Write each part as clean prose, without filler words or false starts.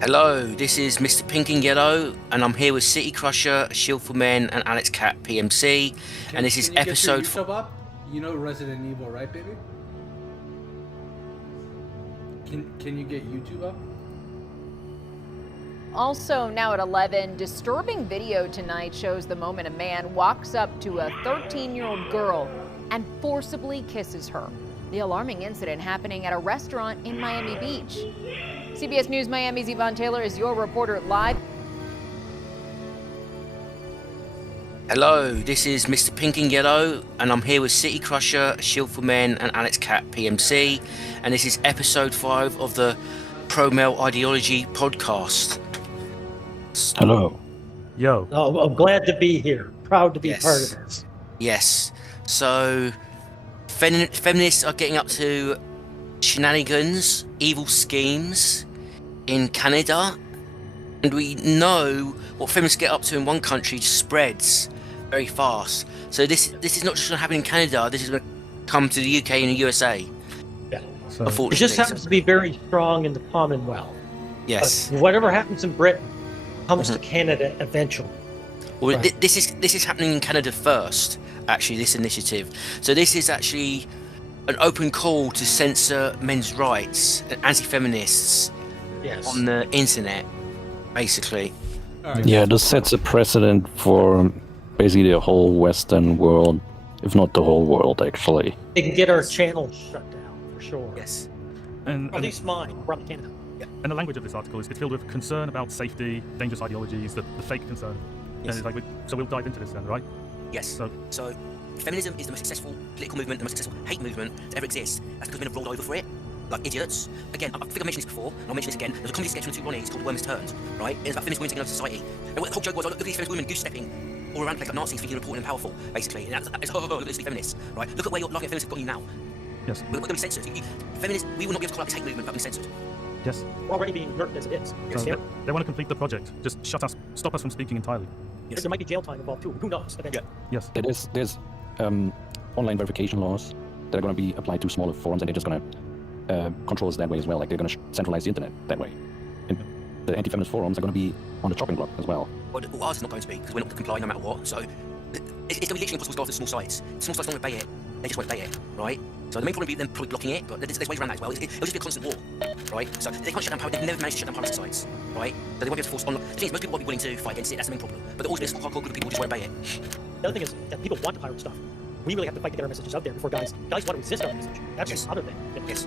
Hello, this is Mr. Pink and Yellow, and I'm here with City Crusher, Shield for Men, and Alex Cat PMC, and this is Can you get your episode. YouTube up? You know Resident Evil, right, baby? Can you get YouTube up? Also, now at 11, disturbing video tonight shows the moment a man walks up to a 13-year-old girl and forcibly kisses her. The alarming incident happening at a restaurant in Miami Beach. CBS News Miami's Yvonne Taylor is your reporter live. Hello, this is Mr. Pink and Yellow, and I'm here with City Crusher, Shield for Men, and Alex Cat PMC, and this is episode 5 of the Pro-Male Ideology podcast. Hello. Yo. Oh, I'm glad to be here. Proud to be Yes. part of this. Yes, so feminists are getting up to shenanigans, evil schemes in Canada, and we know what feminists get up to in one country just spreads very fast. So this is not just going to happen in Canada. This is going to come to the UK and the USA. Yeah. So, Unfortunately, It just happens to be very strong in the Commonwealth. yes. But whatever happens in Britain comes to Canada eventually. Well, Right. this is happening in Canada first. Actually, this initiative. So this is actually an open call to censor men's rights and anti-feminists Yes. on the internet, basically. All right. yeah, this sets a precedent for basically the whole Western world, if not the whole world, actually. They can get our channels shut down for sure. Yes. And, Or at least mine, around Canada. and the language of this article is it's filled with concern about safety, dangerous ideologies, the fake concern. Yes. And it's like so we'll dive into this then, right? Yes. So, feminism is the most successful political movement, the most successful hate movement to ever exist. That's because men have rolled over for it, like idiots. Again, I think I mentioned this before, and I'll mention this again. There's a comedy sketch from the two Ronnies called Worms Turned, right? It's about feminist women taking over society. And what the whole joke was, oh, look at these feminist women goose-stepping all around the place like Nazis, thinking important and powerful, basically. And it's, look at these feminists, right? Look at where your laughing feminists have got you now. Yes. We're going to be censored. Feminists, we will not be able to call out this hate movement without being censored. Yes. We're already being murked as it is. So Yeah. they want to complete the project. Just stop us from speaking entirely. Yes. There might be jail time involved too. Who knows? Eventually. Yes. There's online verification laws that are going to be applied to smaller forums, and they're just going to control us that way as well. Like they're going to centralize the internet that way. And the anti-feminist forums are going to be on the chopping block as well. Well, ours is not going to be, because we're not going to comply no matter what. So, it's going to be literally impossible to go after small sites. Small sites don't obey it. They just won't obey it, right? So the main problem will be them probably blocking it, but there's ways around that as well. It'll just be a constant war, right? So they can't shut down power. They've never managed to shut down power sites, right? So they won't be able to force on. The thing is, most people won't be willing to fight against it. That's the main problem. But there'll always be a hardcore group of people who just won't obey it. The other thing is that people want to pirate stuff. We really have to fight to get our messages out there before guys want to resist our message. That's Yes. the other thing. Yes.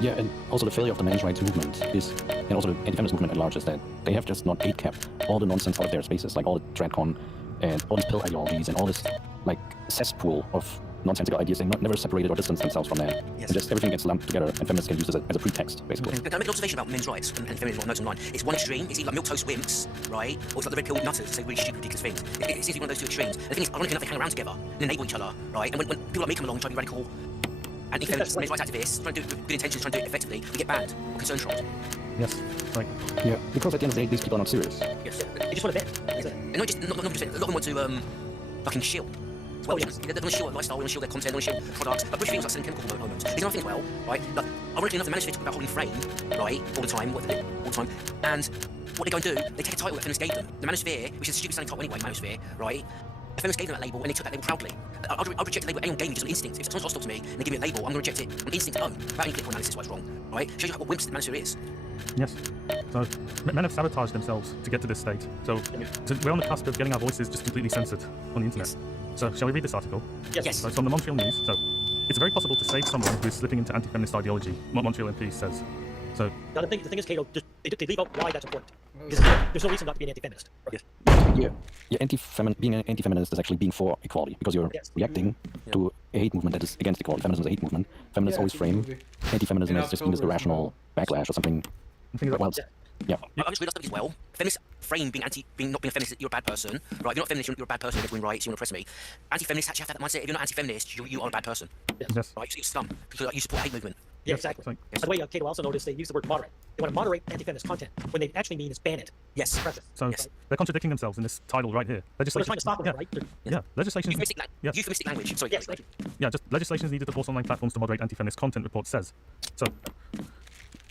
Yeah, and also the failure of the men's rights movement is, and also the anti-feminist movement at large, is that they have just not gate-kept all the nonsense out of their spaces, like all the tradcon and all these pill ideologies and all this like cesspool of nonsensical ideas. They never separated or distanced themselves from that. Yes. And just everything gets lumped together, and feminists can use this as a pretext, basically. Can I make an observation about men's rights and feminism on notes online? It's one extreme, it's either like milquetoast wimps, right? Or it's like the red pill nutters who say really stupid, ridiculous things. It seems to be one of those two extremes. And the thing is, ironically enough, they hang around together and enable each other, right? And when people like me come along and try to be radical anti-feminist, men's rights activists, trying to do it with good intentions, trying to do it effectively, we get banned or concern trolled. Yes. Like Yeah, because at the end of the day, these people are not serious. Yes. They just want to vent. That's it. And not just, not just, a lot of them want to fucking shield. Well, Oh, yes. they want to shield their lifestyle, they want to shield their content, they want to shield products. Like British films like selling chemical hormones. These are other things, well, right? Like, ironically enough, the manosphere talk about holding frame, right, all the time, and what they go and do, they take a title that feminists gave them. The manosphere, which is a stupid sounding title anyway, manosphere, right? The feminists gave them that label, and they took that label proudly. I'd reject a label anyone gave me just on instinct. If someone's hostile to me and they give me a label, I'm going to reject it on instinct alone, without any critical analysis why it's wrong, right? Shows you what wimps the manosphere is. yes. So men have sabotaged themselves to get to this state. So we're on the cusp of getting our voices just completely censored on the internet. Yes. So shall we read this article? Yes. So it's from the Montreal News. So it's very possible to save someone who is slipping into anti-feminist ideology. What Montreal MP says. So Now the thing is, Cato, they leave out why that's important. Because there's no reason not to be an anti-feminist. Yeah, being an anti-feminist is actually being for equality, because you're Yes. reacting to a hate movement that is against equality. Feminism is a hate movement. Feminists Yeah, always it's a frame movie. anti-feminism In as just being this October as irrational backlash or something. the thing is that, Well, yeah. I just realised that as well. Feminists frame being not being a feminist, you're a bad person, right? If you're not a feminist, you're a bad person. You're doing rights, you want to oppress me. Anti-feminists actually have that mindset. If you're not anti-feminist, you are a bad person, yes. right? You're scum because like, you support a hate movement. Yeah, exactly. Like, By the way, Cato also noticed they use the word moderate. They want to moderate anti-feminist content when they actually mean is ban it. Yes. Suppress it. so Yes. they're contradicting themselves in this title right here. So they're Legislation. trying to stop them, yeah, right? yeah. Legislation. Yeah. Euphemistic language. Sorry. Yes, thank you. Yeah, just legislation is needed to force online platforms to moderate anti-feminist content, report says. So,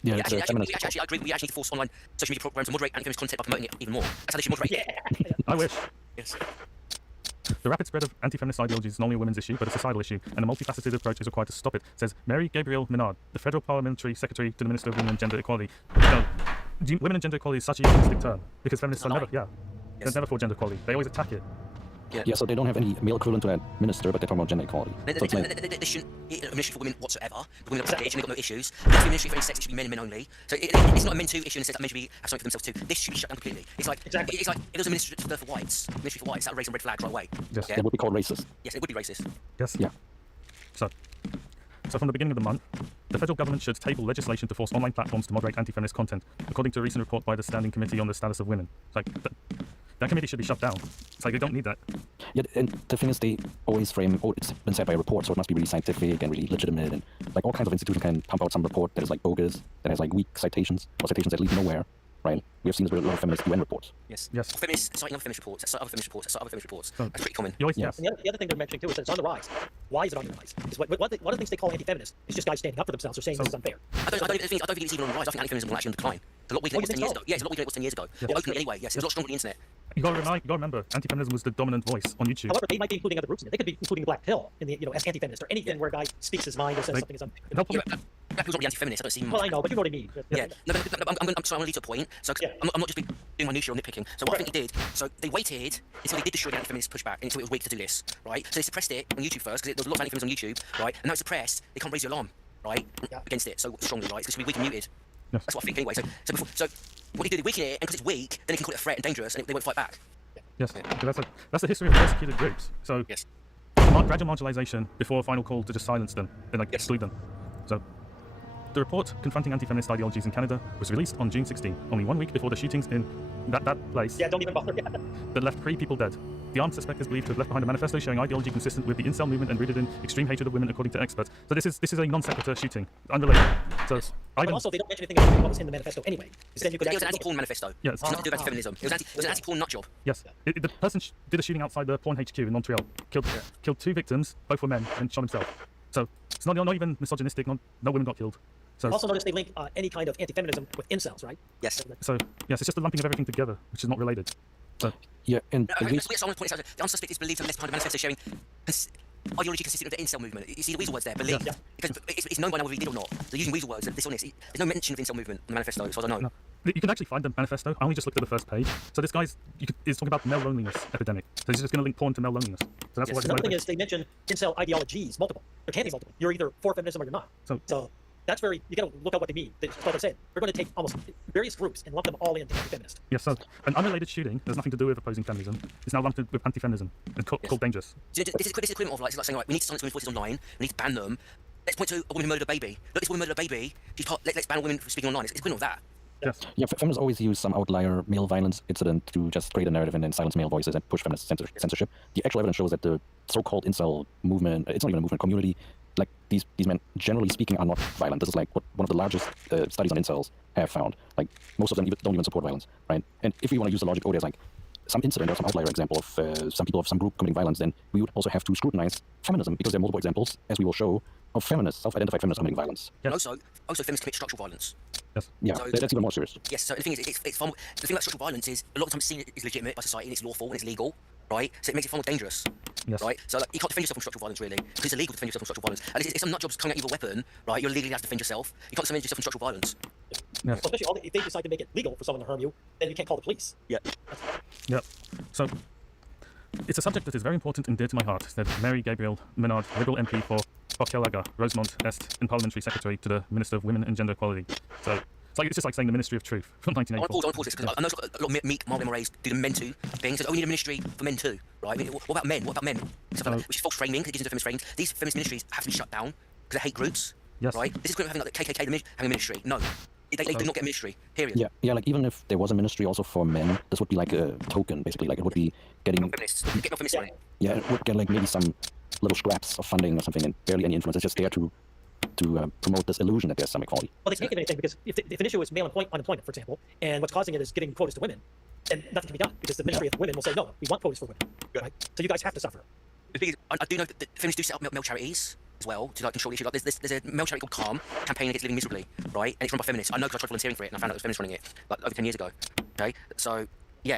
Yeah, Yeah, it's a feminist. I agree. We actually need to force online social media programs to moderate anti-feminist content by promoting it even more. That's how they should moderate. Yeah. I wish. Yes. The rapid spread of anti-feminist ideology is not only a women's issue, but a societal issue, and a multifaceted approach is required to stop it, says Mary Gabriel Menard, the Federal Parliamentary Secretary to the Minister of Women and Gender Equality. Now, women and gender equality is such a euphemistic term, because feminists are never, they're never for gender equality. They always attack it. Yeah, so they don't have any male equivalent to that minister, but they're talking about gender equality. They So it's like, shouldn't be a ministry for women whatsoever. The women are privileged and they've got no issues. If it's a ministry for any sex, it should be men and men only. So it's not a men too issue in the sense that men should have something for themselves too. This should be shut down completely. It's like Exactly. it's like if there was a ministry for whites, that would raise some red flags right away. Yes. that would be called racist. Yes, it would be racist. Yes? Yeah. So from the beginning of the month, the federal government should table legislation to force online platforms to moderate anti-feminist content, according to a recent report by the Standing Committee on the Status of Women. It's like, that committee should be shut down. It's like, they don't need that. Yeah, and the thing is, they always frame, oh, it's been said by a report, so it must be really scientific and really legitimate, and like all kinds of institutions can pump out some report that is like bogus, that has like weak citations, or citations that lead nowhere, right? We have seen this with a lot of feminist UN reports. Yes. Yes. Or feminists citing other feminist reports. That's other feminist reports. That's other feminist reports. Oh. That's pretty common. You always, Yeah. yes. And the other thing they're mentioning too is that it's on the rise. Why is it on the rise? Because one of the things they call anti-feminist is just guys standing up for themselves or saying this is unfair. I don't think it's even on the rise. I think anti-feminism will actually decline. It's a lot weaker than it was 10 years ago. Yeah, it's a lot weaker than it was 10 years ago. Yes. Openly anyway, yes. It's a lot stronger on the internet. You gotta remember, anti-feminism was the dominant voice on YouTube. However, they might be including other groups in it. They could be including the black pill in the as anti-feminist or anything where a guy speaks his mind or says something is unfair. They'll Yeah, probably- Black people's not really anti-feminist. I don't see them. Well, I know, but you know what I mean. Yeah, no, but I'm sorry, I'm going to lead to a point. So Yeah. I'm not just doing minutiae or nitpicking. So what I think they did, so they waited until they did destroy the anti-feminist pushback, until it was weak to do this, right? So they suppressed it on YouTube first, because there was a lot of anti-feminism on YouTube, right? And now it's suppressed, they can't raise the alarm, right? Yeah. Against it so strongly, right? It's going to be weak and muted. Yes. That's what I think anyway. So what they do, they weaken it, and because it's weak, then they can call it a threat and dangerous, and they won't fight back. Yes, because that's the history of persecuted groups. So Yes. gradual marginalization before a final call to just silence them and like Yes. exclude them. So the report confronting anti-feminist ideologies in Canada was released on June 16, only 1 week before the shootings in that place Yeah, don't even bother. that left 3 people dead. The armed suspect is believed to have left behind a manifesto showing ideology consistent with the incel movement and rooted in extreme hatred of women, according to experts. So this is a non sequitur shooting, unrelated. So But also, they don't mention anything about what was in the manifesto anyway. Because then you could It was an actually anti-porn manifesto. Yeah, It's nothing to do with anti-feminism. It was an anti-porn nut job. yes, the person did a shooting outside the porn HQ in Montreal, killed 2 victims, both were men, and shot himself. So it's not even misogynistic. No women got killed. So Also notice they link any kind of anti-feminism with incels, right? Yes. yes, it's just a lumping of everything together, which is not related. So Yeah, and No, the I reason, want to point out the unsuspect is believed to have left behind a manifesto showing ideology consistent with the incel movement. You see the weasel words there, believe. Yeah. Because it's known by now whether he did or not. They're using weasel words. They're dishonest. There's no mention of the incel movement in the manifesto, as far as I know. no. You can actually find the manifesto. I only just looked at the first page. So this guy's is talking about male loneliness epidemic. So he's just going to link porn to male loneliness. So that's Yes. what Another thing is they mention incel ideologies, multiple. There can be multiple. You're either for feminism or you're not. So That's very, you gotta look at what they mean. That's what they're saying. We're going to take almost various groups and lump them all into anti-feminist. yes, so an unrelated shooting, there's nothing to do with opposing feminism, is now lumped with anti-feminism and called dangerous. So this is equivalent of like saying, right, we need to silence women's voices online. We need to ban them. Let's point to a woman who murdered a baby. Look, this woman murdered a baby. Let's ban women from speaking online. It's equivalent of that. Yes. yeah, feminists always use some outlier male violence incident to just create a narrative and then silence male voices and push feminist censorship. The actual evidence shows that the so-called incel movement, it's not even a movement, community, like these men, generally speaking, are not violent. This is like what one of the largest studies on incels have found. Like most of them don't even support violence, right? And if we want to use the logic, oh, there's like some incident or some outlier example of some people of some group committing violence, then we would also have to scrutinize feminism because there are multiple examples, as we will show, of feminists, self-identified feminists committing violence. Yes. And also feminists commit structural violence. Yes. Yeah, So- that's even more serious. Yes, so the thing is, it's far more, the thing about structural violence is a lot of times it's seen as legitimate by society and it's lawful and it's legal, right? So it makes it far more dangerous, Yes. right? So like, you can't defend yourself from structural violence really, because it's illegal to defend yourself from structural violence. And if some nut job's coming at you with a weapon, right, you're legally allowed to defend yourself. You can't defend yourself from structural violence. Yes. Well, especially if they decide to make it legal for someone to harm you, then you can't call the police. Yeah. Yep. So it's a subject that is very important and dear to my heart, said Mary Gabriel Menard, Liberal MP for Hochelaga, Rosemont Est, and Parliamentary Secretary to the Minister of Women and Gender Equality. So it's just like saying the Ministry of Truth from I want 1984. to pause this because I know a lot of meek, mild MRAs do the men too thing. So we need a ministry for men too, right? I mean, what about men? What about men? Stuff like that, which is false framing. It gives into feminist frames. These feminist ministries have to be shut down because they hate groups, Yes. right? This is equivalent to having like the KKK having a ministry. No, they do not get a ministry. Period. Yeah, like even if there was a ministry also for men, this would be like a token, basically. Like it would be getting, Not feminists. Get no feminists on it. yeah, it would get like maybe some little scraps of funding or something and barely any influence. It's just there to promote this illusion that there's some equality. Well, they can't give anything because if an issue is male unemployment, for example, and what's causing it is giving quotas to women, then nothing can be done because the Ministry of Women will say, no, we want quotas for women. Right? So you guys have to suffer. The thing is, I do know that feminists do set up male charities, as well to like control the issue. Like there's a male charity called Calm, campaign against living miserably, right? And it's run by feminists. I know because I tried volunteering for it and I found out it was feminists running it like over 10 years ago. Okay, so yeah.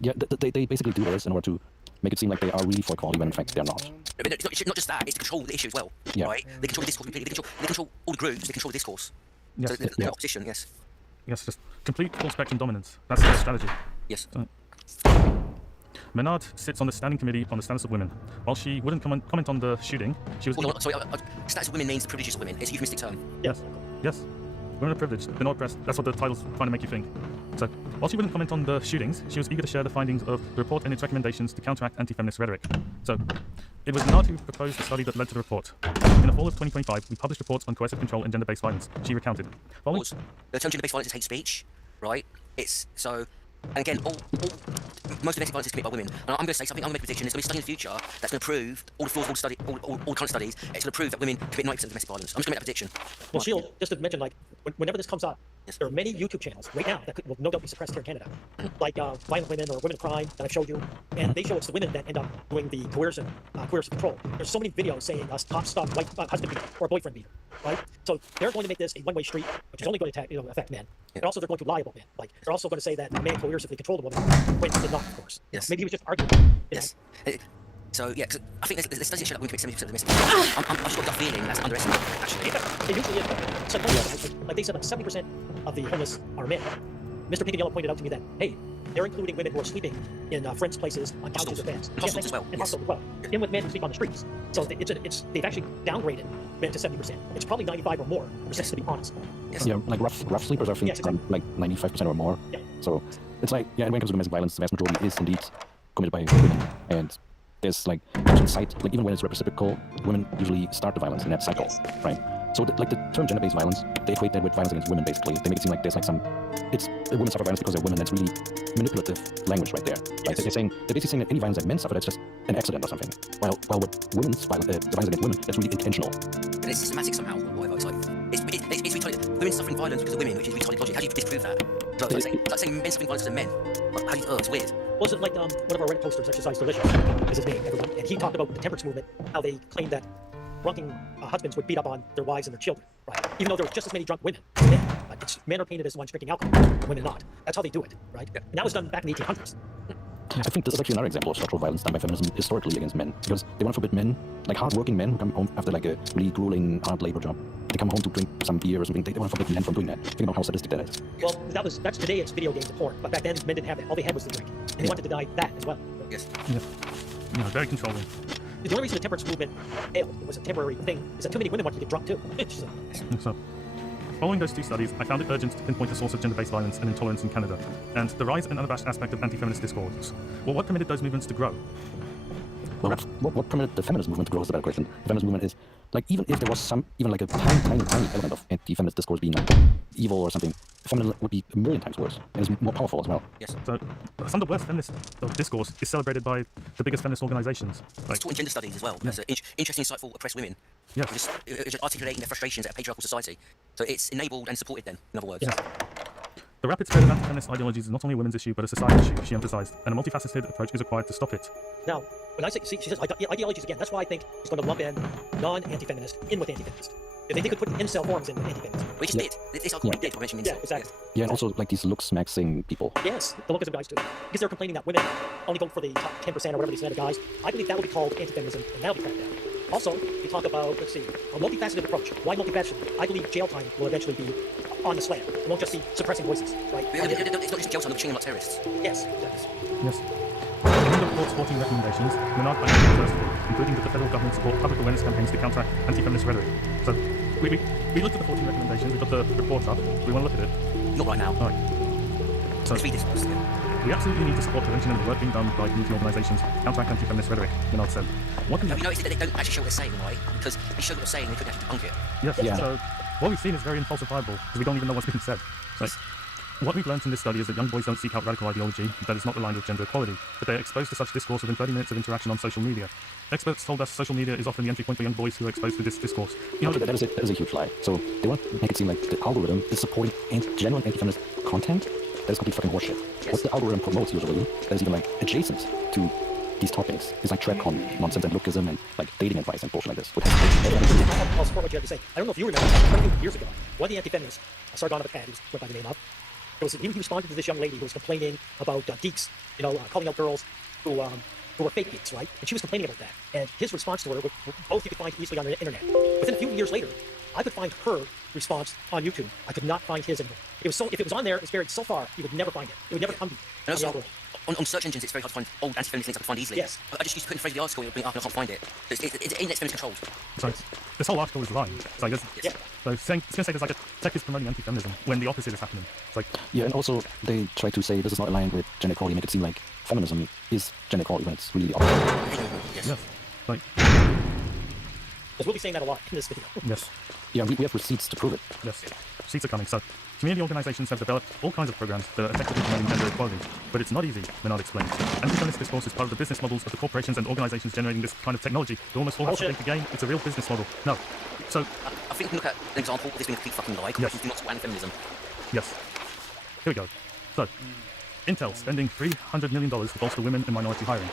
Yeah, they basically do this in order to make it seem like they are really for equality when in fact they're not. But it's not just that, it's to control the issue as well, Yeah. right? They control the discourse completely, they control all the groups, they control the discourse. Yes, So the opposition, yes. yes, just complete full spectrum dominance. That's the strategy. Yes. Menard sits on the standing committee on the status of women. While she wouldn't comment on the shooting, she was. Well, no, sorry, status of women means the privileges of women. It's a euphemistic term. Yes, yes. Women are privileged. They're not oppressed. That's what the title's trying to make you think. So, while she wouldn't comment on the shootings, she was eager to share the findings of the report and its recommendations to counteract anti-feminist rhetoric. So, it was Menard who proposed the study that led to the report. In the fall of 2025, we published reports on coercive control and gender-based violence. She recounted. Following... The term gender-based violence is hate speech, right? It's so. And again, most domestic violence is committed by women. And I'm going to say something, I'm going to make a prediction. There's going to be a study in the future that's going to prove all the flaws of all current studies. It's going to prove that women commit 90% of domestic violence. I'm just going to make that prediction. Well, Shield, just to mention, like, whenever this comes up, Yes. there are many YouTube channels right now that will no doubt be suppressed here in Canada, like Violent Women or Women of Crime that I've showed you, and they show it's the women that end up doing the coercive control. There's so many videos saying stop white husband beater or boyfriend beater, right? So they're going to make this a one-way street, which is only going to affect men. And also they're going to lie about men. Like they're also going to say that a man coercively controlled a woman when he did not, of course. Yes. Maybe he was just arguing. Yes. So yeah, cause I think there's studies that show that women commit 70% of domestic violence. I've just got a gut feeling that's underestimated, actually. It usually is. So like they said, like 70% of the homeless are men. Mr. Pink and Yellow pointed out to me that, hey, they're including women who are sleeping in friends' places on couches or beds. Hostels as well. And Yes. hostels as well. In with men who sleep on the streets. So they've actually downgraded men to 70%. It's probably 95 or more percent, to be honest. Yes. Yeah, like rough sleepers, I think, Yes, exactly. like 95% or more. Yeah. So it's like, yeah, when it comes to domestic violence, the vast majority is indeed committed by women. And there's like like even when it's reciprocal, women usually start the violence in that cycle, right? So like the term gender-based violence, they equate that with violence against women. Basically, they make it seem like there's like women suffer violence because they're women. That's really manipulative language right there. Like they're basically saying that any violence that men suffer, that's just an accident or something. While with women's violence, the violence against women, that's really intentional. And it's systematic somehow, or whatever. It's like it's retarded. Women suffering violence because of women, which is retarded logic. How do you disprove that? It's like saying men suffering violence because of men. How do you, it's weird. Wasn't like one of our Reddit posters, Exercise Delicious, is his name, everyone, and he talked about the temperance movement, how they claimed that drunken husbands would beat up on their wives and their children, right? Even though there were just as many drunk women as men. But men are painted as the ones drinking alcohol, women not. That's how they do it, right? And that was done back in the 1800s. I think this is actually another example of structural violence done by feminism historically against men, because they want to forbid men, like hard-working men who come home after like a really grueling hard labor job. They come home to drink some beer or something. They want to forbid men from doing that. Think about how sadistic that is. Well, that's today it's video games and porn, but back then men didn't have that. All they had was the drink, and they wanted to deny that as well. Yes. Yeah, very controlling. The only reason the temperance movement failed, it was a temporary thing, is that too many women wanted to get drunk too. So, following those two studies, I found it urgent to pinpoint the source of gender-based violence and intolerance in Canada, and the rise and unabashed aspect of anti-feminist discourse. Well, what permitted those movements to grow? Well, what permitted the feminist movement to grow is a better question. The feminist movement is, like, even if there was even like a tiny element of anti-feminist discourse being like evil or something, feminism would be a million times worse, and it's more powerful as well. Yes. So, some of the worst feminist discourse is celebrated by the biggest feminist organizations. It's Like, taught in gender studies as well. That's interesting, insightful, oppressed women. yes. Just articulating their frustrations at a patriarchal society. So it's enabled and supported then, in other words. Yes. The rapid spread of anti-feminist ideologies is not only a women's issue, but a society issue, she emphasized, and a multifaceted approach is required to stop it. Now, when I say, she says ideologies again, that's why I think it's going to lump in non-anti-feminist in with anti-feminist. If they could put incel forms in anti-feminist. We just did. This article did by mentioning Yeah, incels. exactly. Yeah, and also like these look-smacking people. Yes, the Lucas guys too. Because they're complaining that women only vote for the top 10% or whatever these other guys. I believe that will be called anti-feminism, and that'll be cracked down. Also, you talk about, let's see, a multifaceted approach. Why multifaceted? I believe jail time will eventually be on the slam. It won't just be suppressing voices, right? It's not just jail time, they're treating them like terrorists. Yes, exactly. Yes. Among the report's 14 recommendations, Menard highlighted the first, including that the federal government support public awareness campaigns to counteract anti-feminist rhetoric. So, we looked at the 14 recommendations, we got the report up, we want to look at it. Not right now. Alright. So, Let's read this first. Yeah. we absolutely need to support prevention and the work being done by community organisations to counteract anti-feminist rhetoric, Menard said. What can Have you noticed that they don't actually show what they're saying, right? Because if they show what they're saying, they couldn't actually debunk it. Yes, Yeah. so what we've seen is very infalsifiable, because we don't even know what's being said. So, what we've learned from this study is that young boys don't seek out radical ideology that is not aligned with gender equality, but they are exposed to such discourse within 30 minutes of interaction on social media. Experts told us social media is often the entry point for young boys who are exposed to this discourse. You know, Okay, that is a huge lie. So they want to make it seem like the algorithm is supporting genuine anti-feminist content. That is complete fucking horseshit. Yes. What the algorithm promotes usually that is even like adjacent to these topics is like TradCon nonsense and lookism and like dating advice and bullshit like this. Would have I'll support what you had to say. I don't know if you remember, quite a few years ago, one of the anti-feminists, Sargon of Akkad, who went by the name of, he responded to this young lady who was complaining about geeks, calling out girls who were fake geeks, right? And she was complaining about that. And his response to her, which both you could find easily on the internet. Within a few years later, I could find her response on YouTube. I could not find his anymore. If it was on there, it's buried so far, you would never find it. It would never come to you. And also, on search engines, it's very hard to find old anti-feminist links I can find easily. Yes. I just used to put in the phrase of the article, and it'll bring it up, and I can't find it. It's internet's feminist controlled. So this whole article is lying. It's like, Yeah. so it's going to say there's like tech is promoting anti-feminism when the opposite is happening. It's like, Yeah, and also they try to say this is not aligned with gender equality, make it seem like feminism is gender equality when it's really the opposite. Yes. yes, like, Because we'll be saying that a lot in this video. yes, Yeah, we have receipts to prove it. yes. Sheets are coming. So community organizations have developed all kinds of programs that are effectively promoting gender equality, but it's not easy, Menard explains. Anti-feminist discourse is part of the business models of the corporations and organizations generating this kind of technology. They almost all have to Bullshit. think the game. It's a real business model. No. So, I think we can look at an example of this being a complete fucking lie. Corporations do not support anti-feminism. yes. Here we go. So, Intel spending $300 million to bolster women and minority hiring.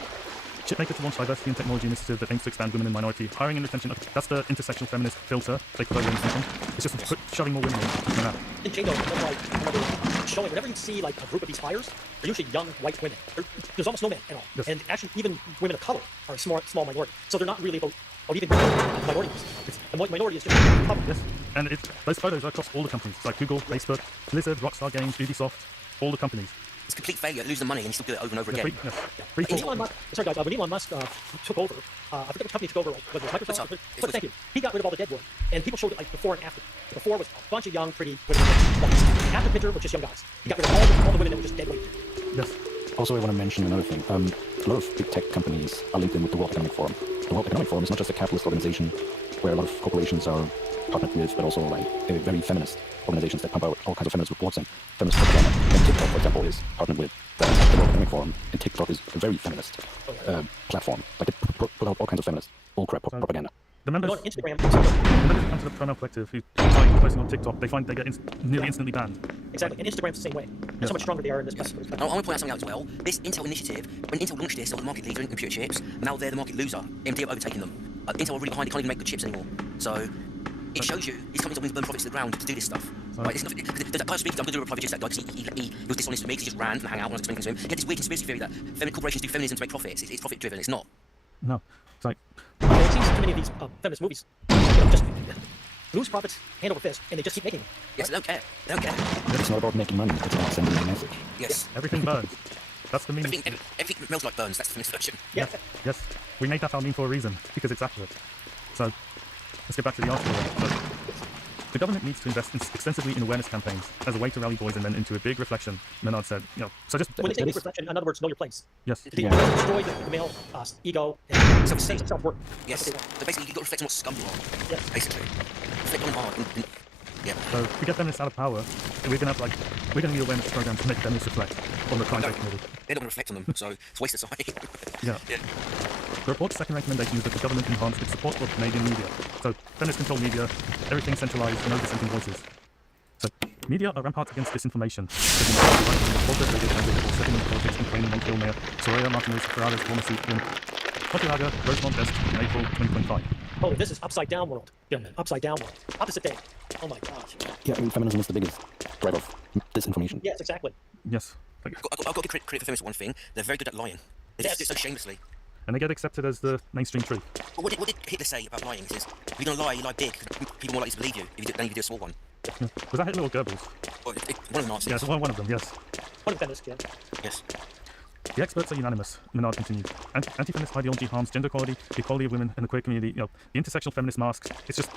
Chipmaker to launch diversity and technology initiative that aims to expand women and minority hiring and retention. Okay, that's the intersectional feminist filter they put over in something. It's just shoving more women in that. In Django, remember showing whenever you see like a group of these hires, they're usually young white women. There's almost no men at all. Yes. And actually, even women of color are a small minority. So they're not really about even minorities. The minority is just covered. Yes, and those photos are across all the companies. It's like Google, Facebook, Blizzard, Rockstar Games, Ubisoft, all the companies. It's complete failure, lose the money, and you still do it over and over Yeah, again. free When Elon Musk, sorry guys, when Elon Musk took over, I forget what company took over, like, whether it was Microsoft, Twitter. but thank you. He got rid of all the dead wood, and people showed it like before and after. Before was a bunch of young, pretty women. After the picture was just young guys. He got rid of all the women that were just dead weight. Yes. Also, I want to mention another thing. A lot of big tech companies are linked in with the World Economic Forum. The World Economic Forum is not just a capitalist organization where a lot of corporations are partnered with, but also like very feminist organizations that pump out all kinds of feminist reports and feminist propaganda. And TikTok, for example, is partnered with the World Economic Forum, and TikTok is a very feminist platform. Like they put out all kinds of feminist bullcrap propaganda. The members, On Instagram, the members who come to the Pronoun Collective who try posting on TikTok, they find they get nearly instantly banned. exactly, and Instagram's the same way. That's how much stronger they are in this country. I want to point out something out as well. This Intel initiative, when Intel launched this, they were the market leader in computer chips. Now they're the market loser. AMD have overtaken them. Intel are really behind. They can't even make good chips anymore. So it shows you these companies are willing to burn profits to the ground to do this stuff. Right, that person speaking, I'm going to do a reply video to that guy because he was dishonest with me because he just ran from the hangout when I was explaining to him. He had this weird conspiracy theory that corporations do feminism to make profits. It's profit driven. It's not. No. It's like, It seems too many of these feminist movies just lose profits hand over fist, and they just keep making them. Yes, they don't care. They don't care. It's not about making money, it's about sending a message. Yes. everything burns. That's the meme. Everything melts like burns. That's the feminist version. Yeah. Yes, we made that our meme for a reason, because it's accurate. So, let's get back to the article. So, the government needs to invest extensively in awareness campaigns as a way to rally boys and men into a big reflection, Menard said. So just... When they say big reflection, in other words, know your place. Yes. They destroy the male ego and self-worth. Yes. So basically, you've got to reflect on what scum you are. Yes. Basically. Reflect on hard. Yeah. So if we get feminists out of power, we're gonna need awareness programs to make feminists reflect on the crimes they've committed. They're not going to reflect on them, so it's a waste of time. Yeah. The report's second recommendation is that the government enhance its support for Canadian media. So feminist controlled media, everything centralized, no dissenting voices. So media are ramparts against disinformation. Settlement politics and training Montreal Mayor Soraya Martinez Ferraris former seat in Hochelaga, Rosemont Est in April 2025. Oh, this is upside down world, gentlemen. Upside down world. Opposite day. Oh my gosh. Yeah, I mean, feminism is the biggest driver of disinformation. Yes, exactly. Yes. I've got to give credit for feminists for one thing. They're very good at lying. They just do it so shamelessly. And they get accepted as the mainstream truth. But what did Hitler say about lying? He says, if you're going to lie, you lie big. People are more likely to believe you than if you do a small one. Yeah. Was that Hitler or Goebbels? Well, one of the Nazis. Yes, one of them, yes. One of feminists, yeah. Yes. The experts are unanimous, Menard continued. Anti-feminist ideology harms gender equality, the equality of women, and the queer community. The intersectional feminist masks. It's just...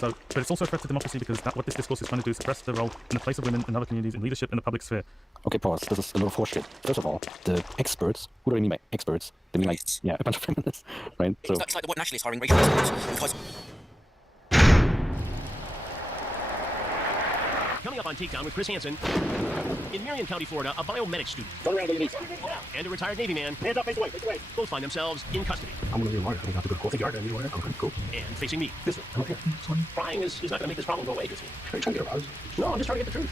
but it's also a threat to democracy because what this discourse is trying to do is suppress the role and the place of women and other communities in leadership in the public sphere. Okay, pause. This is a lot of horseshit. First of all, the experts, who do I mean by experts? They mean like, yeah, a bunch of feminists, right? So, It's like the white nationalists hiring racial experts. Because Coming up on Takedown with Chris Hansen. In Marion County, Florida, a biomedic student Turn around underneath. and a retired Navy man Hands up, face away, face away. both find themselves in custody I'm gonna be a lawyer. I think I have to go to court. Think you are gonna be a lawyer? Okay, cool. and facing me. This one. Okay. This one. Crying is not gonna make this problem go away. Are you trying to get aroused? No, I'm just trying to get the truth.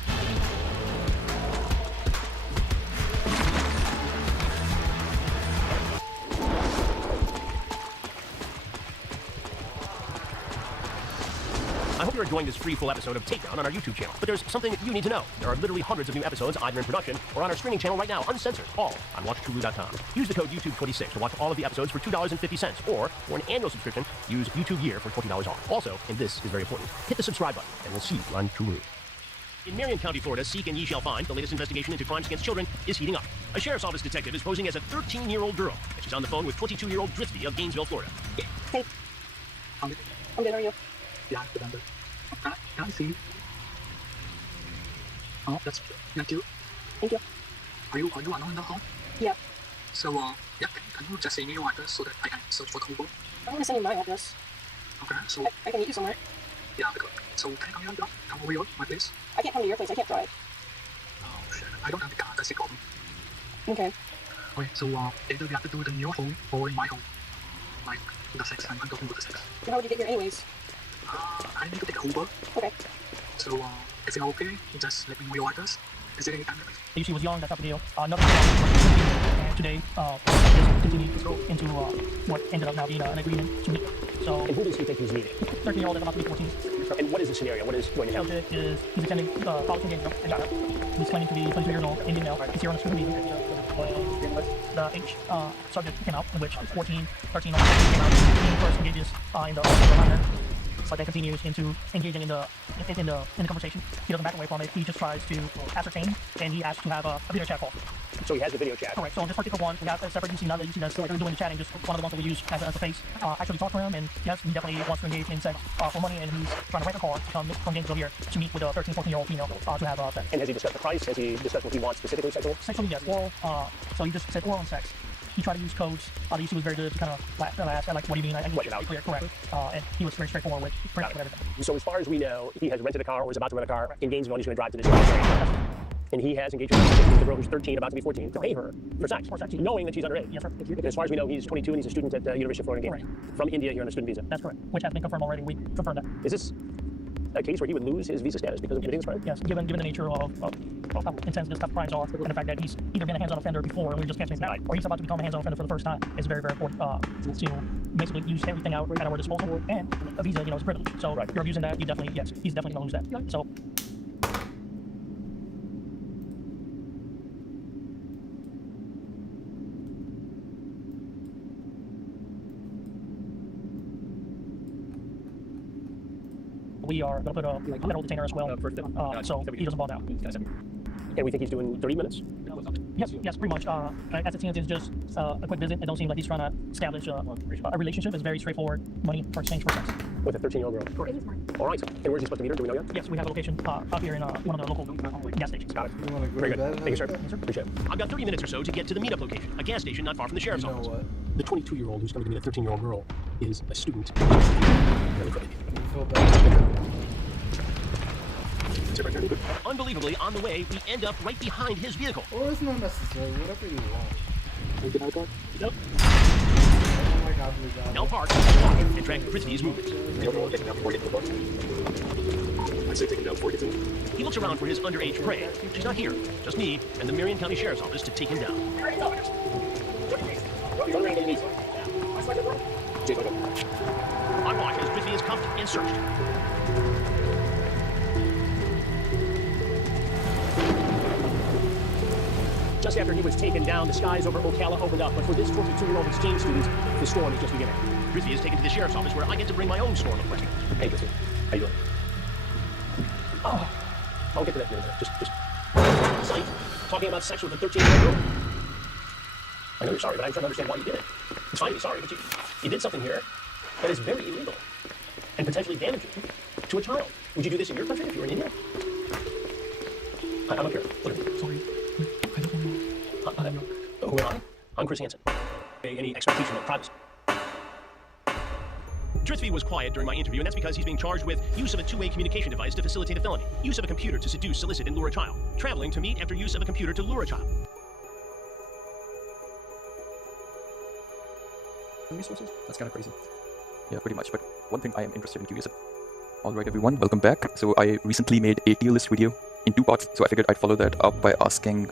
hope you're enjoying this free full episode of Takedown on our YouTube channel. But there's something you need to know. There are literally hundreds of new episodes either in production or on our streaming channel right now, uncensored, all on WatchTrueBlue.com. Use the code YouTube26 to watch all of the episodes for $2.50, or for an annual subscription, use YouTube Year for $20 off. Also, and this is very important, hit the subscribe button, and we'll see you on True. In Marion County, Florida, seek and ye shall find. The latest investigation into crimes against children is heating up. A sheriff's office detective is posing as a 13-year-old girl, and she's on the phone with 22-year-old Drifty of Gainesville, Florida. Hey. I'm good. How are you? Yeah, good. I'm good. Can I see you? Oh, that's thank you. Thank you. Are you alone in the home? Yeah. So, yeah, can you just send me your address so that I can search for the Uber? I'm gonna send you my address. Okay, so I can meet you somewhere. Yeah, because so can I come over my place? I can't come to your place. I can't drive. Oh shit! I don't have the car. That's the problem. Okay. Okay, so either we have to do it in your home or in my home. Like the sex. I'm talking about the sex. So how would you get here anyways? I need to take a Uber. Okay. So if you're okay, just let me know your address. Is there any time limit? She was young, that type of deal. Nothing wrong. And today, just continued to go into what ended up now being an agreement to meet. So, And who does he think he's meeting? 13-year-old is about to be 14. And what is the scenario? What is going to happen? Subject is he's attending college in Gainesville, Indiana. He's claiming to be 22 years old, Indian male. He's here on a student visa. The age subject came out, in which 13 came out. He first engages in the minor. So that continues into engaging in the conversation. He doesn't back away from it. He just tries to ascertain, and he asks to have a video chat call. So he has the video chat. Correct. So on this particular one, we have a separate UC, another UC that's doing the chatting, just one of the ones that we use as a face. Actually talk to him, and yes, he definitely wants to engage in sex for money, and he's trying to rent a car to come from Gainesville here to meet with a 13, 14-year-old female to have sex. And has he discussed the price? Has he discussed what he wants specifically sexual? Sexually, yes. Oral. So he just said oral and sex. He tried to use codes. The UC was very good to kind of ask, like, what do you mean? I need to be clear, correct. And he was very straightforward with everything. So as far as we know, he has rented a car or is about to rent a car in Gainesville, and he's going to drive to this place. And he has engaged with the girl who's 13, about to be 14, to pay her for sex, knowing that she's underage. Yes, sir. As far as we know, he's 22 and he's a student at the University of Florida in Gainesville. Right. From India here on a student visa. That's correct, which has been confirmed already. We confirmed that. Is this a case where he would lose his visa status because of committing this crime? Yes, given the nature of how intense this type of crimes are, and the fact that he's either been a hands-on offender before, and we're just catching him now, or he's about to become a hands-on offender for the first time, it's very, very important to basically use everything out at our disposal. And a visa, is a privilege. So you're using that, he's definitely going to lose that. So. We are going to put a federal detainer as well, so he doesn't ball out. And we think he's doing 30 minutes? Yes, pretty much. As it seems, it's just a quick visit. It don't seem like he's trying to establish a relationship. It's very straightforward. Money for exchange for sex. With a 13-year-old girl? Correct. All right. And where's he supposed to meet her? Do we know yet? Yes, we have a location up here in one of the local gas stations. Got it. You want to go Very to good. bed? Thank you, sir. Yes, sir. Appreciate it. I've got 30 minutes or so to get to the meetup location, a gas station not far from the sheriff's office. What? The 22-year-old who's coming to meet a 13-year-old girl is a student. You feel bad? Unbelievably, on the way, we end up right behind his vehicle. Or it's not necessary. Whatever you want. Can you get out of the car? Nope. Oh my God, please, God. Now park, walk, and track Frisbee's movement. He looks around for his underage prey. She's not here. Just me and the Marion County Sheriff's Office to take him down. I watch as Frisbee is cuffed and searched. Just after he was taken down, the skies over Ocala opened up, but for this 22-year-old exchange student, the storm is just beginning. Frisbee is taken to the sheriff's office, where I get to bring my own storm of questions. Hey, Frisbee. How you doing? Oh, I'll get to that in a minute. Just sight. Talking about sex with a 13-year-old girl. I know you're sorry, but I'm trying to understand why you did it. It's fine to be sorry, but you did something here that is very illegal and potentially damaging to a child. Would you do this in your country if you were in India? I'm up here. Sorry. Who am I? I'm Chris Hansen. Any expectation of privacy? Trithvi was quiet during my interview, and that's because he's being charged with use of a two-way communication device to facilitate a felony, use of a computer to seduce, solicit, and lure a child, traveling to meet after use of a computer to lure a child. Resources? That's kind of crazy. Yeah, pretty much. But one thing I am interested and curious about. Alright everyone, welcome back. So I recently made a tier list video in 2 parts, so I figured I'd follow that up by asking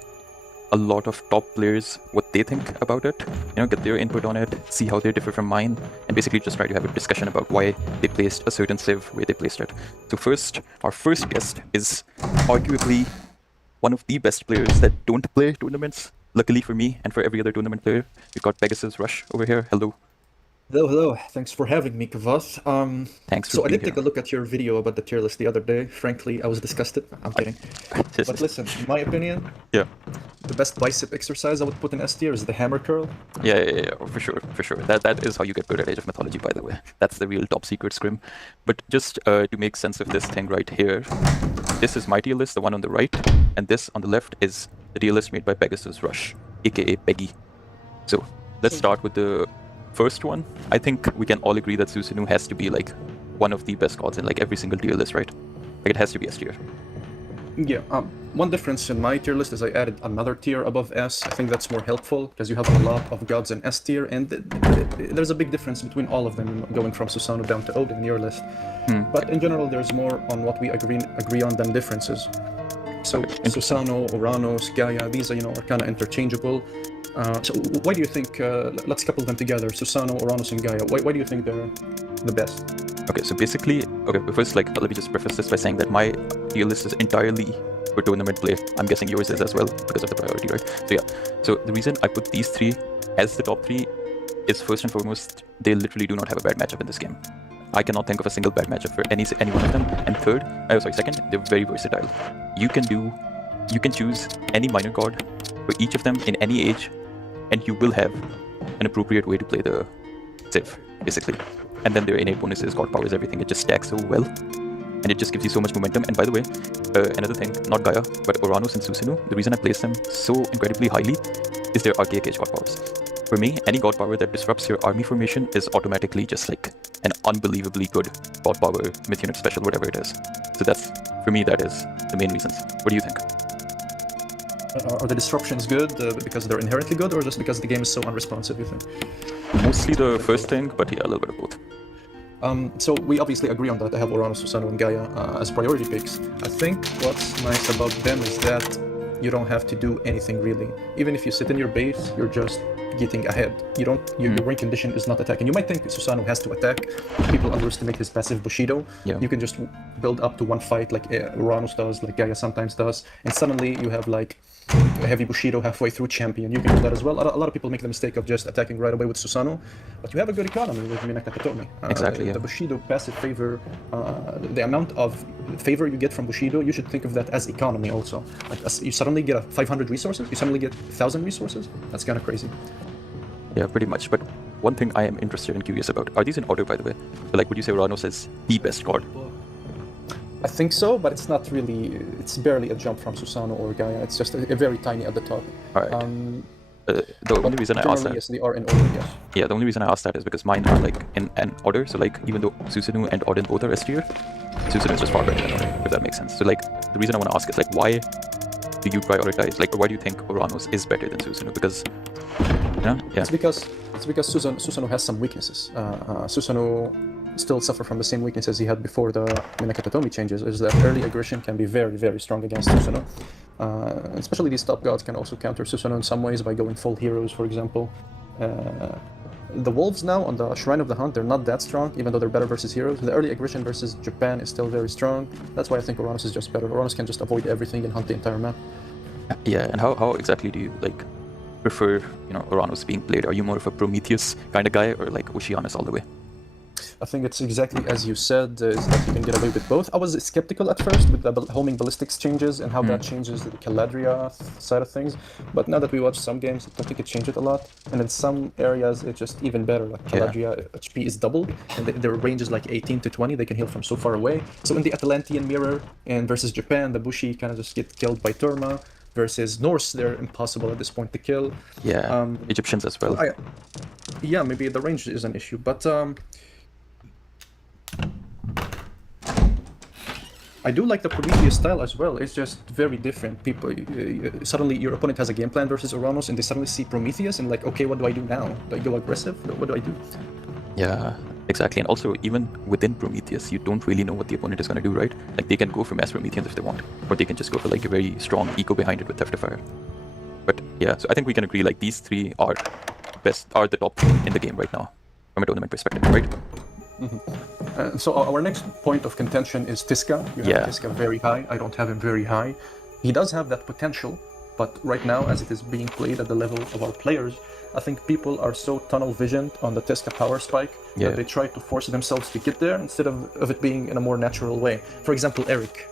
a a lot of top players what they think about it, you know, get their input on it, see how they differ from mine, and basically just try to have a discussion about why they placed a certain civ where they placed it. So first, our first guest is arguably one of the best players that don't play tournaments. Luckily for me and for every other tournament player, we've got Pegasus Rush over here. Hello. Hello. Thanks for having me, Kavath. Thanks for So I being did take here. a look at your video about the tier list the other day. Frankly, I was disgusted. I'm kidding. But listen, in my opinion, Yeah. the best bicep exercise I would put in S tier is the hammer curl. Yeah, for sure. That is how you get good at Age of Mythology, by the way. That's the real top secret scrim. But just to make sense of this thing right here, this is my tier list, the one on the right, and this on the left is the tier list made by Pegasus Rush, aka Peggy. So let's start with the first one. I think we can all agree that Susanoo has to be like one of the best gods in like every single tier list, right? Like it has to be S tier. Yeah, one difference in my tier list is I added another tier above S. I think that's more helpful because you have a lot of gods in S tier, and there's a big difference between all of them going from Susanoo down to Odin in your list. But in general, there's more on what we agree on than differences. So Susanoo, Uranus, Gaia, these are kind of interchangeable. So why do you think, let's couple them together, Susanoo, Uranus, and Gaia, why do you think they're the best? Okay, so basically, but first, like, let me just preface this by saying that my tier list is entirely for tournament play. I'm guessing yours is as well, because of the priority, right? So yeah, so the reason I put these three as the top three is first and foremost, they literally do not have a bad matchup in this game. I cannot think of a single bad matchup for any one of them. And second, they're very versatile. You can choose any minor god for each of them in any age, and you will have an appropriate way to play the civ, basically. And then their innate bonuses, god powers, everything, it just stacks so well. And it just gives you so much momentum. And by the way, another thing, not Gaia, but Uranus and Susanoo, the reason I place them so incredibly highly is their archaic age god powers. For me, any god power that disrupts your army formation is automatically just like an unbelievably good god power, myth unit special, whatever it is. So that's, for me, that is the main reasons. What do you think? Are the disruptions good because they're inherently good, or just because the game is so unresponsive, you think? Mostly the first thing, but yeah, a little bit of both. So we obviously agree on that. I have Uranus, Susanoo, and Gaia as priority picks. I think what's nice about them is that you don't have to do anything really. Even if you sit in your base, you're just getting ahead. Your win condition is not attacking. You might think Susanoo has to attack. People underestimate his passive Bushido. Yeah. You can just build up to one fight like Uranus does, like Gaia sometimes does, and suddenly you have like a heavy Bushido halfway through champion. You can do that as well. A lot of people make the mistake of just attacking right away with Susanoo, but you have a good economy with Minakatatomi. Exactly, yeah. The Bushido passive favor, the amount of favor you get from Bushido, you should think of that as economy also. Like you suddenly get 500 resources, you suddenly get 1,000 resources. That's kind of crazy. Yeah, pretty much. But one thing I am interested and curious about, are these in order, by the way? Like, would you say Uranus is the best god? I think so, but it's not really, it's barely a jump from Susanoo or Gaia. It's just a very tiny at the top. Alright. The only reason I asked that... Yes, they are in order, yes. Yeah, the only reason I asked that is because mine are like in an order. So like, even though Susanoo and Odin both are S tier, Susanoo is just far better than Odin, if that makes sense. So like, the reason I want to ask is like, why do you prioritize, like, why do you think Uranus is better than Susanoo? Because, yeah. It's because Susanoo has some weaknesses. Susanoo still suffer from the same weaknesses he had before the Minakatatomi changes, is that early aggression can be very, very strong against Susanoo. Especially these top gods can also counter Susanoo in some ways by going full heroes, for example. The wolves now on the Shrine of the Hunt, they're not that strong, even though they're better versus heroes. The early aggression versus Japan is still very strong. That's why I think Uranus is just better. Uranus can just avoid everything and hunt the entire map. Yeah, and how exactly do you like prefer, Uranus being played? Are you more of a Prometheus kind of guy, or like Oceanus all the way? I think it's exactly as you said, is that you can get away with both. I was skeptical at first with the homing ballistics changes and how that changes the Caladria side of things, but now that we watched some games, I don't think it changed it a lot. And in some areas, it's just even better. Like Caladria HP is doubled, and their range is like 18 to 20. They can heal from so far away. So in the Atlantean mirror and versus Japan, the Bushi kind of just get killed by Turma. Versus Norse, they're impossible at this point to kill. Yeah, Egyptians as well. Yeah, maybe the range is an issue, but I do like the Prometheus style as well. It's just very different. People suddenly your opponent has a game plan versus Uranus, and they suddenly see Prometheus and like, okay, what do I do now? Do I go aggressive? What do I do? Yeah, exactly. And also, even within Prometheus, you don't really know what the opponent is going to do, right? Like, they can go for mass Prometheans if they want, or they can just go for like a very strong eco behind it with Theft of Fire. But Yeah, so I think we can agree like these three are the top in the game right now from a tournament perspective, right? So our next point of contention is Tiska. You have Tiska very high. I don't have him very high. He does have that potential, but right now, as it is being played at the level of our players, I think people are so tunnel visioned on the Tiska power spike that they try to force themselves to get there instead of it being in a more natural way. For example, Eric.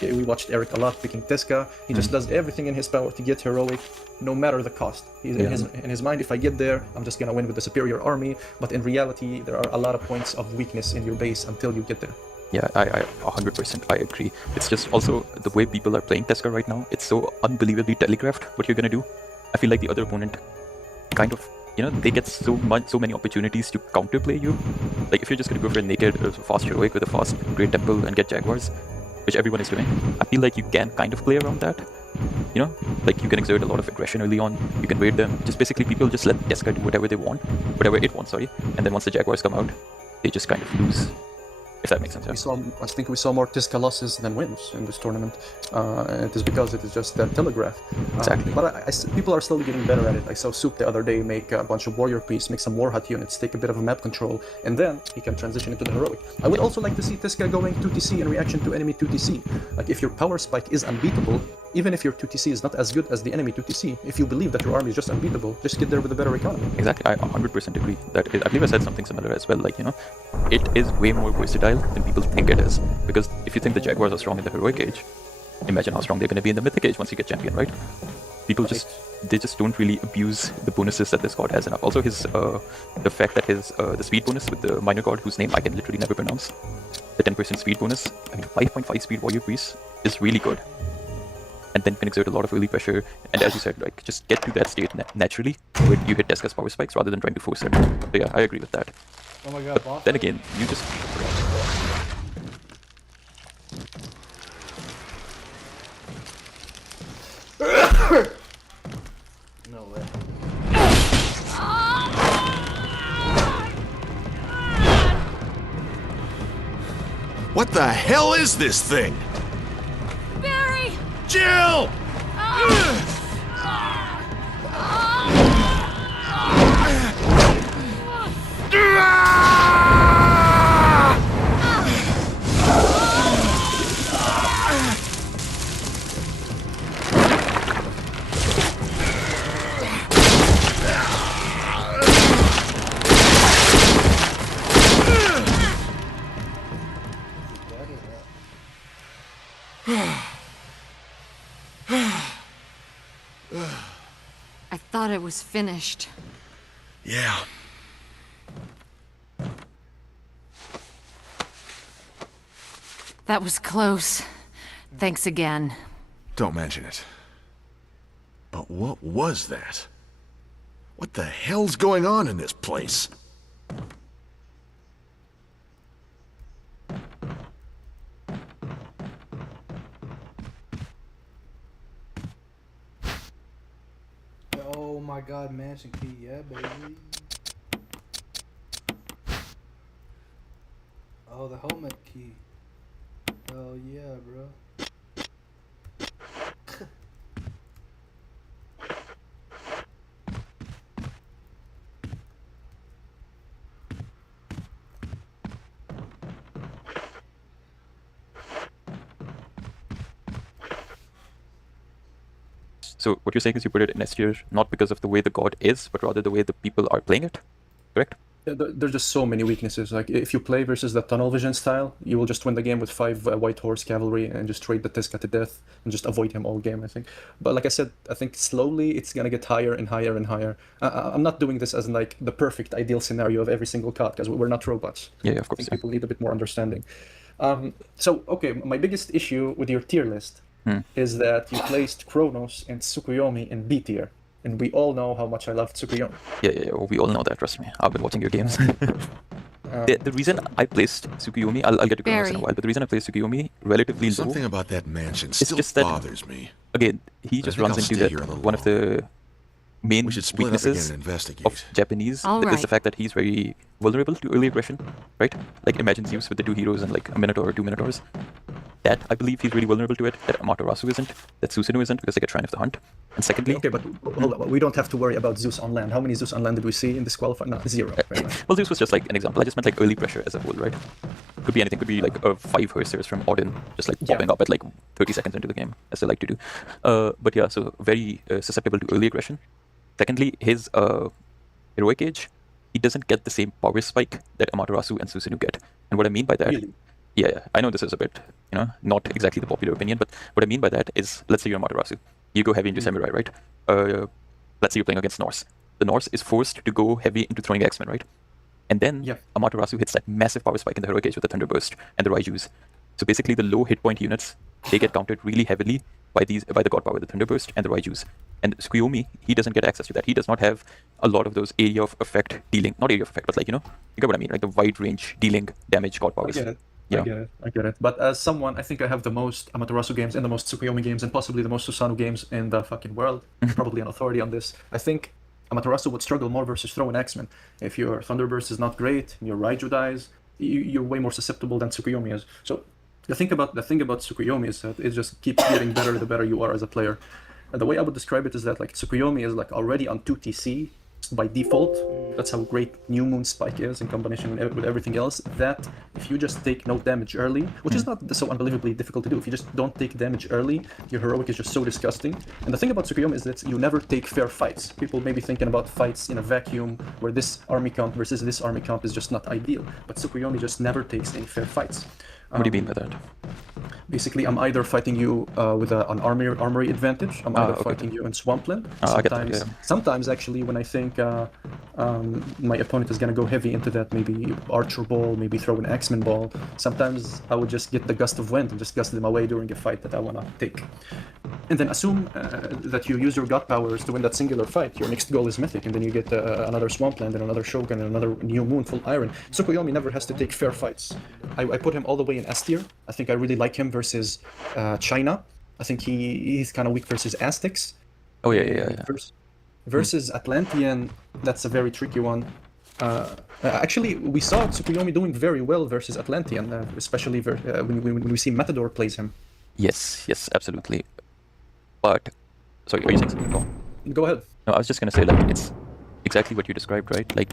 We watched Eric a lot picking Tiska. He just does everything in his power to get heroic, no matter the cost. He's in his mind, if I get there, I'm just gonna win with the superior army. But in reality, there are a lot of points of weakness in your base until you get there. Yeah, I 100% I agree. It's just also the way people are playing Tiska right now. It's so unbelievably telegraphed what you're gonna do. I feel like the other opponent kind of, they get so many opportunities to counterplay you. Like if you're just gonna go for a naked or fast heroic with a fast Great Temple and get Jaguars, which everyone is doing, I feel like you can kind of play around that. Like you can exert a lot of aggression early on. You can wait them. Just basically people just let Tiska do whatever it wants, and then once the Jaguars come out, they just kind of lose. If that makes sense. I think we saw more Tiska losses than wins in this tournament. It is because it is just that telegraph. Exactly. But people are slowly getting better at it. I saw Soup the other day make a bunch of warrior priests, make some warhat units, take a bit of a map control, and then he can transition into the heroic. I would also like to see Tiska going 2TC in reaction to enemy 2TC. Like if your power spike is unbeatable, even if your 2TC is not as good as the enemy 2TC, if you believe that your army is just unbeatable, just get there with a better economy. Exactly, I 100% agree. I believe I said something similar as well. Like, it is way more versatile than people think it is. Because if you think the Jaguars are strong in the heroic age, imagine how strong they're going to be in the mythic age once you get champion, right? People just don't really abuse the bonuses that this god has enough. Also, the fact that his the speed bonus with the minor god, whose name I can literally never pronounce, the 10% speed bonus, 5.5 speed warrior priest is really good. And then you can exert a lot of early pressure, and as you said, like just get to that state naturally where you hit Tiska's power spikes rather than trying to force it. So yeah, I agree with that. Oh my god, but then again, you just no way. What the hell is this thing? Barry! Jill! I thought it was finished. Yeah. That was close. Thanks again. Don't mention it. But what was that? What the hell's going on in this place? Oh my god, mansion key, yeah, baby. Oh, the helmet key. Hell yeah, bro. So what you're saying is you put it in S tier not because of the way the god is, but rather the way the people are playing it, correct? There's just so many weaknesses. Like if you play versus the tunnel vision style, you will just win the game with 5 white horse cavalry and just trade the Tiska to death and just avoid him all game, I think. But like I said, I think slowly it's gonna get higher and higher and higher. I'm not doing this as in like the perfect ideal scenario of every single card because we're not robots. Yeah, of course. I think people need a bit more understanding. So okay, my biggest issue with your tier list is that you placed Kronos and Tsukuyomi in B tier. And we all know how much I love Tsukuyomi. Yeah, we all know that, trust me. I've been watching your games. The reason I placed Tsukuyomi, I'll get to Kronos in a while, but the reason I placed Tsukuyomi relatively low... Something about that mansion still bothers me. Again, he just runs into that one of the main weaknesses of Japanese is the fact that he's very vulnerable to early aggression, right? Like imagine Zeus with the 2 heroes and like a Minotaur or 2 Minotaurs. That, I believe he's really vulnerable to it, that Amaterasu isn't, that Susanoo isn't, because they get Shrine of the Hunt. And secondly... Okay, but hold on, we don't have to worry about Zeus on land. How many Zeus on land did we see in this qualifier? No, 0. Well, Zeus was just like an example. I just meant like early pressure as a whole, right? Could be anything. Could be like 5 Hersers from Odin, just like popping up at like 30 seconds into the game, as they like to do. But yeah, so very susceptible to early aggression. Secondly, his heroic age, he doesn't get the same power spike that Amaterasu and Susanoo get. And what I mean by that... Really? Yeah, I know this is a bit, not exactly the popular opinion, but what I mean by that is, let's say you're Amaterasu. You go heavy into Samurai, right? Let's say you're playing against Norse. The Norse is forced to go heavy into throwing X-Men, right? And then Amaterasu hits that massive power spike in the heroic age with the Thunderburst and the Raijus. So basically the low hit point units, they get countered really heavily by the God Power, the Thunderburst and the Raijus. And Tsukuyomi, he doesn't get access to that. He does not have a lot of those area of effect dealing, not area of effect, but like, you get what I mean, like the wide range dealing damage God Powers. I get it. But as someone, I think I have the most Amaterasu games and the most Tsukuyomi games and possibly the most Susanoo games in the fucking world. Probably an authority on this. I think Amaterasu would struggle more versus throwing X-Men. If your Thunderburst is not great, your Raiju dies, you're way more susceptible than Tsukuyomi is. So the thing about Tsukuyomi is that it just keeps getting better the better you are as a player. And the way I would describe it is that like Tsukuyomi is like already on 2TC by default. That's how great New Moon Spike is in combination with everything else. That if you just take no damage early, which is not so unbelievably difficult to do, if you just don't take damage early, your heroic is just so disgusting. And the thing about Tsukuyomi is that you never take fair fights. People may be thinking about fights in a vacuum where this army count versus this army count is just not ideal. But Tsukuyomi just never takes any fair fights. What do you mean by that? Basically, I'm either fighting you with an armory advantage. I'm either fighting you in Swampland. Sometimes, actually, when I think my opponent is going to go heavy into that, maybe Archer Ball, maybe throw an X-Men Ball, sometimes I would just get the Gust of Wind and just gust them away during a fight that I want to take. And then assume that you use your God Powers to win that singular fight. Your next goal is Mythic, and then you get another Swampland and another Shogun and another New Moon full Iron. Tsukuyomi never has to take fair fights. I put him all the way in S tier. I think I really like him versus China. I think he's kind of weak versus Aztecs. Oh yeah. Versus Atlantean, that's a very tricky one. Actually, we saw Tsukuyomi doing very well versus Atlantean, especially when we see Matador plays him. Yes, absolutely. But, sorry, are you saying something? Go ahead. No, I was just gonna say, like, it's exactly what you described, right? Like,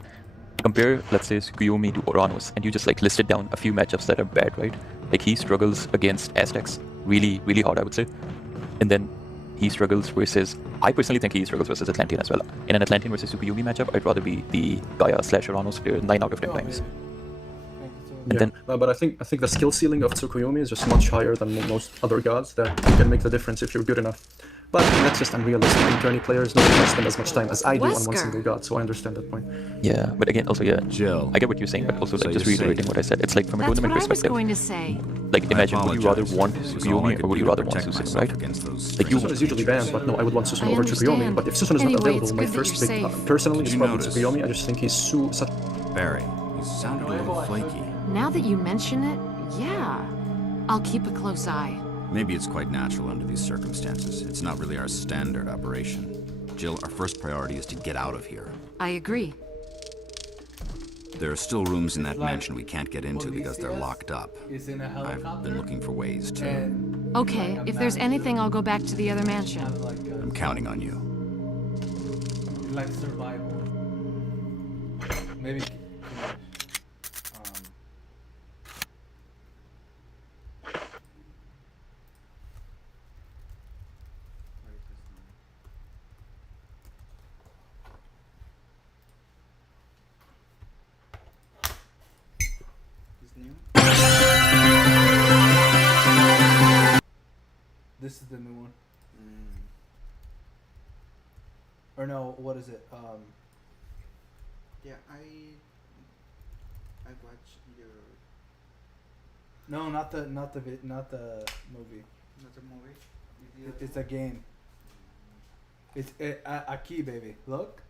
compare, let's say, Tsukuyomi to Oranos, and you just like listed down a few matchups that are bad, right? Like he struggles against Aztecs really, really hard, I would say. And then he struggles versus, I personally think he struggles versus Atlantean as well. In an Atlantean versus Tsukuyomi matchup, I'd rather be the Gaia/Oranos player 9 out of 10 times. And then, but I think the skill ceiling of Tsukuyomi is just much higher than most other gods that you can make the difference if you're good enough. But that's just unrealistic. In tourney players, nobody can spend as much time as I do on one single god, so I understand that point. Yeah, but again, also, Jill, I get what you're saying, but also, like, just reiterating what I said. It's like, from a That's tournament what I was perspective, going to say. like, imagine, would you rather want Tsukuyomi or would you rather want Susanoo, right? Like, Susanoo is usually banned, but no, I would want Susanoo over Tsukuyomi. But if Susanoo is not available, my first pick, personally, is probably Tsukuyomi. I just think he's such... Barry, you sounded a little flaky. Now that you mention it, yeah. I'll keep a close eye. Maybe it's quite natural under these circumstances. It's not really our standard operation. Jill, our first priority is to get out of here. I agree. There are still rooms in that mansion we can't get into because they're locked up. I've been looking for ways to... Okay, if there's anything, I'll go back to the other mansion. I'm counting on you. Like survival. Maybe... This is the new one. Or no, what is it? Yeah, I watched your. No, not the movie. Not the movie. It's a game. It's a key, baby. Look.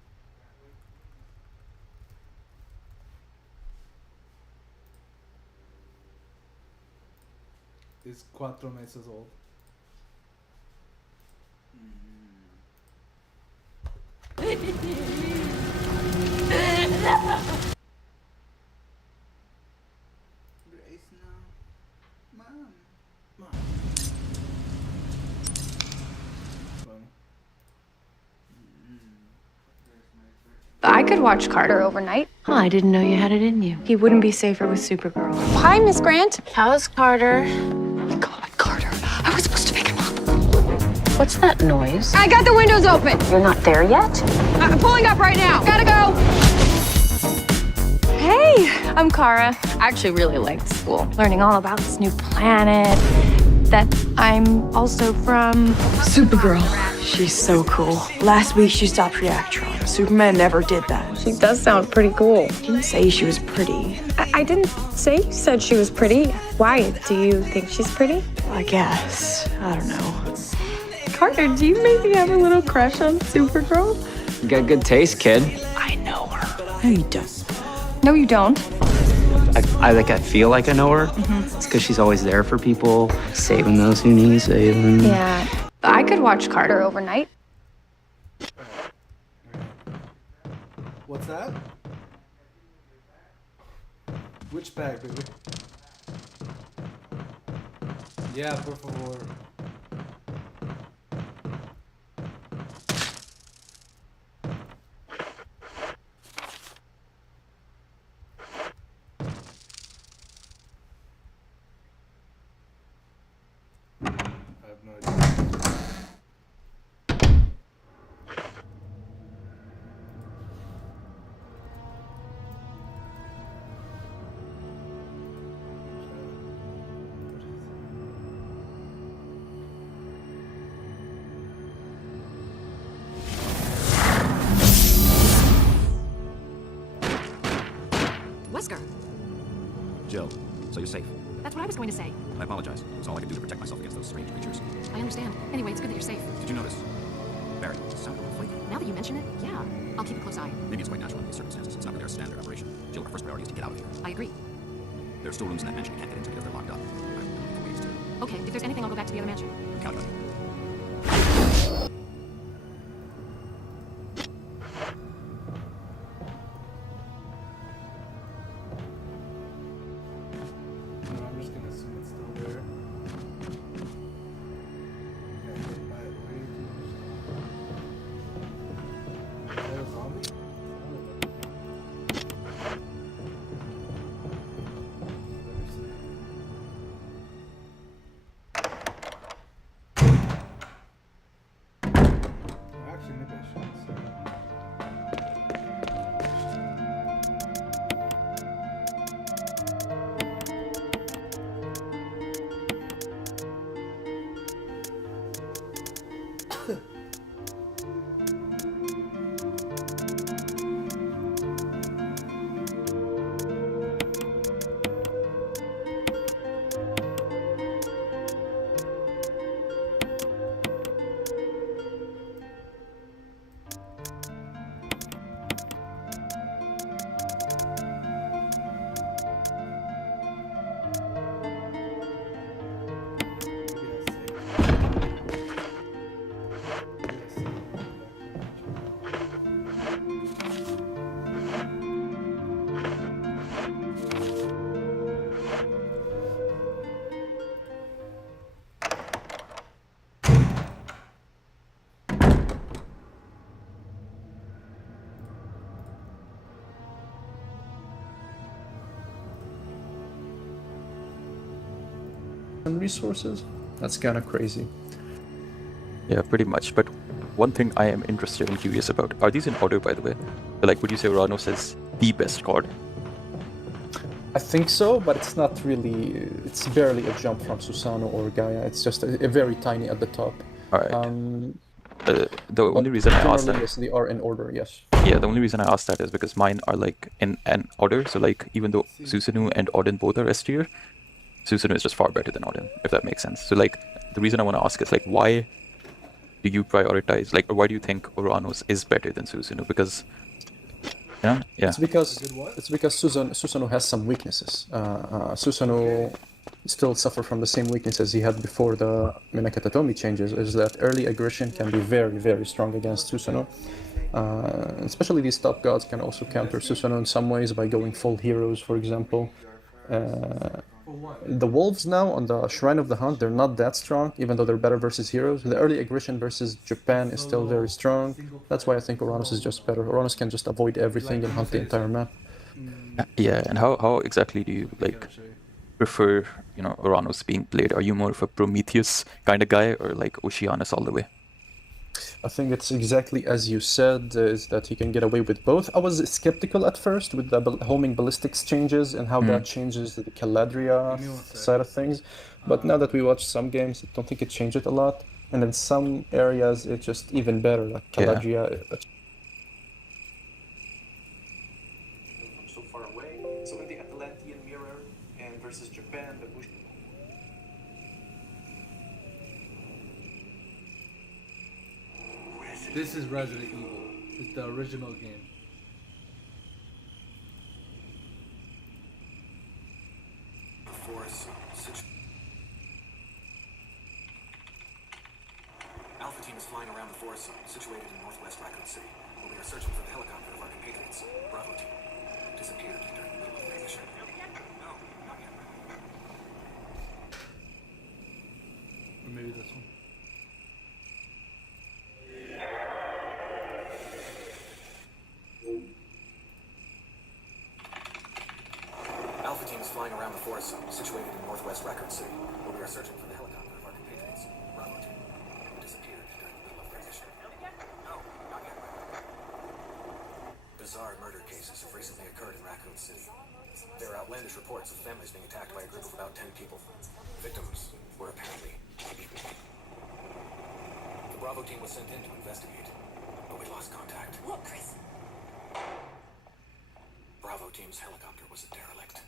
It's 4 meses old. Grace, no. Mom. could watch Carter overnight. Oh, I didn't know you had it in you. He wouldn't be safer with Supergirl. Hi, Miss Grant. How's Carter? Carter, I was supposed to pick him up. What's that noise? I got the windows open. You're not there yet? I'm pulling up right now. Gotta go. Hey, I'm Kara. I actually really liked school. Learning all about this new planet that I'm also from. Supergirl. She's so cool. Last week she stopped Reactron. Superman never did that. She does sound pretty cool. Didn't say she was pretty. I didn't say you said she was pretty. Why? Do you think she's pretty? I guess. I don't know. Carter, do you maybe have a little crush on Supergirl? You got good taste, kid. I know her. No, you don't. No, you don't. I feel like I know her. It's because she's always there for people, saving those who need saving. Yeah. I could watch Carter overnight. What's that? Which pack, baby? Yeah, por favor. Wesker. Jill, so you're safe. That's what I was going to say. I apologize. It's all I could do to protect myself against those strange creatures. I understand. Anyway, it's good that you're safe. Did you notice? Barry, it sounded a little flaky. Now that you mention it, yeah. I'll keep a close eye. Maybe it's quite natural in these circumstances. It's not really our standard operation. Jill, our first priority is to get out of here. I agree. There are still rooms in that mansion we can't get into because they're locked up. I've been looking for ways to Okay, if there's anything, I'll go back to the other mansion. count on you. I'm just gonna assume it's still there. Is that a zombie? Actually, maybe I shouldn't say that. And resources? That's kind of crazy. Yeah, pretty much. But one thing I am interested and curious about, are these in order, by the way? Like, would you say Uranos is the best card? I think so, but it's not really. It's barely a jump from Susano or Gaia. It's just a very tiny at the top. Alright. The only reason I asked that, yes, they are in order, yes. yeah, the only reason I asked that is because mine are like in an order. So like, even though Susanoo and Odin both are S tier, Susanoo is just far better than Odin, if that makes sense. So like, the reason I want to ask is like, why do you prioritize, like, or why do you think Uranos is better than Susanoo? Because, yeah. It's because Susanoo has some weaknesses. Susanoo still suffer from the same weaknesses he had before the Minakatatomi changes, is that early aggression can be very, very strong against Susanoo. Especially these top gods can also counter Susanoo in some ways by going full heroes, for example. The wolves now on the Shrine of the Hunt, they're not that strong, even though they're better versus heroes. The early aggression versus Japan is still very strong. That's why I think Uranus is just better. Uranus can just avoid everything and hunt the entire map. Yeah, and how exactly do you like prefer, you know, Uranus being played? Are you more of a Prometheus kind of guy, or like Oceanus all the way? I think it's exactly as you said, is that he can get away with both. I was skeptical at first with the homing ballistics changes and how that changes the Caladria side of things. But now that we watched some games, I don't think it changed it a lot. And in some areas, it's just even better, like Caladria. From so far away. So in the Atlantean mirror and versus Japan, the Bush. This is Resident Evil. It's the original game. Alpha team is flying around the forest zone situated in northwest Raccoon City, where we are searching for the helicopter of our compatriots. Bravo team disappeared during the middle of their mission. No, not yet. Or maybe this one. Alpha team is flying around the forest zone situated in northwest Raccoon City, where we are searching for the helicopter of our compatriots. Bravo team disappeared during the middle of their mission. No, not yet. Bizarre murder cases have recently occurred in Raccoon City. There are outlandish reports of families being attacked by a group of about 10 people. Victims were apparently beaten. The Bravo team was sent in to investigate, but we lost contact. Look, Chris. Bravo team's helicopter was a derelict.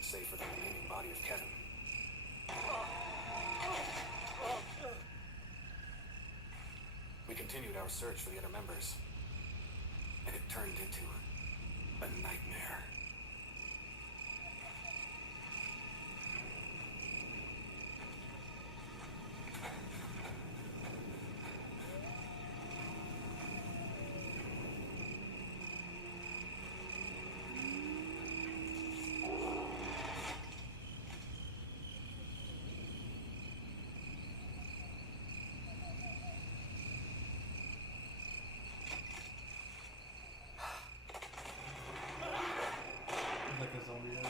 Save for the remaining body of Kevin. We continued our search for the other members, and it turned into a nightmare. Like a zombie.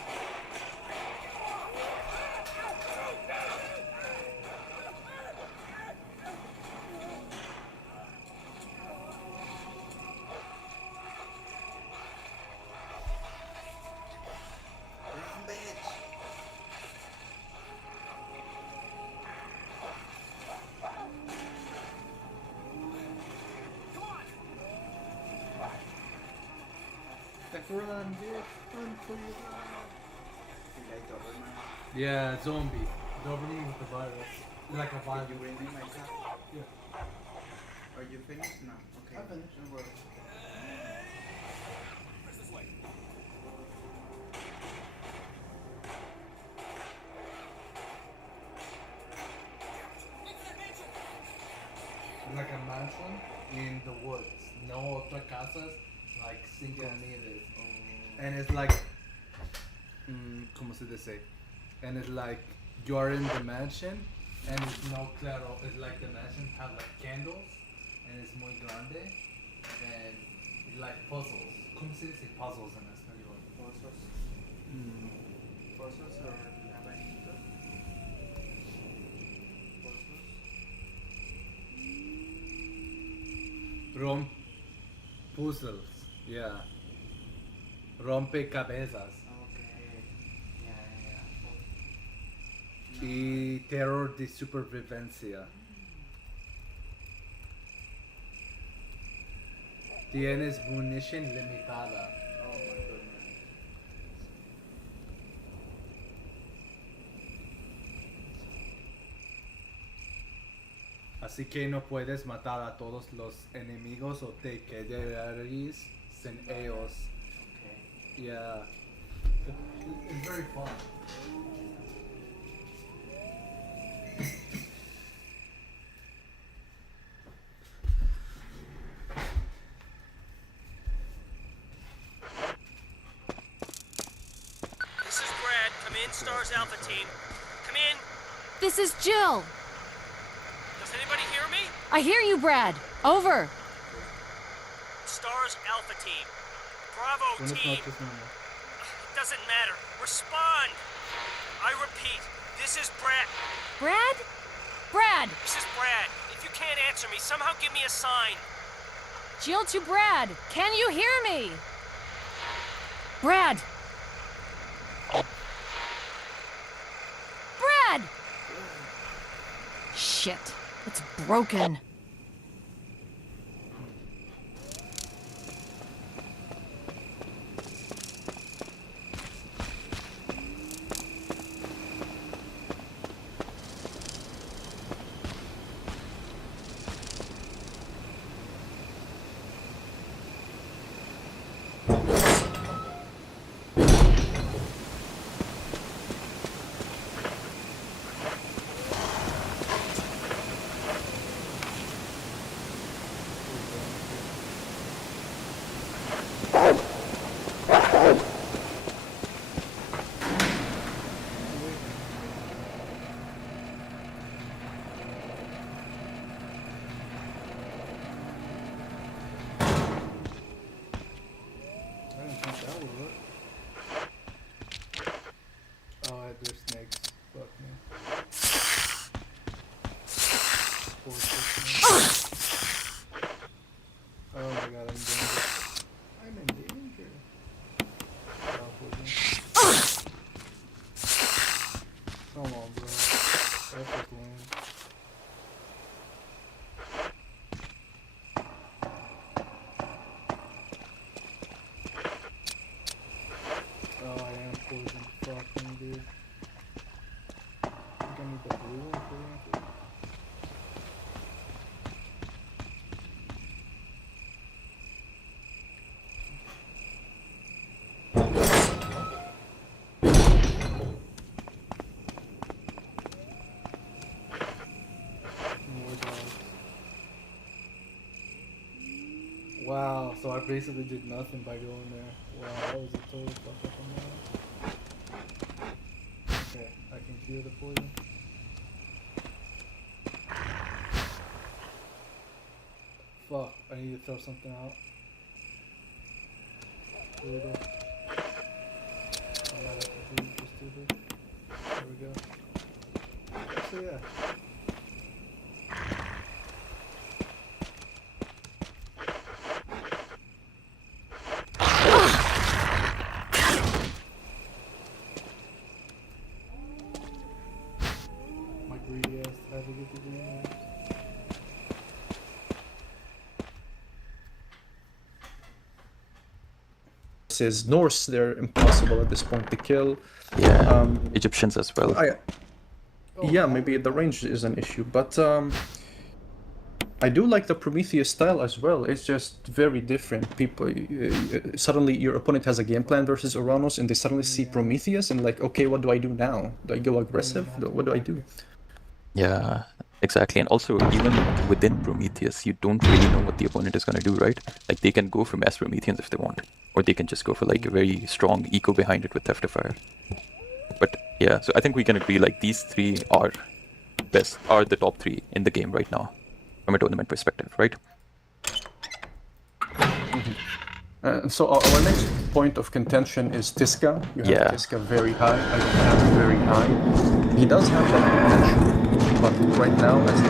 Run, dude. Run for your life. Yeah, zombie. Doberman with the virus. Like a virus. You bring me my cup? Yeah. Are you finished? No. Okay. I'm finished. Don't worry. Like a mansion in the woods. No other casas, like 5 meters. And it's like, ¿cómo se dice? And it's like you are in the mansion and it's no claro. It's like the mansion have like candles and it's muy grande and it's like puzzles. ¿Cómo se dice puzzles en español? Pozos. Pozos or laberintos. Pozos. Puzzles, yeah. Rompecabezas. Okay. Yeah. Y terror de supervivencia. Tienes munición limitada. Oh my goodness. Así que no puedes matar a todos los enemigos o te quedarías sin ellos. Okay. Yeah. It's very fun. Stars Alpha Team. Come in. This is Jill. Does anybody hear me? I hear you, Brad. Over. Stars Alpha Team. Bravo When it's Team. not just normal. It doesn't matter. Respond. I repeat, this is Brad. Brad? Brad! This is Brad. If you can't answer me, somehow give me a sign. Jill to Brad. Can you hear me? Brad! Brad! Shit. It's broken. Wow, so I basically did nothing by going there. Wow, that was a total fuck up on that. Okay, I can cure the poison. Fuck, I need to throw something out. Brutal. I might have to do just do this. There we go. So yeah. Is Norse, they're impossible at this point to kill. Yeah, Egyptians as well. Yeah, maybe the range is an issue, but I do like the Prometheus style as well. It's just very different. People suddenly your opponent has a game plan versus Uranus, and they suddenly see Prometheus and like, okay, what do I do now? Do I go aggressive? What do I do? Yeah, exactly. And also, even within Prometheus, you don't really know what the opponent is going to do, right? Like, they can go for mass Prometheans if they want, or they can just go for like a very strong eco behind it with Theft of Fire. But yeah, so I think we can agree like these three are the top three in the game right now, from a tournament perspective, right? So our next point of contention is Tiska. You have Tiska very high, I have him very high. He does have that potential, but right now, as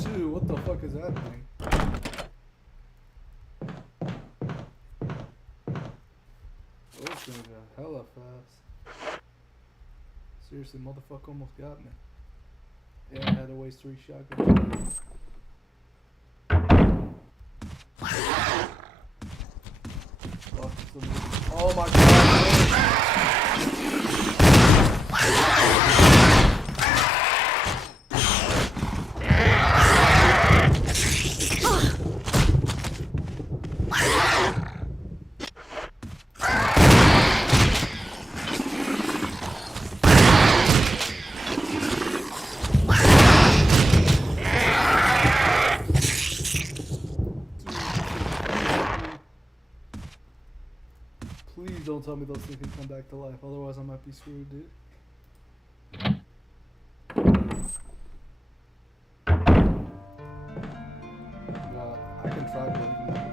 Dude, what the fuck is that thing? Those things are hella fast. Seriously, motherfucker almost got me. Yeah, I had to waste 3 shotguns. Oh my god! don't tell me those things can come back to life. Otherwise, I might be screwed, dude. Well, I can try believing the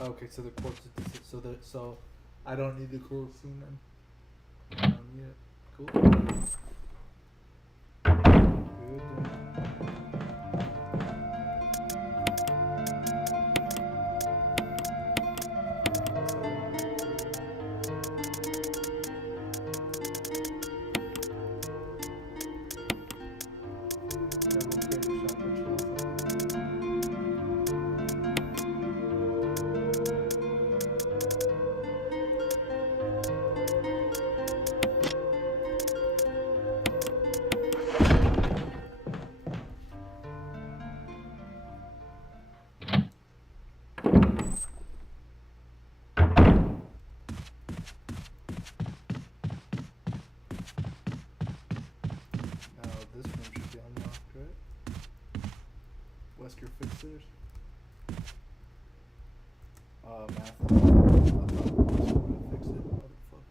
Okay, so the corpse is so I don't need the corpse scene then. I don't need it. Cool. Good. Wesker fixers. Math. I thought we were gonna fix it. What the fuck?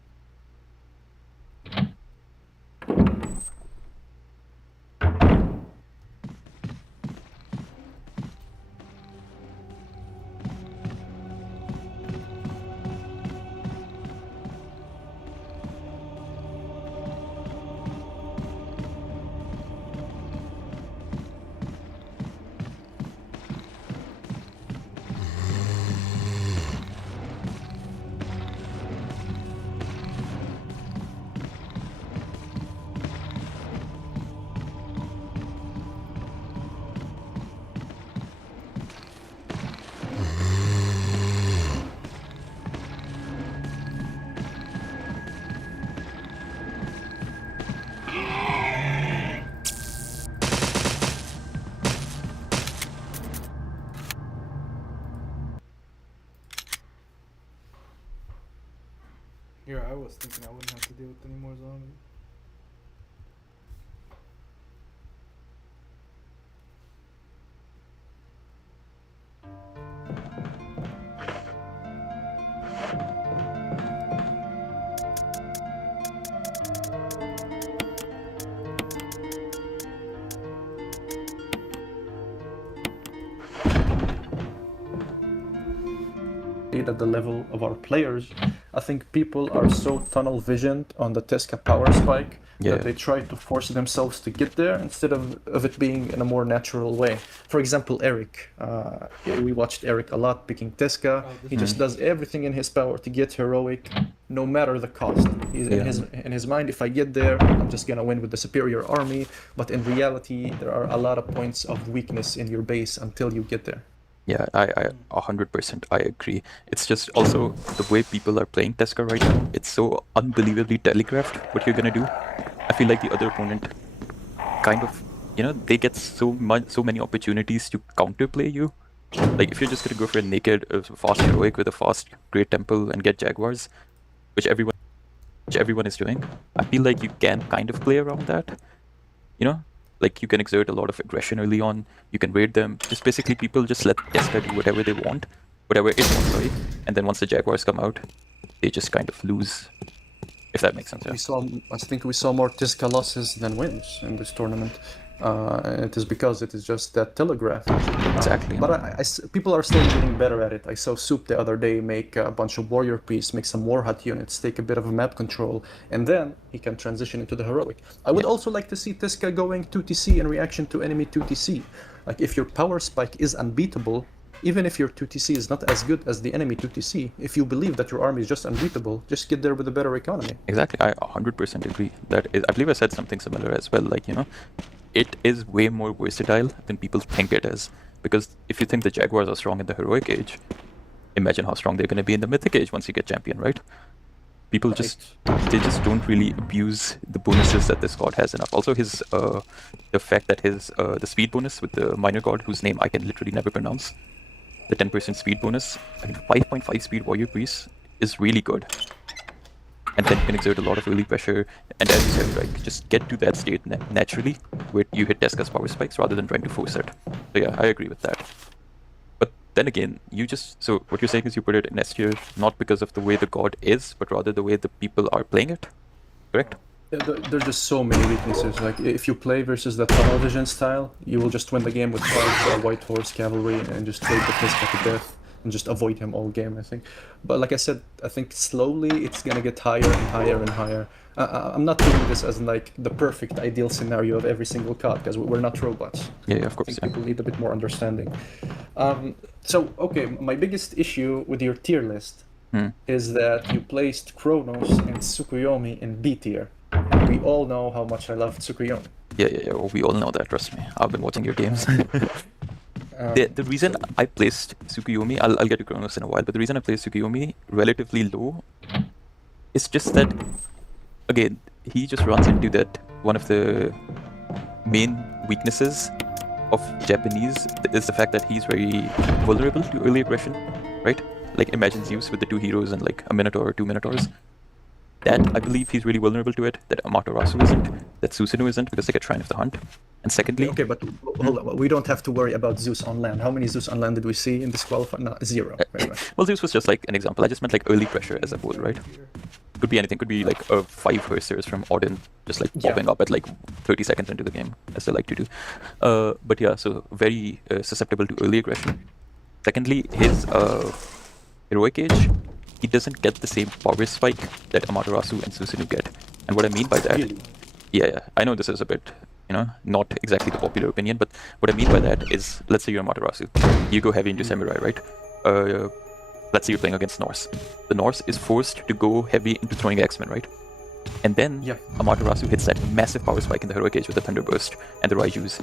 Here, I was thinking I wouldn't have to deal with any more zombies. At the level of our players, I think people are so tunnel visioned on the Tesca power spike that they try to force themselves to get there instead of it being in a more natural way. For example, Eric. We watched Eric a lot picking Tesca. He just does everything in his power to get heroic, no matter the cost. He's in his mind, if I get there, I'm just gonna win with the superior army. But in reality, there are a lot of points of weakness in your base until you get there. Yeah, I 100% I agree. It's just also the way people are playing Tesca right now. It's so unbelievably telegraphed what you're gonna do. I feel like the other opponent kind of, they get so many opportunities to counterplay you. Like if you're just gonna go for a naked, fast heroic with a fast Great Temple and get Jaguars, which everyone is doing, I feel like you can kind of play around that. Like you can exert a lot of aggression early on, you can raid them, just basically people just let Tesca do whatever they want, whatever it wants, sorry, and then once the Jaguars come out, they just kind of lose, if that makes sense. Yeah. I think we saw more Tesca losses than wins in this tournament. It is because it is just that telegraph. Exactly. But people are still getting better at it. I saw Soup the other day make a bunch of warrior priests, make some warhat units, take a bit of map control, and then he can transition into the heroic. I would also like to see Tiska going 2TC in reaction to enemy 2TC. Like, if your power spike is unbeatable, even if your 2TC is not as good as the enemy 2TC, if you believe that your army is just unbeatable, just get there with a better economy. Exactly, I 100% agree. That is, I believe I said something similar as well. Like, you know, it is way more versatile than people think it is. Because if you think the Jaguars are strong in the heroic age, imagine how strong they're going to be in the mythic age once you get champion, right? People they just don't really abuse the bonuses that this god has enough. Also, his the fact that his the speed bonus with the minor god, whose name I can literally never pronounce, the 10% speed bonus, I mean 5.5 speed warrior priest is really good. And then you can exert a lot of early pressure, and as you said, like, just get to that state naturally, where you hit Teska's power spikes rather than trying to force it. So yeah, I agree with that. But then again, so what you're saying is you put it in S tier, not because of the way the god is, but rather the way the people are playing it, correct? There's just so many weaknesses. Like, if you play versus the tunnel vision style, you will just win the game with 5 white horse cavalry and just trade the Teska to death. And just avoid him all game, I think. But like I said, I think slowly it's gonna get higher and higher and higher. I'm not doing this as like the perfect ideal scenario of every single card, because we're not robots. Yeah, of course. I think people need a bit more understanding. So, okay, my biggest issue with your tier list is that you placed Kronos and Tsukuyomi in B tier. And we all know how much I love Tsukuyomi. Yeah, well, we all know that, trust me. I've been watching your games. The reason I placed Tsukuyomi, I'll get to Kronos in a while, but the reason I placed Tsukuyomi relatively low is just that, again, he just runs into that one of the main weaknesses of Japanese is the fact that he's very vulnerable to early aggression, right? Like, imagine Zeus with the 2 heroes and like a Minotaur or 2 Minotaurs. That, I believe he's really vulnerable to it, that Amaterasu isn't, that Susanoo isn't, because they get Shrine of the Hunt. And secondly... Okay, but hold on, we don't have to worry about Zeus on land. How many Zeus on land did we see in this qualifier? No, 0. Well, Zeus was just like an example. I just meant like early pressure as a whole, right? Could be anything. Could be like 5 Hersers from Odin just like popping up at like 30 seconds into the game, as they like to do. But yeah, so very susceptible to early aggression. Secondly, his heroic age, he doesn't get the same power spike that Amaterasu and Susanoo get. And what I mean by that... Really? Yeah, I know this is a bit, you know, not exactly the popular opinion, but what I mean by that is, let's say you're Amaterasu. You go heavy into Samurai, right? Let's say you're playing against Norse. The Norse is forced to go heavy into throwing X-Men, right? And then Amaterasu hits that massive power spike in the heroic age with the Thunderburst and the Raijus.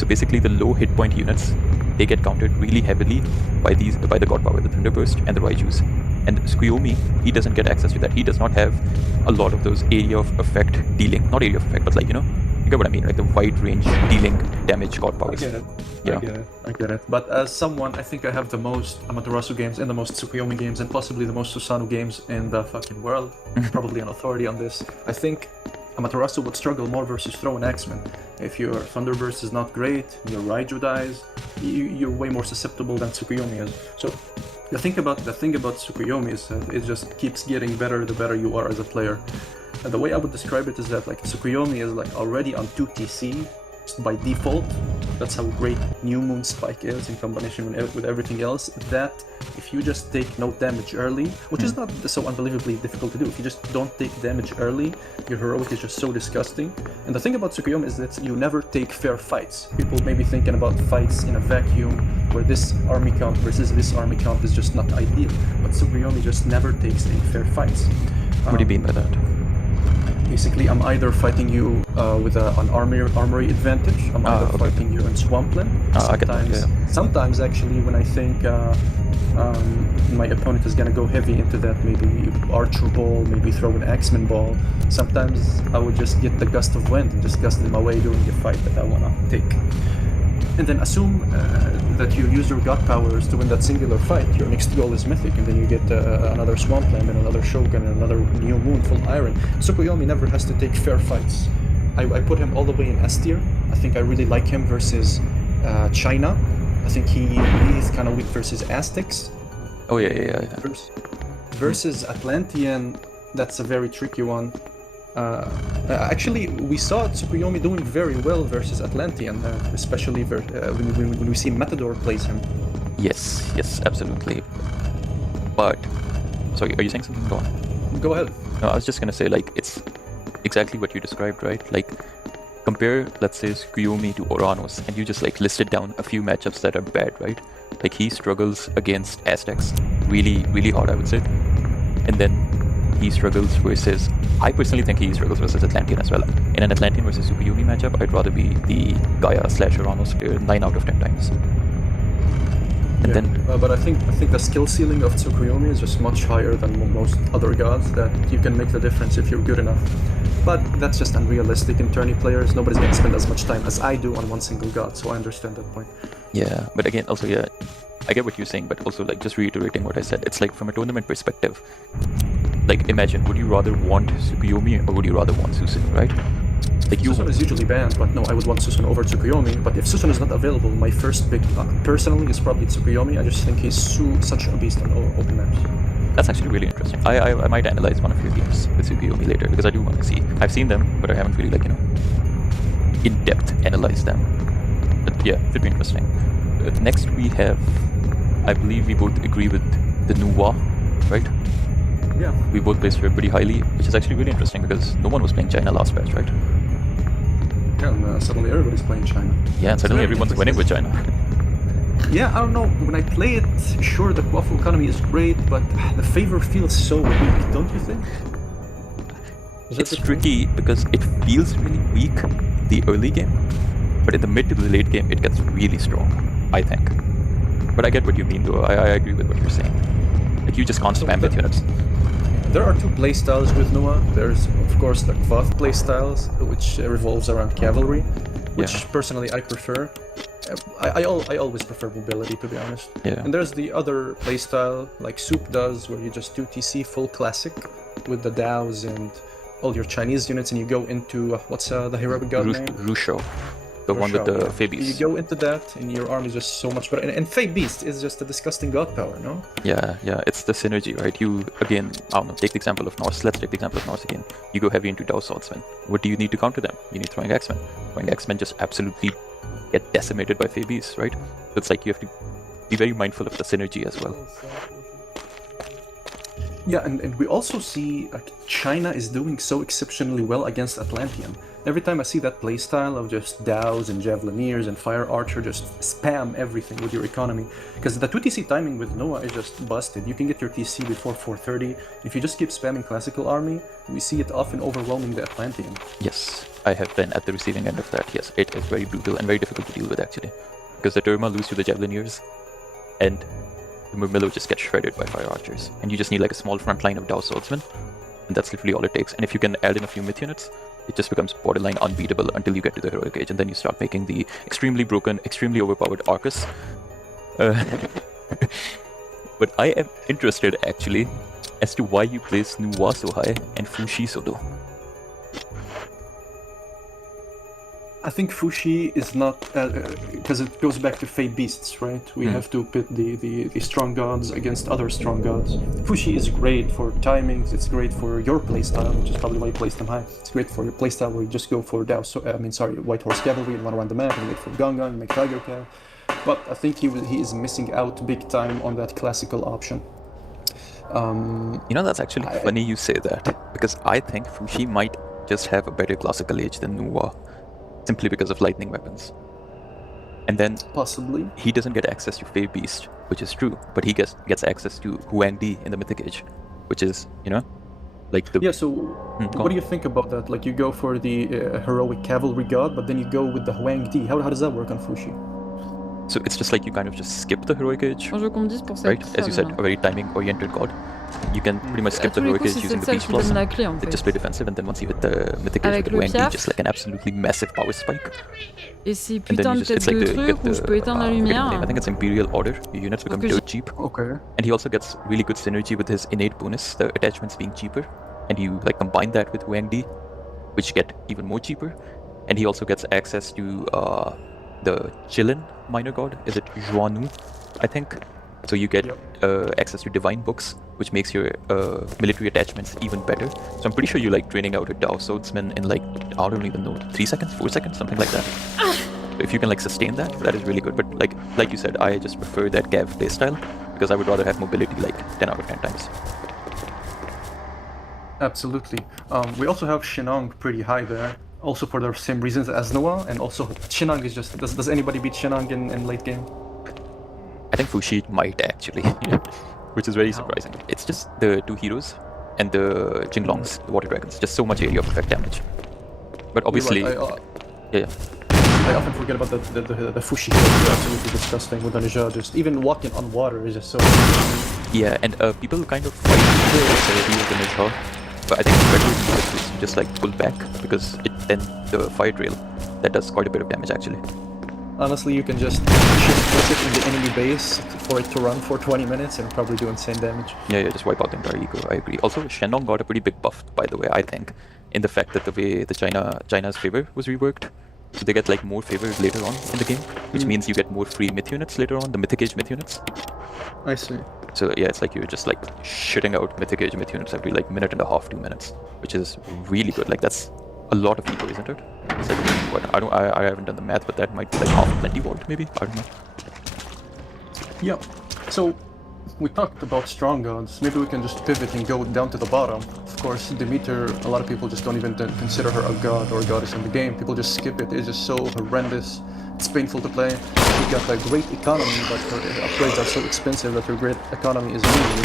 So basically the low hit point units, they get countered really heavily by the god power, the Thunderburst and the Raijus. And Tsukuyomi, he doesn't get access to that. He does not have a lot of those area of effect dealing, not area of effect, but like, you know, you get what I mean, like the wide range dealing damage god powers. I get it. Yeah. I get it. But as someone, I think I have the most Amaterasu games and the most Tsukuyomi games and possibly the most Susanoo games in the fucking world. Probably an authority on this. I think Amaterasu would struggle more versus throwing X-Men. If your Thunderburst is not great, your Raiju dies, you're way more susceptible than Tsukuyomi is. So the thing about Tsukuyomi is that it just keeps getting better the better you are as a player. And the way I would describe it is that like Tsukuyomi is like already on 2TC by default. That's how great New Moon Spike is in combination with everything else. That if you just take no damage early, which is not so unbelievably difficult to do, if you just don't take damage early, your heroic is just so disgusting. And the thing about Tsukuyomi is that you never take fair fights. People may be thinking about fights in a vacuum where this army count versus this army count is just not ideal. But Tsukuyomi just never takes any fair fights. What do you mean by that? Basically, I'm either fighting you with an armory advantage, I'm either fighting you in Swampland. Sometimes actually, when I think my opponent is gonna go heavy into that, maybe Archer Ball, maybe throw an X-Men Ball, sometimes I would just get the Gust of Wind and just gust in my way during the fight that I wanna take. And then assume that you use your god powers to win that singular fight. Your next goal is Mythic, and then you get another Swampland and another Shogun and another New Moon full Iron. Tsukuyomi never has to take fair fights. I put him all the way in S tier. I think I really like him versus China. I think he's kind of weak versus Aztecs. Oh yeah. Versus Atlantean, that's a very tricky one. Actually, we saw Tsukuyomi doing very well versus Atlantean, especially when we see Matador plays him. Yes, yes, absolutely. But, sorry, are you saying something? Go on. Go ahead. No, I was just gonna say, like, it's exactly what you described, right? Like, compare, let's say, Tsukuyomi to Oranos, and you just, like, listed down a few matchups that are bad, right? Like, he struggles against Aztecs really, really hard, I would say. And then he struggles versus... I personally think he struggles versus Atlantean as well. In an Atlantean versus Tsukuyomi matchup, I'd rather be the Gaia/Oranos player 9 out of 10 times. And then, but I think the skill ceiling of Tsukuyomi is just much higher than most other gods, that you can make the difference if you're good enough. But that's just unrealistic in tourney players. Nobody's going to spend as much time as I do on one single god, so I understand that point. yeah, but again, also, yeah, I get what you're saying, but also, like, just reiterating what I said, it's like, from a tournament perspective, like, imagine, would you rather want Tsukuyomi or would you rather want Susun, right? Like, Susun is usually banned, but no, I would want Susun over Tsukuyomi. But if Susun is not available, my first pick, personally, is probably Tsukuyomi. I just think he's such a beast on open maps. That's actually really interesting. I might analyze one of your games with Tsukuyomi later, because I do want to see. I've seen them, but I haven't really, like, you know, in-depth analyzed them. But yeah, should be interesting. Next we have, I believe we both agree with the Noob, right? Yeah. We both placed her pretty highly, which is actually really interesting because no one was playing China last patch, right? Yeah, and suddenly everybody's playing China. Yeah, and suddenly everyone's winning with China. Yeah, I don't know. When I play it, sure, the Quaffle economy is great, but the favor feels so weak, don't you think? It's tricky because it feels really weak the early game, but in the mid to the late game, it gets really strong, I think. But I get what you mean, though. I agree with what you're saying. Like, you just can't spam with units. There are two playstyles with Noah. There's, of course, the Kvath playstyles, which revolves around cavalry, which personally I prefer. I always prefer mobility, to be honest. Yeah. And there's the other playstyle, like Soup does, where you just do TC full classic with the Daos and all your Chinese units, and you go into, what's the heroic god name? Rusho. The one with the Fey Beast. You go into that, and your army is just so much better. And Fey Beast is just a disgusting god power, no? Yeah, it's the synergy, right? You, again, I don't know, take the example of Norse. Let's take the example of Norse again. You go heavy into Dao Swordsmen. What do you need to counter them? You need Throwing Axemen. Throwing Axemen just absolutely get decimated by Fey Beasts, right? So it's like you have to be very mindful of the synergy as well. Yeah, and we also see like China is doing so exceptionally well against Atlantean. Every time I see that playstyle of just Daos and Javelineers and Fire Archer, just spam everything with your economy. Because the 2TC timing with Noah is just busted. You can get your TC before 4:30. If you just keep spamming classical army, we see it often overwhelming the Atlantean. Yes, I have been at the receiving end of that. Yes, it is very brutal and very difficult to deal with, actually. Because the Terma lose to the Javelineers, and the Murmillo just gets shredded by Fire Archers. And you just need like a small front line of Dao Swordsmen, and that's literally all it takes. And if you can add in a few myth units, it just becomes borderline unbeatable until you get to the Heroic Age, and then you start making the extremely broken, extremely overpowered Arcus. But I am interested, actually, as to why you place Nuwa so high and Fushi so low. I think Fushi is not, because it goes back to Fey Beasts, right? We have to pit the strong gods against other strong gods. Fushi is great for timings, it's great for your playstyle, which is probably why you place them high. It's great for your playstyle where you just go for White Horse Cavalry and run around the map and wait for Gungan, make Tiger Cav. But I think he is missing out big time on that classical option. You know, that's actually funny you say that, because I think Fushi might just have a better classical age than Nuwa, simply because of lightning weapons. And then possibly he doesn't get access to Fey Beast, which is true, but he gets access to Huangdi in the Mythic Age, which is, you know, like the... Yeah, so what do you think about that? Like, you go for the heroic cavalry god, but then you go with the Huangdi. How does that work on Fushi? So it's just like you kind of just skip the Heroic Age, Je veux qu'on me dise pour ça, right? As you said, a very timing-oriented god. You can pretty much skip the Heroic Age using the Beast Blossom. They just play defensive, and then once you hit the Mythic Age with the Huangdi, just like an absolutely massive power spike. Et ces putains de têtes de trucs où je peux éteindre la lumière. I think it's Imperial Order. Your units become dirt cheap. Okay. And he also gets really good synergy with his innate bonus, the attachments being cheaper. And you like combine that with Huangdi, which get even more cheaper. And he also gets access to the Jilin minor god. Is it Juanu, I think? So you get access to divine books, which makes your military attachments even better. So I'm pretty sure you're like training out a Dao swordsman in like, I don't even know, 3 seconds, 4 seconds, something like that. If you can like sustain that, that is really good. But like you said, I just prefer that Gav playstyle because I would rather have mobility like 10 out of 10 times. Absolutely. We also have Shenong pretty high there, also for the same reasons as Noah, and also Shenong is just, does anybody beat Shenong in late game? I think Fushi might actually, which is very surprising. It's just the 2 heroes and the Jinglongs, the water dragons, just so much area of effect damage. But obviously, yeah. I often forget about the Fushi hero. It's absolutely disgusting with the Nija. Just even walking on water is just so. Yeah, and people kind of fight the Nija, but I think it's better to just like pull back because then the fire drill that does quite a bit of damage actually. Honestly, you can just shift it in the enemy base for it to run for 20 minutes and probably do insane damage. Yeah, just wipe out the entire eco, I agree. Also, Shenong got a pretty big buff, by the way, I think, in the fact that the way the China's favor was reworked. So they get like more favor later on in the game, which means you get more free myth units later on, the mythic age myth units. I see. So yeah, it's like you're just like shitting out mythic age myth units every like minute and a half, 2 minutes, which is really good. Like that's a lot of eco, isn't it? It's like, what, I haven't done the math, but that might be like half plenty volt maybe, I don't know. Yeah, so we talked about strong gods, maybe we can just pivot and go down to the bottom. Of course, Demeter, a lot of people just don't even consider her a god or a goddess in the game. People just skip it, it's just so horrendous. It's painful to play. She got a great economy, but her upgrades are so expensive that her great economy is needed.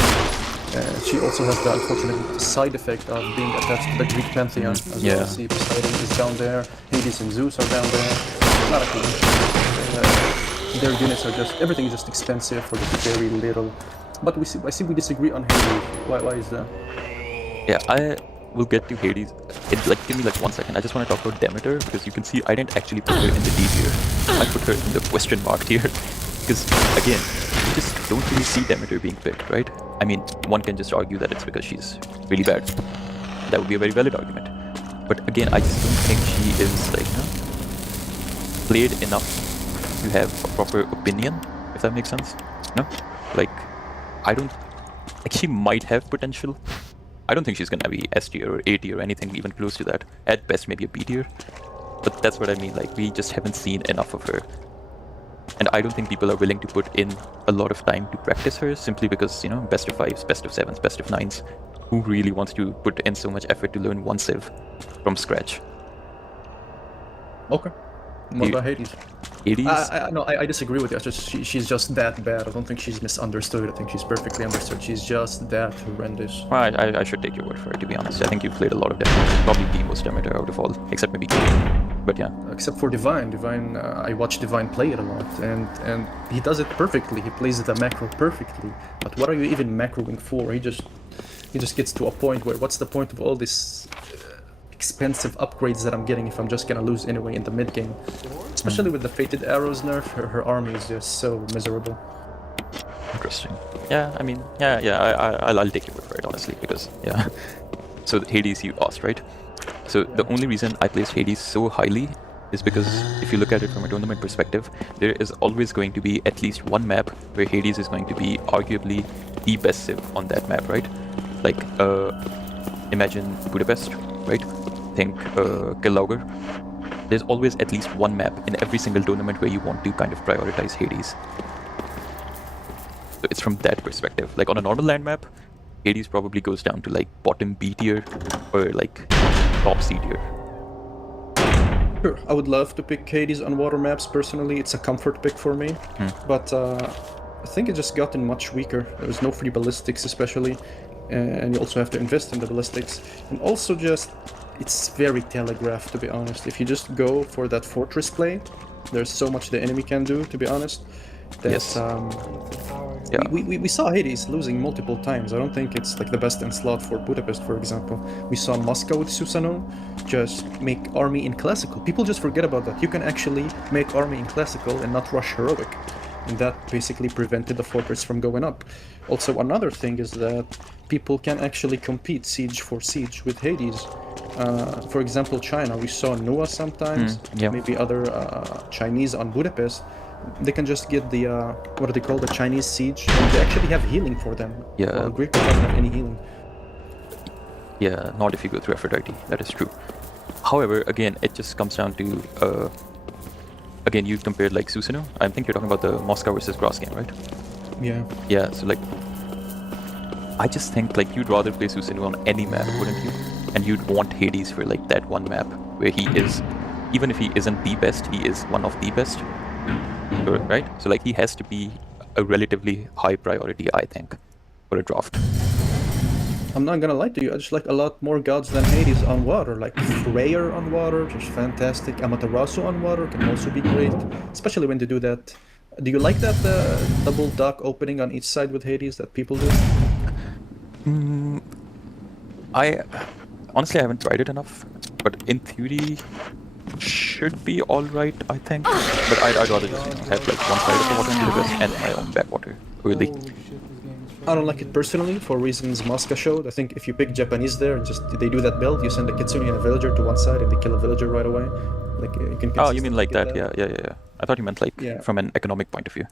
She also has the unfortunate side effect of being attached to the Greek pantheon. As you can see, Poseidon is down there, Hades and Zeus are down there. Not a cool. Their units are just, everything is just expensive for just very little. But I see we disagree on Hades. Why is that? Yeah, I will get to Hades. Give me like 1 second. I just want to talk about Demeter because you can see I didn't actually put her in the D tier. I put her in the question mark tier because again, you just don't really see Demeter being picked, right? I mean, one can just argue that it's because she's really bad. That would be a very valid argument. But again, I just don't think she is like played enough to have a proper opinion, if that makes sense. No? Like, I don't... Like, she might have potential. I don't think she's gonna be S tier or A tier or anything even close to that. At best, maybe a B tier. But that's what I mean, like, we just haven't seen enough of her. And I don't think people are willing to put in a lot of time to practice her simply because, you know, best of 5s, best of 7s, best of 9s. Who really wants to put in so much effort to learn one civ from scratch? Okay. What about Hades? Hades? No, I disagree with you. She's just that bad. I don't think she's misunderstood. I think she's perfectly understood. She's just that horrendous. Well, I should take your word for it, to be honest. I think you've played a lot of them. Probably the most Demeter out of all, except maybe but yeah. Except for Divine. I watch Divine play it a lot, and he does it perfectly. He plays the macro perfectly. But what are you even macroing for? He just gets to a point where what's the point of all this expensive upgrades that I'm getting if I'm just gonna lose anyway in the mid game? Especially with the Fated Arrows nerf, her army is just so miserable. Interesting. Yeah, I mean, I'll take your word for it, honestly, because, yeah. So Hades you asked, right? So the only reason I placed Hades so highly is because if you look at it from a tournament perspective, there is always going to be at least one map where Hades is going to be arguably the best civ on that map, right? Like, imagine Budapest, right? Think Gilauger. There's always at least one map in every single tournament where you want to kind of prioritize Hades. So it's from that perspective. Like on a normal land map, Hades probably goes down to like bottom B tier or like top C tier. Sure, I would love to pick Hades on water maps personally. It's a comfort pick for me. But I think it just gotten much weaker. There's no free ballistics especially. And you also have to invest in the ballistics. And also just, it's very telegraphed, to be honest. If you just go for that fortress play, there's so much the enemy can do, to be honest. That, yes. We saw Hades losing multiple times. I don't think it's like the best in slot for Budapest, for example. We saw Moscow with Susanoo just make army in classical. People just forget about that. You can actually make army in classical and not rush heroic. And that basically prevented the fortress from going up. Also, another thing is that people can actually compete siege for siege with Hades. For example, China, we saw Nua sometimes, maybe other Chinese on Budapest. They can just get the what do they call, the Chinese siege, and they actually have healing for them. Yeah. Well, Greek doesn't have any healing. Yeah, not if you go through Aphrodite. That is true. However, again, it just comes down to again, you compared like Susanoo. I think you're talking about the Moscow versus Grass game, right? Yeah. Yeah. So like, I just think like you'd rather play Susanoo on any map, wouldn't you? And you'd want Hades for like that one map where he is, even if he isn't the best, he is one of the best. Right? So like he has to be a relatively high priority, I think, for a draft. I'm not gonna lie to you, I just like a lot more gods than Hades on water. Like Freyr on water, just fantastic. Amaterasu on water can also be great, especially when they do that. Do you like that double dock opening on each side with Hades that people do? I honestly I haven't tried it enough, but in theory should be alright, I think. But I'd rather just have like one side of the water and the rest and my own backwater. Really. I don't like it personally for reasons Mosca showed. I think if you pick Japanese there and just they do that build, you send a Kitsune and a villager to one side and they kill a villager right away. Like you can. Oh, you mean like that? Yeah. I thought you meant like from an economic point of view.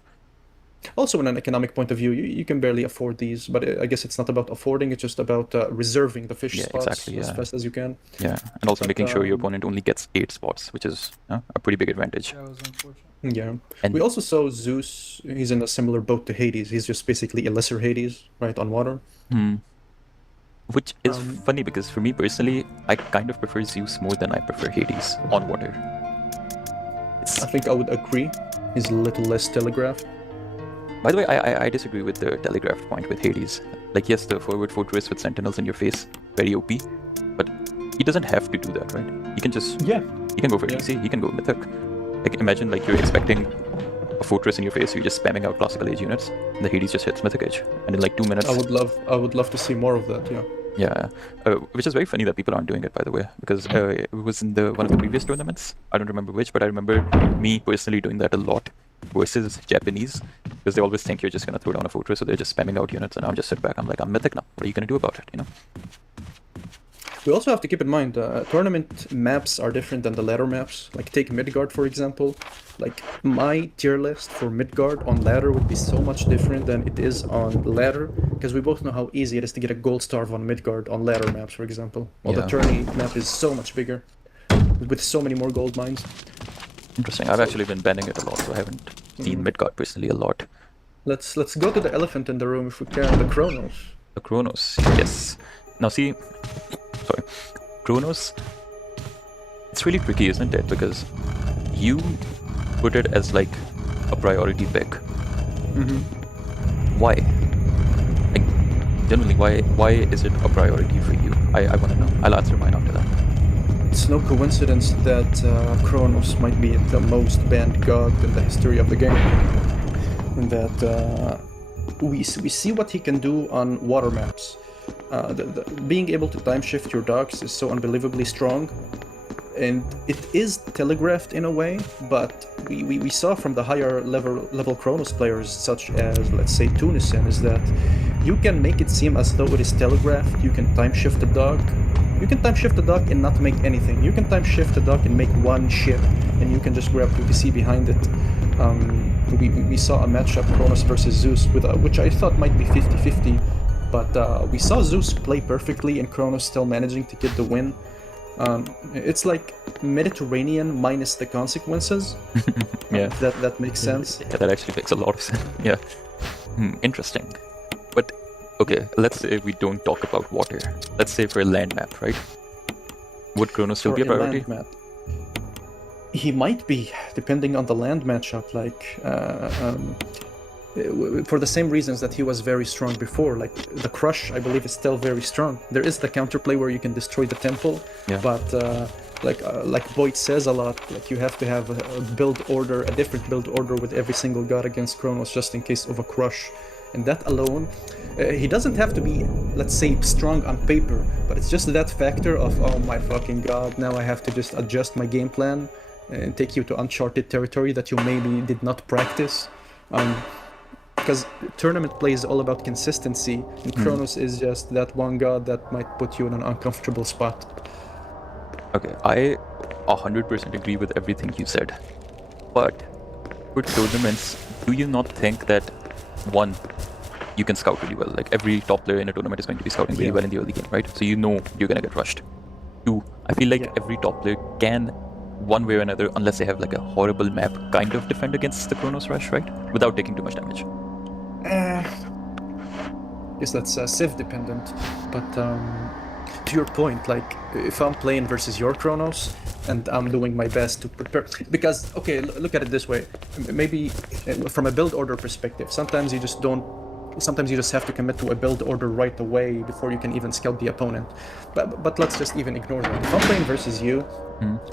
Also, in an economic point of view, you can barely afford these, but I guess it's not about affording, it's just about reserving the fish spots as fast as you can. Yeah, and also making sure your opponent only gets 8 spots, which is a pretty big advantage. That was unfortunate. Yeah. And we also saw Zeus, he's in a similar boat to Hades, he's just basically a lesser Hades, right, on water. Which is funny because for me personally, I kind of prefer Zeus more than I prefer Hades on water. I think I would agree, he's a little less telegraphed. By the way, I disagree with the telegraphed point with Hades. Like, yes, the forward fortress with sentinels in your face, very OP, but he doesn't have to do that, right? He can just... Yeah. He can go for easy, he can go mythic. Like, imagine, like, you're expecting a fortress in your face, so you're just spamming out classical age units, and the Hades just hits mythic age, and in like 2 minutes... I would love to see more of that, yeah. Yeah, which is very funny that people aren't doing it, by the way, because it was in one of the previous tournaments. I don't remember which, but I remember me personally doing that a lot versus Japanese, because they always think you're just gonna throw down a fortress, so they're just spamming out units, and I'll just sit back. I'm like, I'm mythic now. What are you gonna do about it? You know. We also have to keep in mind tournament maps are different than the ladder maps. Like take Midgard for example. Like my tier list for Midgard on ladder would be so much different than it is on ladder, because we both know how easy it is to get a gold star on Midgard on ladder maps, for example. While the tourney map is so much bigger, with so many more gold mines. Interesting. I've actually been banning it a lot, so I haven't seen Midgard personally a lot. Let's go to the elephant in the room if we can, the Chronos. The Chronos, yes. Now see, sorry, Chronos, it's really tricky, isn't it? Because you put it as like a priority pick. Why? Like, generally, why is it a priority for you? I want to know. I'll answer mine after that. It's no coincidence that Chronos might be the most banned god in the history of the game. And that we see what he can do on water maps. Being able to time shift your dogs is so unbelievably strong. And it is telegraphed in a way, but we saw from the higher level Chronos players, such as, let's say, Tunisian, is that you can make it seem as though it is telegraphed. You can time shift the dog. You can time shift the dock and not make anything. You can time shift the dock and make one ship, and you can just grab PPC behind it. We saw a matchup, Chronos versus Zeus, which I thought might be 50-50, but we saw Zeus play perfectly and Chronos still managing to get the win. It's like Mediterranean minus the consequences. Yeah. If that makes sense. Yeah, that actually makes a lot of sense. Yeah. Interesting. But okay, let's say we don't talk about water. Let's say for a land map, right? Would Chronos still be a priority? Land map. He might be, depending on the land matchup. Like, for the same reasons that he was very strong before. Like the Crush, I believe, is still very strong. There is the counterplay where you can destroy the temple, but like Boyd says a lot, like you have to have a build order, a different build order with every single god against Chronos, just in case of a Crush. And that alone, he doesn't have to be, let's say, strong on paper, but it's just that factor of, oh my fucking god, now I have to just adjust my game plan and take you to uncharted territory that you maybe did not practice. Because tournament play is all about consistency, and Chronos is just that one god that might put you in an uncomfortable spot. Okay, I 100% agree with everything you said, but for tournaments, do you not think that, one, you can scout really well? Like, every top player in a tournament is going to be scouting really well in the early game, right? So you know you're gonna get rushed. Two, I feel like every top player can, one way or another, unless they have like a horrible map, kind of defend against the Chronos Rush, right? Without taking too much damage. Yes, that's Civ dependent, but to your point, like, if I'm playing versus your Chronos, and I'm doing my best to prepare, because, okay, look at it this way, maybe from a build order perspective, sometimes you just have to commit to a build order right away before you can even scout the opponent, but let's just even ignore that. If I'm playing versus you,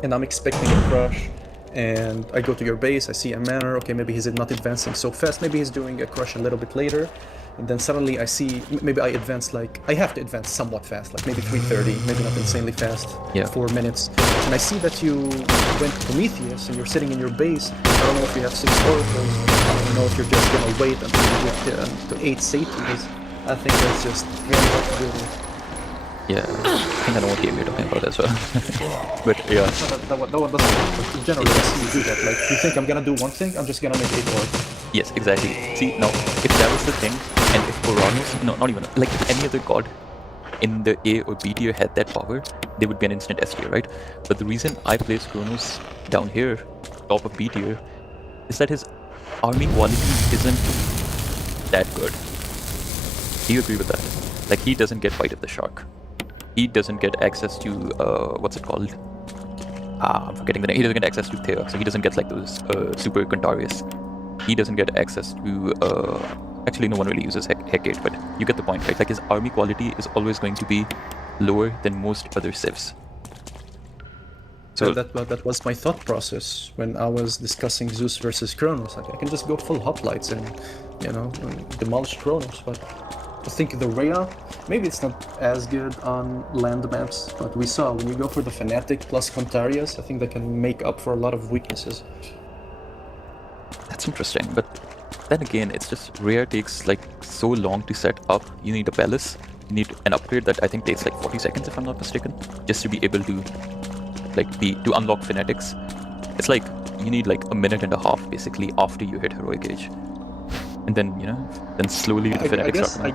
and I'm expecting a crush, and I go to your base, I see a manor, okay, maybe he's not advancing so fast, maybe he's doing a crush a little bit later, and then suddenly I see, maybe I advance, like, I have to advance somewhat fast, like maybe 330, maybe not insanely fast, 4 minutes, and I see that you went to Prometheus, and you're sitting in your base, I don't know if you have 6 oracles, I don't know if you're just gonna wait until you get to 8 satyrs. I think that's just very hard to do. Yeah, I think I know what game you're talking about as well. But yeah. That one doesn't work, but in general, I see you do that. Like, you think I'm gonna do one thing, I'm just gonna make 8 orc. Yes, exactly. See, now, if that was the thing, and if Uranus, no, not even, like if any other god in the A or B tier had that power, they would be an instant S tier, right? But the reason I place Kronos down here, top of B tier, is that his army quality isn't that good. Do you agree with that? Like, he doesn't get Fight of the Shark. He doesn't get access to, what's it called? I'm forgetting the name. He doesn't get access to Thea, so he doesn't get like those super Contarius. He doesn't get access to, actually no one really uses Hecate, but you get the point, right? Like, his army quality is always going to be lower than most other civs. So that was my thought process when I was discussing Zeus versus Kronos. Like, I can just go full hoplites and, you know, demolish Kronos, but I think the Rhea, maybe it's not as good on land maps, but we saw when you go for the Fanatic plus Contarius, I think they can make up for a lot of weaknesses. That's interesting, but then again, it's just Rhea takes like so long to set up. You need a palace, you need an upgrade that I think takes like 40 seconds if I'm not mistaken, just to be able to like to unlock Fanatics. It's like you need like a minute and a half basically after you hit Heroic Age. And then, you know, then slowly the Fanatics start.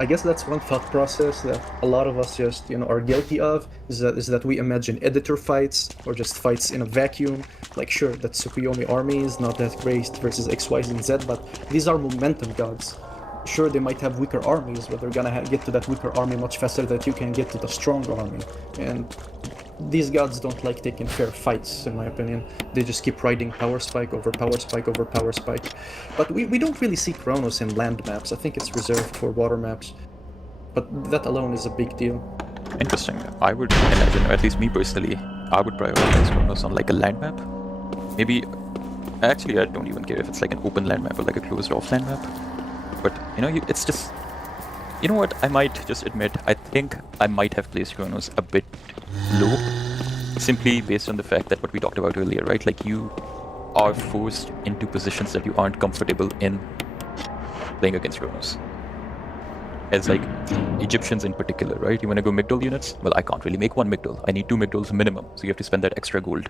I guess that's one thought process that a lot of us just, you know, are guilty of, is that we imagine editor fights or just fights in a vacuum. Like, sure, that Tsukuyomi army is not that great versus X, Y, and Z, but these are momentum gods. Sure, they might have weaker armies, but they're gonna get to that weaker army much faster than you can get to the strong army. And these gods don't like taking fair fights, in my opinion. They just keep riding power spike over power spike over power spike. But we don't really see Kronos in land maps. I think it's reserved for water maps. But that alone is a big deal. Interesting. I would imagine, or at least me personally, I would prioritize Kronos on like a land map. Maybe, actually I don't even care if it's like an open land map or like a closed off land map. But, you know, it's just, you know what, I might just admit, I think I might have placed Kronos a bit low, simply based on the fact that what we talked about earlier, right? Like, you are forced into positions that you aren't comfortable in playing against Kronos. As like, Egyptians in particular, right? You want to go Migdol units? Well, I can't really make one Migdol. I need 2 Migdols minimum, so you have to spend that extra gold.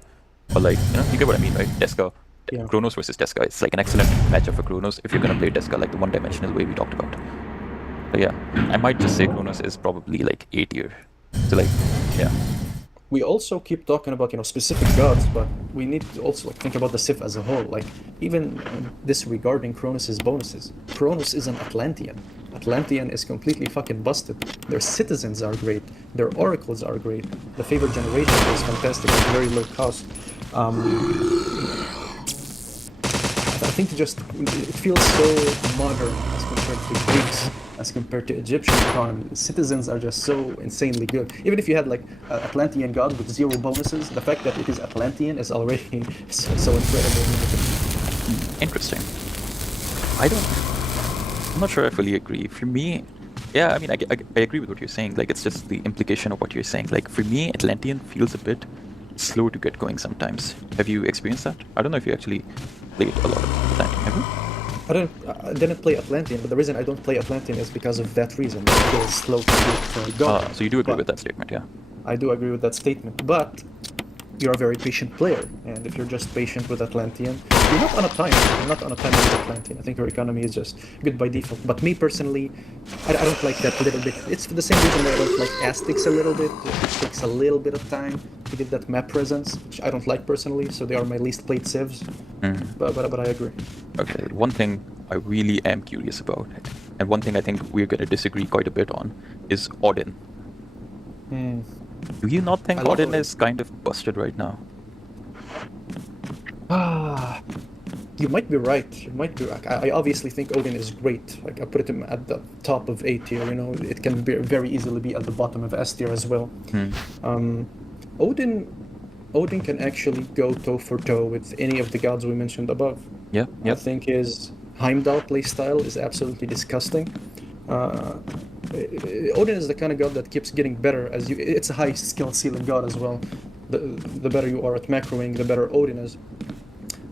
Or like, you know, you get what I mean, right? Deska. Yeah. Kronos versus Deska. It's like an excellent matchup for Kronos if you're gonna play Deska like the one-dimensional way we talked about. But yeah, I might just say Kronos is probably like A tier. So like, yeah. We also keep talking about, you know, specific gods, but we need to also like think about the Civ as a whole. Like, even disregarding Kronos' bonuses. Kronos is an Atlantean. Atlantean is completely fucking busted. Their citizens are great. Their oracles are great. The favored generation is fantastic at very low cost. I think it feels so modern as compared to Greeks, as compared to Egyptian economy. Citizens are just so insanely good. Even if you had like an Atlantean god with 0 bonuses, the fact that it is Atlantean is already so incredible. Interesting. I'm not sure I fully agree. For me, yeah, I mean, I agree with what you're saying. Like, it's just the implication of what you're saying. Like, for me, Atlantean feels a bit slow to get going sometimes. Have you experienced that? I don't know if you actually played a lot of Atlantean, have you? I didn't play Atlantean, but the reason I don't play Atlantean is because of that reason. It feels slow to get going. So you do agree with that statement, yeah? I do agree with that statement, but you're a very patient player, and if you're just patient with Atlantean, you're not on a time. You're not on a time with Atlantean. I think your economy is just good by default. But me personally, I don't like that little bit. It's for the same reason that I don't like Aztecs a little bit. It takes a little bit of time to get that map presence, which I don't like personally. So they are my least played civs. But I agree. Okay, one thing I really am curious about, and one thing I think we're going to disagree quite a bit on, is Odin. Do you not think Odin is kind of busted right now? You might be right. You might be right. I obviously think Odin is great. Like I put him at the top of A tier. You know, it can very easily be at the bottom of S tier as well. Odin can actually go toe for toe with any of the gods we mentioned above. Yeah. I think his Heimdall playstyle is absolutely disgusting. Odin is the kind of god that keeps getting better as you. It's a high skill ceiling god as well. The better you are at macroing, the better Odin is.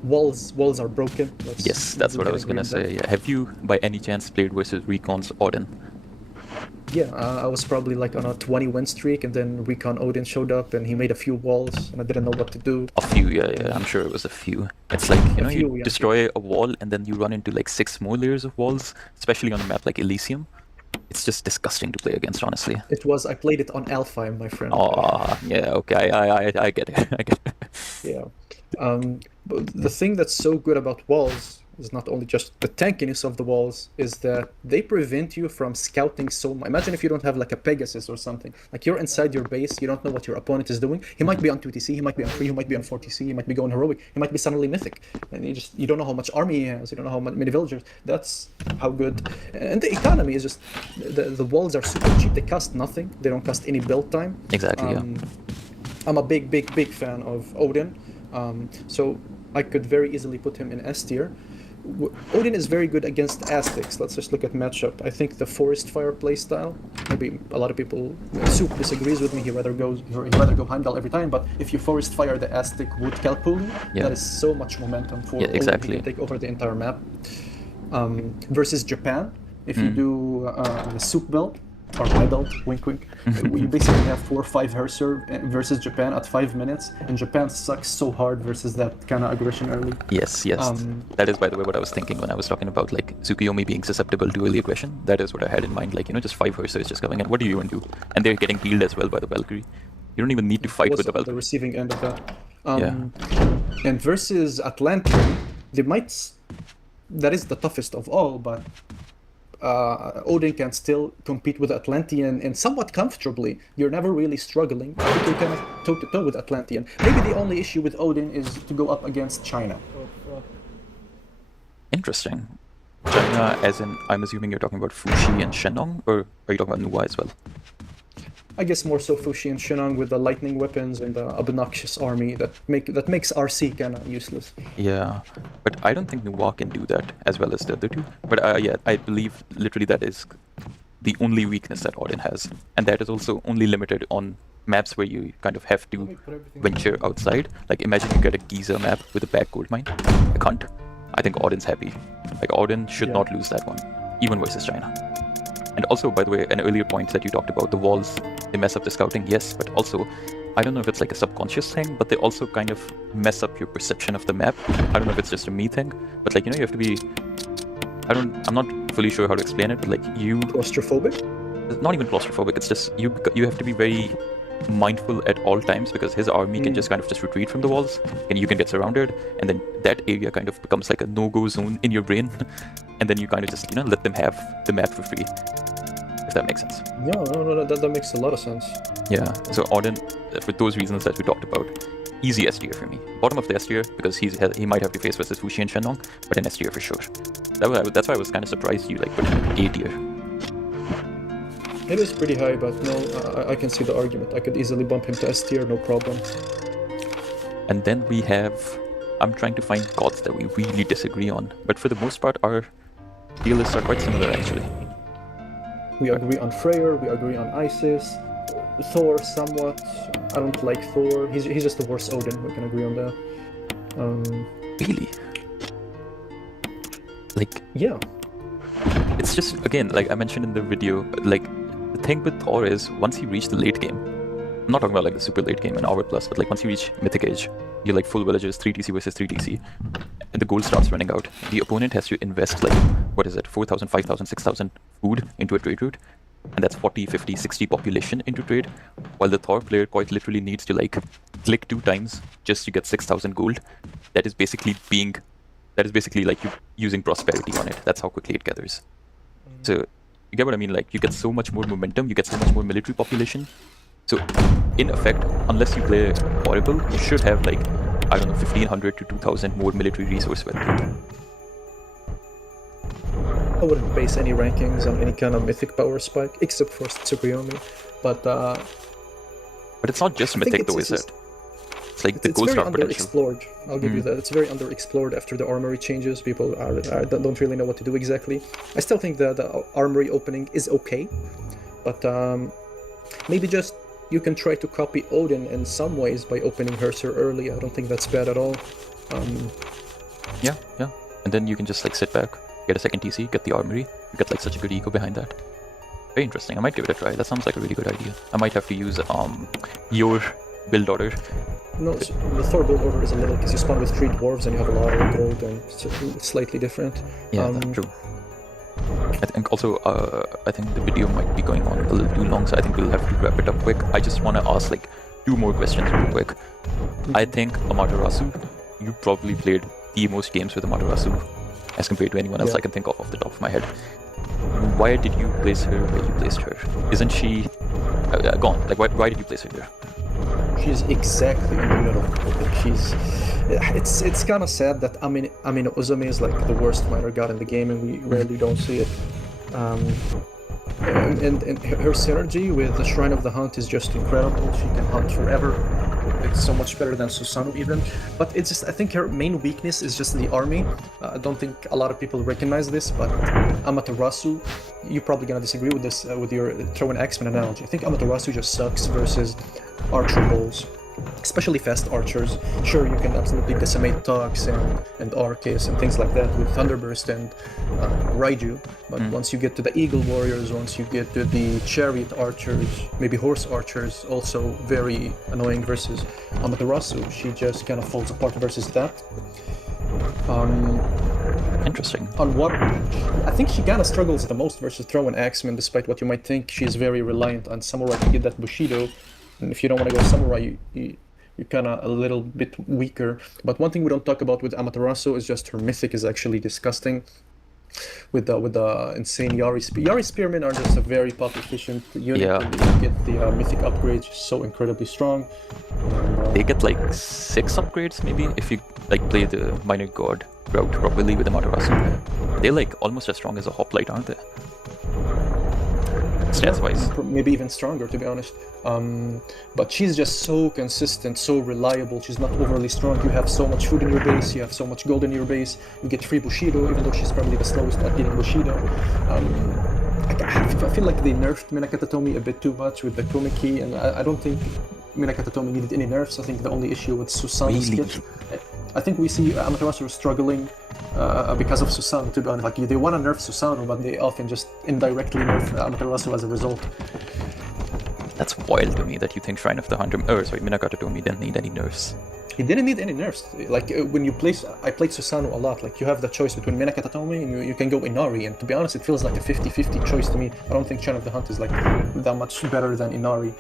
Walls are broken. Yes, that's what I was gonna say. Yeah. Have you, by any chance, played versus Recon's Odin? Yeah, I was probably like on a 20 win streak, and then Recon Odin showed up, and he made a few walls, and I didn't know what to do. A few, yeah. I'm sure it was a few. It's like, you destroy a wall, and then you run into like 6 more layers of walls, especially on a map like Elysium. It's just disgusting to play against, honestly. I played it on Alpha, my friend. Oh, yeah, okay, I get it. I get it. Yeah. But the thing that's so good about walls is not only just the tankiness of the walls, is that they prevent you from scouting so much. Imagine if you don't have like a Pegasus or something. Like you're inside your base, you don't know what your opponent is doing. He might be on 2TC, he might be on 3, he might be on 4TC, he might be going heroic, he might be suddenly mythic. And you don't know how much army he has, you don't know how many villagers. That's how good. And the economy is just, the walls are super cheap, they cost nothing, they don't cost any build time. Exactly, yeah. I'm a big fan of Odin. So I could very easily put him in S tier. Odin is very good against Aztecs. Let's just look at matchup. I think the Forest Fire playstyle, maybe a lot of people, Soup disagrees with me, he'd rather go Heimdall every time, but if you Forest Fire the Aztec wood Calpulli, that is so much momentum for Odin. He can take over the entire map. Versus Japan, if you do the Soup build, or my build, wink wink, we basically have 4 or 5 Herser versus Japan at 5 minutes, and Japan sucks so hard versus that kind of aggression early. Yes. That is, by the way, what I was thinking when I was talking about like Tsukuyomi being susceptible to early aggression. That is what I had in mind, like, just 5 Hersers just coming in. What do you even do? And they're getting healed as well by the Valkyrie. You don't even need to fight with the Valkyrie. The receiving end of that. And versus Atlantean, that is the toughest of all, but Odin can still compete with Atlantean and somewhat comfortably. You're never really struggling. You're kind of toe-to-toe with Atlantean. Maybe the only issue with Odin is to go up against China. Interesting. China, as in, I'm assuming you're talking about Fuxi and Shenong, or are you talking about Nuwa as well? I guess more so Fuxi and Shenong with the lightning weapons and the obnoxious army that makes RC kind of useless. Yeah, but I don't think Nuwa can do that as well as the other two. But yeah, I believe literally that is the only weakness that Odin has, and that is also only limited on maps where you kind of have to venture outside. Like imagine you get a Giza map with a back gold mine. I can't. I think Odin's happy. Like Odin should not lose that one, even versus China. And also, by the way, an earlier point that you talked about, the walls, they mess up the scouting, yes, but also, I don't know if it's like a subconscious thing, but they also kind of mess up your perception of the map. I don't know if it's just a me thing, but like, you have to be, I'm not fully sure how to explain it, but like you... Claustrophobic? Not even claustrophobic, it's just, you have to be very mindful at all times, because his army can just kind of just retreat from the walls, and you can get surrounded, and then that area kind of becomes like a no-go zone in your brain, and then you kind of just, let them have the map for free, if that makes sense. No, that makes a lot of sense. Yeah, so Odin, for those reasons that we talked about, easy S tier for me. Bottom of the S tier, because he might have to face versus Fuxi and Shenong, but an S tier for sure. That's why I was kind of surprised you put him in A tier. It is pretty high, but no, I can see the argument. I could easily bump him to S tier, no problem. And then we have... I'm trying to find gods that we really disagree on, but for the most part, our tier lists are quite similar, actually. We agree on Freyr, we agree on Isis, Thor somewhat. I don't like Thor. He's just the worst Odin. We can agree on that. Really? Like... Yeah. It's just, again, like I mentioned in the video, like, the thing with Thor is, once you reach the late game, I'm not talking about like the super late game, an hour plus, but like once you reach Mythic Age, you're like full villages, 3TC versus 3TC, and the gold starts running out. The opponent has to invest like, what is it, 4,000, 5,000, 6,000 food into a trade route, and that's 40, 50, 60 population into trade, while the Thor player quite literally needs to like click 2 times just to get 6,000 gold. That is basically like you using prosperity on it. That's how quickly it gathers. So you get what I mean? Like you get so much more momentum, you get so much more military population. So, in effect, unless you play horrible, you should have like, I don't know, 1,500 to 2,000 more military resource value. I wouldn't base any rankings on any kind of mythic power spike, except for Tsukuyomi. But it's not just mythic though, is it? It's like the gold star potential. It's very underexplored. I'll give you that. It's very underexplored after the armory changes. People don't really know what to do exactly. I still think the armory opening is okay, but maybe just you can try to copy Odin in some ways by opening Herser early. I don't think that's bad at all. Yeah. And then you can just like sit back, get a second TC, get the armory. You get like such a good eco behind that. Very interesting. I might give it a try. That sounds like a really good idea. I might have to use your build order. No, the Thor build order is a little, because you spawn with 3 dwarves and you have a lot of gold and it's slightly different. Yeah, that's true. I think also, I think the video might be going on a little too long, so I think we'll have to wrap it up quick. I just want to ask like 2 more questions real quick. I think Amaterasu, you probably played the most games with Amaterasu as compared to anyone else I can think of the top of my head. Why did you place her where you placed her? Isn't she... go on, like why did you place her there? She's exactly in the middle. It's kind of sad that Uzumi is like the worst miner god in the game, and we rarely don't see it. And her synergy with the Shrine of the Hunt is just incredible. She can hunt forever. It's so much better than Susanoo even. But it's just, I think her main weakness is just the army. I don't think a lot of people recognize this, but Amaterasu, you're probably gonna disagree with this with your throw an X-Men analogy. I think Amaterasu just sucks versus archer bulls. Especially fast archers. Sure, you can absolutely decimate Tox and Arceus and things like that with Thunderburst and Raiju, but once you get to the Eagle Warriors, once you get to the Chariot Archers, maybe Horse Archers, also very annoying versus Amaterasu, she just kind of falls apart versus that. Interesting. On what I think she kind of struggles the most versus Throw and Axeman, despite what you might think. She's very reliant on Samurai to get that Bushido. And if you don't want to go Samurai, you're kind of a little bit weaker. But one thing we don't talk about with Amaterasu is just her mythic is actually disgusting. With the insane Yari Spearmen are just a very pop efficient unit. Yeah. You get the mythic upgrades so incredibly strong. And, they get like 6 upgrades maybe if you like play the Minor God route properly with Amaterasu. They're like almost as strong as a Hoplite, aren't they? Stats wise. Maybe even stronger, to be honest. But she's just so consistent, so reliable. She's not overly strong. You have so much food in your base, you have so much gold in your base. You get free Bushido, even though she's probably the slowest at getting Bushido. I feel like they nerfed Minakatatomi a bit too much with the Komiki, and I don't think Minakatatomi needed any nerfs. I think the only issue with Susanoo's kit. I think we see Amaterasu struggling because of Susanoo, to be honest. Like, they want to nerf Susanoo, but they often just indirectly nerf Amaterasu as a result. That's wild to me that you think Shrine of the Hunter, Minakatatomi didn't need any nerfs. He didn't need any nerfs. Like, when you place, I played Susanoo a lot. Like, you have the choice between Minakatatomi and you can go Inari, and to be honest, it feels like a 50-50 choice to me. I don't think Shrine of the Hunt is like that much better than Inari.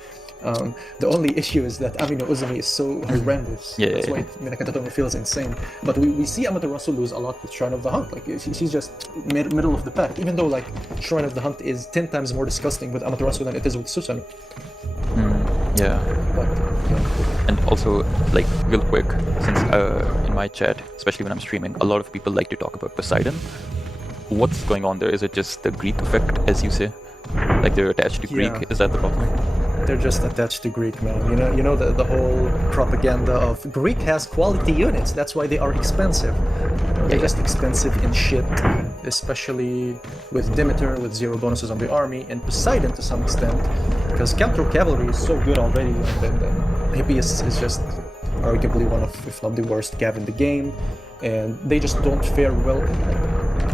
The only issue is that Amino Uzumi is so horrendous. That's why Minakatatomi feels insane. But we see Amaterasu lose a lot with Shrine of the Hunt. Like, she's just middle of the pack. Even though like Shrine of the Hunt is 10 times more disgusting with Amaterasu than it is with Susanoo. Yeah. But, and also, like, real quick, since in my chat, especially when I'm streaming, a lot of people like to talk about Poseidon. What's going on there? Is it just the Greek effect, as you say? Like, they're attached to Greek? Is that the problem? They're just attached to Greek, man. You know the whole propaganda of Greek has quality units, that's why they are expensive. They're just expensive in shit, especially with Demeter, with 0 bonuses on the army, and Poseidon to some extent, because Counter Cavalry is so good already, and Hippias is just arguably one of, if not the worst, Cav in the game, and they just don't fare well.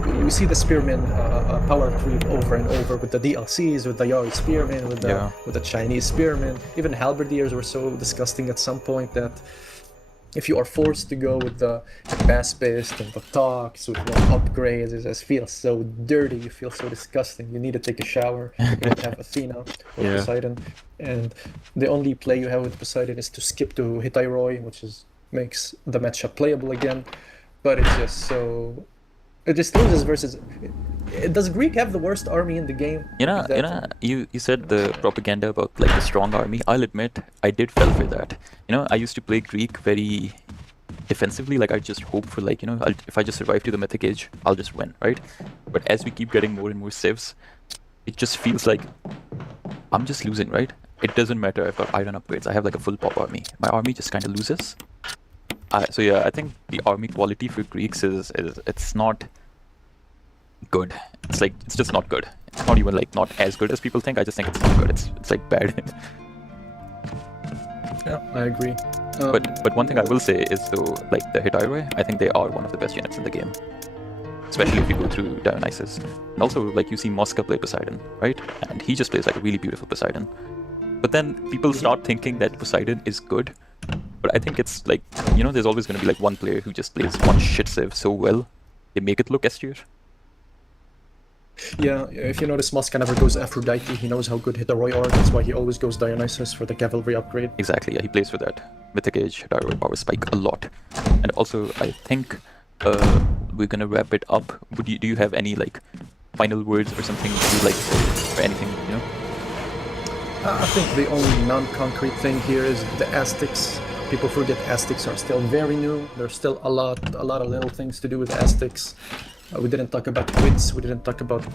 we see the Spearman power creep over and over with the DLCs, with the Yari Spearman, with the Chinese Spearman. Even Halberdiers were so disgusting at some point that if you are forced to go with the Bass-based and the talks with no upgrades, it just feels so dirty, you feel so disgusting. You need to take a shower, you don't have Athena or Poseidon, and the only play you have with Poseidon is to skip to Hitairoi, which makes the matchup playable again. But it's just so... It just loses versus... Does Greek have the worst army in the game? You said the propaganda about like the strong army. I'll admit, I did fell for that. I used to play Greek very defensively. Like I just hope for like, if I just survive to the Mythic Age, I'll just win, right? But as we keep getting more and more civs, it just feels like I'm just losing, right? It doesn't matter. I've got iron upgrades. I have like a full pop army. My army just kind of loses. So yeah, I think the army quality for Greeks is it's not good. It's just not good. It's not even like not as good as people think. I just think it's not good. It's like bad. Yeah, I agree. But one thing I will say is though, like the Hitairoi, I think they are one of the best units in the game. Especially if you go through Dionysus. And also like you see Mosca play Poseidon, right? And he just plays like a really beautiful Poseidon. But then people start thinking that Poseidon is good. But I think it's like, there's always going to be like one player who just plays one shit civ so well, they make it look S tier. Yeah, if you notice, Mosca never goes Aphrodite. He knows how good Hitairoi are. That's why he always goes Dionysus for the cavalry upgrade. Exactly, yeah, he plays for that Mythic Age Hitairoi power spike a lot. And also, I think we're gonna wrap it up. Do you have any like final words or something you'd like to say, or anything, I think the only non-concrete thing here is the Aztecs. People forget Aztecs are still very new. There's still a lot of little things to do with Aztecs. We didn't talk about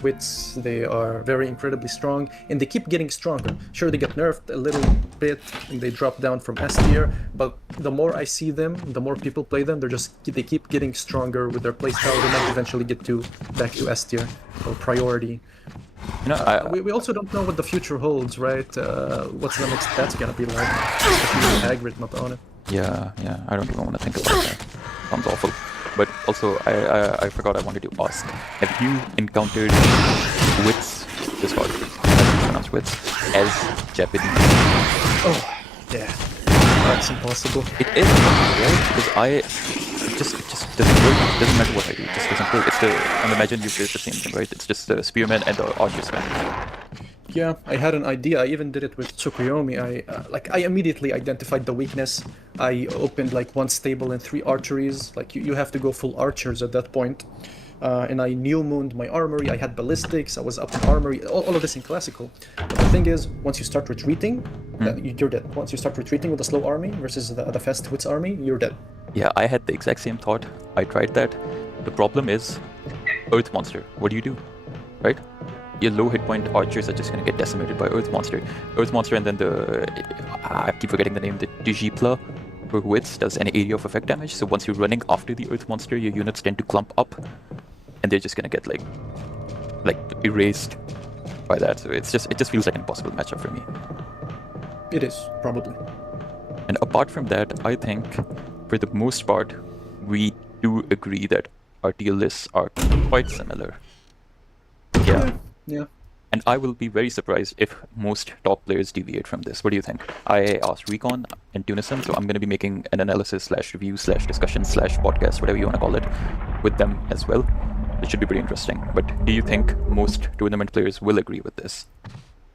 wits. They are very incredibly strong, and they keep getting stronger. Sure, they get nerfed a little bit, and they drop down from S tier, but the more I see them, the more people play them, they keep getting stronger with their playstyle. They might eventually get back to S tier, or priority. We also don't know what the future holds, right? What's the next patch gonna be like? Especially with Hagrid not on it. Yeah, I don't even want to think about that. Sounds awful. But also, I forgot I wanted to ask. Have you encountered wits, this hard, pronounced wits, as Japanese? Oh, yeah. That's impossible. It is impossible, right? Because it just doesn't work. It doesn't matter what I do. It just doesn't work. And imagine you did the same thing, right? It's just the spearman and the archer spam. Yeah, I had an idea. I even did it with Tsukuyomi. I immediately identified the weakness. I opened like one stable and 3 archeries. Like you have to go full archers at that point. And I new mooned my armory. I had ballistics. I was up in armory. All of this in classical. But the thing is, once you start retreating, you're dead. Once you start retreating with a slow army versus the fast wits army, you're dead. Yeah, I had the exact same thought. I tried that. The problem is, Earth Monster. What do? Right? Your low hit point archers are just gonna get decimated by Earth Monster. Earth Monster, and then I keep forgetting the name, the Digipla for wits does an area of effect damage. So once you're running after the Earth Monster, your units tend to clump up, and they're just gonna get like erased by that. So it just feels like an impossible matchup for me. It is, probably. And apart from that, I think for the most part, we do agree that our tier lists are quite similar. Yeah. And I will be very surprised if most top players deviate from this. What do you think? I asked Recon and Tunison, so I'm going to be making an analysis / review / discussion / podcast, whatever you want to call it, with them as well. It should be pretty interesting. But do you think most tournament players will agree with this?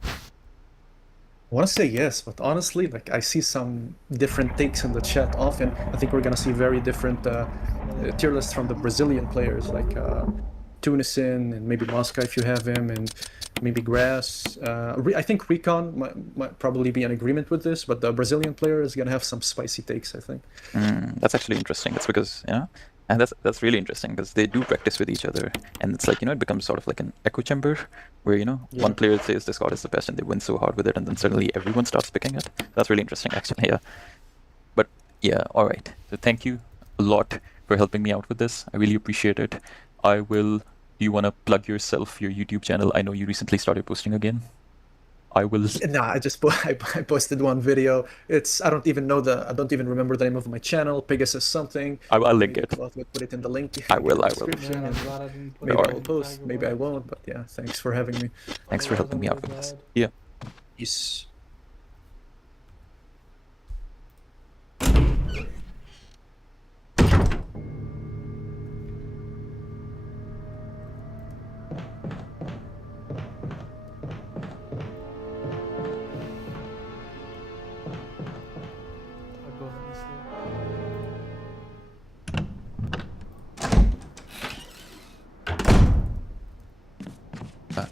I want to say yes, but honestly, like I see some different takes in the chat often. I think we're going to see very different tier lists from the Brazilian players, like Tunison and maybe Mosca if you have him, and maybe Grass. I think Recon might probably be in agreement with this, but the Brazilian player is going to have some spicy takes, I think. That's actually interesting. That's because, and that's really interesting because they do practice with each other, and it's like, it becomes sort of like an echo chamber where, one player says this god is the best and they win so hard with it, and then suddenly everyone starts picking it. That's really interesting, actually, yeah. But yeah, all right. So thank you a lot for helping me out with this. I really appreciate it. Do you want to plug yourself, your YouTube channel? I know you recently started posting again. I will. Nah, I just I posted one video. I don't even remember the name of my channel. Pegasus something. I'll link it. We'll put it in the link. I will. Description, maybe I'll post. Maybe I won't. But yeah, thanks for having me. Thanks for helping me out with this. Yeah. Peace.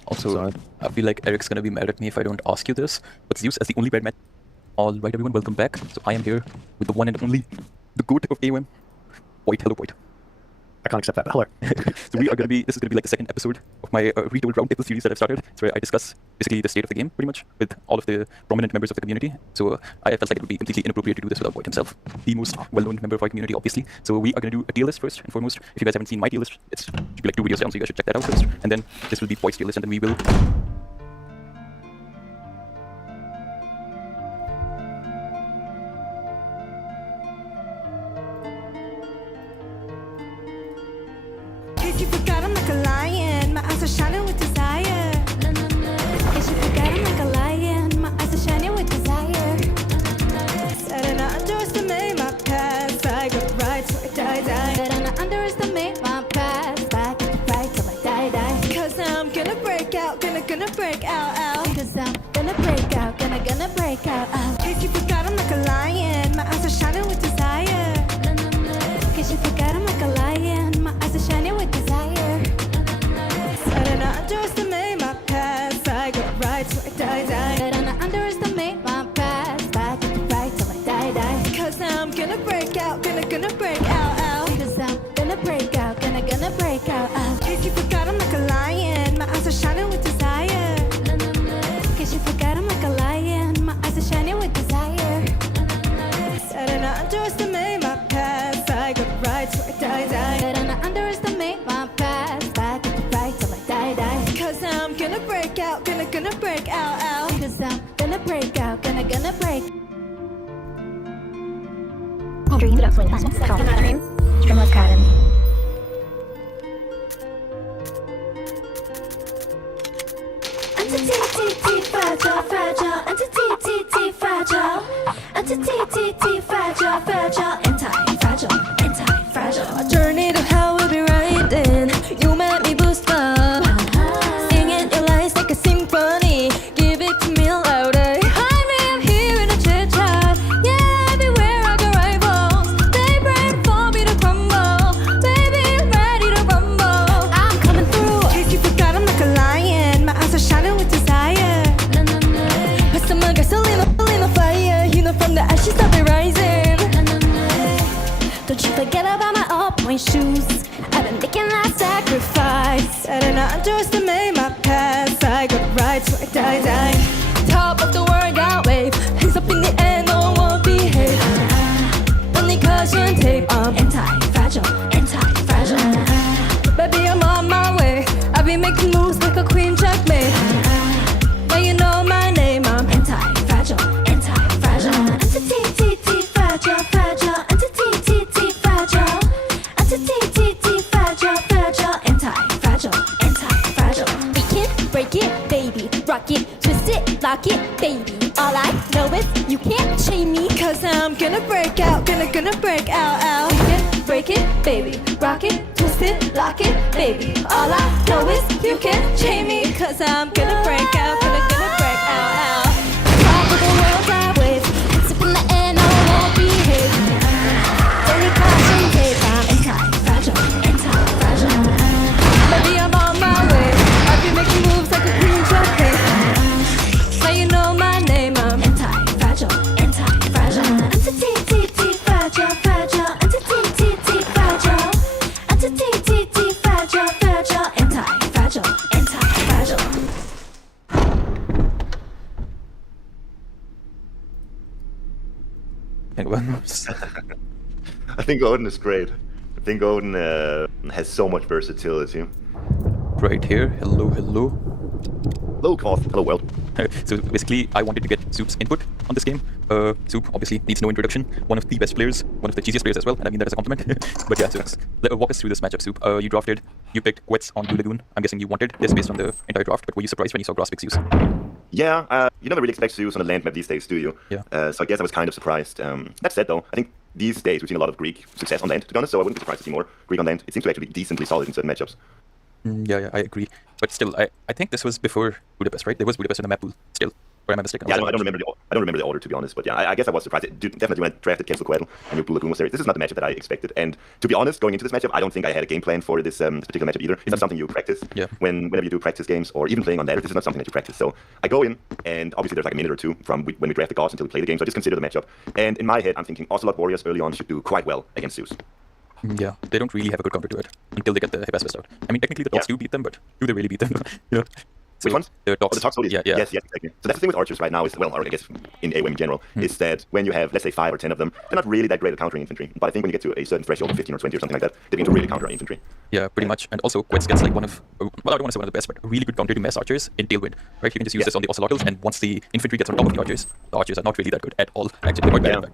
Also, I feel like Eric's gonna be mad at me if I don't ask you this, but Zeus as the only bad man. Alright everyone, welcome back. So I am here with the one and only, the goat of AOM. Void, hello Void. I can't accept that, but hello. So this is gonna be like the second episode of my Retold Roundtable series that I've started. It's where I discuss basically the state of the game, pretty much, with all of the prominent members of the community. So I felt like it would be completely inappropriate to do this without Void himself, the most well-known member of our community, obviously. So we are gonna do a tier list first and foremost. If you guys haven't seen my tier list, it should be like 2 videos down, so you guys should check that out first. And then this will be Void's tier list, and then we will... If you forgot I'm like a lion, my eyes are shining with desire. If you forgot I'm like a lion, my eyes are shining with desire. Said I underestimate my past, I got right till I die. Said I underestimate my past, I got right till I die. Cause I'm gonna break out, gonna break out. Cause I'm gonna break out, gonna break out. If you forgot I'm like a lion, my eyes are shining with desire. Cause you forgot I'm like a lion, my eyes are shining with desire. Said I underestimate my past, I got right till I die. Said I underestimate my past, I got right till I die. Cause I'm gonna break out, gonna break out. Cause I'm gonna break out, gonna break out. If you forgot I'm like a lion, my eyes are shining with desire. Cause you forgot I'm like a lion, my eyes are shining with desire. Said I underestimate my past, I got right till I die. Said I underestimate my past, I got right till I die. Cause I'm gonna break out, gonna break out. Cause I'm gonna break out, gonna break. Dream it up for the Streamless Garden. Anti-T-T-T fragile, fragile, anti-T-T-T fragile, anti-T-T-T fragile, fragile, anti-fragile, anti-fragile. A journey to hell will be riding. You make me boost up, singing your lies like a symphony. Give it to me louder. Hide me, I'm here in a chit chat. Yeah, everywhere I got rivals. They pray for me to crumble. Baby, I'm ready to rumble. I'm coming through. If you forgot I'm like a lion, my eyes are shining with desire. Put some gasoline in the fire. You know from the ashes I'll be rising. Don't you forget about my all-point shoes. I've been making that sacrifice. Said I underestimate my past, I got right till I die. Top of the world, got wave. Hands up in the air, no one won't behave. Only caution tape, I'm anti-fragile, anti-fragile. Baby, I'm on my way. I've been making moves like a queen checkmate. Now you know my name, I'm anti-fragile, anti-fragile. Anti-T-T-T fragile, fragile, anti-T-T-T fragile, anti-T-T-T fragile, fragile, anti-fragile, anti-fragile. Break it, baby, rock it, twist it, lock it, baby. All I know is you can't chain me. Cause I'm gonna break out, gonna break out. Break it, baby, rock it, twist it, lock it, baby. All I know is you can't chain me. Cause I'm gonna break out, gonna break out. Top of the world, I wave. Hands up in the air, no one won't behave. Only caution tape, I'm anti-fragile, anti-fragile. Baby, I'm on my way. I've been making moves like a queen checkmate. Now you know my name, I'm anti-fragile, anti-fragile. Anti-T-T-T fragile, fragile, anti-T-T-T fragile, anti-T-T-T fragile, fragile, anti-fragile, anti-fragile. I think Odin is great. I think Odin has so much versatility. Right here, hello. Hello, Koth. Hello, world. So basically, I wanted to get Soup's input on this game. Soup obviously needs no introduction. One of the best players, one of the cheesiest players as well, and I mean that as a compliment. But yeah, so walk us through this matchup, Soup. You picked Quetz on Blue Lagoon. I'm guessing you wanted this based on the entire draft, but were you surprised when you saw Grass pick Zeus? Yeah, you never really expect Zeus on a land map these days, do you? Yeah. So I guess I was kind of surprised. That said, though, I think these days we've seen a lot of Greek success on land, to be honest, so I wouldn't be surprised to see more Greek on land. It seems to actually be decently solid in certain matchups. Yeah, I agree. But still, I think this was before Budapest, right? There was Budapest in the map pool still. Or am I mistaken? Yeah, I don't remember the order, to be honest, but yeah, I guess I was surprised. Definitely when I drafted Quetzalcoatl and your Blue Lagoon was there. This is not the matchup that I expected, and to be honest, going into this matchup, I don't think I had a game plan for this particular matchup either. It's not something you practice. Yeah. Whenever you do practice games, or even playing on ladder, this is not something that you practice. So I go in, and obviously there's like a minute or two from when we draft the gods until we play the game, so I just consider the matchup. And in my head, I'm thinking Ocelot Warriors early on should do quite well against Zeus. Yeah, they don't really have a good counter to it until they get the Hephaestus out. I mean, technically the dogs do beat them, but do they really beat them? Yeah. So which ones? The dogs. Oh, the Tox soldiers. Yeah. Yes, exactly. So that's the thing with archers right now is, well, or I guess in AOM in general, is that when you have, let's say, 5 or 10 of them, they're not really that great at countering infantry. But I think when you get to a certain threshold of 15 or 20 or something like that, they begin to really counter our infantry. Yeah, pretty much. And also, Quetz gets like one of, well, I don't want to say one of the best, but a really good counter to mass archers in Tailwind. Right? You can just use this on the Ocelotls, and once the infantry gets on top of the archers are not really that good at all. Actually, they're quite bad.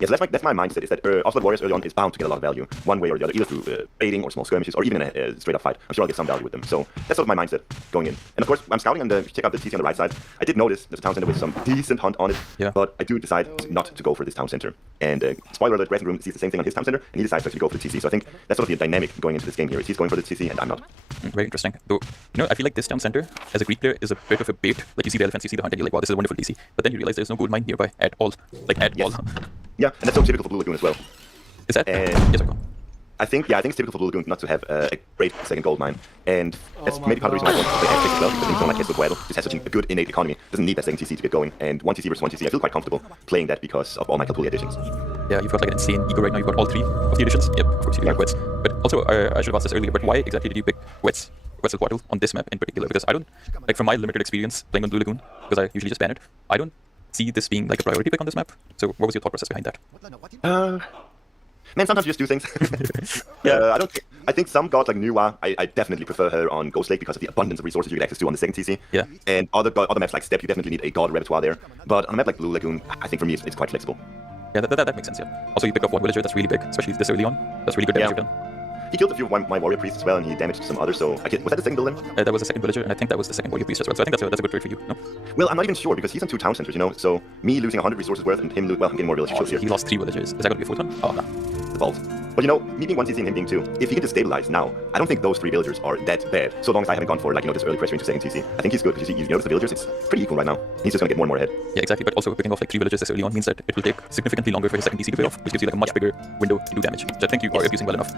Yeah, so that's my mindset, is that Ocelot Warriors early on is bound to get a lot of value, one way or the other, either through baiting or small skirmishes, or even in a straight-up fight. I'm sure I'll get some value with them. So that's sort of my mindset going in. And of course, I'm scouting and check out the TC on the right side. I did notice there's a town center with some decent hunt on it, but I do decide not to go for this town center. And spoiler alert, Resin Room sees the same thing on his town center, and he decides to actually go for the TC. So I think that's sort of the dynamic going into this game here. He's going for the TC, and I'm not. Very interesting. Though, I feel like this town center, as a Greek player, is a bit of a bait. Like, you see the elephants, you see the hunt, and you're like, wow, this is a wonderful TC. But then you realize there's no gold mine nearby at all. Like, at all. Yeah, and that's so typical for Blue Lagoon as well. Is that? Yes, I think it's typical for Blue Lagoon not to have a great second gold mine. And that's maybe part of the reason why I want to play Aztecs as well, because someone like Quetzalcoatl just has such a good innate economy, doesn't need that second TC to get going. And 1 TC versus 1 TC, I feel quite comfortable playing that because of all my Calpulli additions. Yeah, you've got like an insane ego right now. You've got all 3 of the additions. Yep, of course you do Quetz. But also, I should have asked this earlier, but why exactly did you pick Quetzalcoatl on this map in particular? Because I don't, like, from my limited experience playing on Blue Lagoon, because I usually just ban it, I don't see this being like a priority pick on this map. So what was your thought process behind that? Man, sometimes you just do things. I think some gods like Nuwa, I definitely prefer her on Ghost Lake because of the abundance of resources you get access to on the second TC. Yeah. And other maps like Steppe, you definitely need a god repertoire there. But on a map like Blue Lagoon, I think for me it's quite flexible. Yeah, that makes sense, yeah. Also, you picked up one villager that's really big, especially this early on. That's really good damage you've done. He killed a few of my warrior priests as well, and he damaged some others, so was that the second building? That was the second villager, and I think that was the second warrior priest as well, so I think that's a good trade for you, no? Well, I'm not even sure, because he's on 2 town centers, so me losing 100 resources worth, and him, I'm getting more villager kills here. He lost 3 villagers. Is that going to be a 4th one? Oh, no. The vault. But me being 1 TC and him being 2, if he can just stabilize now, I don't think those 3 villagers are that bad, so long as I haven't gone for, this early pressure into second TC. I think he's good, because you notice the villagers, it's pretty equal right now. He's just going to get more and more ahead. Yeah, exactly, but also picking off 3 villagers this early on means that it will take significantly longer for his second TC to pay off, which gives you a much bigger window to do damage, which I think you are abusing well enough.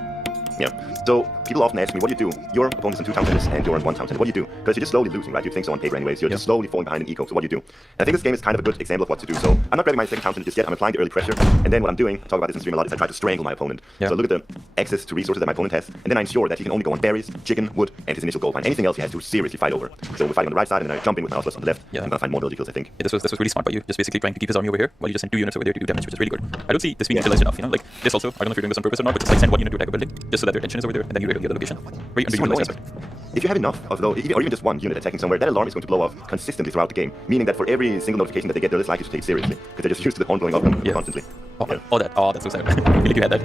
Yeah. So people often ask me, what do you do? Your opponent's on 2 town centers and you're on 1 town center. What do you do? Because you're just slowly losing, right? You'd think so on paper anyways. You're just slowly falling behind in eco. So what do you do? And I think this game is kind of a good example of what to do. So I'm not grabbing my second town center just yet. I'm applying the early pressure. And then what I'm doing, I talk about this in stream a lot, is I try to strangle my opponent. Yeah. So I look at the access to resources that my opponent has, and then I ensure that he can only go on berries, chicken, wood, and his initial gold mine. Anything else he has to seriously fight over. So we're fighting on the right side, and then I jump in with my Auslas on the left. Yeah. I'm gonna find more villager kills, I think. Yeah, this was really smart by you. Just basically trying to keep his army over here while you just send 2 units over there to do damage, which is really good. I don't see this being utilized enough, Like this also, I don't know if you're doing this on purpose or not, but just like send 1 unit to attack a building, just so that their attention is over there, and then you raid on the other location. Very underutilized aspect. If you have enough of those, or even just 1 unit attacking somewhere, that alarm is going to blow off consistently throughout the game, meaning that for every single notification that they get, they're less likely to take seriously, because they're just used to the horn blowing off them constantly. That's so sad. I feel like you had that.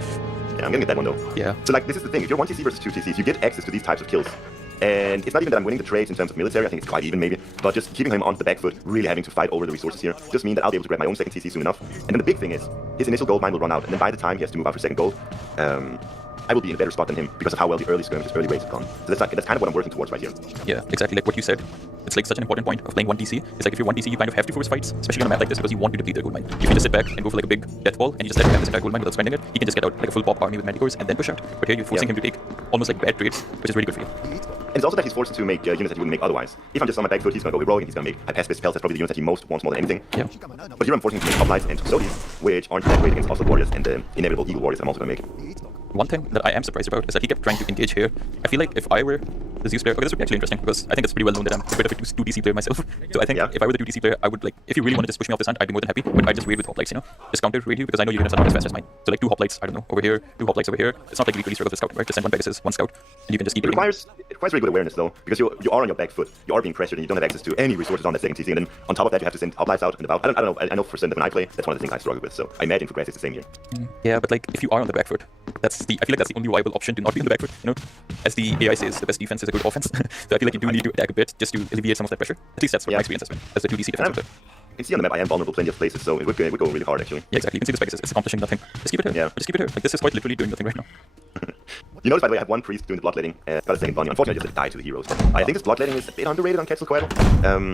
Yeah, I'm gonna get that one though. Yeah. So this is the thing, if you're 1 TC versus 2 TCs, you get access to these types of kills. And it's not even that I'm winning the trades in terms of military, I think it's quite even maybe, but just keeping him on the back foot, really having to fight over the resources here, just mean that I'll be able to grab my own second TC soon enough. And then the big thing is, his initial gold mine will run out, and then by the time he has to move out for second gold, I will be in a better spot than him because of how well the early skirmishes, early raids have gone. So that's kind of what I'm working towards right here. Yeah, exactly like what you said. It's like such an important point of playing 1 TC. It's like if you're 1 TC, you kind of have to force fights, especially on a map like this, because you want to deplete their gold mine. If you just sit back and go for like a big death ball and you just let him have this entire gold mine without spending it, he can just get out like a full pop army with manticores and then push out. But here you're forcing him to take almost like bad trades, which is really good for you. And it's also that he's forced to make units that he wouldn't make otherwise. If I'm just on my back foot, he's going to go heroic and he's going to make Hypaspis Pels. That's probably the units that he most wants more than anything. Yeah. But here I'm forcing him to make hoplites and Toxotes, which aren't that great against Ocelot Warriors and the inevitable Eagle Warriors I'm also going to make. one thing that I am surprised about is that he kept trying to engage here. I feel like if I were the Zeus player, okay, this would be actually interesting because I think it's pretty well known that I'm a bit of a 2DC player myself. So I think if I were the 2DC player, I would like, if you really wanted to just push me off this hunt, I'd be more than happy, but I'd just wait with hoplites, you know? Just counter raid you because I know your units are not as fast as mine. So like 2 hoplites, I don't know, over here, 2 hoplites over here. It's not like you literally struggle with scout, right? Just send 1 Pegasus, 1 scout, and you can just keep it requires very good awareness though, because you are on your back foot, you are being pressured, and you don't have access to any resources on that second TC, and then on top of that you have to send hoplites out and about. I don't know, I know for certain that when I play, that's one of the things I struggle with, so I imagine for Grass it's the same here. Yeah, but like, if you are on the back foot, I feel like that's the only viable option to not be on the back foot, you know? As the AI says, the best defense is a good offense. So I feel like you do need to attack a bit just to alleviate some of that pressure. At least that's what my experience has been, as the 2DC defense. You can see on the map I am vulnerable plenty of places, so it would go really hard actually. Yeah, exactly. You can see this Pegasus, it's accomplishing nothing. Just keep it here. Yeah. Just keep it here. Like, this is quite literally doing nothing right now. You notice, by the way, I have 1 priest doing the bloodletting, got a second bunny. Unfortunately, I just died to the heroes. I think this bloodletting is a bit underrated on Quetzalcoatl.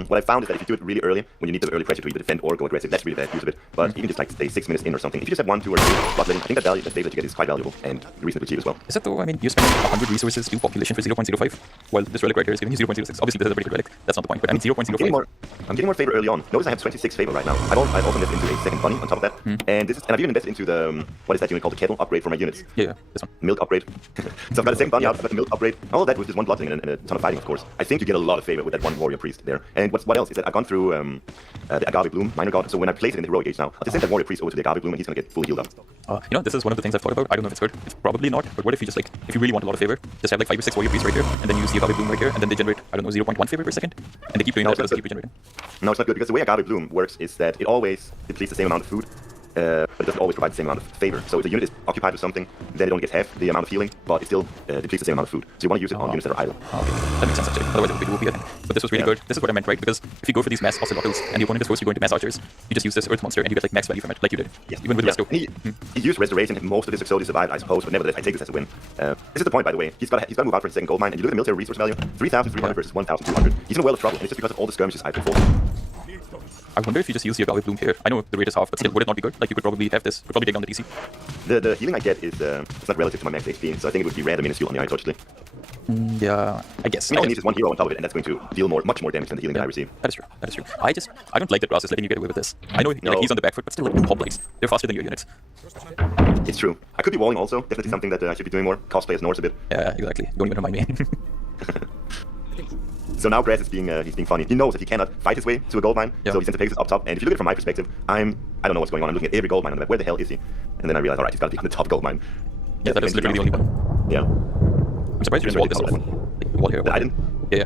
What I found is that if you do it really early, when you need the early pressure to either defend or go aggressive, that's really bad use of it. But even just like stay 6 minutes in or something, if you just have 1, 2, or 3 bloodletting, I think that value, that data that you get is quite valuable and reasonably cheap as well. Is that though? I mean, you spend 100 resources to population for 0.05, while this relic right here is giving you 0.06. Obviously, this is a pretty good relic. That's not the point, but I mean 0.05. I'm getting more favor early on. Notice I have 26 favor right now. I've also invested into a second bunny on top of that, and I've even invested into the what is that unit called, the kettle upgrade for my units. Yeah, this one. Milk upgrade. So I've got a second bunny out, I've got the milk upgrade. All of that with just 1 bloodletting and a ton of fighting, of course. I think you get a lot of favor with that 1 warrior priest there. And what else is that I've gone through the Agave Bloom, Minor God. So when I place it in the heroic age now, I'll just send that warrior priest over to the Agave Bloom, and he's gonna get fully healed up. You know, this is one of the things I've thought about. I don't know if it's good. It's probably not. But what if you just like, if you really want a lot of favor, just have like 5 or 6 warrior priests right here, and then use the Agave Bloom right here, and then they generate, I don't know, 0.1 favor per second, and they keep doing that because they keep regenerating. No, it's not good, because the way Agave Bloom works is that it always depletes the same amount of food, but it doesn't always provide the same amount of favor. So if the unit is occupied with something, then it only gets half the amount of healing, but it still depletes the same amount of food. So you want to use it on units that are idle. Okay, that makes sense actually. Otherwise it would be loopy, I think. But this was really good. This is what I meant, right? Because if you go for these mass ocelotls and the opponent is forced to go into mass archers, you just use this earth monster and you get like max value from it, like you did. Yes. Even with Resto. He used Restoration, and most of his Exodus survived, I suppose, but nevertheless, I take this as a win. This is the point, by the way. He's got to move out for his second gold mine, and you look at the military resource value, 3,300 versus 1,200. He's in a world of trouble, and it's just because of all the skirmishes I've been forced. I wonder if you just use the Agave Bloom here. I know the rate is half, but still, would it not be good? Like, you could probably have this, could probably take down the DC. The healing I get is it's not relative to my max HP, so I think it would be rather minuscule on the unfortunately. Yeah, I guess. I mean, all I need is 1 hero on top of it, and that's going to deal much more damage than the healing that I receive. That is true. That is true. I don't like that Grass is letting you get away with this. I know like, he's on the back foot, but still, like, hoplites. They're faster than your units. It's true. I could be walling also. Definitely something that I should be doing more. Cosplay as Norse a bit. Yeah, exactly. Don't even remind me. So now Grass is he's being funny. He knows that he cannot fight his way to a gold mine, so he sends a Pegasus up top. And if you look at it from my perspective, I don't know what's going on. I'm looking at every gold mine on the map. Where the hell is he? And then I realize, alright, he's got to be on the top gold mine. Yeah, that is literally the only one. Yeah. I'm surprised you didn't wall this off. Like, wall here. I didn't. Yeah.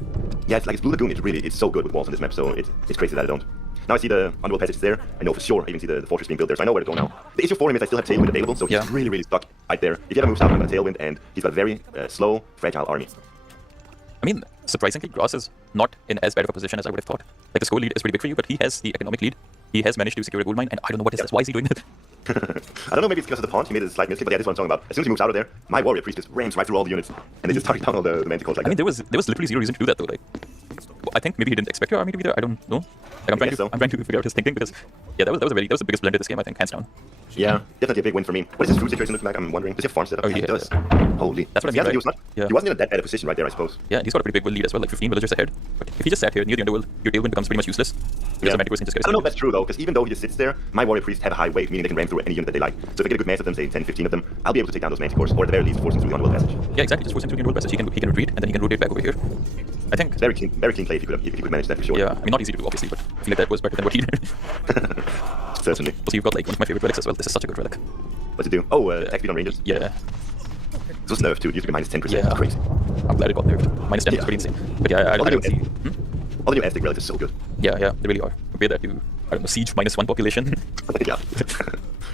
Yeah, it's like Blue Lagoon. It's so good with walls on this map, so it's crazy that I don't. Now I see the underworld passages there. I know for sure I even see the fortress being built there, so I know where to go now. The issue for him is I still have Tailwind available, so he's really stuck right there. If he ever moves out, I'm going to Tailwind, and he's got a very slow, fragile army. I mean, surprisingly, Gross is not in as bad of a position as I would have thought. Like, the score lead is pretty big for you, but he has the economic lead. He has managed to secure a gold mine, and I don't know what is this. Why is he doing that? I don't know, maybe it's because of the pawn. He made a slight mistake, but yeah, that's what I'm talking about. As soon as he moves out of there, my warrior priest just rams right through all the units, and they just target down all the manticores like that. I mean, there was literally zero reason to do that, though. Like, I think maybe he didn't expect your army to be there. I don't know. Like, I'm trying to figure out his thinking, because yeah, that was the biggest blend of this game, I think, hands down. Yeah, definitely a big win for me. What is his food situation looking like? I'm wondering. Does he have farm set up? Oh, yeah, he does. Holy. That's what I mean, right? He wasn't in that bad a position right there, I suppose. Yeah, he's got a pretty big lead as well, like 15 villagers ahead. But if he just sat here near the underworld, your tailwind becomes pretty much useless. Because the manticores can just get I don't know if that's true though, because even though he just sits there, my warrior priests have a high weight, meaning they can ram through any unit that they like. So if I get a good mass of them, say 10, 15 of them, I'll be able to take down those manticores, or at the very least force them through the underworld passage. Yeah, exactly. Just force him through the underworld passage. He can retreat, and then he can rotate back over here. I think very clean play if you could manage that for sure. Yeah, I mean, not easy to do obviously, but I feel like that was better than what he did. Certainly. Also, you've got like one of my favorite relics as well. This is such a good relic. What's it do? Oh, attack speed on rangers. Yeah. This was nerfed too. It used to be -10%. Yeah. Crazy. I'm glad it got nerfed. -10 is pretty insane. But yeah, I don't see. All the new Aztec relics are so good. Yeah, they really are. Compare that to, I don't know, Siege -1 population. Yeah.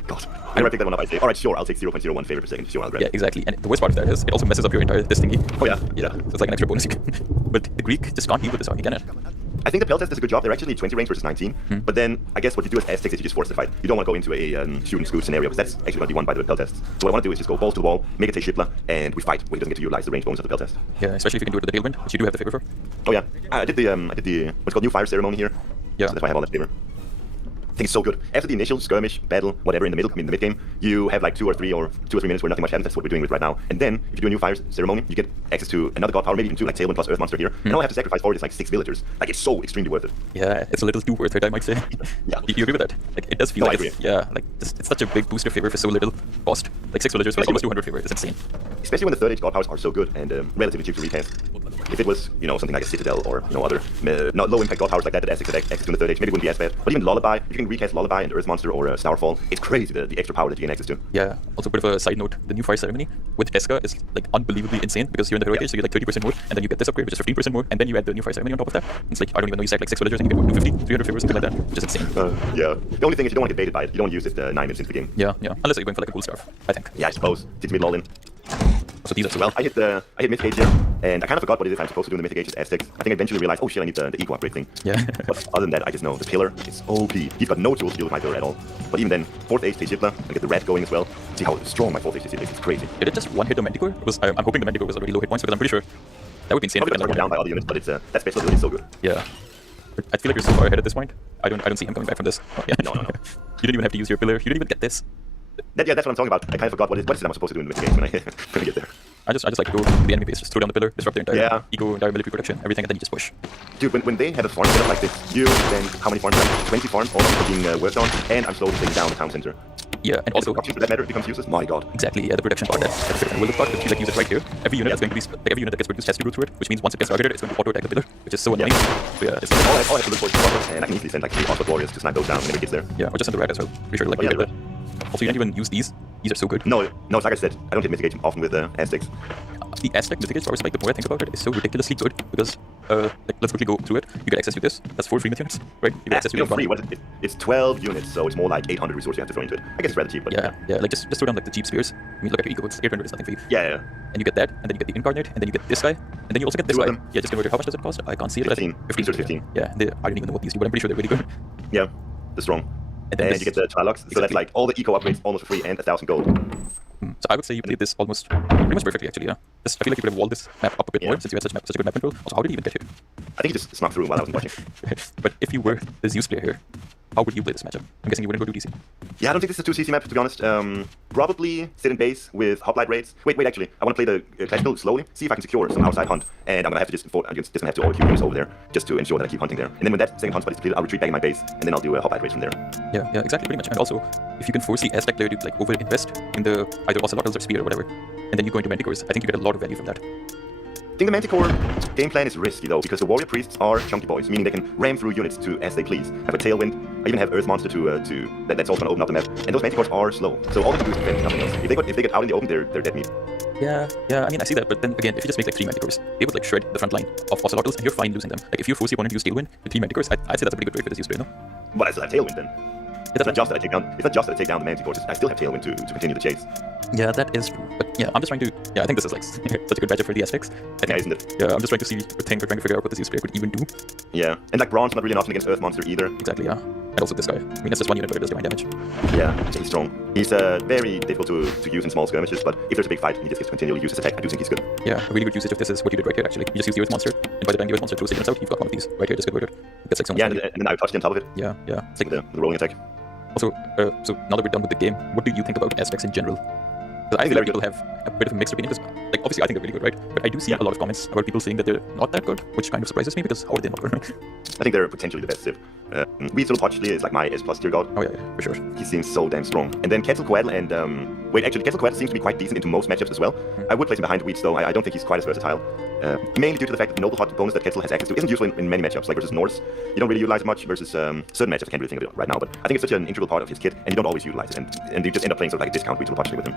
God. I never pick that one up, I say, alright, sure, I'll take 0.01 favor per second. Sure, I'll grab it. Yeah, exactly. And the worst part of that is, it also messes up your entire this thingy. Oh, yeah. Yeah. So it's like an extra bonus you can. But the Greek just can't deal with this army, can it? I think the Peltest does a good job. They're actually 20 range versus 19. But then, I guess what you do as Aztecs is you just force the fight. You don't want to go into a shoot and scoot scenario, because that's actually going to be won by the Peltest. So what I want to do is just go balls to the wall, make it take Shipla, and we fight when he doesn't get to utilize the range bonus of the Peltest. Yeah, especially if you can do it with the Tailwind, which you do have the favor for. Oh yeah. I did the what's called New Fire ceremony here. Yeah. So that's why I have all that favor. I think it's so good. After the initial skirmish, battle, whatever, in the mid game, you have like 2 or 3 minutes where nothing much happens. That's what we're doing with right now. And then, if you do a new fire ceremony, you get access to another god power, maybe even 2, like Tailwind plus Earth Monster here. And all I have to sacrifice for it is like 6 villagers. Like, it's so extremely worth it. Yeah, it's a little too worth it, I might say. Yeah. You agree with that? Like, it does feel like it's, yeah, like it's such a big boost of favor for so little cost. Like 6 villagers for like almost 200 favor. It's insane. Especially when the 3rd age god powers are so good and relatively cheap to recast. If it was, you know, something like a Citadel or other not low impact god powers like that access to the 3rd age, maybe it wouldn't be as bad. But even Lullaby, if you can recast Lullaby and Earth Monster or Starfall, it's crazy the extra power that you gain access to. Yeah. Also, a bit of a side note: the new fire ceremony with Eska is like unbelievably insane because you're in the heroic age, so you get like 30% more, and then you get this upgrade, which is 15% more, and then you add the new fire ceremony on top of that. It's like I don't even know, you sack like 6 villagers and you get 250, 300 favor or something like that, which is insane. Yeah. The only thing is you don't want to get baited by it. You don't want to use it 9 minutes into the game. Yeah. Unless you're going for like a cool stuff, I think. Yeah, I suppose. Teach me lol in. So these are so well. I hit Mythic Age here, and I kind of forgot what it is I'm supposed to do in the Mythic Age as Aztecs. I think I eventually realized, oh shit, I need the eco upgrade thing. Yeah. But other than that, I just know the pillar is OP. He's got no tools to deal with my pillar at all. But even then, 4th Age Tejitla, I get the rat going as well. See how strong my 4th Age Tejitla is. It's crazy. Did it just one hit the Manticore? Because I'm hoping the Manticore was already low hit points because I'm pretty sure that would be insane. Probably got down by other units, but it's that special ability is so good. Yeah. But I feel like you're so far ahead at this point. I don't see him coming back from this. Oh, yeah. No. You didn't even have to use your pillar. You didn't even get this. That's what I'm talking about. I kind of forgot what is it I'm supposed to do in the game when I get there. I just like to go to the enemy base, just throw down the pillar, disrupt their entire eco, entire military production, everything, and then you just push. Dude, when they have a farm set up like this, you then how many farms? Like 20 farms, all of them are being worked on, and I'm slowly taking down the town center. Yeah, and also for that matter, it becomes useless. My God. Exactly. Yeah, the production part that's a will part. If you like use it right here, every unit that's going to be like every unit that gets produced has to go through it, which means once it gets targeted, it's going to auto attack the pillar, which is so annoying. So yeah, it's all I have to look for is water, and I can easily send like 3 Oxford warriors to snipe those down whenever it gets there. Yeah, or just send the rat as well. Pretty sure like you get that. Also, you don't even use these. These are so good. No, it's like I said, I don't hit mitigate often with Aztecs. The Aztec mitigate powers, like the more I think about it, is so ridiculously good because, like, let's quickly go through it. You get access to this. That's 4 free myth units, right? You get access to free. It's 12 units, so it's more like 800 resources you have to throw into it. I guess it's rather cheap, but yeah. Like just throw down like the cheap spears. I mean, look at your eco. It's 800 is nothing for you. Yeah. And you get that, and then you get the incarnate, and then you get this guy, and then you also get this guy. Yeah, just convert it. How much does it cost? I can't see it. 15. Yeah, I don't even know what these do, but I'm pretty sure they're really good. Yeah, they're strong. And you get the Trilox, so that's like all the eco upgrades almost for free and 1,000 gold. So I would say you played this almost pretty much perfectly, actually. Yeah, I feel like you could have walled this map up a bit more since you had such a good map control. Also, how did you even get here? I think he just snuck through while I was watching. But if you were the Zeus player here, how would you play this matchup? I'm guessing you wouldn't go to DC. Yeah, I don't think this is a 2CC map, to be honest. Probably sit in base with hoplite raids. Wait, actually, I want to play the classical slowly, see if I can secure some outside hunt. And I'm going to have to just have to all queue units over there, just to ensure that I keep hunting there. And then when that second hunt spot is completed, I'll retreat back in my base, and then I'll do a hoplite raids from there. Yeah, exactly, pretty much. And also, if you can force the Aztec player to like over-invest in the either Ocelotls or Spear or whatever, and then you go into Manticores, I think you get a lot of value from that. I think the Manticore game plan is risky though, because the warrior priests are chunky boys, meaning they can ram through units as they please. I have a tailwind, I even have Earth Monster that's also gonna open up the map, and those Manticores are slow. So all they can do is defend, nothing else. If they get out in the open, they're dead meat. Yeah, I mean I see that, but then again, if you just make like 3 Manticores, they would like shred the front line of Ocelotls, and you're fine losing them. Like if you force your opponent to use tailwind with 3 Manticores, I'd say that's a pretty good trade for this use play, no? But I still have tailwind then. It's not just that I take down the Manticores, I still have tailwind to continue the chase. Yeah, that is true. But yeah, I'm just trying to. Yeah, I think this is like such a good matchup for the Aztecs. Yeah, isn't it? Yeah, I'm just trying to see trying to figure out what this Zeus player could even do. Yeah, and like Bronze, not really an option against Earth Monster either. Exactly, yeah. And also this guy. I mean, that's just one unit, but it does divine damage. Yeah, he's strong. He's very difficult to use in small skirmishes, but if there's a big fight and he just gets to continually use his attack, I do think he's good. Yeah, a really good usage of this is what you did right here, actually. You just use the Earth Monster, and by the time the Earth Monster throws signals out, you've got one of these right here, just converted. Gets like so much and then I touched on top of it. Yeah. It's like the rolling attack. Also, so now that we're done with the game, what do you think about Aztecs in general? Because I feel like people have a bit of a mixed opinion, because like obviously I think they're really good, right? But I do see a lot of comments about people saying that they're not that good, which kind of surprises me, because how are they not good? I think they're potentially the best civ. Weasel Potchley is like my S+ tier god. Oh yeah, for sure. He seems so damn strong. And then Quetzalcoatl and Quetzalcoatl seems to be quite decent into most matchups as well. I would place him behind Weeds though. I don't think he's quite as versatile. Mainly due to the fact that the noble hot bonus that Quetzal has access to isn't useful in many matchups, like versus Norse. You don't really utilize it much versus certain matchups. I can't really think of it right now, but I think it's such an integral part of his kit, and you don't always utilize it, and you just end up playing sort of like a discount Weasel Potchley with him.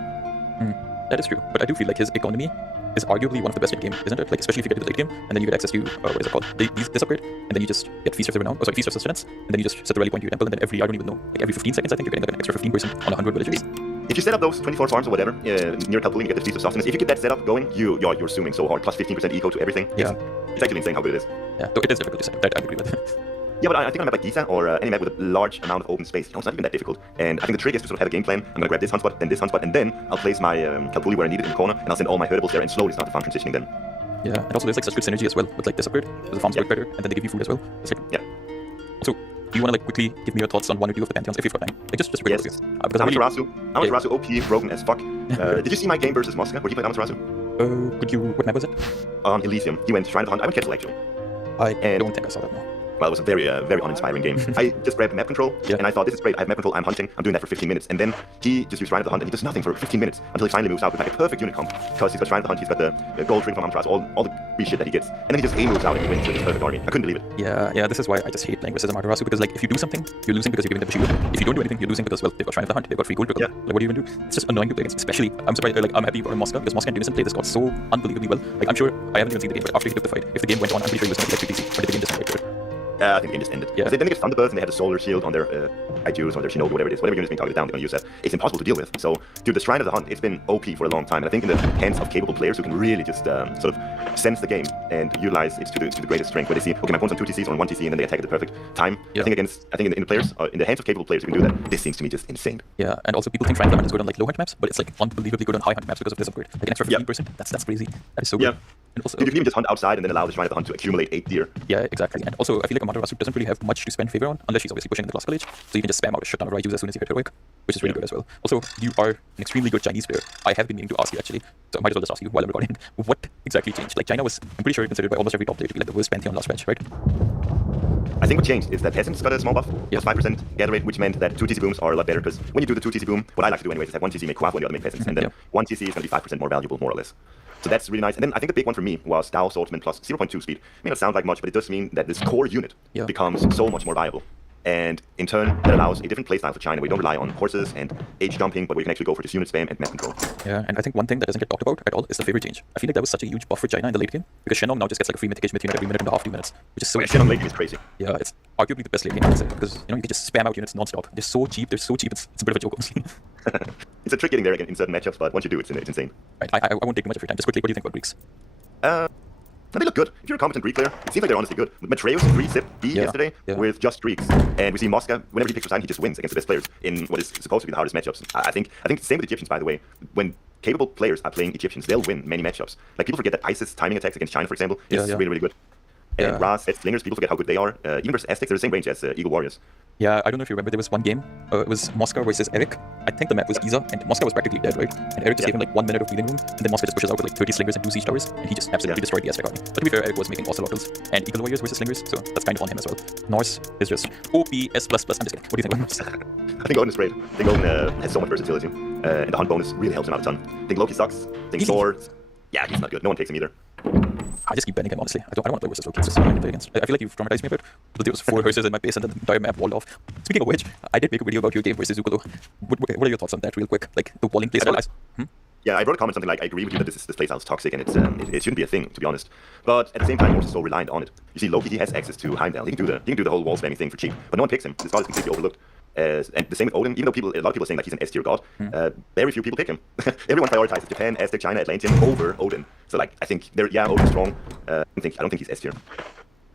That is true, but I do feel like his economy is arguably one of the best in the game, isn't it? Like, especially if you get to the late game, and then you get access to, what is it called? This upgrade, and then you just get Feast of Renown, Feast of Sustenance, and then you just set the rally point to your temple, and then I don't even know, like every 15 seconds, I think you're getting like an extra 15% on 100 villagers. If you set up those 24 farms or whatever, near Kalpuli, you get the Feast of Sustenance. If you get that setup going, you're assuming so hard, plus 15% eco to everything. Yeah. It's actually insane how good it is. Yeah, though it is difficult to set up, that I agree with. Yeah, but I think on a map like Giza or any map with a large amount of open space, it's not even that difficult. And I think the trick is to sort of have a game plan. I'm gonna grab this hunt spot, then this hunt spot, and then I'll place my Kalpuli where I need it in the corner, and I'll send all my herdables there and slowly start the farm transitioning then. Yeah, and also there's like such good synergy as well with like this upgrade. The farms work better, and then they give you food as well. It's like, yeah. Also, you want to like quickly give me your thoughts on one or two of the pantheons if you've got time? Like just quick Yes. because Amaterasu OP, broken as fuck. Did you see my game versus Mosca, where he played Amaterasu? What map was it? On Elysium. He went Shrine of the Hunt. I went Kettle, actually. I don't think I saw that, no. Well, it was a very, very uninspiring game. I just grabbed map control, and I thought, this is great. I have map control, I'm hunting, I'm doing that for 15 minutes. And then he just used Shrine of the Hunt, and he does nothing for 15 minutes until he finally moves out with like a perfect unit comp. Because he's got Shrine of the Hunt, he's got the gold ring from Amaterasu, all the free shit that he gets. And then he just moves out and he wins with his perfect army. I couldn't believe it. Yeah, this is why I just hate playing versus Amaterasu, because like if you do something, you're losing because you're giving them the shield. If you don't do anything, you're losing because, well, they've got Shrine of the Hunt, they've got free gold. Like what do you even do? It's just annoying to play against. Especially, I'm surprised, like I'm happy for Mosca, because Mosca and Denison played this god so unbelievably well. Like I'm sure, I haven't even seen the game, but after he took the fight, if the game went on, I'm pretty sure he was going to be like 2TC, but the game just went right through it. I think the game just ended. Yeah. Then they get Thunderbirds and they have the Solar Shield on their Kaijus or their Shinobi, whatever it is. Whatever unit's being targeted down, they're going to use that. It's impossible to deal with. So, dude, the Shrine of the Hunt, it's been OP for a long time. And I think in the hands of capable players who can really just sort of sense the game and utilize it to the greatest strength. Where they see, okay, my opponent's on 2 TCs or on 1 TC, and then they attack at the perfect time. Yeah. I think in the players, in the hands of capable players who can do that, this seems to me just insane. Yeah, and also people think Shrine of the Hunt is good on like low hunt maps, but it's like unbelievably good on high hunt maps because of this upgrade. Like an extra 15%. That's crazy. That is so good. Yeah. And also, you can even just hunt outside and then allow the Shrine of the Hunt to accumulate 8 deer. Yeah, exactly. And also, I feel like Amaterasu doesn't really have much to spend favor on, unless she's obviously pushing in the classical age. So you can just spam out a shit ton of Raijus as soon as you hit heroic, which is really good as well. Also, you are an extremely good Chinese player. I have been meaning to ask you actually, so I might as well just ask you while I'm recording. What exactly changed? Like China was, I'm pretty sure, considered by almost every top player to be like the worst pantheon last patch, right? I think what changed is that Peasants got a small buff, plus 5% gather rate, which meant that 2 TC booms are a lot better, because when you do the 2 TC boom, what I like to do anyways is have 1 TC make Quaffle and the other make Peasants, and then 1 TC is going to be 5% more valuable, more or less. So that's really nice. And then I think the big one for me was Dao Swordsman plus 0.2 speed. It may not sound like much, but it does mean that this core unit becomes so much more viable. And in turn, that allows a different playstyle for China. We don't rely on horses and age jumping, but we can actually go for just unit spam and map control. Yeah, and I think one thing that doesn't get talked about at all is the favor change. I feel like that was such a huge buff for China in the late game, because Shenong now just gets like a free mitigation unit every minute and a half, 2 minutes, which is so Shenong late game is crazy. Yeah, it's arguably the best late game, I would say, because you can just spam out units non-stop. They're so cheap, it's a bit of a joke, honestly. It's a trick getting there again in certain matchups, but once you do, it's insane. Right, I won't take too much of your time. Just quickly, what do you think about Greeks? They look good. If you're a competent Greek player, it seems like they're honestly good. Matreus 3-zip B yesterday with just Greeks. And we see Mosca, whenever he picks Poseidon, he just wins against the best players in what is supposed to be the hardest matchups. I think same with Egyptians, by the way. When capable players are playing Egyptians, they'll win many matchups. Like people forget that ISIS timing attacks against China, for example, is really, really good. And Ra sets slingers, people forget how good they are. Even versus Aztecs, they're the same range as Eagle Warriors. Yeah, I don't know if you remember, there was one game, it was Mosca versus Eric. I think the map was Giza, and Mosca was practically dead, right? And Eric just gave him like 1 minute of breathing room, and then Mosca just pushes out with like 30 slingers and 2 siege towers, and he just absolutely destroyed the Aztec army. But to be fair, Eric was making Ocelotls and Eagle Warriors versus slingers, so that's kind of on him as well. Norse is just OPS++. I'm just kidding. What do you think about Norse? I think Odin is great. I think Odin has so much versatility, and the hunt bonus really helps him out a ton. I think Loki sucks. I think Thor, yeah, he's not good. No one takes him either. I just keep banning him, honestly. I don't want to play versus Loki. It's just annoying to play against. I feel like you've traumatized me a bit. But there was 4 hearses in my base and then the entire map walled off. Speaking of which, I did make a video about your game versus Zukalo. What are your thoughts on that real quick? Like, the walling playstyle? Yeah, I wrote a comment something like, I agree with you that this playstyle is toxic and it shouldn't be a thing, to be honest. But at the same time, Norse is so reliant on it. You see, Loki, he has access to Heimdall. He can do the whole wall spamming thing for cheap. But no one picks him. This god is completely overlooked. And the same with Odin, even though a lot of people are saying like he's an S-tier god, very few people pick him. Everyone prioritizes Japan, Aztec, China, Atlantean over Odin. So like, I think Odin's strong. I don't think he's S-tier.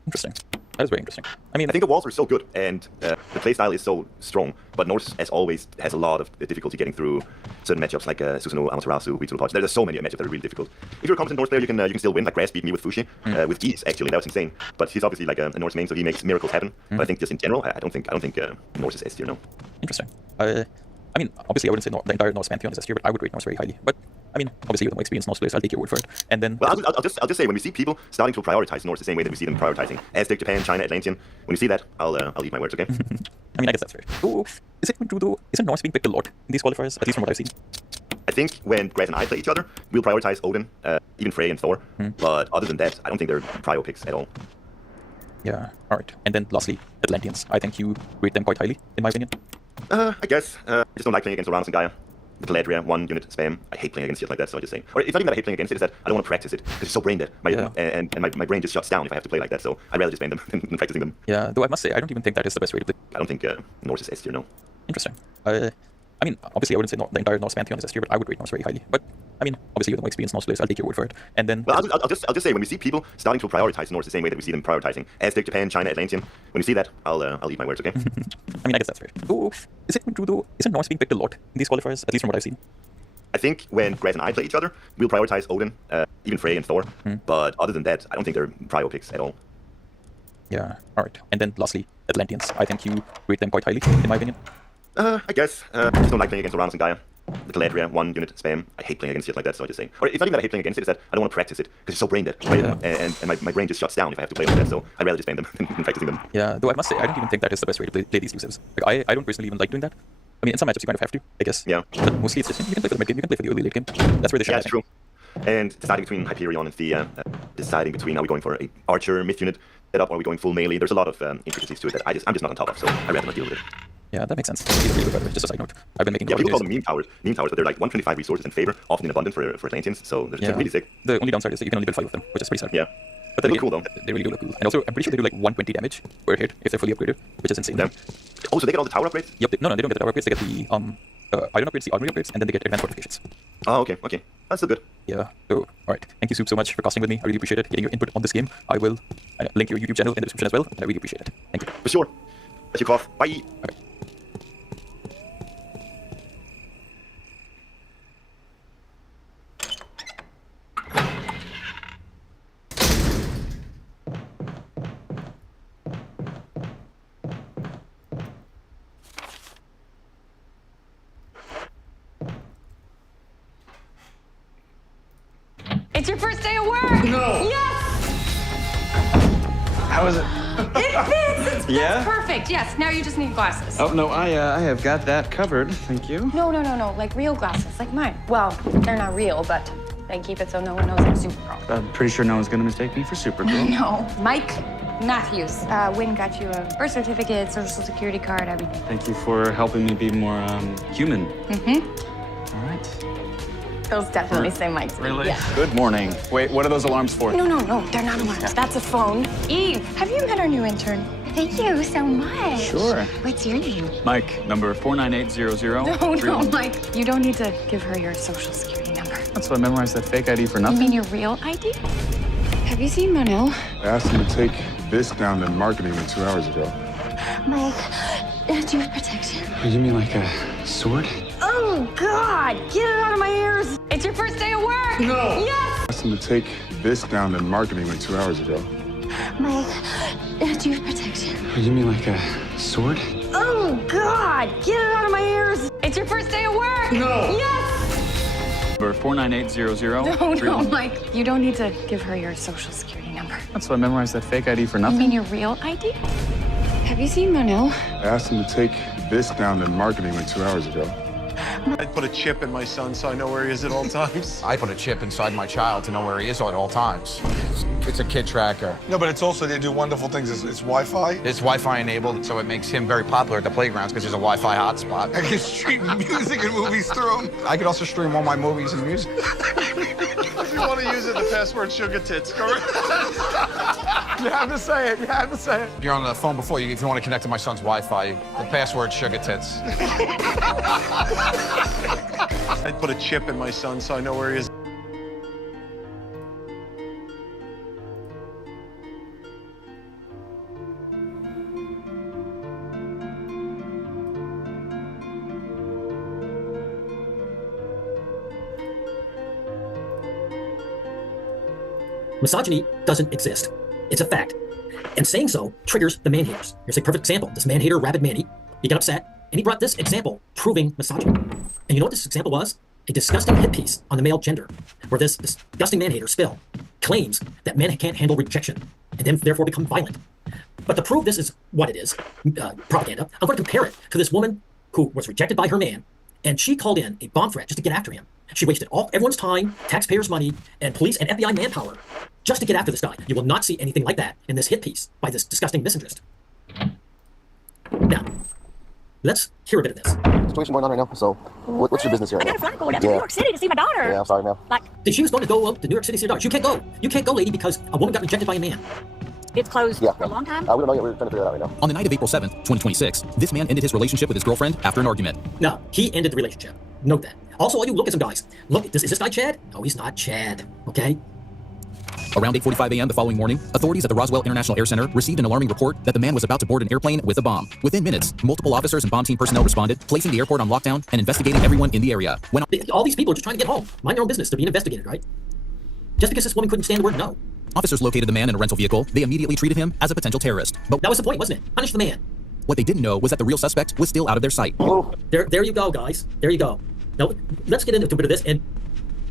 Interesting. That is very interesting. I mean, I think the walls are so good and the playstyle is so strong, but Norse, as always, has a lot of difficulty getting through certain matchups like Susanoo, Amaterasu, Huitzilopochtli. There's so many matchups that are really difficult. If you're a competent Norse player, you can still win. Like Grass beat me with Fushi, with ease actually. That was insane. But he's obviously like a Norse main, so he makes miracles happen. But I think just in general, I don't think Norse is S tier. No. Interesting. I mean, obviously, I wouldn't say the entire Norse pantheon is S tier, but I would rate Norse very highly. But I mean, obviously, with more experienced Norse players, I'll take your word for it. And then, well, I'll just say when we see people starting to prioritize Norse the same way that we see them prioritizing Aztec, Japan, China, Atlantean, when you see that, I'll eat my words. Okay. I mean, I guess that's fair. Oh, is it true though? Isn't Norse being picked a lot in these qualifiers? At least from what I've seen. I think when Grass and I play each other, we'll prioritize Odin, even Frey and Thor. But other than that, I don't think they're prio picks at all. Yeah. All right. And then lastly, Atlanteans. I think you rate them quite highly, in my opinion. I guess. I just don't like playing against Uranus and Gaia. The Galadria, 1 unit spam. I hate playing against shit like that, so I just say. Or it's not even that I hate playing against it, it's that I don't want to practice it, because it's so brain dead. My brain just shuts down if I have to play like that, so I'd rather just ban them than practicing them. Yeah, though I must say, I don't even think that is the best way to play. I don't think Norse is S tier, no. Interesting. I mean, obviously, I wouldn't say the entire Norse pantheon is S tier, but I would rate Norse very highly. But I mean, obviously, with more experienced Norse players, I'll take your word for it. And then, well, I'll just say when we see people starting to prioritize Norse the same way that we see them prioritizing Aztec, Japan, China, Atlantean, when you see that, I'll eat my words. Okay. I mean, I guess that's fair. Oh, is it true though? Isn't Norse being picked a lot in these qualifiers? At least from what I've seen. I think when Grass and I play each other, we'll prioritize Odin, even Frey and Thor. But other than that, I don't think they're prio picks at all. Yeah. All right. And then lastly, Atlanteans. I think you rate them quite highly, in my opinion. I guess. I just don't like playing against Uranus and Gaia. The Galadria, 1 unit spam. I hate playing against shit like that, so I just say. Or it's not even that I hate playing against it, it's that I don't want to practice it, because it's so brain dead. Right? And my brain just shuts down if I have to play like that, so I'd rather just spam them than practicing them. Yeah, though I must say, I don't even think that is the best way to play these exclusives. Like, I don't personally even like doing that. I mean, in some matchups you kind of have to, I guess. Yeah. But mostly it's just, you can play for the mid game, you can play for the early late game. That's where they shine. Yeah, that's true. And deciding between Hyperion and Thea, deciding between are we going for a Archer myth unit setup, or are we going full melee, there's a lot of intricacies to it that I'm just not on top of, so I'd rather not deal with it. Yeah, that makes sense. These are really good, by the way. Just a side note. I've been making people call them meme towers, but they're like 125 resources in favor, often in abundance for Atlanteans, so they're just really sick. The only downside is that you can only build 5 of them, which is pretty sad. Yeah. But they look cool though. They really do look cool. And also, I'm pretty sure they do like 120 damage per hit if they're fully upgraded, which is insane. Yeah. Oh, so they get all the tower upgrades? Yep. No, they don't get the tower upgrades. They get the iron upgrades, the armory upgrades, and then they get advanced fortifications. Oh, okay. That's still good. Yeah. So, alright. Thank you, Soup, so much for casting with me. I really appreciate it. Getting your input on this game. I will link your YouTube channel in the description as well, and I really appreciate it. Thank you. For sure. Let you cough. Bye. Okay. It's your first day of work! No! Yes! How is it? It fits! It's Yeah? perfect, yes. Now you just need glasses. Oh, no, I have got that covered. Thank you. No. Like real glasses, like mine. Well, they're not real, but they keep it so no one knows I'm Supergirl. I'm pretty sure no one's gonna mistake me for Supergirl. No. Mike Matthews. Wynn got you a birth certificate, social security card, everything. Thank you for helping me be more human. Mm-hmm. All right. Those definitely say Mike to me. Really? Yeah. Good morning. Wait, what are those alarms for? No, they're not alarms. That's a phone. Eve, have you met our new intern? Thank you so much. Sure. What's your name? Mike, number 49800. No, Mike. You don't need to give her your social security number. That's why I memorized that fake ID for You nothing. mean your real ID? Have you seen Monel? I asked him to take this down to marketing 2 hours ago. Mike, do you have protection? You mean like a sword? Oh, God! Get it out of my ears! It's your first day of work! No! Yes! I asked him to take this down to marketing 2 hours ago. Mike, do you have protection? You mean like a sword? Oh, God! Get it out of my ears! It's your first day of work! No! Yes! Number 49800. No, Mike. You don't need to give her your social security number. That's why I memorized that fake ID for You nothing. mean your real ID? Have you seen Monel? I asked him to take this down to marketing 2 hours ago. I put a chip in my son so I know where he is at all times. I put a chip inside my child to know where he is at all times. It's a kid tracker. No, but it's also, they do wonderful things. It's Wi-Fi. It's Wi-Fi enabled, so it makes him very popular at the playgrounds because there's a Wi-Fi hotspot. I can stream music and movies through him. I could also stream all my movies and music. If you want to use it, the password sugar tits, correct? You have to say it. You have to say it. If you're on the phone before, if you want to connect to my son's Wi-Fi, the password sugar tits. I put a chip in my son so I know where he is. Misogyny doesn't exist. It's a fact. And saying so triggers the man-haters. Here's a perfect example. This man-hater, Rabid Manny, he got upset, and he brought this example proving misogyny. And you know what this example was? A disgusting hit piece on the male gender, where this disgusting man-hater, Spill, claims that men can't handle rejection, and then therefore become violent. But to prove this is what it is, propaganda, I'm going to compare it to this woman who was rejected by her man, and she called in a bomb threat just to get after him. She wasted everyone's time, taxpayers' money, and police and FBI manpower just to get after this guy. You will not see anything like that in this hit piece by this disgusting misandrist. Now, let's hear a bit of this. Situation going on right now, so what's your business here? I got a friend going down to New York City to see my daughter. Yeah, I'm sorry, ma'am. Like, She was going to go to New York City to see her daughter. You can't go. You can't go, lady, because a woman got rejected by a man. it's closed for a long time. We don't know yet. We're trying to figure that out right now. On the night of April 7th, 2026, this man ended his relationship with his girlfriend after an argument. No, he ended the relationship. Note that. Also, all you look at some guys. Look, is this guy Chad? No, he's not Chad, okay? Around 8:45 a.m. the following morning, authorities at the Roswell International Air Center received an alarming report that the man was about to board an airplane with a bomb. Within minutes, multiple officers and bomb team personnel responded, placing the airport on lockdown and investigating everyone in the area. When all these people are just trying to get home. Mind their own business. They're being investigated, right? Just because this woman couldn't stand the word no. Officers located the man in a rental vehicle. They immediately treated him as a potential terrorist. But that was the point, wasn't it? Punish the man. What they didn't know was that the real suspect was still out of their sight. There you go, guys. There you go. Now, let's get into a bit of this, and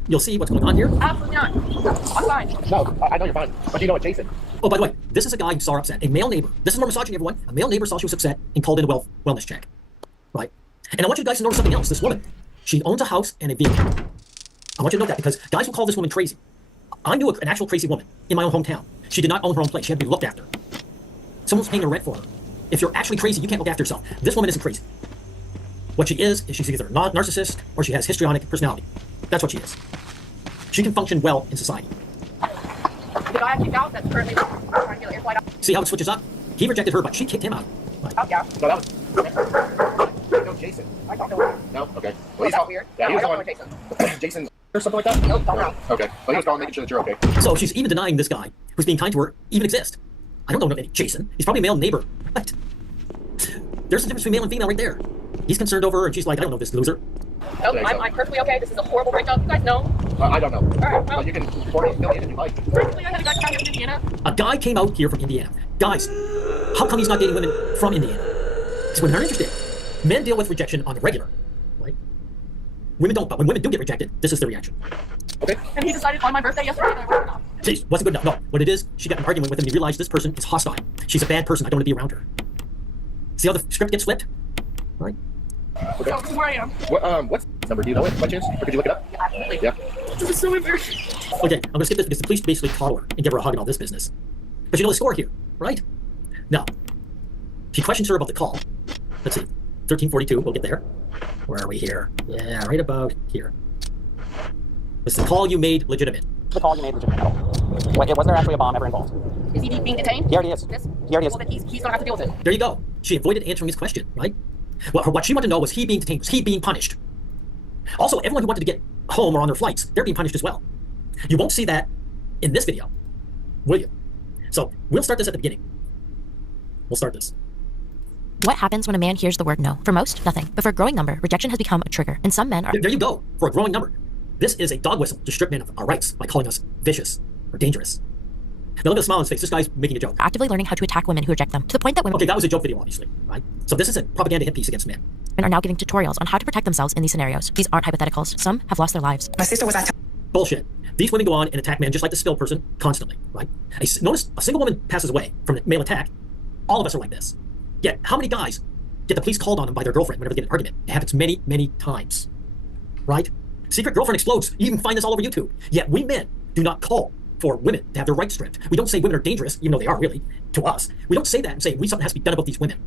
you'll see what's going on here. Absolutely not. I'm fine. No, I know you're fine. But you know what, Jason? Oh, by the way, this is a guy who saw her upset. A male neighbor. This is more misogyny, everyone. A male neighbor saw she was upset and called in a wellness check. Right? And I want you guys to notice something else. This woman, she owns a house and a vehicle. I want you to know that because guys will call this woman crazy. I knew an actual crazy woman in my own hometown. She did not own her own place. She had to be looked after. Someone's paying her rent for her. If you're actually crazy, you can't look after yourself. This woman isn't crazy. What she is she's either a narcissist or she has histrionic personality. That's what she is. She can function well in society. The guy I kicked out that's currently trying to get an air flight out. See how it switches up? He rejected her, but she kicked him out. Right. Oh, yeah. No, that was... No, Jason. I talked to him. No? Okay. Well, he's out here. Yeah, he was I don't on... know Jason. Jason or something like that? Nope, don't know. Okay. Well, he was calling, making sure that you're okay. So she's even denying this guy, who's being kind to her, even exists. I don't know any Jason. He's probably a male neighbor. But there's a difference between male and female right there. He's concerned over her, and she's like, I don't know this loser. Nope, I'm perfectly okay. This is a horrible breakup. You guys know. I don't know. All right, well, you can report it if you like. Personally, I had a guy come out here from Indiana. A guy came out here from Indiana. Guys, how come he's not dating women from Indiana? Because women aren't interested. Men deal with rejection on the regular, right? Women don't, but when women do get rejected, this is the reaction. Okay. And he decided on my birthday yesterday that I wasn't enough. See, wasn't good enough. No, what it is, she got an argument with him and he realized this person is hostile. She's a bad person. I don't want to be around her. See how the script gets flipped? Right? Okay. So this is where I am. What's the number? Do you know it by chance? Or could you look it up? Yeah, absolutely. Yeah. This is so embarrassing. Okay, I'm gonna skip this because the police basically call her and give her a hug and all this business. But you know the score here, right? Now, he questions her about the call. Let's see, 1342, we'll get there. Where are we here? Yeah, right about here. Was the call you made legitimate? The call you made legitimate. Was there actually a bomb ever involved? Is he being detained? He already is. Yes. He already is. Well, then he's gonna have to deal with it. There you go. She avoided answering his question, right? Well, what she wanted to know was he being detained, was he being punished? Also, everyone who wanted to get home or on their flights, they're being punished as well. You won't see that in this video, will you? So we'll start this at the beginning. We'll start this. What happens when a man hears the word no? For most, nothing. But for a growing number, rejection has become a trigger, and some men are— There you go, for a growing number. This is a dog whistle to strip men of our rights by calling us vicious or dangerous. Now look at the smile on his face. This guy's making a joke. actively learning how to attack women who reject them, to the point that women— Okay, that was a joke video, obviously, right? So this is a propaganda hit piece against men. are now giving tutorials on how to protect themselves in these scenarios. These aren't hypotheticals. Some have lost their lives. My sister was at— Bullshit. These women go on and attack men just like the spill person constantly, right? Notice a single woman passes away from a male attack. All of us are like this. Yet, how many guys get the police called on them by their girlfriend whenever they get an argument? It happens many, many times, right? Secret girlfriend explodes. You can find this all over YouTube. Yet we men do not call for women to have their rights stripped. We don't say women are dangerous, even though they are really, to us. We don't say that and say something has to be done about these women,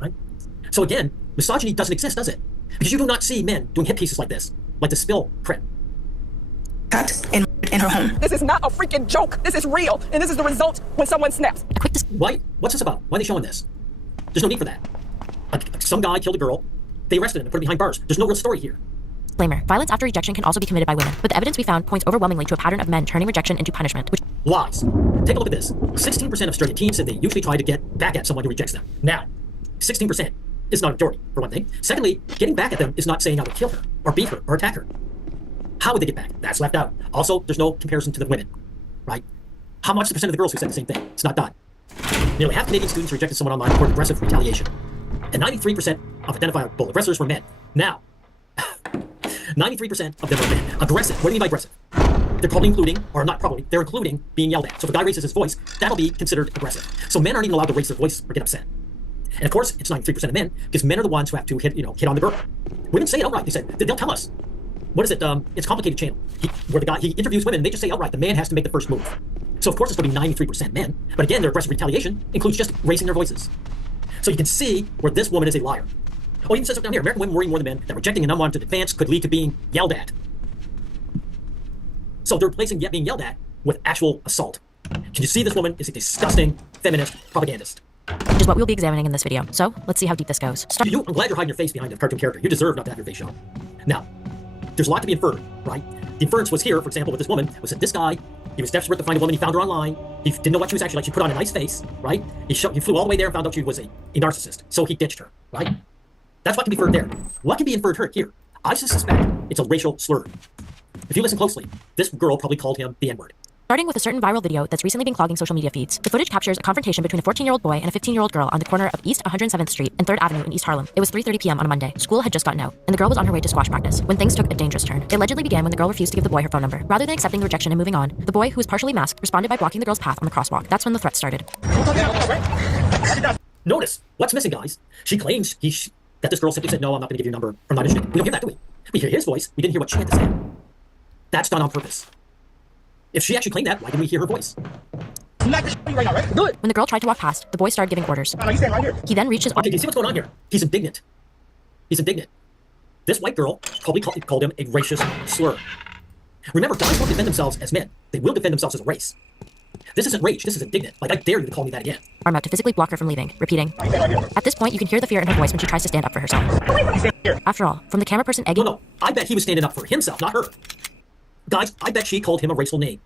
right? So again, misogyny doesn't exist, does it? Because you do not see men doing hit pieces like this, like the spill print. Cut in her home. This is not a freaking joke. This is real, and this is the result when someone snaps. Why? What's this about? Why are they showing this? There's no need for that. Some guy killed a girl. They arrested him and put him behind bars. There's no real story here. Disclaimer. Violence after rejection can also be committed by women, but the evidence we found points overwhelmingly to a pattern of men turning rejection into punishment, which— Lies. Take a look at this. 16% of Australian teens said they usually try to get back at someone who rejects them. Now, 16% is not a majority, for one thing. Secondly, getting back at them is not saying I would kill her, or beat her, or attack her. How would they get back? That's left out. Also, there's no comparison to the women, right? How much is the percent of the girls who said the same thing? It's not done. Nearly half Canadian students rejected someone online for aggressive retaliation. And 93% of identifiable aggressors were men. Now, 93% of them are men. Aggressive. What do you mean by aggressive? They're probably including, or not probably, they're including being yelled at. So if a guy raises his voice, that'll be considered aggressive. So men aren't even allowed to raise their voice or get upset. And of course, it's 93% of men, because men are the ones who have to hit on the girl. Women say it outright. They said, they'll tell us. What is it? It's a complicated channel. Where the guy, he interviews women, and they just say outright, the man has to make the first move. So of course it's going to be 93% men. But again, their aggressive retaliation includes just raising their voices. So you can see where this woman is a liar. Oh, he even says something down here. American women worry more than men that rejecting an unwanted advance could lead to being yelled at. So they're replacing being yelled at with actual assault. Can you see this woman is a disgusting feminist propagandist? Which is what we'll be examining in this video. So let's see how deep this goes. I'm glad you're hiding your face behind a cartoon character. You deserve not to have your face shown. Now, there's a lot to be inferred, right? The inference was here, for example, with this woman, was that this guy, he was desperate to find a woman, he found her online, he didn't know what she was actually like, she put on a nice face, right? He flew all the way there and found out she was a narcissist, so he ditched her, right? That's what can be inferred there. What can be inferred here? I suspect it's a racial slur. If you listen closely, this girl probably called him the N-word. Starting with a certain viral video that's recently been clogging social media feeds. The footage captures a confrontation between a 14-year-old boy and a 15-year-old girl on the corner of East 107th Street and 3rd Avenue in East Harlem. It was 3:30 p.m. on a Monday. School had just gotten out, and the girl was on her way to squash practice when things took a dangerous turn. It allegedly began when the girl refused to give the boy her phone number. Rather than accepting the rejection and moving on, the boy, who was partially masked, responded by blocking the girl's path on the crosswalk. That's when the threat started. Notice what's missing, guys. She claims that this girl simply said, "No, I'm not going to give you your number. I'm not interested." We don't hear that, do we? We hear his voice. We didn't hear what she had to say. That's done on purpose. If she actually claimed that, why didn't we hear her voice? When the girl tried to walk past, the boy started giving orders. He then reached his arm. Okay, do you see what's going on here? He's indignant. He's indignant. This white girl probably called him a racist slur. Remember, guys won't defend themselves as men. They will defend themselves as a race. This isn't rage. This is indignant. Like, I dare you to call me that again. Arm out to physically block her from leaving, repeating. At this point, you can hear the fear in her voice when she tries to stand up for herself. After all, from the camera person egging... No, I bet he was standing up for himself, not her. Guys, I bet she called him a racial name.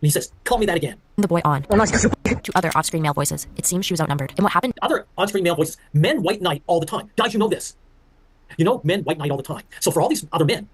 And he says, "Call me that again." The boy on. To other off-screen male voices. It seems she was outnumbered. And what happened? Other on-screen male voices. Men white knight all the time. Guys, you know this. You know, men white knight all the time. So for all these other men...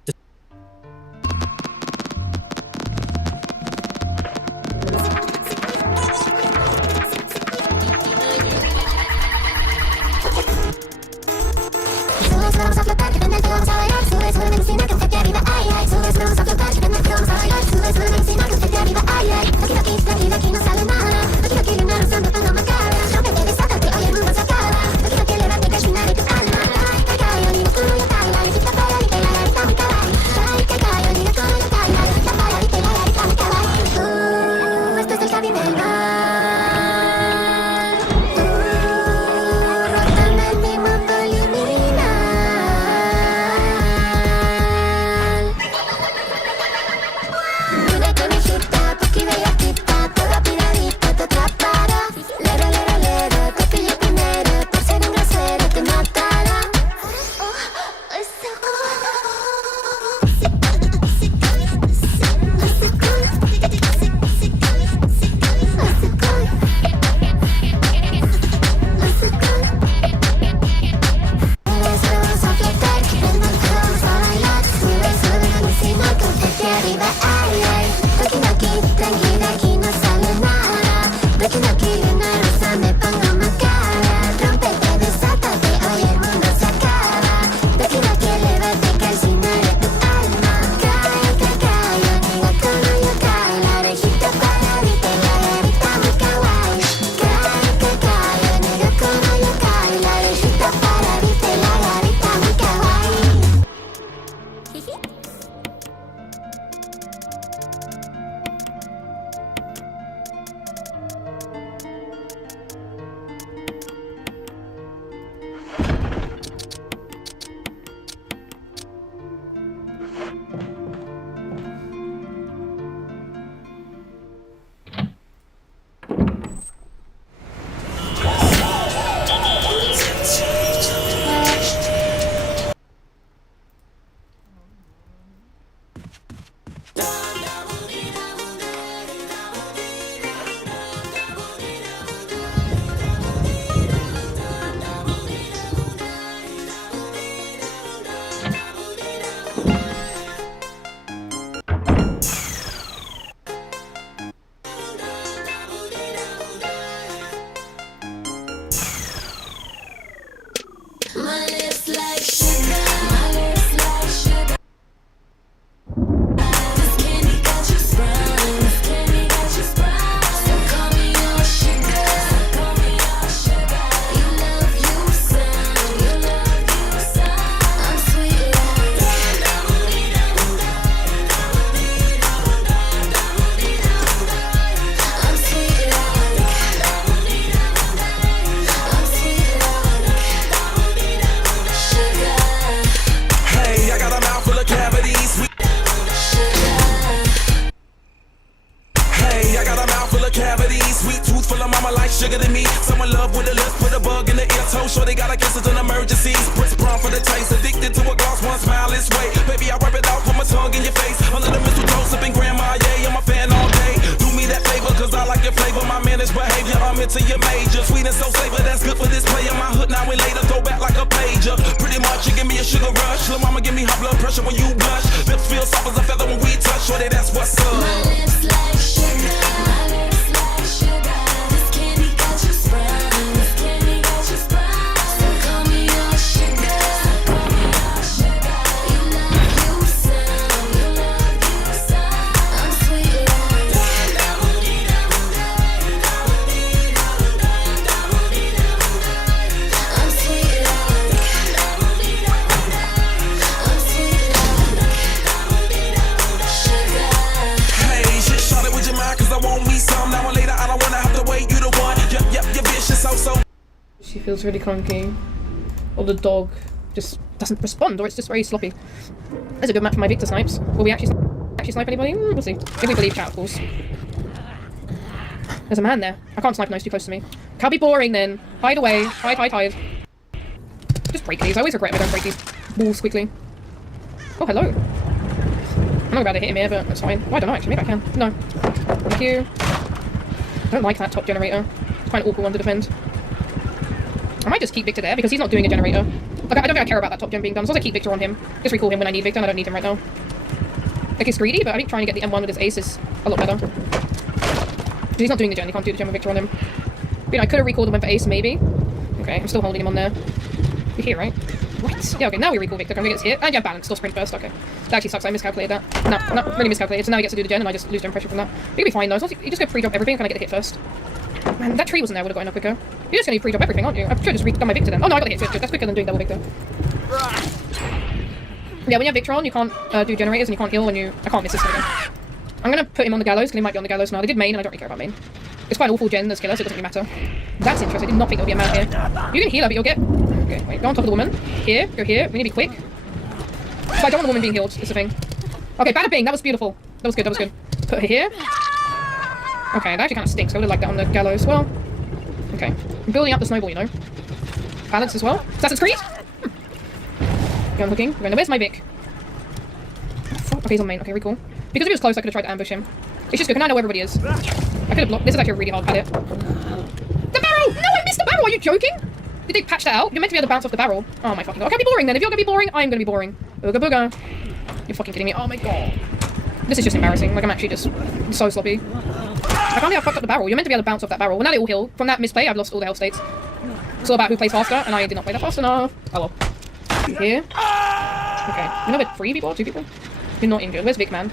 sugar than me. Someone love with a list, put a bug in the ear toe. Sure they gotta kiss it in emergencies. Press prong for the taste, addicted to a gloss, one smile this way. Baby, I wipe it out, put my tongue in your face. Under the mistletoe, sipping grandma, yeah, I'm a fan all day. Do me that favor, cause I like your flavor. My managed behavior, I'm into your major. Sweet and so savor, that's good for this play. In my hood now and later, throw back like a pager. Pretty much, you give me a sugar rush. Lil' mama give me high blood pressure when you blush. Lips feel soft as a feather when we touch. Shorty, that's what's up. My lips like sugar. She feels really clunky. Or the dog just doesn't respond, or it's just very sloppy. There's a good match for my Victor snipes. Will we actually snipe anybody? We'll see. If we believe chat, of course. There's a man there. I can't snipe him, he's too close to me. Can't be boring then. Hide away. Hide. Just break these. I always regret if I don't break these walls quickly. Oh, hello. I'm not about to hit him here, but that's fine. Oh, I don't know, actually. Maybe I can. No. Thank you. I don't like that top generator. It's quite an awkward one to defend. I might just keep Victor there, because he's not doing a generator. Like, I don't think I care about that top gen being done, so I'll just keep Victor on him. Just recall him when I need Victor, and I don't need him right now. Like, he's greedy, but I think trying to get the M1 with his ace is a lot better. Because he's not doing the gen, he can't do the gen with Victor on him. But, you know, I could have recalled him for ace, maybe. Okay, I'm still holding him on there. You're here, right? What? Yeah, okay, now we recall Victor. I'm gonna get his hit. And yeah, balance, still sprint burst, okay. That actually sucks, I miscalculated that. No, really miscalculated. So now he gets to do the gen, and I just lose the impression from that. But he'll be fine, though. As long as you just go pre-drop everything, can I get the hit first? Man, that tree wasn't there, I would have gotten up quicker. You're just gonna pre-drop everything, aren't you? I should have just done my Victor then. Oh no, I got the hit, good. That's quicker than doing double Victor. Yeah, when you have Victor on, you can't do generators and you can't heal when you... I can't miss this again. I'm gonna put him on the gallows, because he might be on the gallows now. They did main, and I don't really care about main. It's quite an awful gen, there's killer, so it doesn't really matter. That's interesting, I did not think there would be a man here. You can heal her, but you'll get... Okay, wait, go on top of the woman. Here, go here, we need to be quick. So I don't want the woman being healed, is the thing. Okay, bada bing, that was beautiful. That was good. Put her here. Okay, that actually kind of stinks, I would have liked that on the gallows. Well, okay. I'm building up the snowball, you know. Balance as well. Assassin's Creed! Okay, I'm hooking. Where's my Vic? Okay, he's on main. Okay, really cool. Because if he was close, I could have tried to ambush him. It's just good, because now I know where everybody is. I could have blocked. This is actually a really hard pallet. The barrel! No, I missed the barrel! Are you joking? Did they patch that out? You're meant to be able to bounce off the barrel. Oh my fucking god. Okay, be boring then. If you're gonna be boring, I'm gonna be boring. Booga booga. You're fucking kidding me. Oh my god. This is just embarrassing. Like, I'm actually just so sloppy. I can't believe I fucked up the barrel. You're meant to be able to bounce off that barrel. Well, now they all heal. From that misplay, I've lost all the health states. It's all about who plays faster, and I did not play that fast enough. Oh well. Here. Okay. You know, with 3 people or 2 people? You're not injured. Where's Vic, man?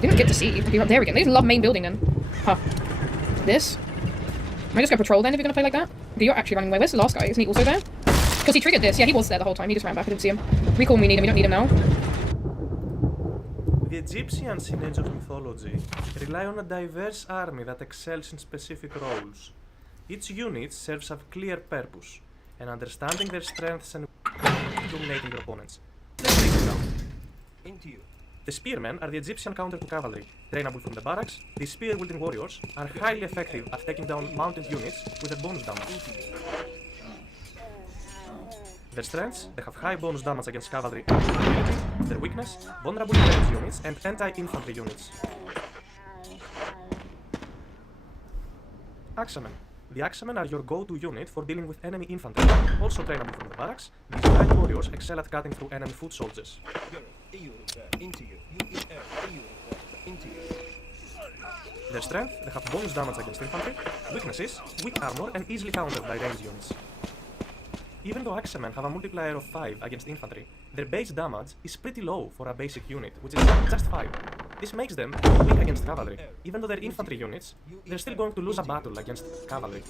Didn't get to see. You're up there again. They just love main building then. Huh. This? Am I just go patrol then if you're gonna play like that? Okay, you're actually running away. Where's the last guy? Isn't he also there? Because he triggered this. Yeah, he was there the whole time. He just ran back. I didn't see him. Recall we need him. We don't need him now. The Egyptians in Age of Mythology rely on a diverse army that excels in specific roles. Each unit serves a clear purpose, and understanding their strengths and dominating their opponents. Let's break it down. Into you. The spearmen are the Egyptian counter to cavalry. Trainable from the barracks, these spear-wielding warriors are highly effective at taking down mounted units with a bonus damage. Their strengths, they have high bonus damage against cavalry and mobility. Their weakness, vulnerable to range units and anti-infantry units. Axemen. The Axemen are your go-to unit for dealing with enemy infantry. Also trainable from the barracks, these light warriors excel at cutting through enemy foot soldiers. Their strength, they have bonus damage against infantry. Weaknesses, weak armor and easily countered by range units. Even though Axemen have a multiplier of 5 against infantry, their base damage is pretty low for a basic unit, which is just 5. This makes them weak against cavalry. Even though they're infantry units, they're still going to lose a battle against cavalry.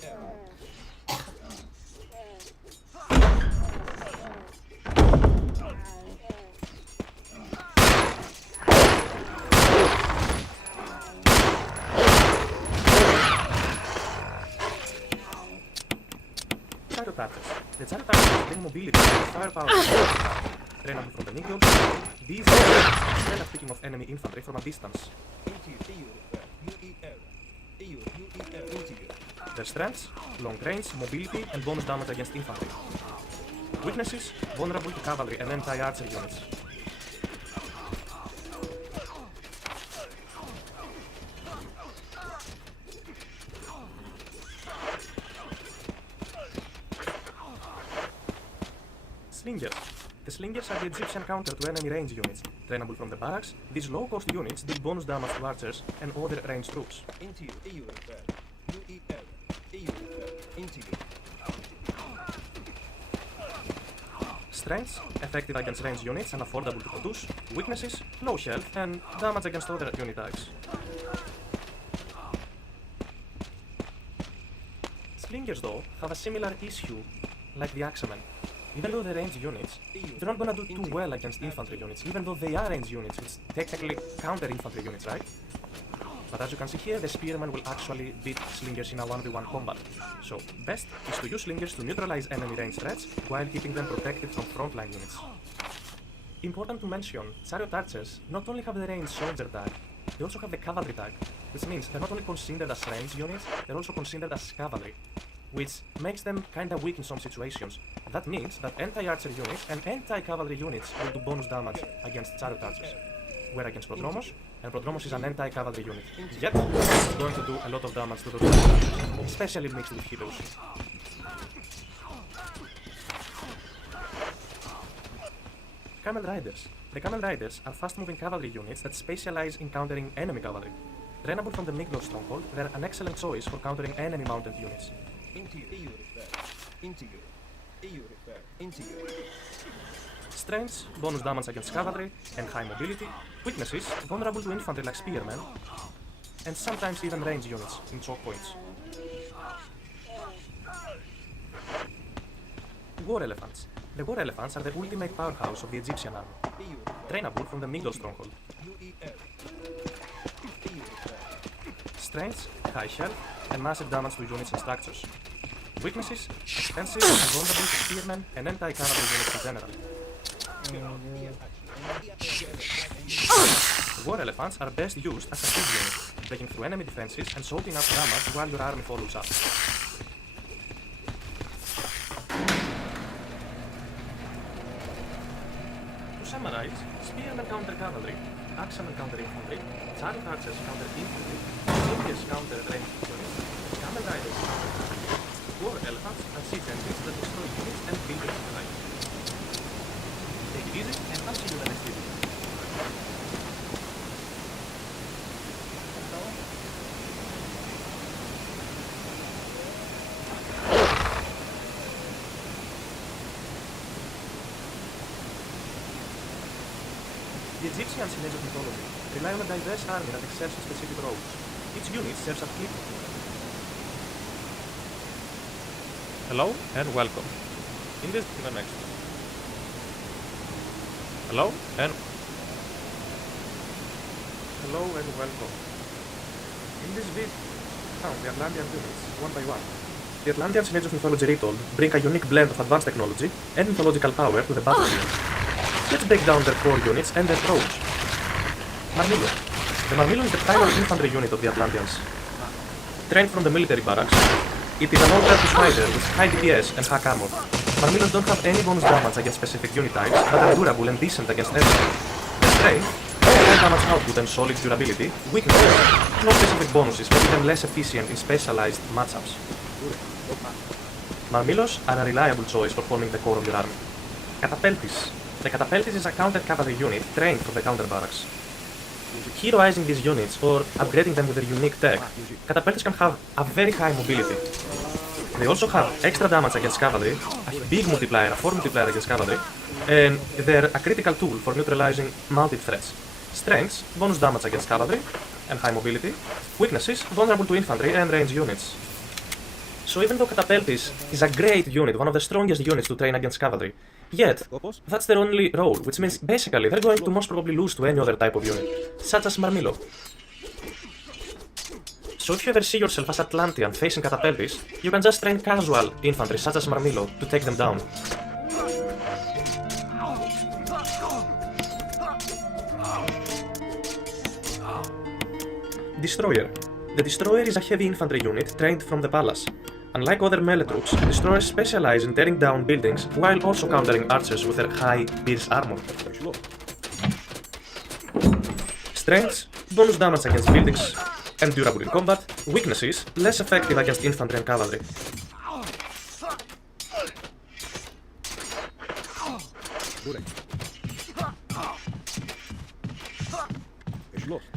The chariot archers bring mobility and firepower trainable from the Negroes. These excel at picking off enemy infantry from a distance. Their strengths, long range, mobility and bonus damage against infantry. Weaknesses, vulnerable to cavalry and anti-archer units. Slingers. The slingers are the Egyptian counter to enemy range units. Trainable from the barracks, these low-cost units deal bonus damage to archers and other ranged troops. Strengths, effective against range units and affordable to produce. Weaknesses, low health and damage against other unit types. Slingers, though, have a similar issue like the Axemen. Even though they're range units, they're not gonna do too well against infantry units, even though they are range units, which technically counter infantry units, right? but as you can see here, the spearmen will actually beat slingers in a 1v1 combat. So, best is to use slingers to neutralize enemy range threats while keeping them protected from frontline units. Important to mention, chariot archers not only have the ranged soldier tag, they also have the cavalry tag, which means they're not only considered as ranged units, they're also considered as cavalry, which makes them kinda weak in some situations. That means that anti-archer units and anti-cavalry units will do bonus damage against chariot archers. Where against Prodromos, and Prodromos is an anti-cavalry unit. Yet, it's going to do a lot of damage to the chariot archers, especially mixed with heroes. Camel Riders. The Camel Riders are fast-moving cavalry units that specialize in countering enemy cavalry. Trainable from the Miglos stronghold, they're an excellent choice for countering enemy mounted units. Strengths, bonus damage against cavalry, and high mobility. Weaknesses, vulnerable to infantry like spearmen, and sometimes even range units in choke points. War Elephants. The War Elephants are the ultimate powerhouse of the Egyptian army. Trainable from the Miglos stronghold. Strengths, high health, and massive damage to units and structures. Weaknesses, expensive and vulnerable to spearmen and anti-cavalry units in general. War Elephants are best used as a speed unit, breaking through enemy defenses and soaking up damage while your army follows up. To summarize, spearmen counter cavalry, axemen counter infantry, chariot archers counter infantry, slingers counter ranged units, camel riders counter cavalry, war elephants and siege engines that destroy units and buildings alike. Take it easy and I'll see you in the next video. The Egyptians in Age of Mythology rely on a diverse army that excels in specific roles. Each unit serves a clip. Hello and welcome. In this the next one. Hello and welcome. In this video, found the Atlantean units one by one. The Atlanteans in Age of Mythology Retold bring a unique blend of advanced technology and mythological power to the battlefield. Let's break down their core units and their roles. Marmillo. The Marmillo is the primary infantry unit of the Atlanteans. Trained from the military barracks, it is an all-purpose fighter with high DPS and hack armor. Marmillos don't have any bonus damage against specific unit types, but are durable and decent against everything. The strength, high damage output and solid durability, weaknesses, no specific bonuses, making them less efficient in specialized matchups. Marmillos are a reliable choice for forming the core of your army. Catapeltis. The Catapeltis is a counter-cavalry unit trained from the counter barracks. Heroizing these units or upgrading them with their unique tech, Catapeltis can have a very high mobility. They also have extra damage against cavalry, a big multiplier, a 4 multiplier against cavalry, and they're a critical tool for neutralizing mounted threats. Strengths, bonus damage against cavalry, and high mobility. Weaknesses, vulnerable to infantry and range units. So even though Catapeltis is a great unit, one of the strongest units to train against cavalry, yet, that's their only role, which means basically they're going to most probably lose to any other type of unit, such as Marmillo. So if you ever see yourself as Atlantean facing Catapeltis, you can just train casual infantry such as Marmillo to take them down. Destroyer. The Destroyer is a heavy infantry unit trained from the palace. Unlike other melee troops, Destroyers specialize in tearing down buildings while also countering archers with their high pierce armor. Strengths, bonus damage against buildings and durable in combat. Weaknesses, less effective against infantry and cavalry.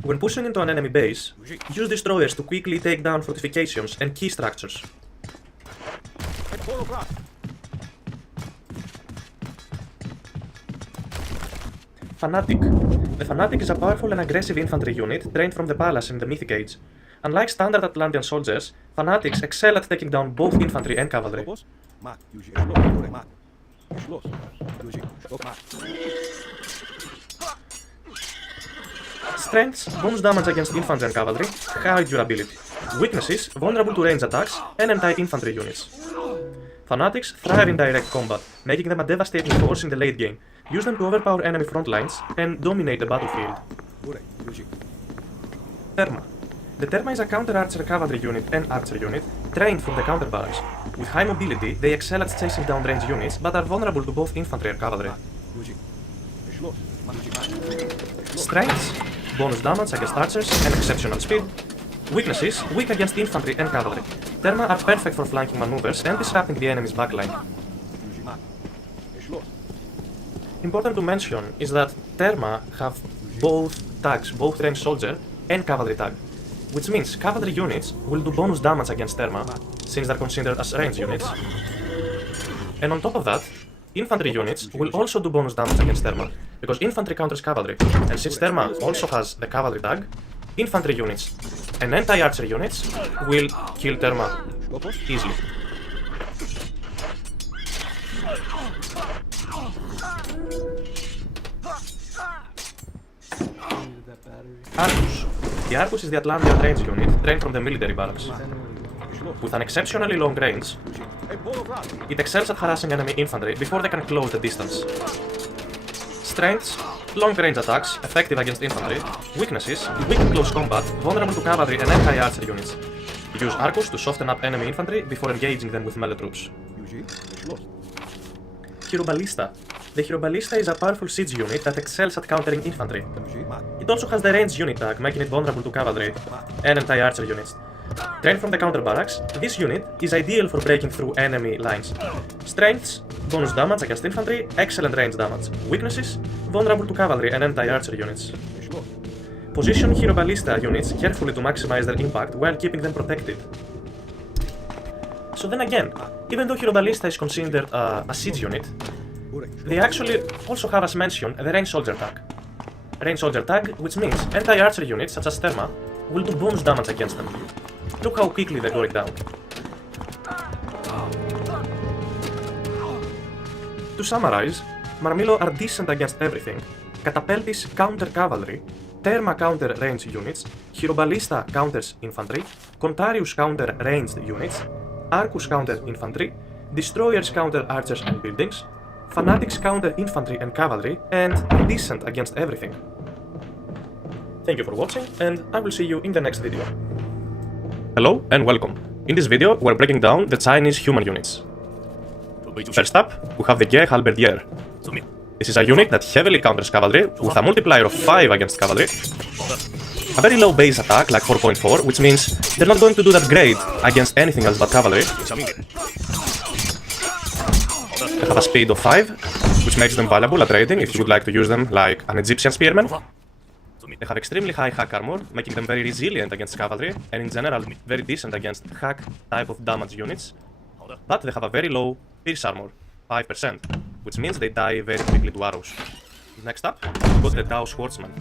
When pushing into an enemy base, use Destroyers to quickly take down fortifications and key structures. Fanatic. The Fanatic is a powerful and aggressive infantry unit trained from the palace in the Mythic Age. Unlike standard Atlantean soldiers, Fanatics excel at taking down both infantry and cavalry. Strengths, bonus damage against infantry and cavalry, high durability. Weaknesses, vulnerable to range attacks and anti-infantry units. Fanatics thrive in direct combat, making them a devastating force in the late game. Use them to overpower enemy front lines and dominate the battlefield. Therma. The Therma is a counter-archer cavalry unit and archer unit trained from the counter barracks. With high mobility, they excel at chasing down range units, but are vulnerable to both infantry and cavalry. Strengths, bonus damage against archers and exceptional speed. Weaknesses, weak against infantry and cavalry. Therma are perfect for flanking maneuvers and disrupting the enemy's backline. Important to mention is that Therma have both tags, both range soldier and cavalry tag, which means cavalry units will do bonus damage against Therma, since they're considered as range units. And on top of that, infantry units will also do bonus damage against Therma, because infantry counters cavalry, and since Therma also has the cavalry tag, infantry units and anti-archer units will kill Therma easily. Arcus. The Arcus is the Atlantean range unit trained from the military barracks. With an exceptionally long range, it excels at harassing enemy infantry before they can close the distance. Strengths, long range attacks, effective against infantry. Weaknesses, weak in close combat, vulnerable to cavalry and anti-archer units. Use Arcus to soften up enemy infantry before engaging them with melee troops. Hierobalista. The Hierobalista is a powerful siege unit that excels at countering infantry. It also has the range unit tag, making it vulnerable to cavalry and anti-archer units. Trained from the counter barracks, this unit is ideal for breaking through enemy lines. Strengths, bonus damage against infantry, excellent range damage. Weaknesses, vulnerable to cavalry and anti-archer units. Position Hierobalista units carefully to maximize their impact while keeping them protected. So then again, even though Hierobalista is considered a siege unit, they actually also have, as mentioned, the range soldier tag. Range soldier tag, which means anti-archer units such as Therma will do bonus damage against them. Look how quickly they're going down. To summarize, Marmilo are decent against everything. Catapeltis counter cavalry, Therma counter range units, Hierobalista counters infantry, Contarius counter ranged units, Arcus counter infantry, Destroyers counter archers and buildings, Fanatics counter infantry and cavalry, and are decent against everything. Thank you for watching, and I will see you in the next video. Hello and welcome. In this video, we're breaking down the Chinese human units. First up, we have the Ge Halberdier. This is a unit that heavily counters cavalry, with a multiplier of 5 against cavalry, a very low base attack, like 4.4, which means they're not going to do that great against anything else but cavalry. They have a speed of 5, which makes them valuable at raiding if you would like to use them like an Egyptian spearman. They have extremely high hack armor, making them very resilient against cavalry, and in general very decent against hack type of damage units. But they have a very low pierce armor, 5%, which means they die very quickly to arrows. Next up, we've got the Dao Swordsman.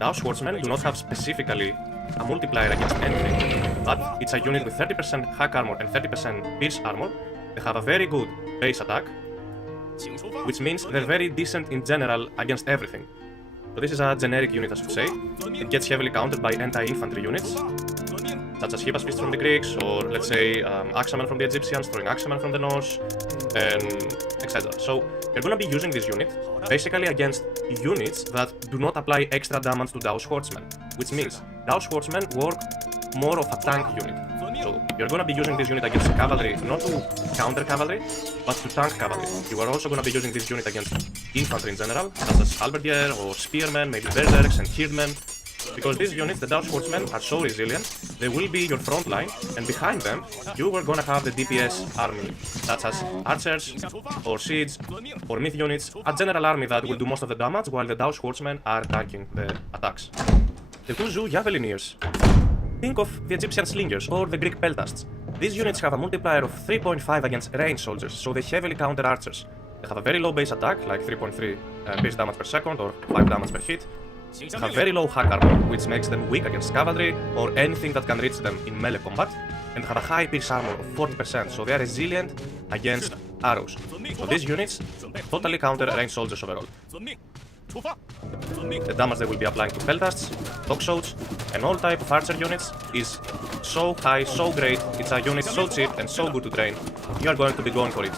Dao Swordsmen do not have specifically a multiplier against anything, but it's a unit with 30% hack armor and 30% pierce armor. They have a very good base attack, which means they're very decent in general against everything. So this is a generic unit, I should say. It gets heavily countered by anti-infantry units, such as Hippas Fist from the Greeks, or let's say Axamen from the Egyptians, throwing Axamen from the Norse, and etc. So you're gonna be using this unit basically against units that do not apply extra damage to Dao Swordsmen, which means Dao Swordsmen work more of a tank unit. So you're gonna be using this unit against cavalry, not to counter cavalry, but to tank cavalry. You are also gonna be using this unit against infantry in general, such as halberdier or spearmen, maybe berserks and herdmen. Because these units, the Dao Swordsmen, are so resilient, they will be your front line, and behind them, you are gonna have the DPS army, such as archers, or siege, or myth units, a general army that will do most of the damage, while the Dao Swordsmen are tanking the attacks. The Kuzu Javelineers. Think of the Egyptian slingers or the Greek peltasts. These units have a multiplier of 3.5 against range soldiers, so they heavily counter archers. They have a very low base attack, like 3.3 base damage per second or 5 damage per hit. They have very low hack armor, which makes them weak against cavalry or anything that can reach them in melee combat. And they have a high pierce armor of 40%, so they are resilient against arrows. So these units totally counter range soldiers overall. The damage they will be applying to peltasts, dog shows, and all type of archer units is so high, so great, it's a unit so cheap and so good to train. You are going to be going for it.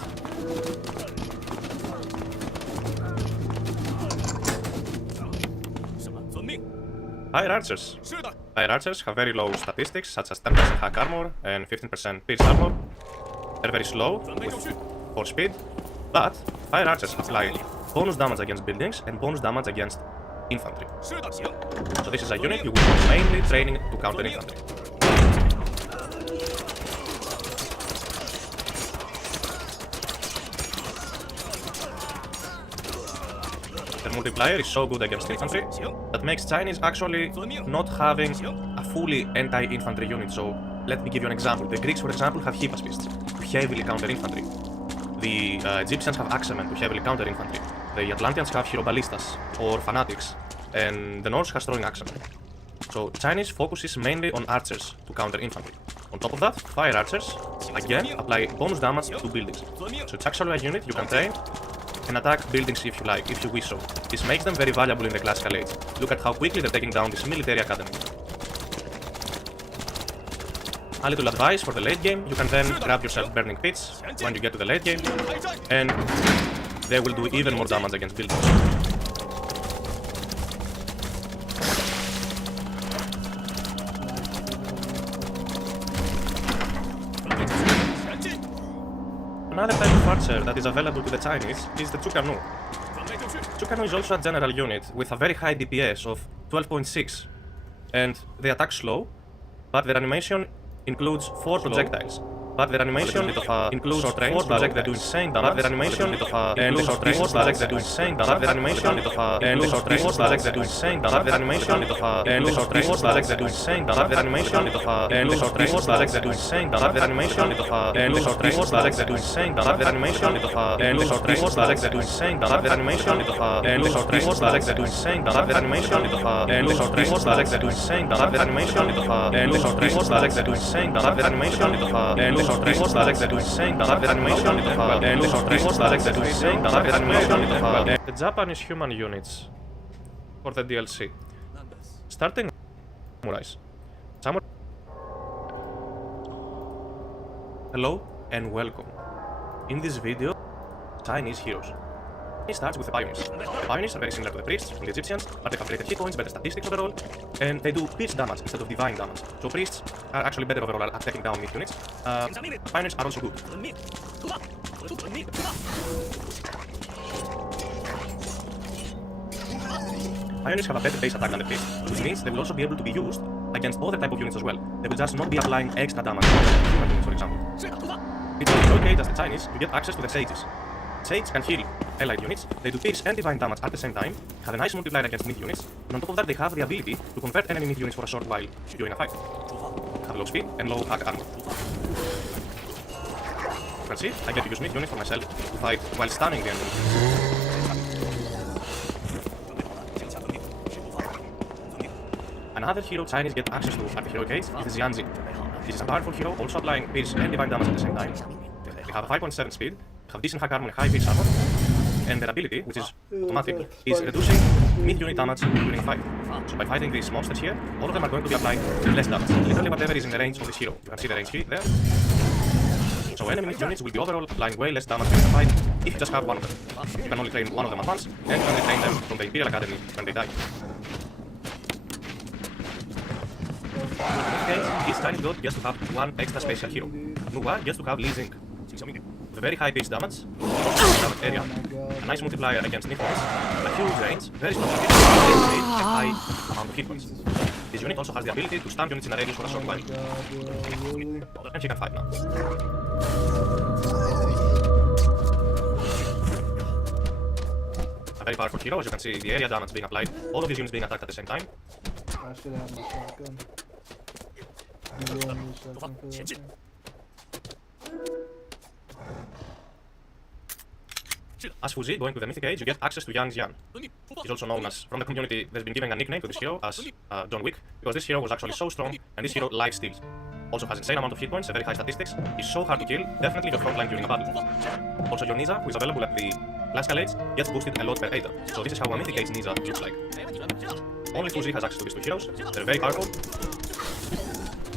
Higher archers. Higher archers have very low statistics, such as 10% hack armor and 15% pierce armor. They're very slow, with 4 speed, but higher archers apply bonus damage against buildings and bonus damage against infantry. So this is a unit you will be mainly training to counter infantry. Their multiplier is so good against infantry that makes Chinese actually not having a fully anti-infantry unit. So let me give you an example. The Greeks, for example, have hypaspests to heavily counter infantry. The Egyptians have axemen to heavily counter infantry. The Atlanteans have hieroballistas or fanatics, and the Norse has throwing axemen. So Chinese focuses mainly on archers to counter infantry. On top of that, fire archers again apply bonus damage to buildings. So it's actually a unit you can train and attack buildings if you like, if you wish so. This makes them very valuable in the classical age. Look at how quickly they're taking down this military academy. A little advice for the late game, you can then grab yourself burning pits when you get to the late game, and they will do even more damage against buildings. Another type of archer that is available to the Chinese is the Chukanu. Chukanu is also a general unit with a very high DPS of 12.6, and they attack slow, but their animation includes 4 projectiles. But their animation includes 4 projectiles that do insane damage. But their animation includes 4 projectiles that do insane damage. But their animation includes 4 projectiles that do insane damage. But their animation includes 4 projects that do insane damage. But their animation includes 4 projects that do insane damage. But their animation includes 4 projects that do insane damage. But their animation includes 4 projects that do insane damage. But their animation includes 4 projects that do insane damage. But their animation includes 4 projects that do insane damage. But their animation includes 4 projects that do insane damage. But their animation includes 4 projects that do insane damage. Their animation and 4 projects that do insane damage. Their animation. The Japanese human units for the DLC. Starting samurais. Hello and welcome. In this video, Chinese heroes. It starts with the pioneers. The pioneers are very similar to the priests from the Egyptians, but they have greater hit points, better statistics overall, and they do pierce damage instead of divine damage. So priests are actually better overall at taking down mid units. Pioneers are also good. Pioneers have a better base attack than the priests, which means they will also be able to be used against other type of units as well. They will just not be applying extra damage to human units, for example. It's okay as the Chinese to get access to the sages. Sage can heal allied units, they do pierce and divine damage at the same time, have a nice multiplier against mid units, and on top of that they have the ability to convert enemy mid units for a short while during a fight. Have low speed and low hack armor. You can see, I get to use mid units for myself to fight while stunning the enemy. Another hero Chinese get access to at the hero case is the Xianzi. This is a powerful hero, also applying pierce and divine damage at the same time. They have a 5.7 speed, have decent hack armor and high pierce armor, and their ability, which is automatic, is reducing mid-unit damage during a fight. So by fighting these monsters here, all of them are going to be applying less damage. Literally whatever is in the range of this hero. You can see the range here, there. So enemy mid-units will be overall applying way less damage during the fight if you just have one of them. You can only train one of them at once, and you can retain them from the Imperial Academy when they die. In this case, each Chinese god gets to have one extra special hero. Noob gets to have Li Jing. With a very high base damage, damage area, a nice multiplier against infants, a huge range, very strong hit, and high amount of hit points. This unit also has the ability to stun units in a radius for a short while. And he can fight now. A very powerful hero, as you can see, the area damage being applied, all of these units being attacked at the same time. I should have my shotgun. As Fuzi, going to the Mythic Age, you get access to Yang Xian. He's also known as, from the community, there's been given a nickname to this hero as John Wick, because this hero was actually so strong, and this hero life steals. Also has insane amount of hit points and very high statistics. Is so hard to kill, definitely your frontline during a battle. Also your Ninja, who is available at the Glasscalades, gets boosted a lot per ADA. So this is how a Mythic Age Ninja looks like. Only 2Z has access to these two heroes. They're very powerful.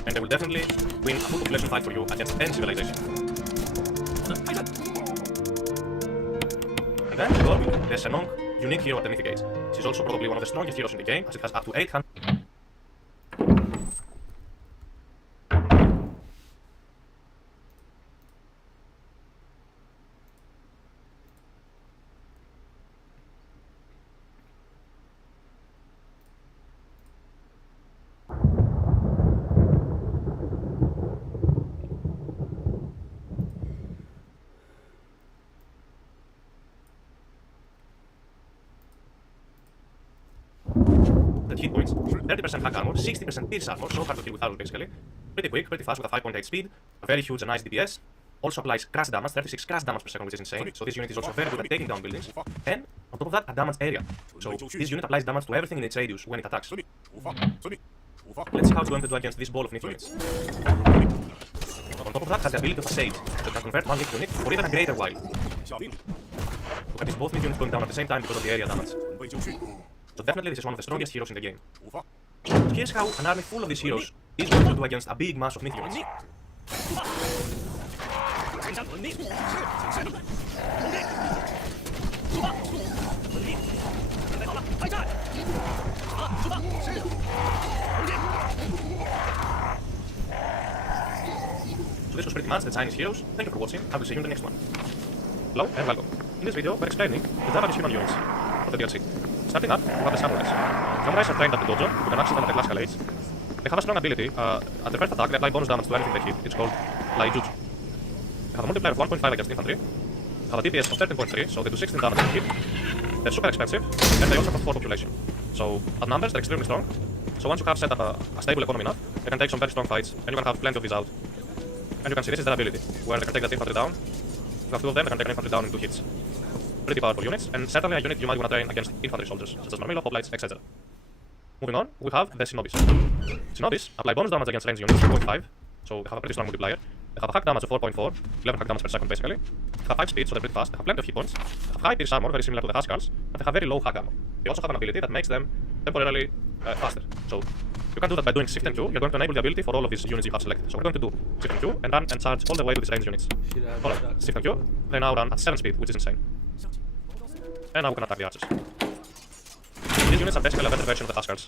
And they will definitely win a full population fight for you against any civilization. And then, there's a non-unique hero at the Mythic Age. She's also probably one of the strongest heroes in the game, as it has up to 800. Hit points, 30% hack armor, 60% pierce armor, so hard to kill with armor basically. Pretty quick, pretty fast with a 5.8 speed, a very huge and nice DPS. Also applies crash damage, 36 crash damage per second, which is insane. So this unit is also very good at taking down buildings. And on top of that, a damage area. So this unit applies damage to everything in its radius when it attacks. Let's see how it's going to do against this ball of Nyx units. On top of that, has the ability of Sage, that can convert one Nyx unit for even a greater while. Look at these both Nyx units going down at the same time because of the area damage. So definitely this is one of the strongest heroes in the game. So here's how an army full of these heroes is going to do against a big mass of Myth units. So this was pretty much the Chinese heroes. Thank you for watching, I will see you in the next one. Hello and welcome. In this video we're explaining the Japanese human units of the DLC. Starting up, we have the Samurais. Samurais are trained at the dojo, you can access them at the Glasscalades. They have a strong ability, at their first attack they apply bonus damage to anything they hit, it's called Laijutsu. They have a multiplier of 1.5 against infantry, they have a DPS of 13.3, so they do 16 damage per hit. They're super expensive, and they also have 4 population. So, at numbers, they're extremely strong. So once you have set up a stable economy enough, you can take some very strong fights, and you can have plenty of these out. And you can see this is their ability, where they can take that infantry down. You have 2 of them, they can take an infantry down in 2 hits. Pretty powerful units, and certainly a unit you might want to train against infantry soldiers, such as Marmilo, Hoplites, etc. Moving on, we have the Shinobis. Shinobis apply bonus damage against range units 3.5, so they have a pretty strong multiplier. They have a hack damage of 4.4, 11 hack damage per second basically. They have 5 speed, so they're pretty fast. They have plenty of hit points. They have high pierce armor, very similar to the Huskars, but they have very low hack armor. They also have an ability that makes them temporarily faster. So you can do that by doing Shift and Q. You're going to enable the ability for all of these units you have selected. So we're going to do Shift and Q and run and charge all the way to these range units. Alright, Shift and Q. They now run at 7 speed, which is insane. And now we can attack the archers. These units are basically a better version of the Huskars.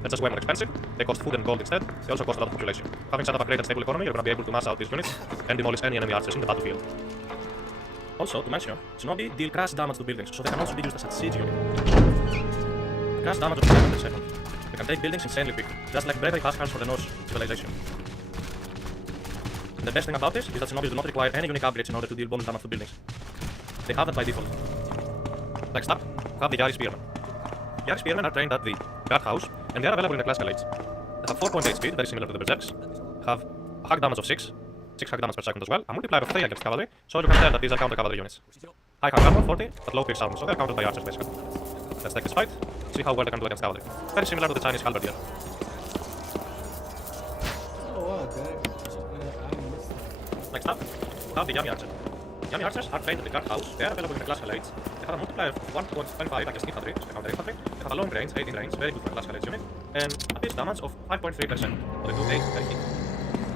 They're just way more expensive, they cost food and gold instead, they also cost a lot of population. Having set up a great and stable economy, you're going to be able to mass out these units and demolish any enemy archers in the battlefield. Also, to mention, Shinobi deal crash damage to buildings, so they can also be used as a siege unit. Crash damage of 5 per second. They can take buildings insanely quick, just like Bravery Huskars for the Norse civilization. And the best thing about this is that Shinobi do not require any unique upgrades in order to deal bonus damage to buildings. They have that by default. Next up, we have the Yari Spearmen. Yari Spearmen are trained at the guardhouse, and they are available in the Glasscalades. They have 4.8 speed, very similar to the Berserks. They have a hack damage of 6 hack damage per second as well, a multiplier of 3 against cavalry, so you can tell that these are counter cavalry units. High hack armor 40, but low pierce armor, so they're countered by archers basically. Let's take this fight, see how well they can do against cavalry. Very similar to the Chinese halberdier. Next up, we have the Yami Archer. Yami Archers are trained at the guardhouse, they are available in the Glasscalades. They have a multiplier of 1.25 against infantry, so they counter infantry. They have a long range, 18 range, very good for a Glasscalades unit, and a pierce damage of 5.3%, so they do 8 per hit.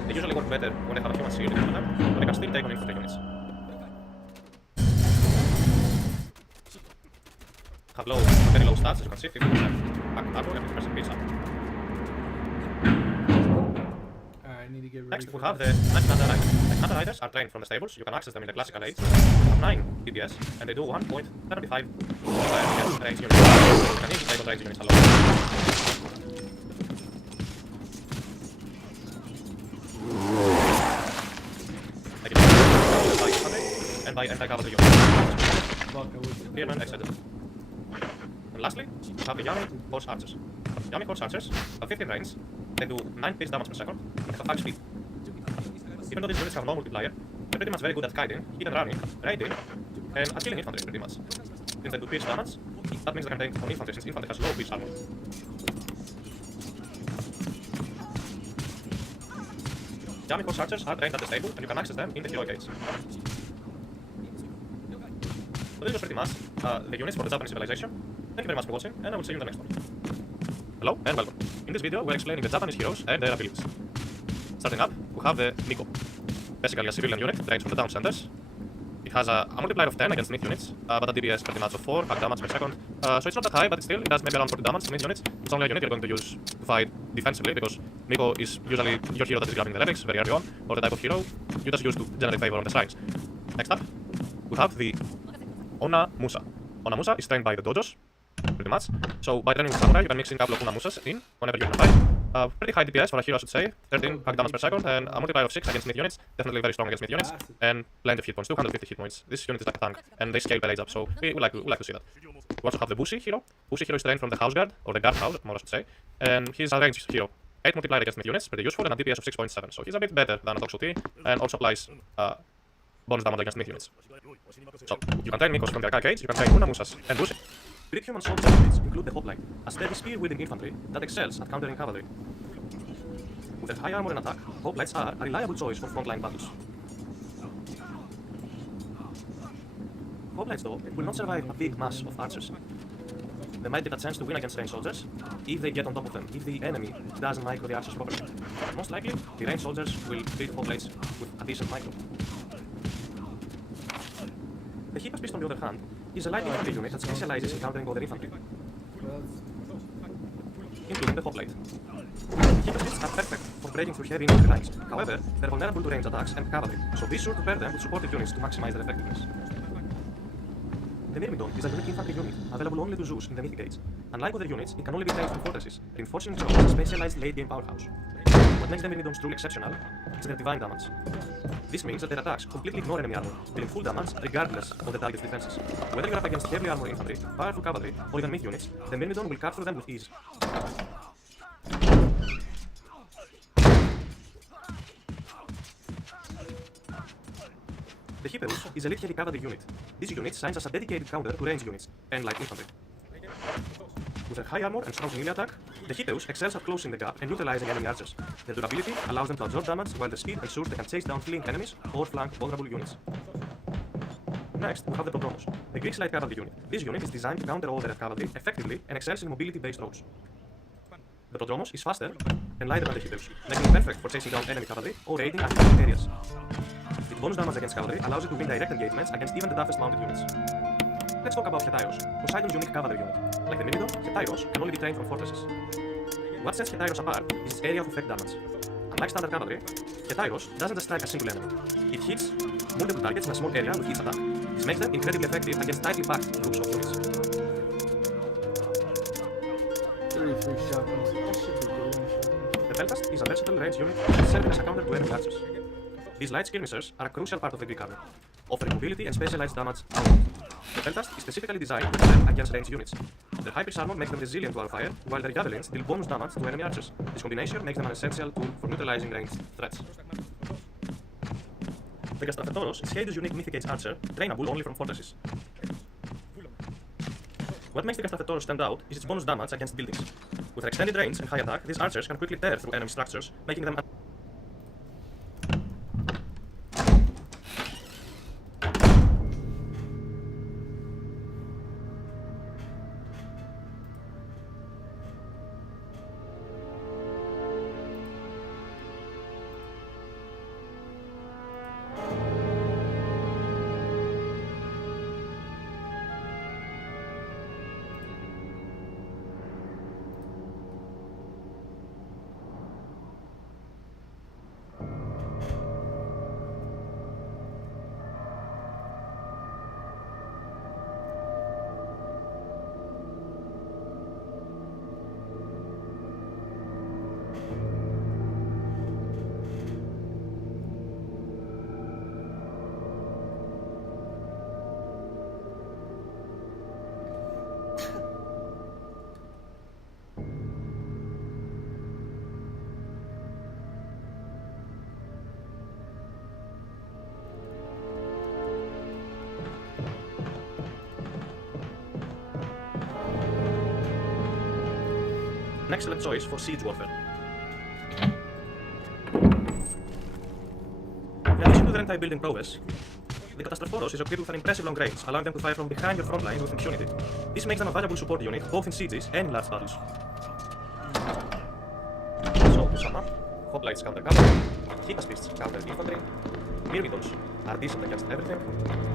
They usually work better when they have a human shield in front of them, but they can still take on infantry units. Have low, very low stats, as you can see, 50% hack armor and 50% pierce armor. Next, we have the Anti-Hunter Riders. Anti-Hunter Riders are trained from the stables, you can access them in the Glasscalades. They have 9 DPS, and they do 1.35 against range units. You can even take on range units alone. They can be by infantry and by anti-cavalry units. Spearmen, etc. And lastly, we have the Yami Horse Archers. Yami Horse Archers have 15 range, they do 9 pierce damage per second, and they have 5 speed. Even though these units have no multiplier, they're pretty much very good at kiting, hit and running, raiding, and at killing infantry pretty much. Since they do pierce damage, that means they can take on infantry since infantry has low pierce armor. Army Force archers are trained at the stable, and you can access them in the heroic age. So this was pretty much the units for the Japanese civilization. Thank you very much for watching, and I will see you in the next one. Hello, and welcome. In this video, we're explaining the Japanese heroes and their abilities. Starting up, we have the Nico. Basically a civilian unit, trained from the town centers. It has a multiplier of 10 against myth units, but a DPS pretty much of 4, hack damage per second. So it's not that high, but still, it does maybe around 40 damage to myth units. It's only a unit you're going to use to fight defensively, because Nico is usually your hero that is grabbing the relics very early on, or the type of hero you just use to generate favor on the shrines. Next up, we have the Ona Musa. Ona Musa is trained by the dojos, pretty much. So by training with samurai, you can mix in a couple of Ona Musas in whenever you're in a fight. Pretty high DPS for a hero, I should say. 13 hack damage per second, and a multiplier of 6 against myth units. Definitely very strong against myth units. And plenty of hit points, 250 hit points. This unit is like a tank, and they scale per age up, so we like to see that. We also have the Bushi hero. Bushi hero is trained from the house guard, or the guard house, more I should say. And he's a ranged hero. 8 multiplier against myth units, pretty useful, and a DPS of 6.7. So he's a bit better than a Toxu T, and also applies bonus damage against myth units. So you can train Nikos from the arcades, you can train Una Musas and Bushi. Greek human soldier units include the hoplite, a steady spear-wielding infantry that excels at countering cavalry. With their high armor and attack, hoplites are a reliable choice for frontline battles. Hoplites, though, will not survive a big mass of archers. They might get a chance to win against ranged soldiers if they get on top of them, if the enemy doesn't micro the archers properly. Most likely, the ranged soldiers will treat hoplites with a decent micro. The Hippas Beast, on the other hand, is a light infantry unit that specializes in countering other infantry, including the hoplite. Hippas Beasts are perfect for breaking through heavy infantry lines. However, they're vulnerable to ranged attacks and cavalry, so be sure to pair them with supportive units to maximize their effectiveness. The Myrmidon is a unique infantry unit, available only to Zeus in the Mythic Age. Unlike other units, it can only be trained from fortresses, reinforcing its role as a specialized late-game powerhouse. What makes the Myrmidons truly exceptional is their divine damage. This means that their attacks completely ignore enemy armor, dealing full damage regardless of the target's defenses. Whether you're up against heavily armored infantry, powerful cavalry, or even myth units, the Myrmidon will cut through them with ease. The Hippeus is a elite heavy cavalry unit. This unit shines as a dedicated counter to ranged units and light infantry. With their high armor and strong melee attack, the Hippeus excels at closing the gap and neutralizing enemy archers. Their durability allows them to absorb damage, while their speed ensures they can chase down fleeing enemies or flank vulnerable units. Next, we have the Prodromos, the Greek light cavalry unit. This unit is designed to counter all their cavalry effectively and excels in mobility-based roles. The Prodromos is faster and lighter than the Hippeus, making it perfect for chasing down enemy cavalry or raiding unprotected areas. Its bonus damage against cavalry allows it to win direct engagements against even the toughest mounted units. Let's talk about Hetairos, Poseidon's unique cavalry unit. Like the Myrmidon, Hetairos can only be trained from fortresses. What sets Hetairos apart is its area of effect damage. Unlike standard cavalry, Hetairos doesn't just strike a single enemy. It hits multiple targets in a small area with each attack. This makes them incredibly effective against tightly packed groups of units. 33 shotguns. That should be good. The Belfast is a versatile range unit serving as a counter to enemy archers. These light skirmishers are a crucial part of the Greek army, offering mobility and specialized damage output. The Belfast is specifically designed to excel against ranged units. Their high-pitched armor makes them resilient to our fire, while their javelins deal bonus damage to enemy archers. This combination makes them an essential tool for neutralizing ranged threats. The Gastrafetoros is Hades' unique Mythic Age archer, trainable only from fortresses. What makes the Gastrafetoros stand out is its bonus damage against buildings. With their extended range and high attack, these archers can quickly tear through enemy structures, making them an excellent choice for siege warfare. their anti-building prowess, the Catastrophoros is equipped with an impressive long range, allowing them to fire from behind your front line with impunity. This makes them a valuable support unit, both in sieges and in large battles. So, to sum up, Hoplites counter cavalry, Hypaspists counter infantry, Myrmidons are decent against everything,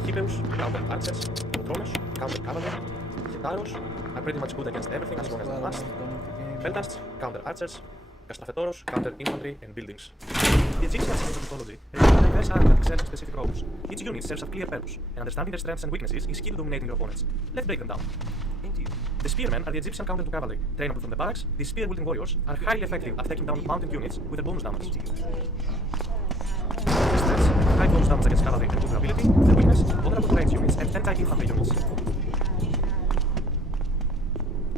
Hippeus counter archers, Neutronos counter cavalry, Hetaros are pretty much good against everything as long as they last, Peltasts counter archers, Castrafetoros counter infantry and buildings. The Egyptian science of mythology has a diverse army that excels in specific roles. Each unit serves a clear purpose, and understanding their strengths and weaknesses is key to dominating your opponents. Let's break them down. The spearmen are the Egyptian counter to cavalry. Trainable from the barracks, these spear-wielding warriors are highly effective at taking down mounted units with their bonus damage. Their strengths, high bonus damage against cavalry and vulnerability, their weakness, vulnerable to range units and anti-infantry units.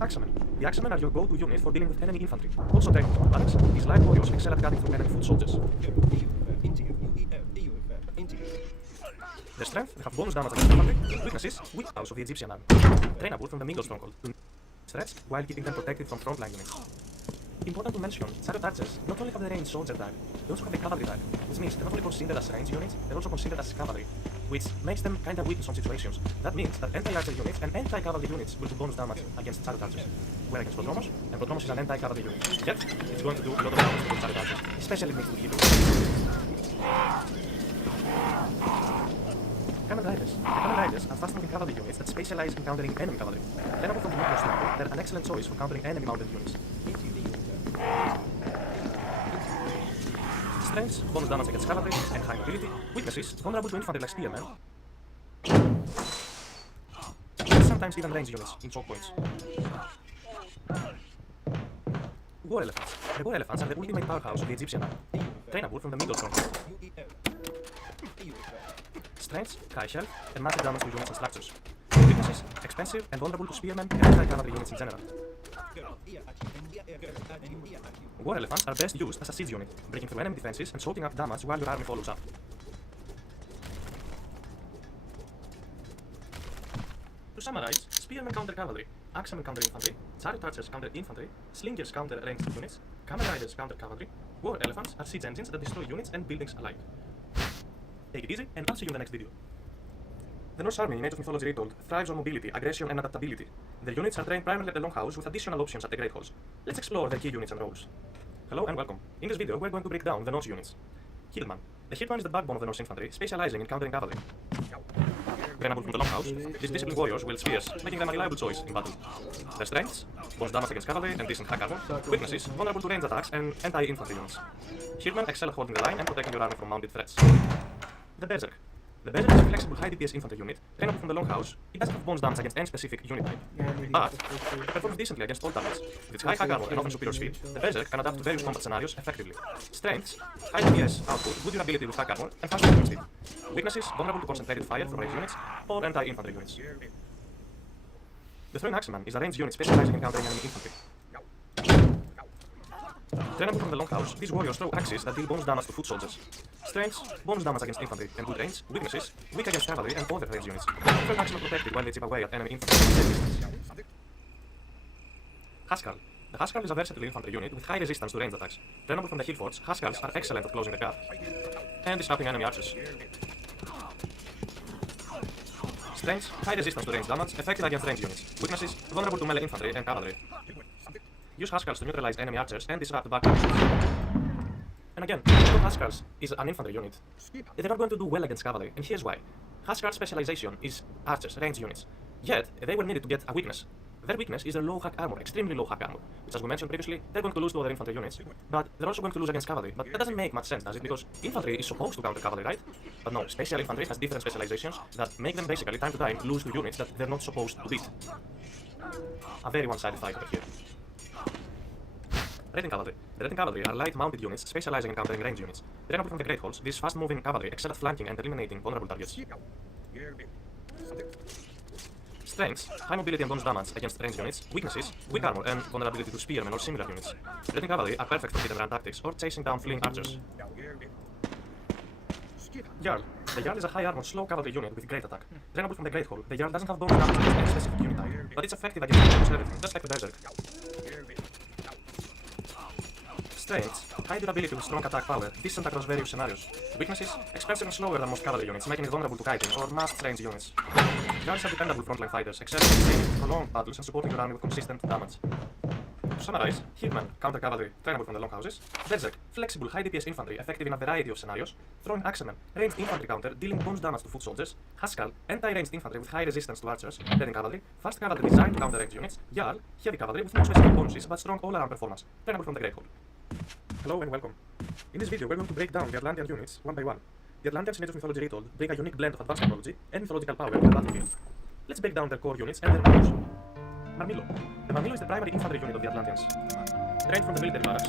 Axemen. The Axemen are your go-to unit for dealing with enemy infantry. Also trainable from the barracks, these light warriors excel at cutting through enemy foot soldiers. Their strength, they have bonus damage against infantry. Weaknesses, weak house of the Egyptian army. Trainable from the middle stronghold to threats while keeping them protected from frontline units. Important to mention, chariot archers not only have the range soldier type, they also have the cavalry type, which means they're not only considered as range units, they're also considered as cavalry, which makes them kinda weak in some situations. That means that anti-archer units and anti-cavalry units will do bonus damage against chariot archers. Where against Prodromos, and Prodromos is an anti-cavalry unit. Yet, it's going to do a lot of damage against chariot archers, especially mixed with Hebrew. Kamen Riders. The Kamen Riders are fast-moving cavalry units that specialize in countering enemy cavalry. Trainable from the nuclear stronghold, they're an excellent choice for countering enemy mounted units. Strengths, bonus damage against cavalry, and high mobility. Weaknesses, vulnerable to infantry like spearmen. And sometimes even range units in choke points. War elephants. The war elephants are the ultimate powerhouse of the Egyptian army. Trainable from the middle stronghold. Strengths, high health, and massive damage to units and structures. Weaknesses, expensive and vulnerable to spearmen and anti-cavalry units in general. War elephants are best used as a siege unit, breaking through enemy defenses and soaking up damage while your army follows up. To summarize, spearmen counter cavalry, axemen counter infantry, chariot archers counter infantry, slingers counter ranged units, Kamen Riders counter cavalry, war elephants are siege engines that destroy units and buildings alike. Take it easy, and I'll see you in the next video. The Norse army in Age of Mythology Retold thrives on mobility, aggression, and adaptability. Their units are trained primarily at the Longhouse with additional options at the Great Halls. Let's explore their key units and roles. Hello and welcome. In this video, we're going to break down the Norse units. Hildman. The Hildman is the backbone of the Norse infantry, specializing in countering cavalry. Trainable from the Longhouse, these disciplined warriors wield spears, making them a reliable choice in battle. Their strengths, bonus damage against cavalry and decent hack armor. Weaknesses, vulnerable to range attacks and anti-infantry units. Hildman excel at holding the line and protecting your army from mounted threats. The Berserk. The Berserk is a flexible high DPS infantry unit, trainable from the Longhouse. It doesn't have bonus damage against any specific unit type, but it performs decently against all targets. With its high hack armor and often superior speed, the Berserk can adapt to various combat scenarios effectively. Strengths, high DPS output, good durability with hack armor, and fast movement speed. Weaknesses, vulnerable to concentrated fire from range units or anti-infantry units. The Throwing Axeman is a range unit specializing in countering enemy infantry. Trainable from the Longhouse, these warriors throw axes that deal bonus damage to foot soldiers. Strengths, bonus damage against infantry and good range. Weaknesses, weak against cavalry and other range units. Different axes are protected while they chip away at enemy infantry at safe distance. Haskell. The Haskell is a versatile infantry unit with high resistance to range attacks. Trainable from the hill forts, Haskells are excellent at closing the gap and disrupting enemy archers. Strengths, high resistance to range damage, effective against range units. Weaknesses, vulnerable to melee infantry and cavalry. Use Haskells to neutralize enemy archers and disrupt backup. And again, because Haskells is an infantry unit, they're not going to do well against cavalry, and here's why. Haskell's specialization is archers, range units. Yet, they were needed to get a weakness. Their weakness is their low hack armor, extremely low hack armor, which as we mentioned previously, they're going to lose to other infantry units. But they're also going to lose against cavalry. But that doesn't make much sense, does it? Because infantry is supposed to counter cavalry, right? But no, special infantry has different specializations that make them basically time to time lose to units that they're not supposed to beat. A very one-sided fight over here. Raiding Cavalry. The Raiding Cavalry are light mounted units specializing in countering range units. Trainable from the Great Halls, these fast-moving cavalry excel at flanking and eliminating vulnerable targets. Strengths, high mobility and bonus damage against range units. Weaknesses, weak armor and vulnerability to spearmen or similar units. Raiding Cavalry are perfect for hit and run tactics or chasing down fleeing archers. Jarl. The Jarl is a high armor, slow cavalry unit with great attack. Trainable from the Great Hall, the Jarl doesn't have bonus damage against any specific unit type, but it's effective against almost everything, just like the Berserk. Strengths, high durability with strong attack power, decent across various scenarios. Weaknesses, expensive and slower than most cavalry units, making it vulnerable to kiting or massed range units. Guards are dependable frontline fighters, excelling in sustaining prolonged battles and supporting your army with consistent damage. To summarize, Hitman, counter cavalry, trainable from the longhouses. Berserk, flexible high DPS infantry, effective in a variety of scenarios. Throwing Axeman, ranged infantry counter, dealing bonus damage to foot soldiers. Haskell, anti-ranged infantry with high resistance to archers. Reading cavalry, fast cavalry designed to counter range units. Jarl, heavy cavalry with no specific bonuses but strong all-around performance, trainable from the Great Hall. Hello and welcome. In this video, we're going to break down the Atlantean units one by one. The Atlanteans in Age of Mythology Retold bring a unique blend of advanced technology and mythological power to the battlefield. Let's break down their core units and their values. Marmillo. The Marmillo is the primary infantry unit of the Atlanteans. Trained from the military barracks,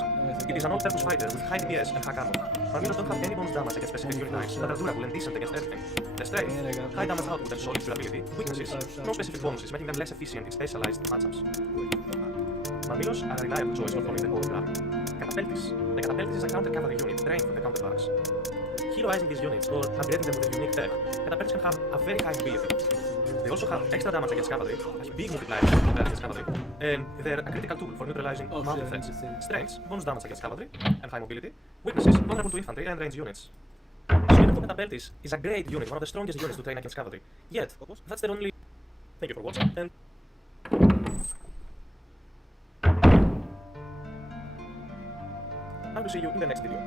it is an all-purpose fighter with high DPS and hack armor. Marmillos don't have any bonus damage against specific unit types that are durable and decent against everything. Their strength, high damage output and solid durability, weaknesses, no specific bonuses making them less efficient in specialized matchups. Marmillos are a reliable choice not only in the core army. Catapeltis. The Catapeltis is a counter-cavalry unit trained from the counter barracks. Heroizing these units or upgrading them with a unique tech, Catapeltis can have a very high mobility. They also have extra damage against cavalry, a big multiplier against cavalry, and they're a critical tool for neutralizing mounted threats. Strengths, bonus damage against cavalry, and high mobility. Weaknesses, vulnerable to infantry and range units. So even though Catapeltis is a great unit, one of the strongest units to train against cavalry, yet, that's their only... Thank you for watching, and... I will see you in the next video.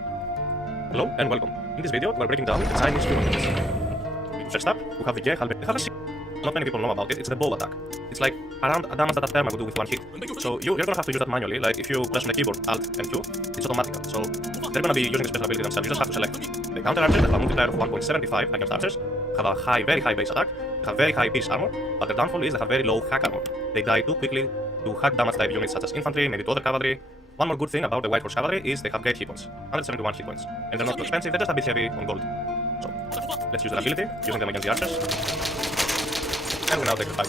Hello and welcome. In this video, we're breaking down the Chinese units. First up, we have the Ge Halberd. Not many people know about it, it's the bow attack. It's like around a damage that a therma would do with one hit. So you're gonna have to use that manually, like if you press on the keyboard Alt and Q, it's automatic. So they're gonna be using the special ability themselves, you just have to select. The counter archers that have a multiplier of 1.75 against archers have a very high base attack, they have very high pierce armor, but their downfall is they have very low hack armor. They die too quickly to hack damage type units such as infantry, maybe to other cavalry. One more good thing about the White Horse Cavalry is they have great hit points, 171 hit points, and they're not too expensive, they're just a bit heavy on gold. So let's use their ability, using them against the archers. And we now take the fight.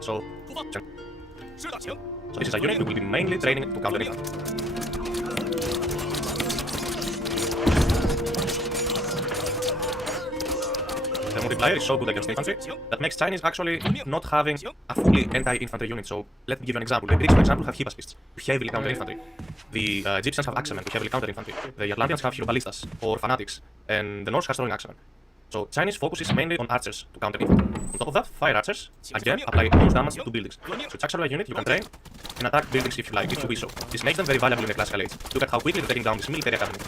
So this is a unit we will be mainly training to counter infantry. The multiplier is so good against infantry that makes Chinese actually not having a fully anti-infantry unit. So let me give you an example. The Greeks, for example, have Hibaspists, who heavily counter infantry. The Egyptians have Axemen, who heavily counter infantry. The Atlanteans have Hieroballistas, or Fanatics, and the Norse has throwing Axemen. So Chinese focuses mainly on archers to counter infantry. On top of that, fire archers, again, apply bonus damage to buildings. So it's actually a unit you can train and attack buildings if you like, if you wish so. This makes them very valuable in the classical age. Look at how quickly they're taking down this military academy.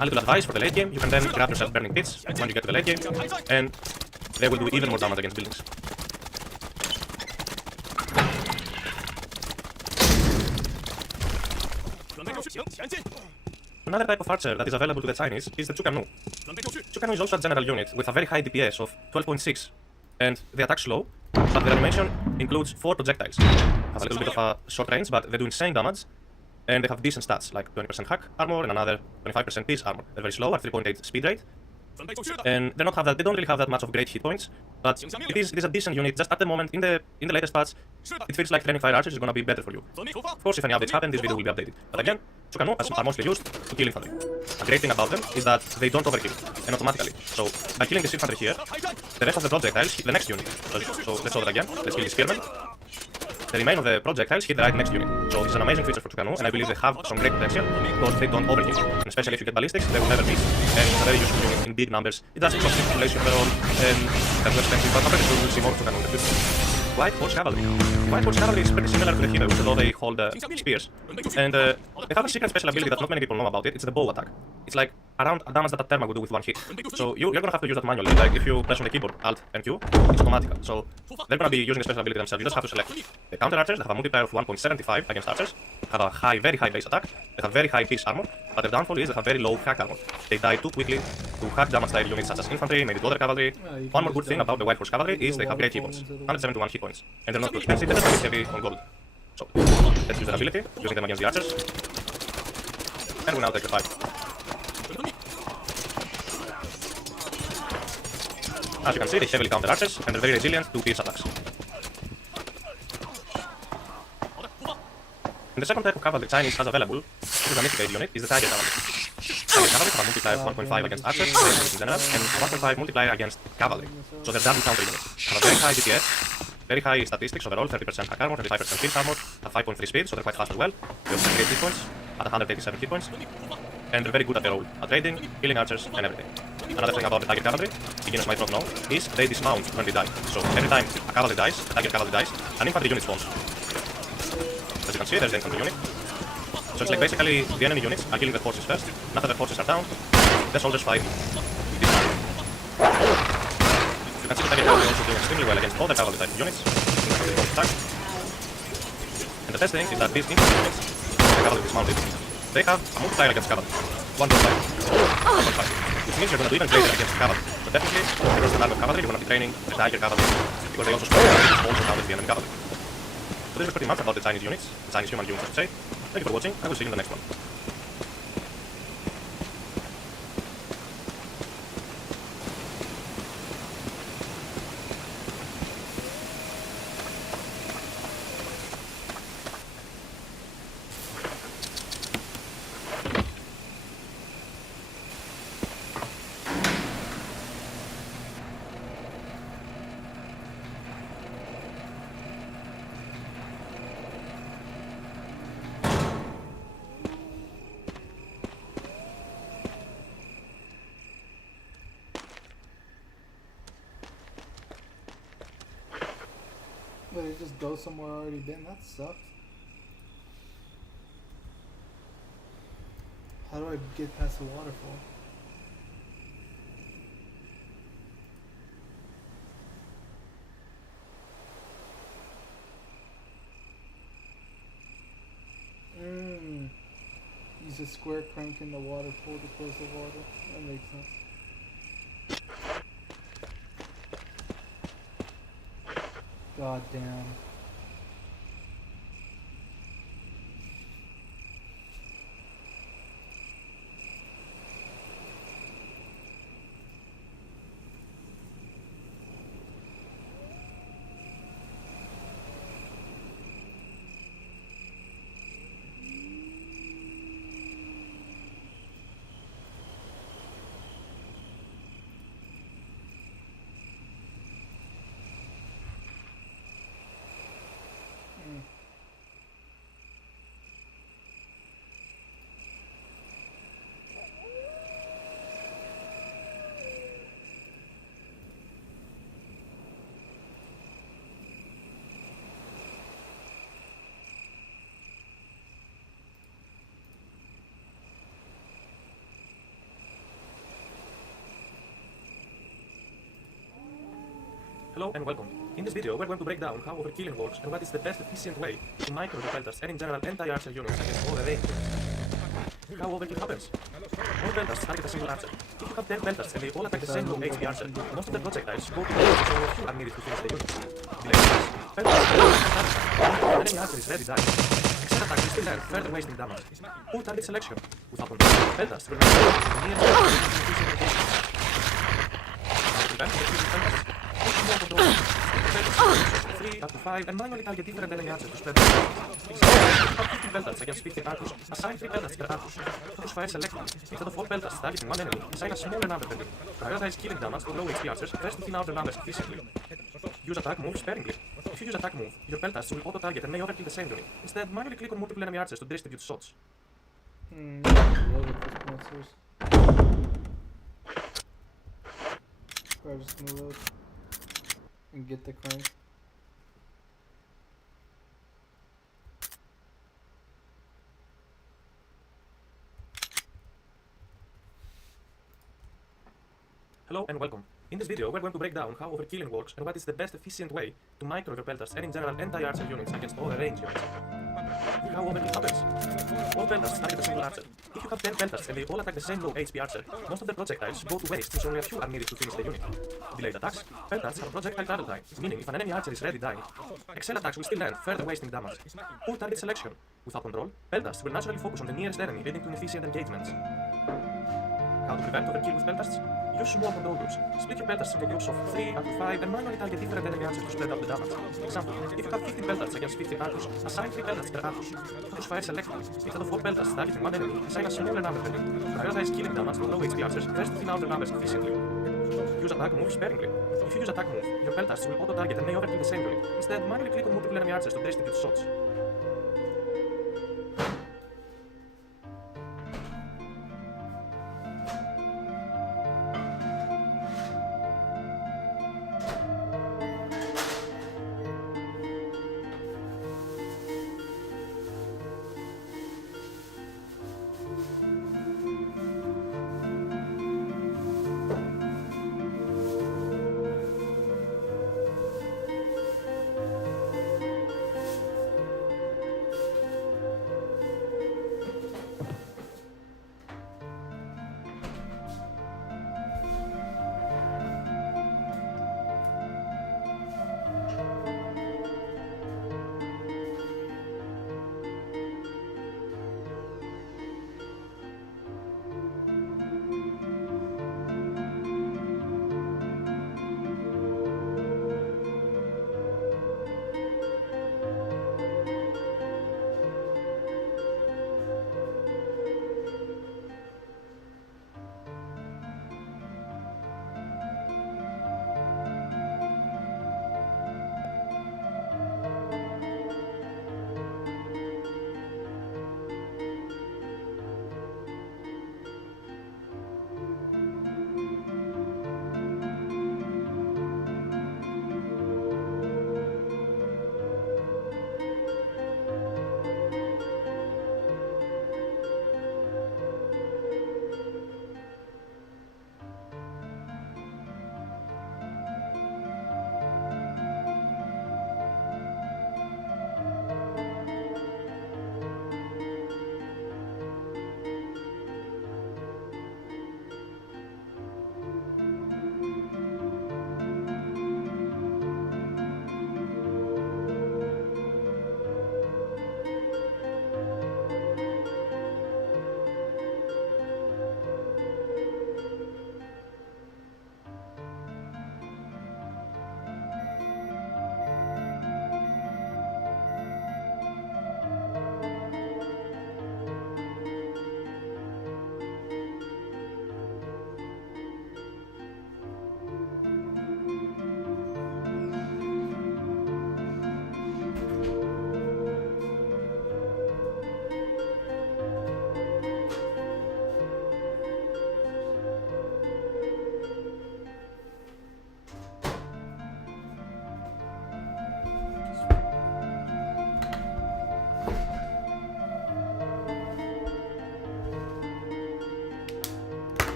A little advice for the late game, you can then grab yourself burning pits when you get to the late game, and they will do even more damage against buildings. Another type of archer that is available to the Chinese is the Chukanu. Chukanu is also a general unit with a very high DPS of 12.6, and they attack slow, but their animation includes 4 projectiles. Have a little bit of a short range, but they do insane damage, and they have decent stats, like 20% hack armor and another 25% pierce armor. They're very slow at 3.8 speed rate, and they don't really have that much of great hit points, but it is a decent unit. Just at the moment, in the latest patch, it feels like training fire archers is gonna be better for you. Of course, if any updates happen, this video will be updated. But again, Chukanu are mostly used to kill infantry. A great thing about them is that they don't overkill, and automatically. So by killing this infantry here, the rest of the projectiles hit the next unit. So let's show that again. Let's kill this spearman. The remainder of the projectiles hit the right next unit. So it's an amazing feature for Chukanu, and I believe they have some great potential because they don't overkill. And especially if you get ballistics, they will never miss. And it's a very useful unit in big numbers. It does cost population overall, and that's expensive, but I'm pretty sure we'll see more Chukanu in the future. White Horse Cavalry. White Horse Cavalry is pretty similar to the Heroes, although they hold spears. And they have a secret special ability that not many people know about it. It's the bow attack. It's like around a damage that a therma would do with one hit. So you're gonna have to use that manually. Like if you press on the keyboard Alt and Q, it's automatic. So they're gonna be using a special ability themselves. You just have to select. The counter archers that have a multiplier of 1.75 against archers have a very high base attack. They have very high pierce armor, but their downfall is they have very low hack armor. They die too quickly to hack damage type units such as infantry, maybe to other cavalry. One more good thing about the White Horse Cavalry is they have great hit points, 171 hit points, and they're not too expensive. They're just heavy on gold. So let's use their ability, using them against the archers, and we'll now take the fight. As you can see, they heavily counter archers, and they're very resilient to pierce attacks. And the second type of cavalry Chinese has available, which is a mythic unit, is the Tiger Cavalry. Tiger Cavalry have a multiplier of 1.5 against archers in general, and 1.5 multiplier against cavalry. So they're double counter units. Have a very high DPS, Very high statistics overall, 30% hack armor, 35% field armor, at 5.3 speed, so they're quite fast as well. They also have great hit points, at 187 hit points. And they're very good at their role, at trading, healing archers, and everything. Another thing about the Tiger Cavalry, beginners might not know, is they dismount when they die. So every time a cavalry dies, a Tiger Cavalry dies, an infantry unit spawns. As you can see, there's the infantry unit. So it's like basically the enemy units are killing the forces first, after the forces are down, the soldiers fight. You can see the Tiger Cavalry also doing extremely well against all the cavalry type units. And the best thing is that these infantry units, the cavalry dismounted, they have a multiplier against cavalry. 1.5. Which means you're going to do even greater against cavalry. So definitely, if you're going to have cavalry, you're going to be training the Tiger Cavalry, because they also spawn also down with the enemy cavalry. So this is pretty much about the Chinese units, the Chinese human units, I should say. Thank you for watching, I will see you in the next one. But it just goes somewhere already been. That sucks. How do I get past the waterfall? Use a square crank in the water pool to close the water. That makes sense. God damn. Hello and welcome. In this video, we're going to break down how overkilling works and what is the best efficient way to micro the pelters and in general anti-archer units against all the range. How overkill happens. All pelters target a single archer. If you have 10 pelters and they all attack the same low HP archer, most of the projectiles go to the archer, so a few are needed to finish the unit. Pelters enemy archer is ready dying. Except attack will still land, further wasting damage. Poor target selection. Without control, pelters will not the nearest 3 up to 5 and manually target different enemy archers to spread them. Have 50 pelters against 50 archers. Assign 3 pelters per archer. Focus fire select. Instead of 4 pelters targeting one enemy, assign a smaller number per unit. Prioritize killing damage to low HP archers first to thin out their numbers efficiently. Use attack move sparingly. If you use attack move, your pelters will auto-target and may overkill the same unit. Instead, manually click on multiple enemy archers to distribute shots. Or just gonna load and get the crank. Hello and welcome. In this video, we're going to break down how overkilling works and what is the best efficient way to micro your pelters and in general anti-archer units against all the range units. How overkill happens. All pelters target a single archer. If you have 10 pelters and they all attack the same low HP archer, most of the projectiles go to waste since only a few are needed to finish the unit. Delayed attacks. Pelters have projectile travel time, meaning if an enemy archer is ready dying, excel attacks will still land, further wasting damage. Poor target selection. Without control, pelters will naturally focus on the nearest enemy, leading to inefficient engagements. How to prevent overkill with pelters? Use small control groups. Split your pelters into groups of 3 up to 5 and manually target different enemy archers to spread out the damage. Example, if you have 15 pelters against 50 archers, assign 3 pelters per archer. Focus fire select. Instead of 4 pelters targeting one enemy, assign a smaller number per unit. Prioritize killing damage to low HP archers first to thin out their numbers efficiently. Use attack move sparingly. If you use attack move, your peltasts will auto-target and may overkill the same unit. Instead, manually click on multiple enemy archers to distribute shots.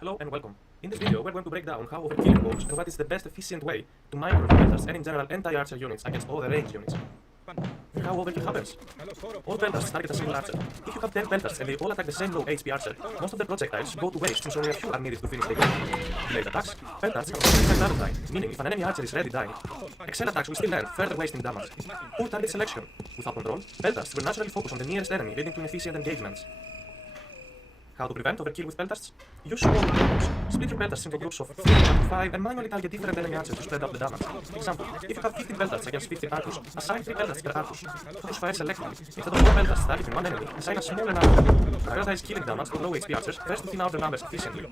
Hello and welcome. In this video, we're going to break down how overkilling works and what is the best efficient way to micro pelters and in general anti-archer units against all the range units. And how overkill happens. All pelters target a single archer. If you have 10 pelters and they all attack the same low HP archer, most of their projectiles go to waste since only a few are needed to finish the game. Delayed attacks. Pelters have a double time, meaning if an enemy archer is ready dying, excel attacks will still earn further wasting damage. Poor target selection. Without control, pelters will naturally focus on the nearest enemy, leading to inefficient engagements. How to prevent overkill with pelters? Use small groups. Split your pelters into groups of 3 up to 5 and manually target different enemy archers to spread out the damage. Example, if you have 15 pelters against 15 archers, assign 3 pelters per archer. Focus fire selectively. Instead of 4 pelters targeting one enemy, assign a smaller archer. Prioritize killing damage to low HP archers first to thin out their numbers efficiently.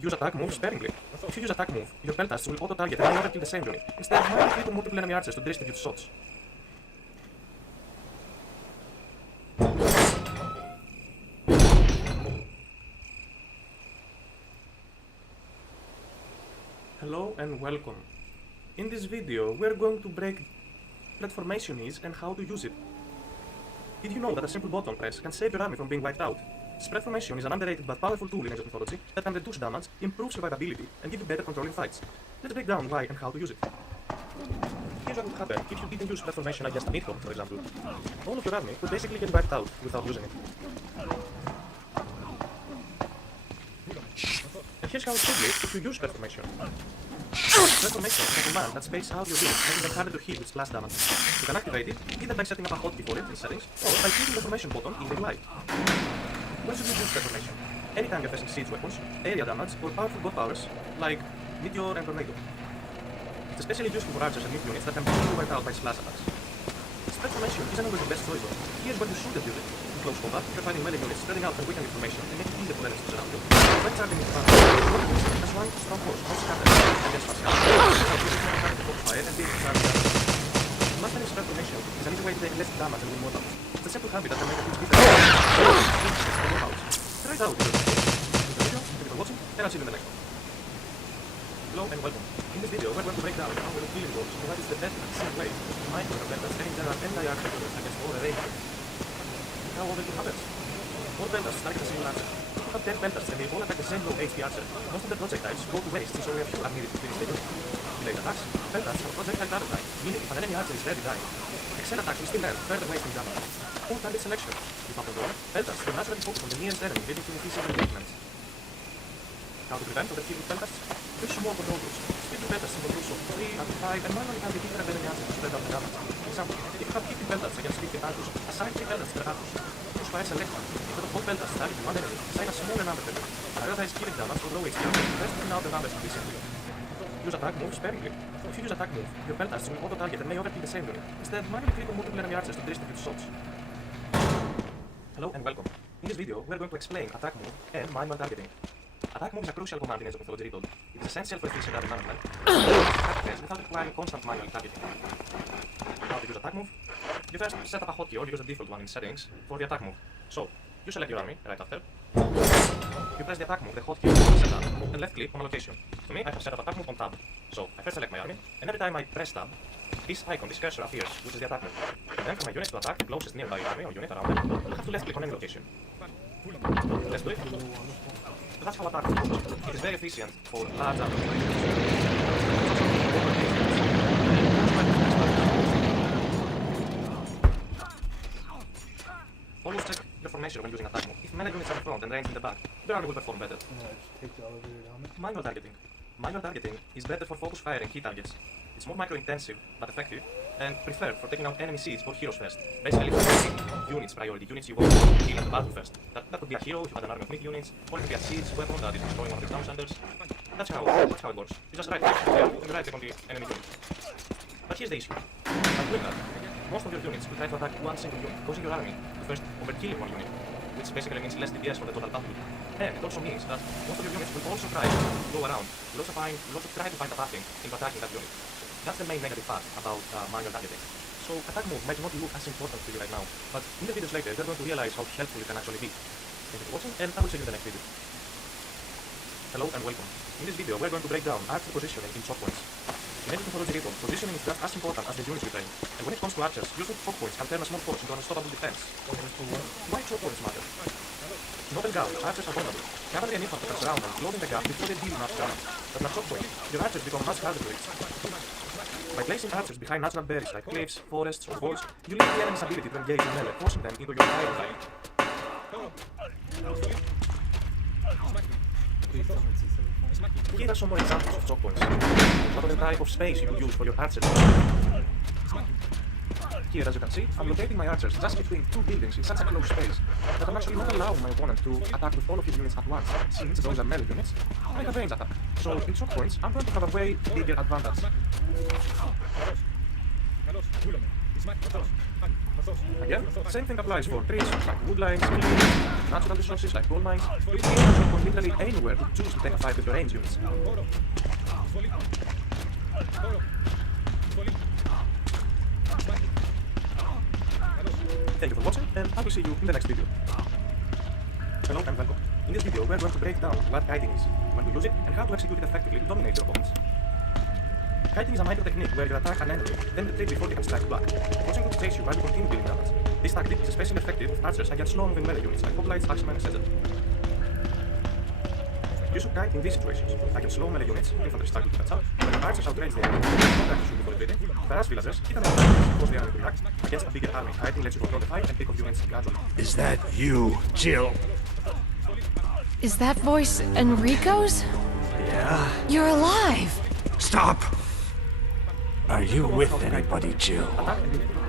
Use attack move sparingly. If you use attack move, your pelters will auto-target and may overkill the same unit. Instead, manually click on multiple enemy archers to distribute shots. Hello and welcome. In this video, we're going to break what formation is and how to use it. Did you know that a simple button press can save your army from being wiped out? Spread formation is an underrated but powerful tool in Age of Mythology that can reduce damage, improve survivability, and give you better control in fights. Let's break down why and how to use it. Here's what would happen if you didn't use spread formation against a Mythos, for example. All of your army would basically get wiped out without using it. And here's how it should be if you use spread formation. Spread formation is a command that spaced out your units, making them harder to hit with splash damage. You can activate it either by setting up a hotkey for it in settings, or by clicking the formation button in the UI. When should you use spread formation? Anytime you're facing siege weapons, area damage, or powerful god powers, like Meteor and Tornado. It's especially useful for archers and mid units that can be easily wiped out by splash attacks. Spread formation isn't always the best choice though. Here's where you should have used it. In close combat, if you're fighting melee units, spreading out and weakening formation and making it easier for enemies to surround you. When charging into battle, you want to use it as one strong force, not scattered against fast scattered. Fire and being charged down. Mastering spread formation is an easy way to take less damage and win more battles. It's a simple habit that can make a huge difference. Try it out in the video. Thank you for watching, and I'll see you in the next one. Hello and welcome. In this video, we're going to break down how we're healing goals, and what is the best and safe way to mine your vendors and general anti-archer units against all array units. How all it happens. All vendors target the same archer. If you have 10 vendors and they all attack the same low HP archer, most of the projectiles go to waste since only a few are needed to finish the unit. Delayed attacks, vendors have projectile target time, meaning if an enemy archer is ready dying. Excel attacks will still there, further wasting damage. Full target selection. If after all, vendors will naturally focus on the nearest enemy, leading to efficient engagement. How to prevent overkill with vendors? Use small control groups. Split the vendors in the groups of 3 and 5 and manually target different enemy archers to spread out the damage. For example, if you have 50 vendors against 50 archers, assign 3 vendors per archer. Use fire selection. Instead of all vendors targeting one enemy, assign a smaller number per vendor. Prioritize killing damage for low HP archers, first thin out the numbers will be simpler. Use attack move sparingly. If you use attack move, your vendors will auto-target and may overkill the same unit. Instead, manually click on multiple enemy archers to distribute shots. Hello and welcome. In this video, we are going to explain attack move and manual targeting. Attack move is a crucial command in Age of Mythology Retold. It is essential for efficient army management, without requiring constant manual targeting. How to use attack move? You first set up a hotkey or use the default one in settings for the attack move. So, you select your army right after. You press the attack move, the hotkey set up, and left click on a location. To me, I have set up attack move on tab. So, I first select my army, and every time I press tab, this icon, this cursor appears, which is the attack move. And then for my units to attack the closest nearby army or unit around them, I'll have to left click on any location. Let's do it. That's how attack works. It is very efficient for large armies. Always check your formation when using attack move. If melee units are in front and range in the back, your army will perform better. Take the elevator down there. Manual targeting. Manual targeting is better for focus fire and key targets. It's more micro-intensive, but effective, and preferred for taking out enemy seeds or heroes first. Basically, units priority, units you want to kill at the battle first. That could be a hero if you had an army of mid units, or it could be a siege weapon that is destroying one of your town centers. That's how it works. You just right click and you right click on the enemy unit. But here's the issue. By doing that, most of your units will try to attack one single unit, causing your army to first overkill one unit, which basically means less DPS for the total battle. And it also means that most of your units will also try to go around, will also try to find a pathing into attacking that unit. That's the main negative part about manual targeting. So attack move might not look as important to you right now, but in the videos later you're going to realize how helpful it can actually be. Thank you for watching, and I will see you in the next video. Hello and welcome. In this video we're going to break down archer positioning in choke points. In Age of Mythology Retold, positioning is just as important as the units you train, and when it comes to archers, using choke points can turn a small force into an unstoppable defense. Why choke points matter? Not in gap, archers are vulnerable. Cavalry and infantry can surround them, closing the gap before they deal much damage. But in a choke point, your archers become much harder to reach. By placing archers behind natural barriers like cliffs, forests, or walls, you limit the enemy's ability to engage in melee, forcing them into your firing line. Here are some more examples of choke points. What are the type of space you will use for your archers? Here, as you can see, I'm locating my archers just between two buildings in such a close space that I'm actually not allowing my opponent to attack with all of his units at once, since those are melee units. I have range attack, so in choke points, I'm going to have a way bigger advantage. Again, same thing applies for trees like wood lines, natural resources like gold mines. You can literally anywhere to choose to take a fight with your range units. Thank you for watching, and I will see you in the next video. Hello and welcome. In this video, we are going to break down what kiting is, when to use it, and how to execute it effectively to dominate your opponents. Kiting is a micro technique where you attack an enemy, then retreat before they can strike back, forcing them to chase you while you continue dealing damage. This tactic is especially effective with archers against slow-moving melee units like hoplites, axemen, etc. Use of kite in these situations against slow melee units, infantry struggle to catch up, when the archers outrange the enemy, don't shoot before retreating, whereas villagers hit an enemy force the enemy to react. Against a bigger army, kiting lets you control the fight and pick off units gradually. Is that you, Jill? Is that voice Enrico's? Yeah? You're alive! Stop! Are you with anybody, Jill?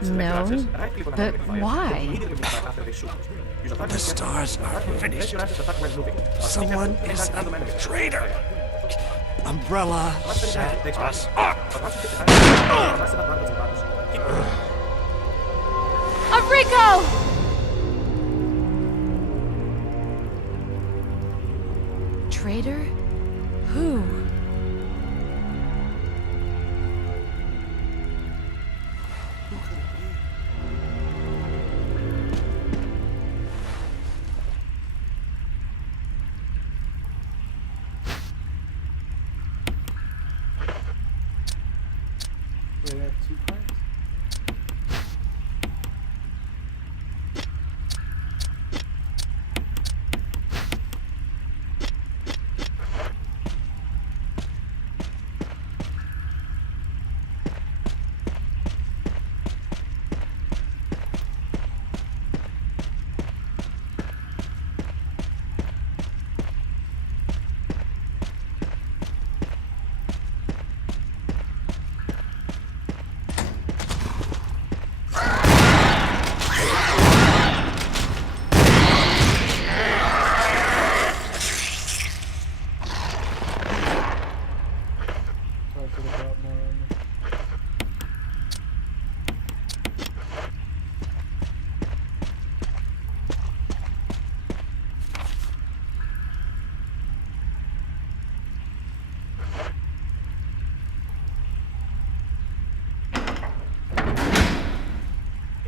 No. But why? The stars are finished. Someone is a traitor. Umbrella set us up. Enrico! Traitor? Who? They have 2 points.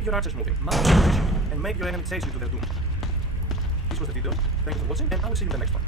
Your archers moving, manage your position, and make your enemy chase you to their doom. This was the video. Thank you for watching, and I will see you in the next one.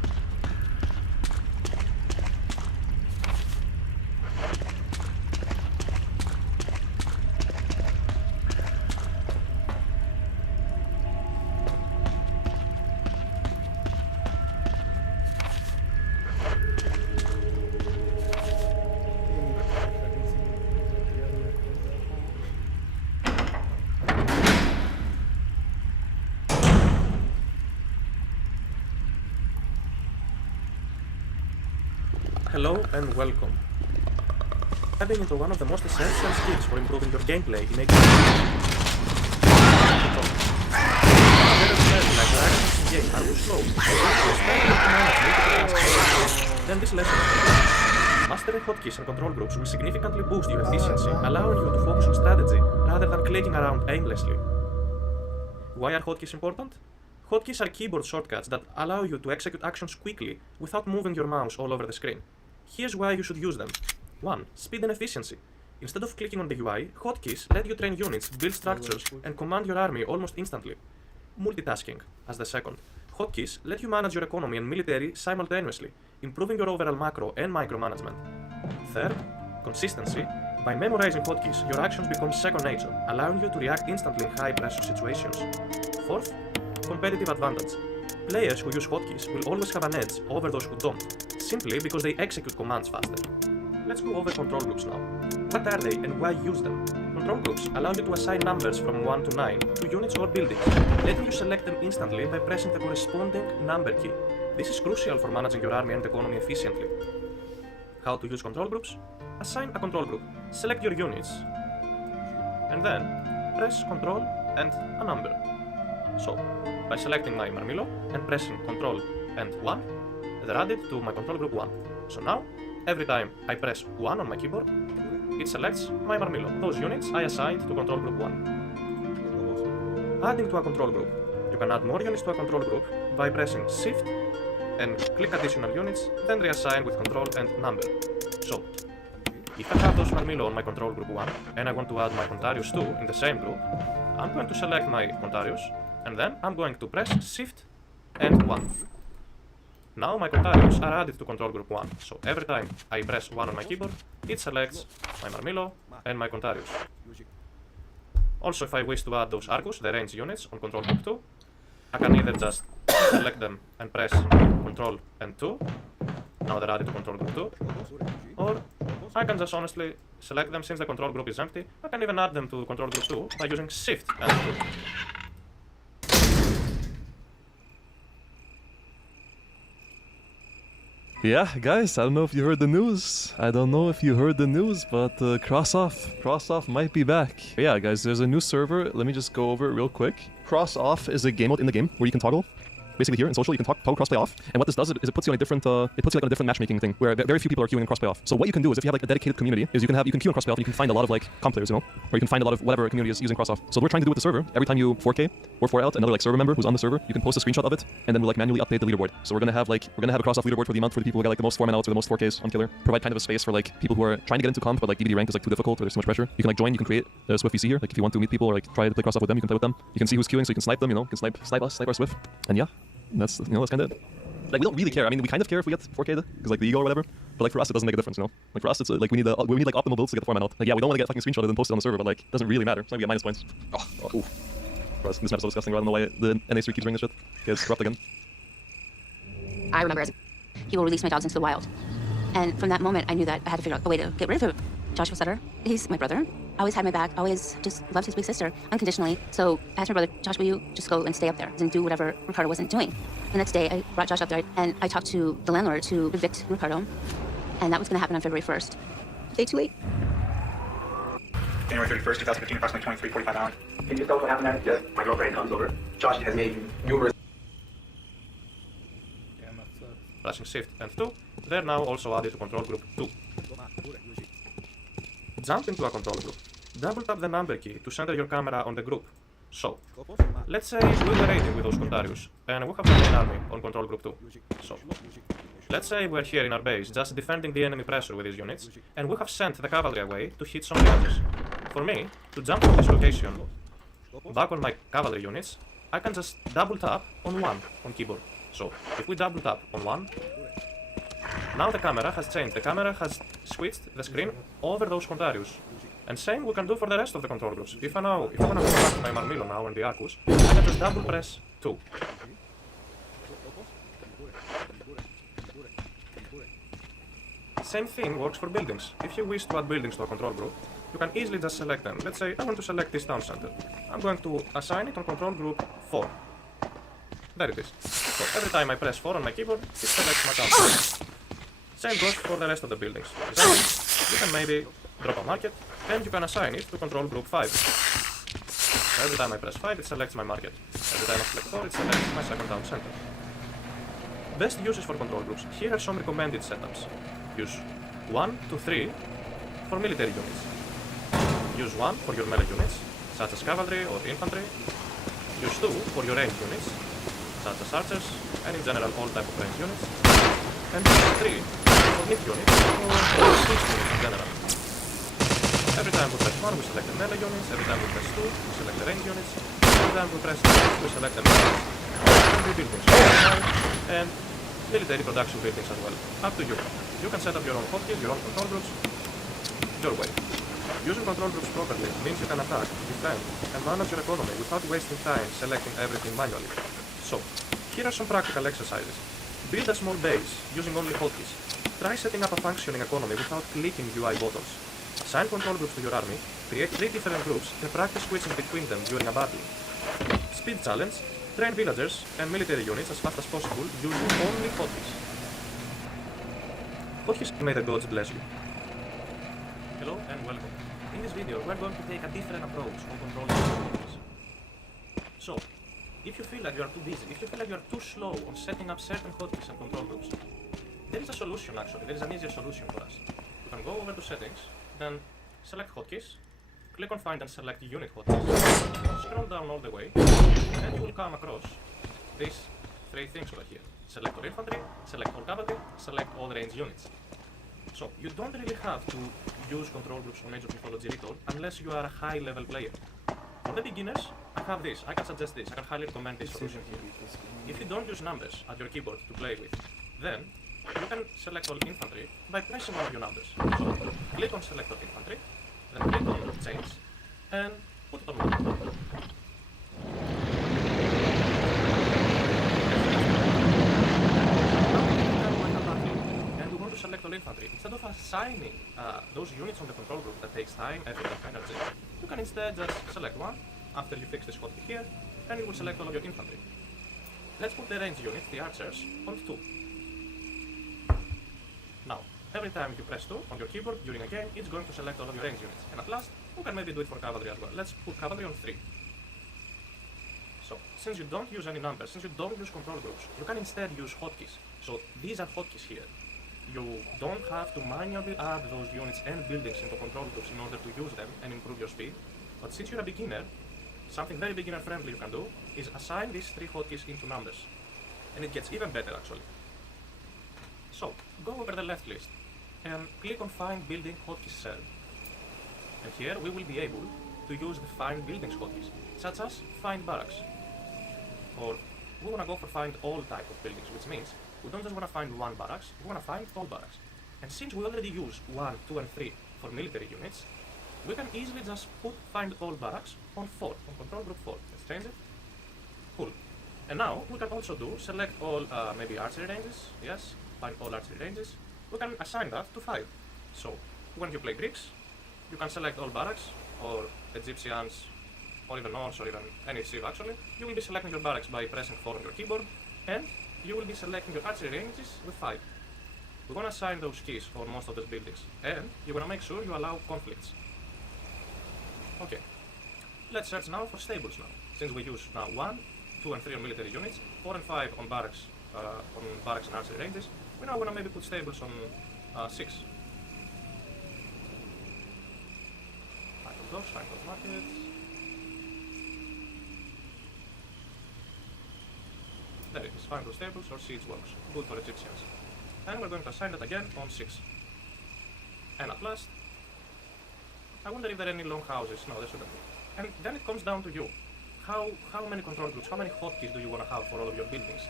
Hello and welcome. Diving into one of the most essential skills for improving your gameplay in a game. Are you slow? Then this lesson. Mastering hotkeys and control groups will significantly boost your efficiency, allowing you to focus on strategy rather than clicking around aimlessly. Why are hotkeys important? Hotkeys are keyboard shortcuts that allow you to execute actions quickly without moving your mouse all over the screen. Here's why you should use them. 1. Speed and efficiency. Instead of clicking on the UI, hotkeys let you train units, build structures, and command your army almost instantly. Multitasking, as the second. Hotkeys let you manage your economy and military simultaneously, improving your overall macro and micromanagement. Third, consistency. By memorizing hotkeys, your actions become second nature, allowing you to react instantly in high-pressure situations. Fourth, competitive advantage. Players who use hotkeys will always have an edge over those who don't, simply because they execute commands faster. Let's go over control groups now. What are they and why use them? Control groups allow you to assign numbers from 1 to 9 to units or buildings, letting you select them instantly by pressing the corresponding number key. This is crucial for managing your army and economy efficiently. How to use control groups? Assign a control group, select your units, and then press Ctrl and a number. So, by selecting my Marmillo and pressing Ctrl and 1, they're added to my control group 1. So now, every time I press 1 on my keyboard, it selects my Marmillo, those units I assigned to control group 1. Adding to a control group. You can add more units to a control group by pressing Shift and click additional units, then reassign with Control and number. So, if I have those Marmillo on my control group 1 and I want to add my Contarius 2 in the same group, I'm going to select my Contarius and then I'm going to press Shift and 1. Now my Contarius are added to control group 1, so every time I press 1 on my keyboard, it selects my Marmillo and my Contarius. Also, if I wish to add those Argus, the range units, on control group 2, I can either just select them and press Control and 2. Now they're added to control group 2. Or I can just honestly select them since the control group is empty. I can even add them to control group 2 by using Shift and 2. Yeah, guys, I don't know if you heard the news. But Cross Off might be back. But yeah, guys, there's a new server. Let me just go over it real quick. Cross Off is a game mode in the game where you can toggle. Basically here in social, you can toggle crossplay off, and what this does is it puts you on a different, on a different matchmaking thing where very few people are queuing in crossplay off. So what you can do is if you have like a dedicated community, is you can queue in crossplay off and you can find a lot of like comp players, you know, or you can find a lot of whatever community is using cross off. So what we're trying to do with the server, every time you 4K or 4 out another like server member who's on the server, you can post a screenshot of it, and then we'll like manually update the leaderboard. So we're gonna have a cross off leaderboard for the month for the people who get like the most 4 outs or the most 4Ks on killer. Provide kind of a space for like people who are trying to get into comp but like DBD rank is like too difficult or there's too much pressure. You can like join, you can create a Swift VC here. Like if you want to meet people or like try to play cross off with them, you can play with them. You can see who's queuing, so you can snipe them, you know, you can snipe us, snipe our Swift, and yeah. That's kind of it. Like we don't really care. I mean, we kind of care if we get 4K because like the ego or whatever. But like for us, it doesn't make a difference, you know. Like for us, it's like we need like optimal builds to get the 4 out. Like yeah, we don't want to get fucking screenshotted and posted on the server, but like it doesn't really matter. So we get minus points. Oh, oof. For us, this map's so disgusting. I don't know why the NA3 keeps doing this shit. Okay, it's corrupt again. I remember he will release my dogs into the wild, and from that moment, I knew that I had to figure out a way to get rid of him. Joshua Sutter, he's my brother. Always had my back, always just loved his big sister unconditionally. So I asked my brother, Josh, will you just go and stay up there and do whatever Ricardo wasn't doing? The next day, I brought Josh up there and I talked to the landlord to evict Ricardo. And that was going to happen on February 1st. Day too late. January 31st, 2015, approximately 23:45 hours. Can you just tell us what happened there? Yes, my girlfriend comes over. Josh has made numerous. Pressing Shift and 2, they're now also added to control group 2. Jump into a control group. Double tap the number key to center your camera on the group. So, let's say we were raiding with those Contarius, and we have the main army on control group 2. So, let's say we're here in our base, just defending the enemy pressure with these units, and we have sent the cavalry away to hit some villages. For me, to jump from this location back on my cavalry units, I can just double tap on 1 on keyboard. So, if we double tap on 1, now the camera has changed. The camera has switched the screen over those Contarius. And same we can do for the rest of the control groups. If I want to go back to my Marmilo now and the Arcus, I can just double press 2. Same thing works for buildings. If you wish to add buildings to a control group, you can easily just select them. Let's say I want to select this town center. I'm going to assign it on control group 4. There it is. So every time I press 4 on my keyboard, it selects my town center. Same goes for the rest of the buildings. You can maybe drop a market, and you can assign it to control group 5. Every time I press 5, it selects my market. Every time I select 4, it selects my second town center. Best uses for control groups. Here are some recommended setups. Use 1 to 3 for military units. Use 1 for your melee units, such as cavalry or infantry. Use 2 for your ranged units, such as archers, and in general all type of ranged units. And use 3 for mid units or 6 units in general. Every time we press 1, we select the melee units. Every time we press 2, we select the ranged units. Every time we press 3, we select the melee and buildings. And military production buildings as well. Up to you. You can set up your own hotkeys, your own control groups, your way. Using control groups properly means you can attack, defend, and manage your economy without wasting time selecting everything manually. So, here are some practical exercises. Build a small base using only hotkeys. Try setting up a functioning economy without clicking UI buttons. Assign control groups to your army, create 3 different groups, and practice switching between them during a battle. Speed challenge. Train villagers and military units as fast as possible using only hotkeys. Hotkeys, may the gods bless you. Hello and welcome. In this video, we're going to take a different approach on controlling hotkeys. So, if you feel like you are too busy, if you feel like you are too slow on setting up certain hotkeys and control groups, there is a solution actually, there is an easier solution for us. You can go over to settings, then select hotkeys, click on find and select unit hotkeys, scroll down all the way, and you will come across these 3 things over here. Select all infantry, select all cavalry, select all ranged units. So you don't really have to use control groups on Age of Mythology Ritual unless you are a high level player. For the beginners, I have this, I can suggest this, I can highly recommend this solution here. If you don't use numbers at your keyboard to play with, then you can select all infantry by pressing one of your numbers. So click on select all infantry, then click on change, and put it on 1. And we want to select all infantry. Instead of assigning those units on the control group that takes time, effort, and energy, you can instead just select one after you fix this hotkey here, and you will select all of your infantry. Let's put the range units, the archers, on 2. Now, every time you press 2 on your keyboard during a game, it's going to select all of your range units. And at last, you can maybe do it for cavalry as well. Let's put cavalry on 3. So, since you don't use any numbers, since you don't use control groups, you can instead use hotkeys. So, these are hotkeys here. You don't have to manually add those units and buildings into control groups in order to use them and improve your speed. But since you're a beginner, something very beginner friendly you can do is assign these 3 hotkeys into numbers. And it gets even better actually. So, go over the left list and click on Find Building Hotkeys cell. And here we will be able to use the Find Buildings hotkeys, such as Find Barracks. Or we want to go for Find All type of buildings, which means we don't just want to find one barracks, we want to find all barracks. And since we already use 1, 2, and 3 for military units, we can easily just put Find All Barracks on 4, on control group 4. Let's change it. Cool. And now we can also do select all maybe archery ranges, yes, find all archery ranges. We can assign that to 5. So when you play Greeks, you can select all barracks, or Egyptians, or even Norse, or even any civ actually. You will be selecting your barracks by pressing 4 on your keyboard, and you will be selecting your archery ranges with 5. We're gonna assign those keys for most of those buildings, and you're gonna make sure you allow conflicts. Okay, let's search now for stables now. Since we use now 1, 2, and 3 on military units, 4 and 5 on barracks and archery ranges, we now wanna maybe put stables on 6. Find those doors, find those markets. There it is, find those stables or siege works. Good for Egyptians. And we're going to assign that again on 6. And at last, I wonder if there are any long houses. No, there shouldn't be. And then it comes down to you. How many control groups, how many hotkeys do you want to have for all of your buildings?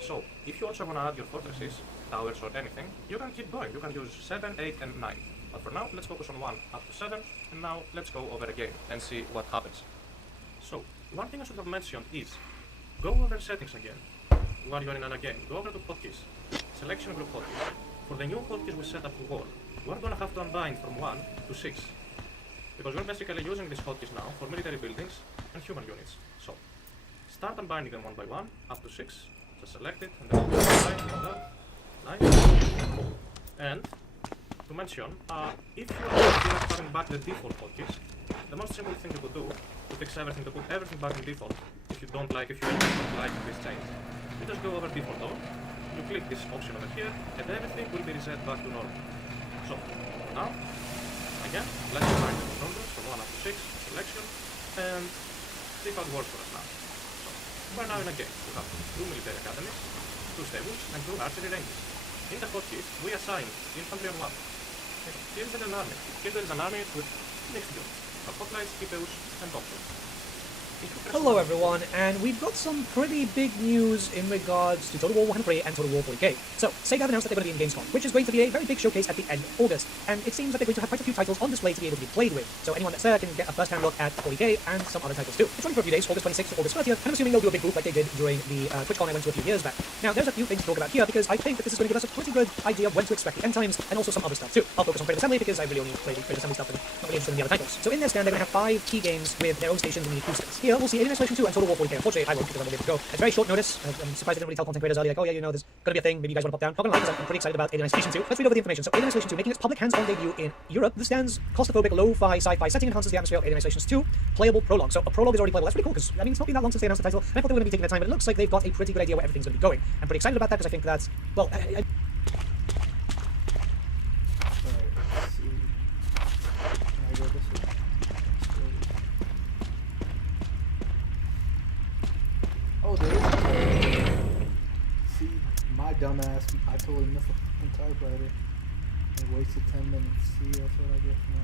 So, if you also want to add your fortresses, towers or anything, you can keep going. You can use 7, 8 and 9. But for now, let's focus on 1 up to 7, and now let's go over again and see what happens. So, one thing I should have mentioned is, go over settings again. While you're in a game, go over to hotkeys, selection group hotkeys. For the new hotkeys we set up to war, we're going to have to unbind from 1 to 6. Because we're basically using these hotkeys now for military buildings and human units. So, start unbinding them 1 by 1, up to 6, just select it, and then unbind that. Nice. And, to mention, if you're having back the default hotkeys, the most simple thing you could do to fix everything, to put everything back in default, if you don't like this change, you just go over default all, you click this option over here, and everything will be reset back to normal. So, now, again, let's find the controllers from 1 up to 6, selection, and see how it works for us now. So, we're now in a game. We have 2 military academies, 2 stables, and 2 archery ranges. In the hotkeys, we assign infantry on 1. Here is an army. Here there is an army with mixed units, hoplites, hipeus, and doctors. Hello everyone, and we've got some pretty big news in regards to Total War Warhammer 3 and Total War 40k. So, Sega have announced that they're going to be in Gamescom, which is going to be a very big showcase at the end of August, and it seems that they're going to have quite a few titles on display to be able to be played with. So anyone that's there can get a first-hand look at 40k and some other titles too. It's running for a few days, August 26th to August 30th, and I'm assuming they'll do a big booth like they did during the TwitchCon I went to a few years back. Now, there's a few things to talk about here, because I think that this is going to give us a pretty good idea of when to expect the end times, and also some other stuff too. I'll focus on Creative Assembly, because I really only play the Creative Assembly stuff and not really interested in the other titles. So in their stand, they're going to have 5 key games with their own stations and the acoustics. Here, we'll see Alien Isolation 2 and Total War 40k. Unfortunately, I won't, because I'm not able to go. It's very short notice. I'm surprised I didn't really tell content creators early, like, oh yeah, you know, there's gonna be a thing, maybe you guys want to pop down. Not gonna lie, because I'm pretty excited about Alien Isolation 2. Let's read over the information. So, Alien Isolation 2 making its public hands-on debut in Europe. The stand's claustrophobic, lo-fi, sci-fi setting enhances the atmosphere of Alien Isolation 2. Playable prologue. So, a prologue is already playable. That's pretty cool, because, I mean, it's not been that long since they announced the title, and I thought they were going to be taking their time, but it looks like they've got a pretty good idea where everything's going to be going. I'm pretty excited about that, because I think that's, well, Oh, there is a see, my dumbass, I totally missed the fucking typewriter. I wasted 10 minutes. See, that's what I get from my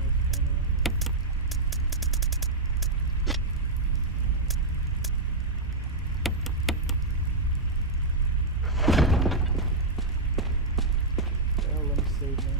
well, let me save now.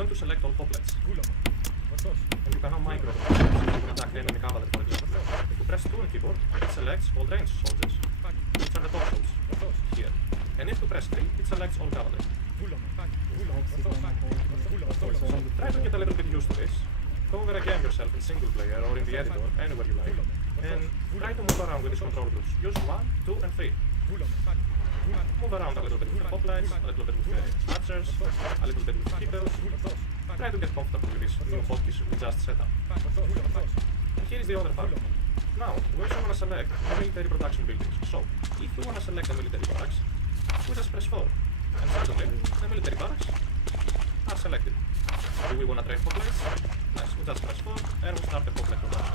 going to select all hoplites. And you can now micro them. You can attack enemy cavalry, for example. If you press 2 on keyboard, it selects all ranged soldiers, which are the top shots here. And if you press 3, it selects all cavalry. So try to get a little bit used to this. Go over again yourself in single player or in the editor, anywhere you like, and try to move around with these control groups. Use 1, 2, and 3. Move around a little bit with the hoplites, a little bit with the archers, a little bit with the keepers. Try to get comfortable with this new hotkeys we just set up. And here is the other part. Now, we also want to select the military production buildings. So, if we want to select the military barracks, we just press 4. And suddenly, the military barracks are selected. Do we want to train hoplites? Nice, we just press 4 and we start the hoplite production.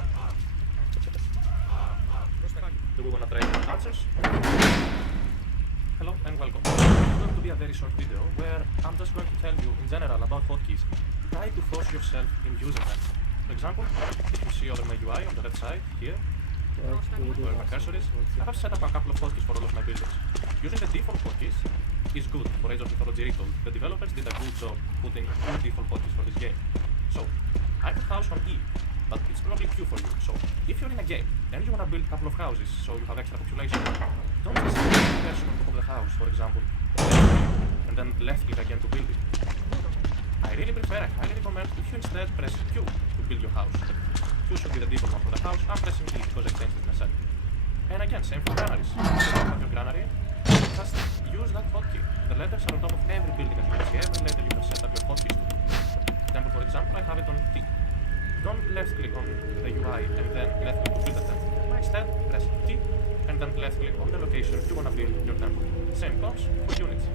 Do we want to train archers? Hello and welcome. It's going to be a very short video where I'm just going to tell you in general about hotkeys. Try to force yourself in using them. For example, if you see over my UI on the left side here, where my cursor is, I have set up a couple of hotkeys for all of my buildings. Using the default hotkeys is good for Age of Mythology Retold. The developers did a good job putting 2 default hotkeys for this game. So, I put house on E, but it's probably Q for you. So, if you're in a game and you want to build a couple of houses so you have extra population, don't just select the person on top of the house, for example, and then left click again to build it. I really prefer, I highly recommend if you instead press Q to build your house. Q should be the default one for the house. I'm pressing E because I changed it myself. And again, same for granaries. If you have your granary, just use that hotkey. The letters are on top of every building as you can see. Every letter you can set up your hotkeys to. For example, I have it on T. Don't left click on the UI and then left click to build a temple. Instead, press T and then left click on the location you want to build your temple. Same goes for units.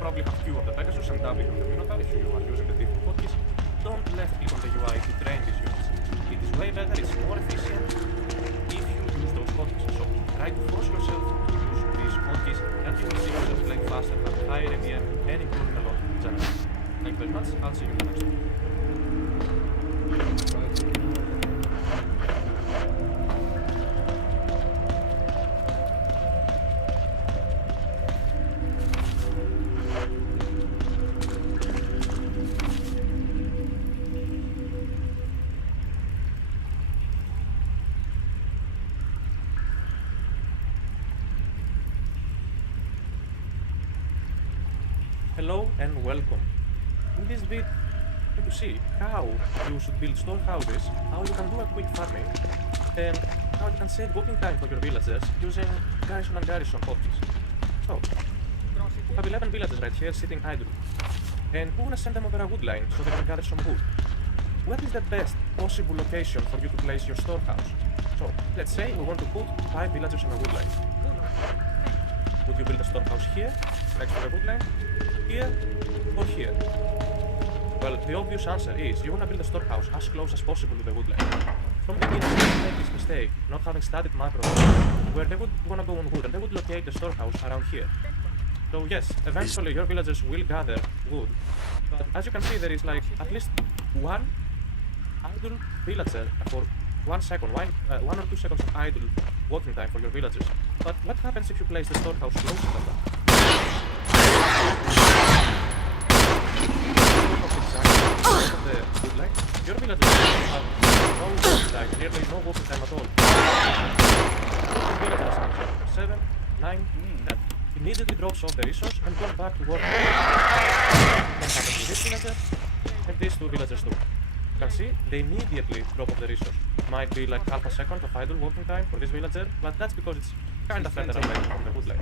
Probably have Q on the Pegasus and W on the Minotaur if you are using the default hotkeys. Don't left click on the UI to train these units. It is way better, it's more efficient if you use those hotkeys. So try to force yourself to use these hotkeys and you will see yourself playing faster, have higher MEM and improving a lot in general. Thank you very much, I'll see you in the next one. Hello and welcome. In this bit, you can see how you should build storehouses, how you can do a quick farming, and how you can save walking time for your villagers using garrison and garrison hotkeys. So, we have 11 villagers right here sitting idle, and we want to send them over a wood line so they can gather some wood. What is the best possible location for you to place your storehouse? So, let's say we want to put 5 villagers on a wood line. Would you build a storehouse here, next to the wood line, here, or here? Well, the obvious answer is you want to build a storehouse as close as possible to the wood line. Some beginners make this mistake, not having studied macros, where they would want to go on wood and they would locate the storehouse around here. So yes, eventually your villagers will gather wood, but as you can see there is like at least one idle villager for 1 second, 1 or 2 seconds of idle walking time for your villagers. But what happens if you place the storehouse closer than that? Your villagers have no walking time, nearly no walking time at all. Villagers are 7, 9, 10. Immediately drops off the resource and goes back to work. What happens to this villager and these 2 villagers too? You can see they immediately drop off the resource. Might be like half a second of idle walking time for this villager, but that's because it's kinda further away from the wood line.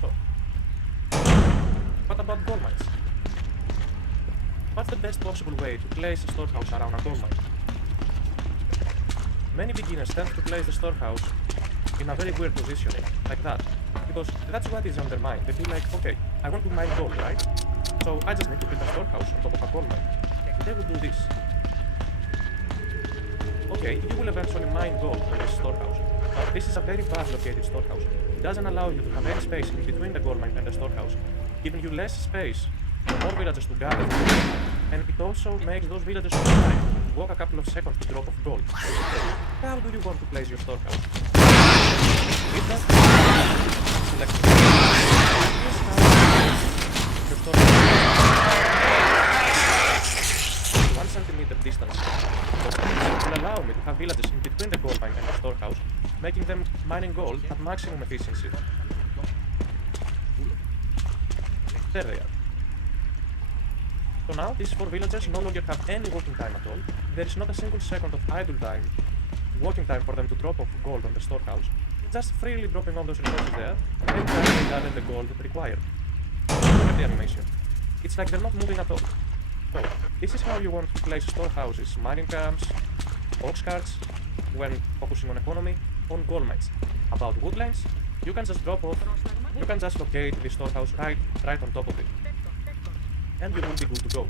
So, what about gold mines? What's the best possible way to place a storehouse around a gold mine? Many beginners tend to place the storehouse in a very weird positioning, like that, because that's what is on their mind. They feel like, okay, I want to mine gold, right? So I just need to build a storehouse on top of a gold mine. They would do this. Okay, you will eventually mine gold on this storehouse, but this is a very bad located storehouse. It doesn't allow you to have any space in between the gold mine and the storehouse, giving you less space for more villagers to gather, and it also makes those villagers try to walk a couple of seconds to drop off gold. How do you want to place your storehouse? With that, select this house, your storehouse. gold at maximum efficiency. There they are. So now these 4 villagers no longer have any walking time at all. There is not a single second of idle time, walking time for them to drop off gold on the storehouse. Just freely dropping off those resources there, every time they gather the gold required. Look at the animation. It's like they're not moving at all. So, this is how you want to place storehouses, mining camps, ox carts, when focusing on economy, on gold mines. About woodlands, you can just drop off, you can just locate the storehouse right on top of it. And you will be good to go.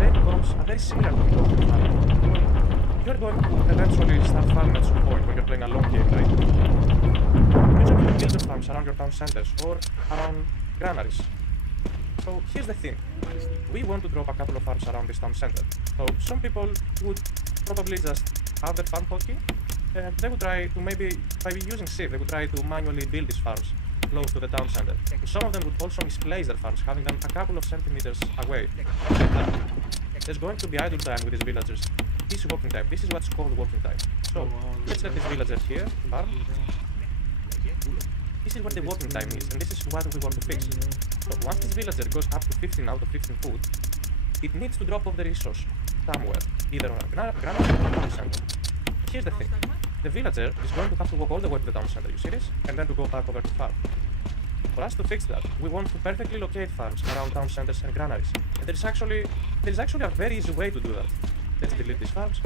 Then comes a very similar control to farming. You're going to eventually start farming at some point when you're playing a long game, right? Usually you build your farms around your town centers or around granaries. So here's the thing. We want to drop a couple of farms around this town center. So some people would probably just have their farm hotkey, and they would try to maybe, by using Civ, they would try to manually build these farms close to the town center. Some of them would also misplace their farms, having them a couple of centimeters away. There's going to be idle time with these villagers. This is walking time. This is what's called walking time. So let's let this villager here farm. This is what the walking time is, and this is what we want to fix. So once this villager goes up to 15 out of 15 food, it needs to drop off the resource somewhere, either on a granary or a town center. Here's the thing. The villager is going to have to walk all the way to the town center, you see this? And then to go back over to farm. For us to fix that, we want to perfectly locate farms around town centers and granaries. And there is actually a very easy way to do that. Let's delete these farms.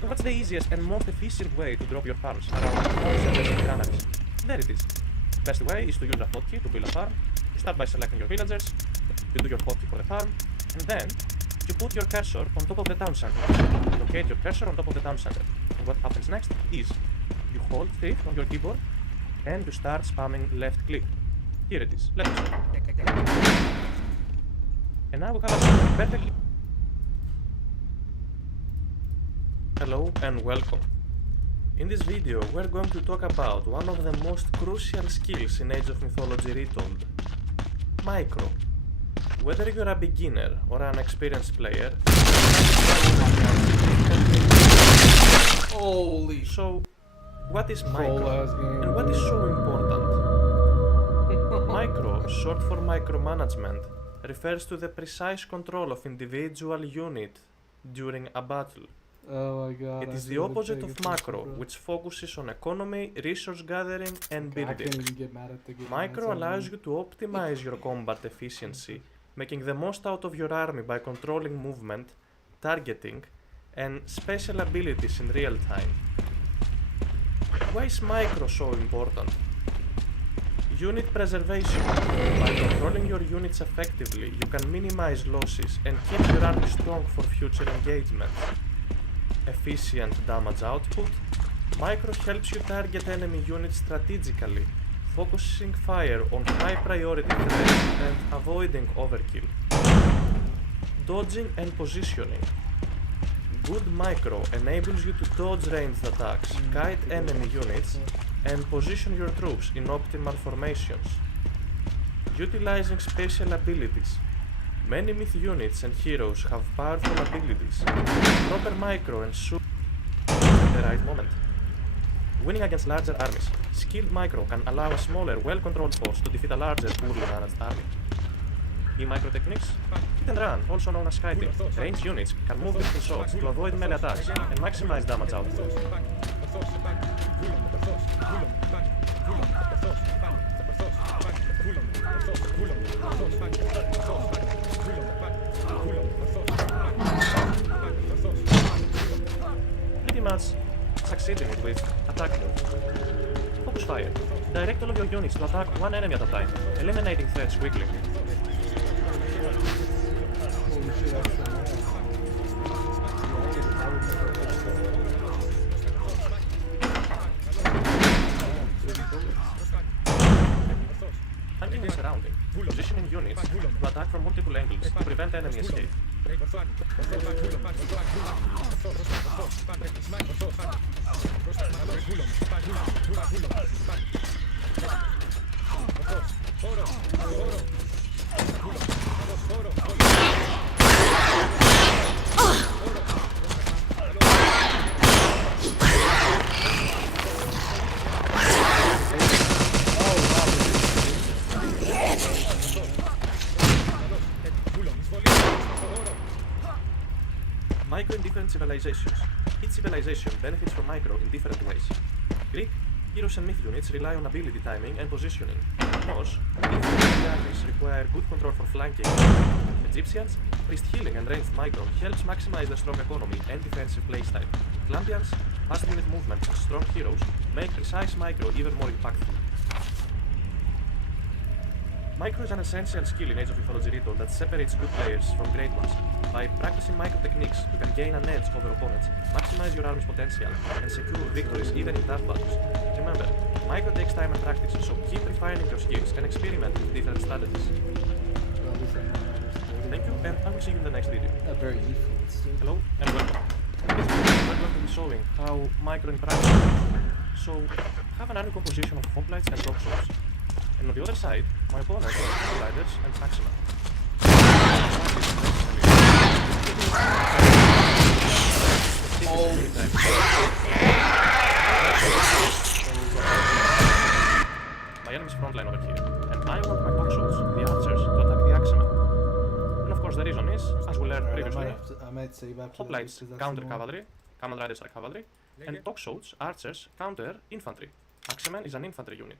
So what's the easiest and most efficient way to drop your farms around town centers and granaries? There it is. Best way is to use a hotkey to build a farm. You start by selecting your villagers, you do your hotkey for the farm, and then you put your cursor on top of the town center. Locate your cursor on top of the town center. And what happens next is you hold shift on your keyboard and you start spamming left click. Here it is. Let's go. And now we have a perfectly. Hello and welcome. In this video, we're going to talk about one of the most crucial skills in Age of Mythology Retold, Micro. Whether you're a beginner or an experienced player, holy. So, what is Micro and what is so important? Micro, short for micromanagement, refers to the precise control of individual unit during a battle. Oh my god. It is the opposite of macro, which focuses on economy, resource gathering, and building. I can't even get mad at the game. Micro allows you to optimize your combat efficiency, making the most out of your army by controlling movement, targeting, and special abilities in real time. Why is Micro so important? Unit preservation. By controlling your units effectively, you can minimize losses and keep your army strong for future engagements. Efficient damage output. Micro helps you target enemy units strategically, focusing fire on high priority threats and avoiding overkill. Dodging and positioning. Good Micro enables you to dodge ranged attacks, kite enemy units, and position your troops in optimal formations. Utilizing special abilities. Many myth units and heroes have powerful abilities. Proper Micro and shoot at the right moment. Winning against larger armies. Skilled Micro can allow a smaller, well-controlled force to defeat a larger, poorly managed army. E-Micro techniques? Hit and run, also known as kiting. Ranged units can move between shots to avoid melee attacks and maximize damage output. Pretty much succeeding it with attack move. Focus fire. Direct all of your units to attack one enemy at a time, eliminating threats quickly. Holy shit, that's so nice. Hunting and surrounding. Positioning units to attack from multiple angles to prevent enemy escape. Micro in different civilizations. Each civilization benefits from micro in different ways. Greek, heroes and myth units rely on ability timing and positioning. Norse, infantry armies require good control for flanking. Egyptians, priest healing and ranged micro helps maximize their strong economy and defensive playstyle. Colombians, fast unit movements and strong heroes make precise micro even more impactful. Micro is an essential skill in Age of Mythology Rito that separates good players from great ones. By practicing micro techniques, you can gain an edge over opponents, maximize your army's potential, and secure victories even in tough battles. Remember, micro takes time and practice, so keep refining your skills and experiment with different strategies. Thank you, and I will see you in the next video. Very useful. Hello, and welcome. This video we're going to be showing how micro in practice works. So, I have an army composition of hoplites and toxos. And on the other side, my opponent has gliders and maxima. My enemy's frontline over here, and I want my toxos, the archers, to attack the axemen. And of course the reason is, as we learned previously, hoplites counter cavalry, camel riders are cavalry, and toxos, archers, counter infantry. Axemen is an infantry unit.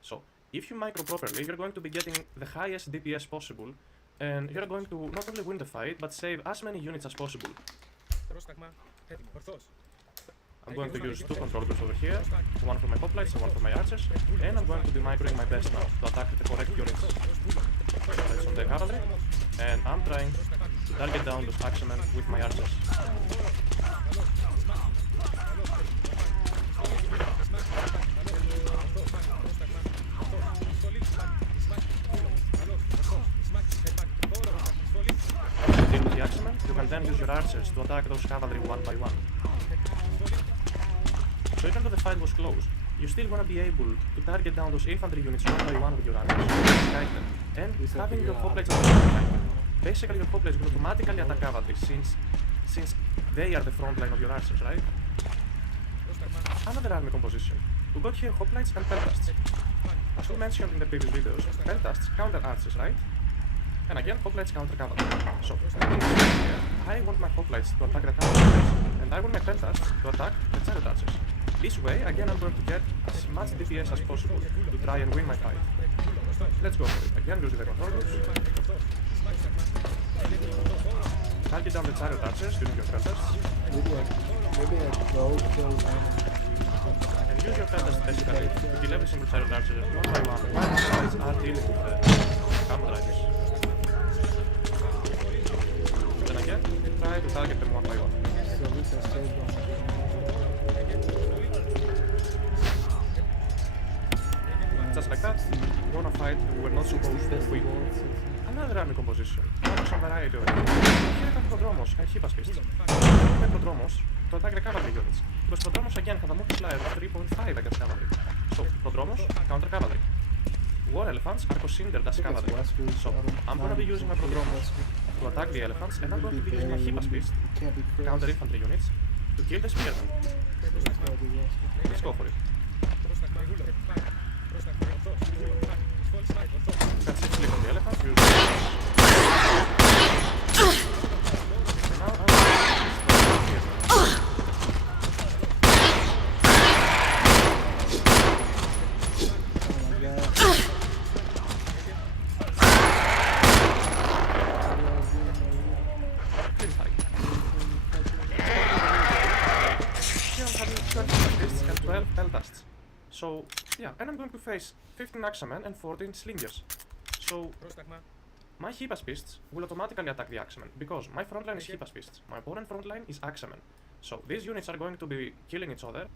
So, if you micro properly, you're going to be getting the highest DPS possible, and you're going to not only win the fight, but save as many units as possible. I'm going to use two control groups over here, one for my hoplites and one for my archers, and I'm going to be microing my best now to attack the correct units. That's on the cavalry, and I'm trying to target down those axemen with my archers. With the axemen, you can then use your archers to attack those cavalry one by one. So even though the fight was close, you still want to be able to target down those infantry units one by one with your archers, guide them, and having your hoplites on the front line. Basically your hoplites will automatically attack cavalry since they are the front line of your archers, right? Another army composition. We got here hoplites and peltasts. As we mentioned in the previous videos, peltasts counter archers, right? And again, hoplites counter cavalry. So, in this case here, I want my hoplites to attack the cavalry, and I want my peltasts to attack the chariot archers. This way, again, I'm going to get as much DPS as possible to try and win my fight. Let's go for it. Again, using the control groups. Target down the chariot archers using your peltasts. Maybe I go kill them. And use your peltasts basically to kill every single chariot archer one by one, while the sides are dealing with the camel riders. Then again, try to target them one by one. So this is just like that, we won a fight we were not supposed to win. Another army composition. Focus on variety over here. Here we have Prodromos and Hypaspists. We have Prodromos to attack the cavalry units. Because Prodromos again have a multiplier of 3.5 against cavalry. So, Prodromos counter cavalry. War elephants are considered as cavalry. So, I'm going to be using my Prodromos to attack the elephants, and I'm going to be using my Hypaspist counter infantry units to kill the spearmen. Let's go for it. You can sit click on the elephant, use and 12 peltasts. So, yeah, and I'm going to face 15 axemen and 14 slingers. So, my Hypaspists will automatically attack the axemen, because my frontline is Hypaspists, my opponent frontline is axemen. So, these units are going to be killing each other,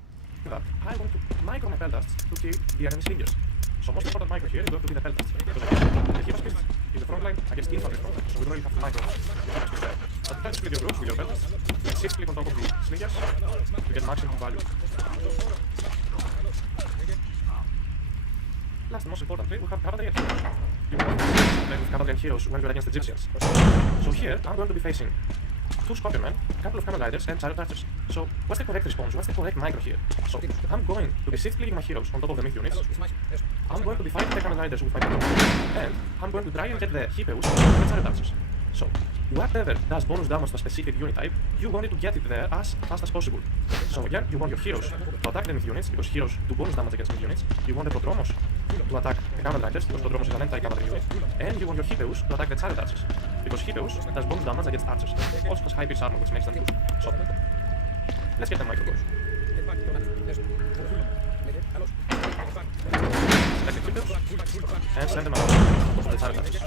but I want to micro my peltasts to kill the enemy slingers. So, most important micro here is going to be the peltasts, because again, the Hypaspists is the frontline against infantry frontline, so we don't really have to micro the Hypaspists there. But you can split your groups with your peltasts, you can shift click on top of the slingers to get maximum value. Last and most importantly, we have cavalry and heroes. You want to play with cavalry and heroes when you're against Egyptians. So here, I'm going to be facing 2 scorpionmen, a couple of camel riders, and chariot archers. So, what's the correct response? What's the correct micro here? So, I'm going to be shift-clicking my heroes on top of the myth units. I'm going to be fighting the camel riders with my Prodromos. And I'm going to try and get the Hypeus with the chariot archers. So, whatever does bonus damage to a specific unit type, you wanted to get it there as fast as possible. So again, you want your heroes to attack the mid units, because heroes do bonus damage against mid units. You want the Prodromos to attack the counter riders, because Prodromos is an anti-cavalry unit. And you want your Hipeus to attack the chariot archers, because Hipeus does bonus damage against archers. Also has high pierce armor, which makes them so let's get them micro goals. Select the Hipeus and send them out to the chariot archers.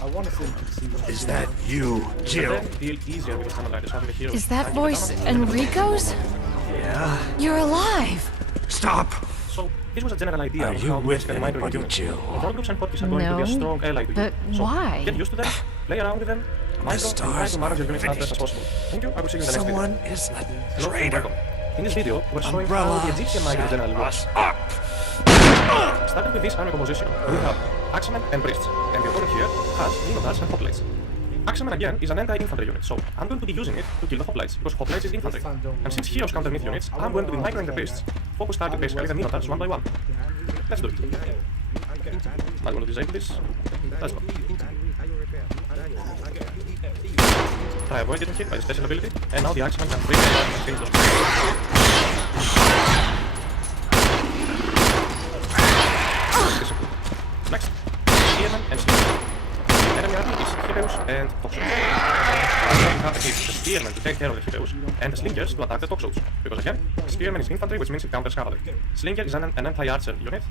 I want to see what Is that you, Jill? Is that voice Enrico's? Yeah. You're alive! Stop! So, this was a general idea Are of you how with can micro anybody, units. Jill? Control groups and podcasts are going to be a strong ally to you. But So, why? get used to them, play around with them, micro, and try to manage your units as best as possible. Thank you, I will see you in the next video. Someone is a Hello, traitor. welcome. In this video, we're showing Umbrella how the Egyptian micro generally works. up. Starting with this army composition, we have Axemen and Priests, and the opponent here has Minotaurs and Hoplites. Axemen again is an anti-infantry unit, so I'm going to be using it to kill the Hoplites, because Hoplites is infantry. And since heroes counter mid units, I'm going to be microing the Priests, focus target basically the Minotaurs one by one. Let's do it. I'm going to disable this. Let's go. Try avoid getting hit by the special ability, and now the Axemen can free and finish those. Next, Spearman and Slinger. The enemy army is Hipeus and Toxos. We have the Spearman to take care of the Hipeus, and the Slingers to attack the Toxos. Because again, Spearman is infantry, which means it counters cavalry. Slinger is an anti-archer unit,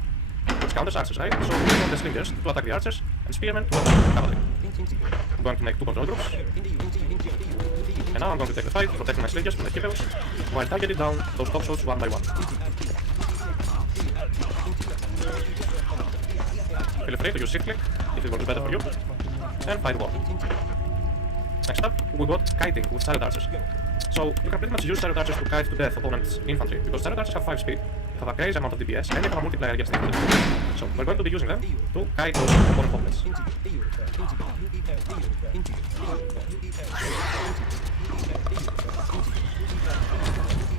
which counters archers, right? So we want the Slingers to attack the archers, and Spearman to attack cavalry. I'm going to make 2 control groups. And now I'm going to take the fight, protecting my Slingers from the Hipeus, while targeting down those Toxos one by one. Feel free to use shift click if it works better for you, and fight war. Next up, we got kiting with chariot archers. So you can pretty much use chariot archers to kite to death opponents' infantry, because chariot archers have 5 speed, have a crazy amount of DPS, and they have a multiplier against infantry. So we're going to be using them to kite those opponent hoplites.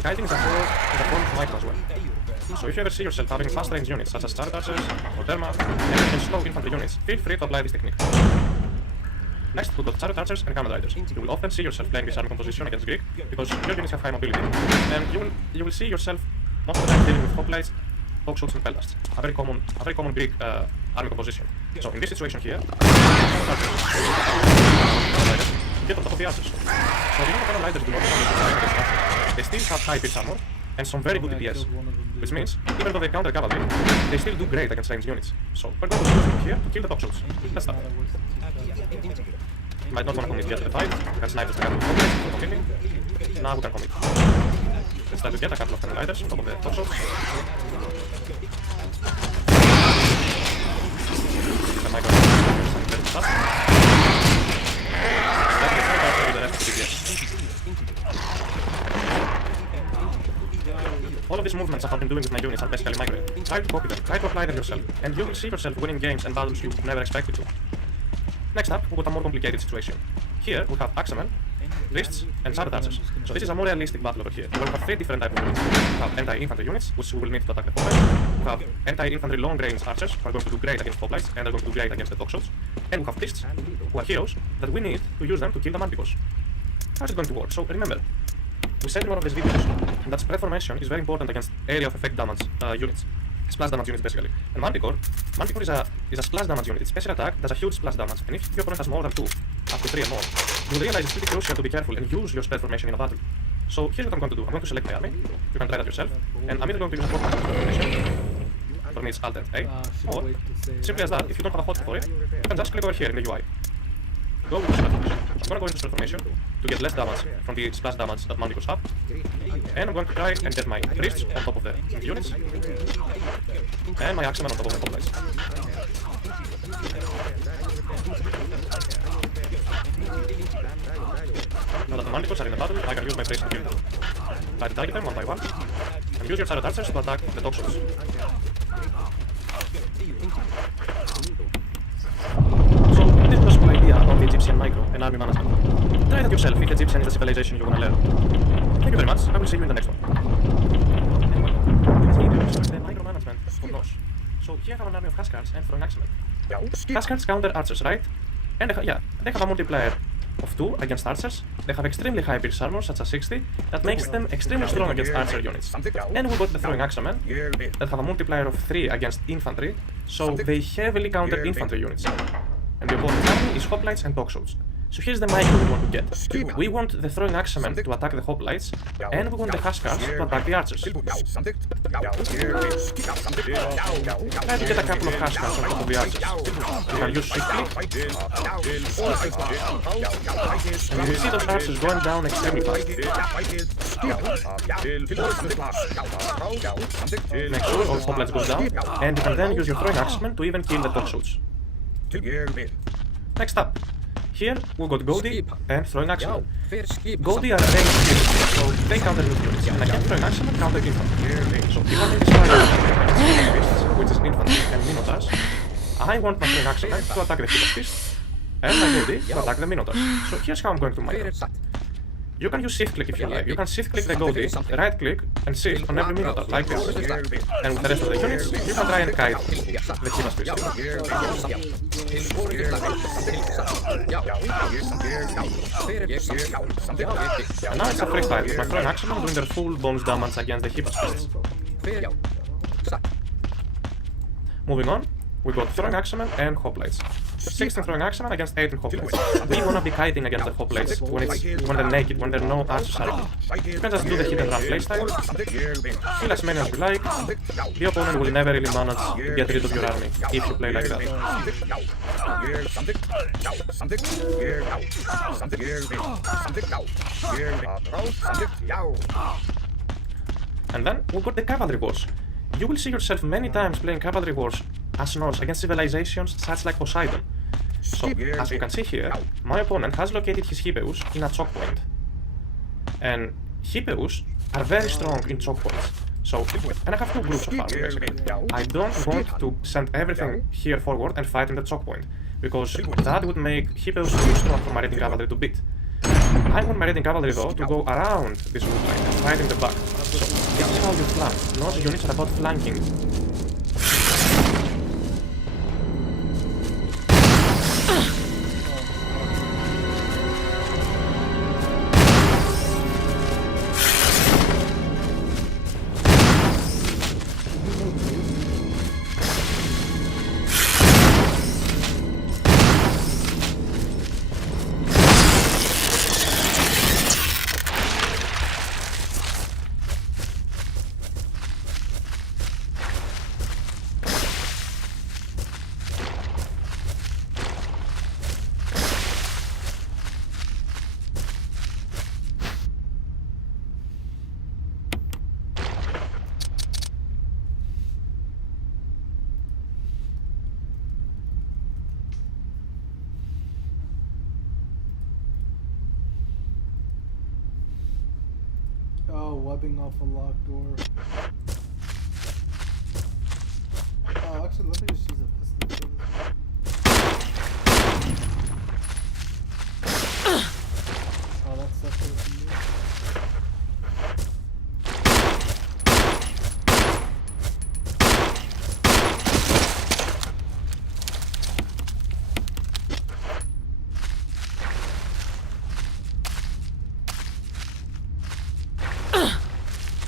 Kiting is a form of micro as well. So if you ever see yourself having fast range units such as chariot archers or Therma, and even slow infantry units, feel free to apply this technique. Next, we've got chariot archers and camel riders. You will often see yourself playing this army composition against Greek, because your units have high mobility, and you will see yourself most of the time dealing with hoplites, toxotes and pellasts. A very common Greek army composition. So in this situation here, get on top of the archers. So even the camel riders do not only they still have high pierce armor and some very good DPS, which means even though they counter cavalry, they still do great against ranged units. So we're going to use them here to kill the toxotes. Let's start. Might not want to commit yet to the fight, we can snipe just a couple of hoplites completely. Now we can commit. Let's try to get a couple of camel riders on top of the toxotes. All of these movements I've been doing with my units are basically migrated. Try to copy them, try to apply them yourself, and you will see yourself winning games and battles you never expected to. Next up, we've got a more complicated situation. Here we have Axemen, Priests, and chariot archers. So this is a more realistic battle over here, where we have 3 different types of units. We have anti-infantry units, which we will need to attack the hoplites. We have anti-infantry long-range archers, who are going to do great against hoplites, and are going to do great against the toxotes. And we have Priests, who are heroes, that we need to use them to kill the manticores. How's it going to work? So remember, we said in one of these videos that spread formation is very important against area of effect damage units. Splash damage units basically. And Manticore is a splash damage unit. Its special attack does a huge splash damage. And if your opponent has more than 2, up to 3 and more, you will realize it's pretty crucial to be careful and use your spread formation in a battle. So here's what I'm going to do. I'm going to select my army. You can try that yourself. And I'm either going to use a spread formation. For me it's Alt and A. Or, simply as that, if you don't have a hotkey for it, you can just click over here in the UI. Go with the spread formation. So I'm going to go into spread formation to get less damage from the splash damage that Manticores have. And I'm going to try and get my Priests on top of the units. And my Axemen on top of the hoplites. Now that the Manticores are in the battle, I can use my Priests to kill them. Try to target them one by one. And use your chariot archers to attack the toxotes. So, this was my idea about the Egyptian micro and army management. Try that yourself if Egyptian is the civilization you want to learn. Thank you very much, I will see you in the next one. In this video, we the micromanagement of Nos. So here I have an army of Huskars and throwing Axemen. Huskars counter archers, right? And they have a multiplier of 2 against archers. They have extremely high pierce armor, such as 60, that makes them extremely strong against archer units. And we got the throwing axemen that have a multiplier of 3 against infantry, so they heavily counter infantry units. And the opponent's army is hoplites and dogshots. So here's the micro we want to get. We want the throwing axemen to attack the hoplites, and we want the huskars to attack the archers. Try to get a couple of huskars on top of the archers. You can use shift click, and you will see those archers going down extremely fast. Make sure all hoplites goes down, and you can then use your throwing axemen to even kill the dogshots. Next up. Here, we got Goldie and throwing axemen. Goldie are ranged units, so they counter noob units, and again throwing axemen counter infantry. So if I'm in this fight, which is infantry and minotaurs, I want my throwing axemen to attack the hippo beasts, and my Goldie to attack the minotaurs. So here's how I'm going to micro. You can use shift click if you like. You can shift click the Goldie, right click, and shift on every minotaur, like this. And with the rest of the units, you can try and kite the hippo beasts. And now it's a free fight with my throwing axemen doing their full bonus damage against the hippo beasts. Moving on, we got throwing axemen and hoplites. 16 throwing axemen against 18 hoplites. We wanna be kiting against the hoplites when they're naked, when there are no archers around. You can just do the hit and run playstyle, kill as many as you like. The opponent will never really manage to get rid of your army if you play like that. And then we got the cavalry wars. You will see yourself many times playing cavalry wars as Norse against civilizations such like Poseidon. So, as you can see here, my opponent has located his Hippeus in a choke point. And Hippeus are very strong in choke points. So, and I have two groups of army basically. I don't want to send everything here forward and fight in the choke point, because that would make Hippeus too strong for my raiding cavalry to beat. I want my raiding cavalry though to go around this wood line and fight in the back. So, this is how you flank. Norse units are about flanking. Oh, webbing off a locked door. Oh, actually, let me just use a pistol for this. Oh, that's separate from me.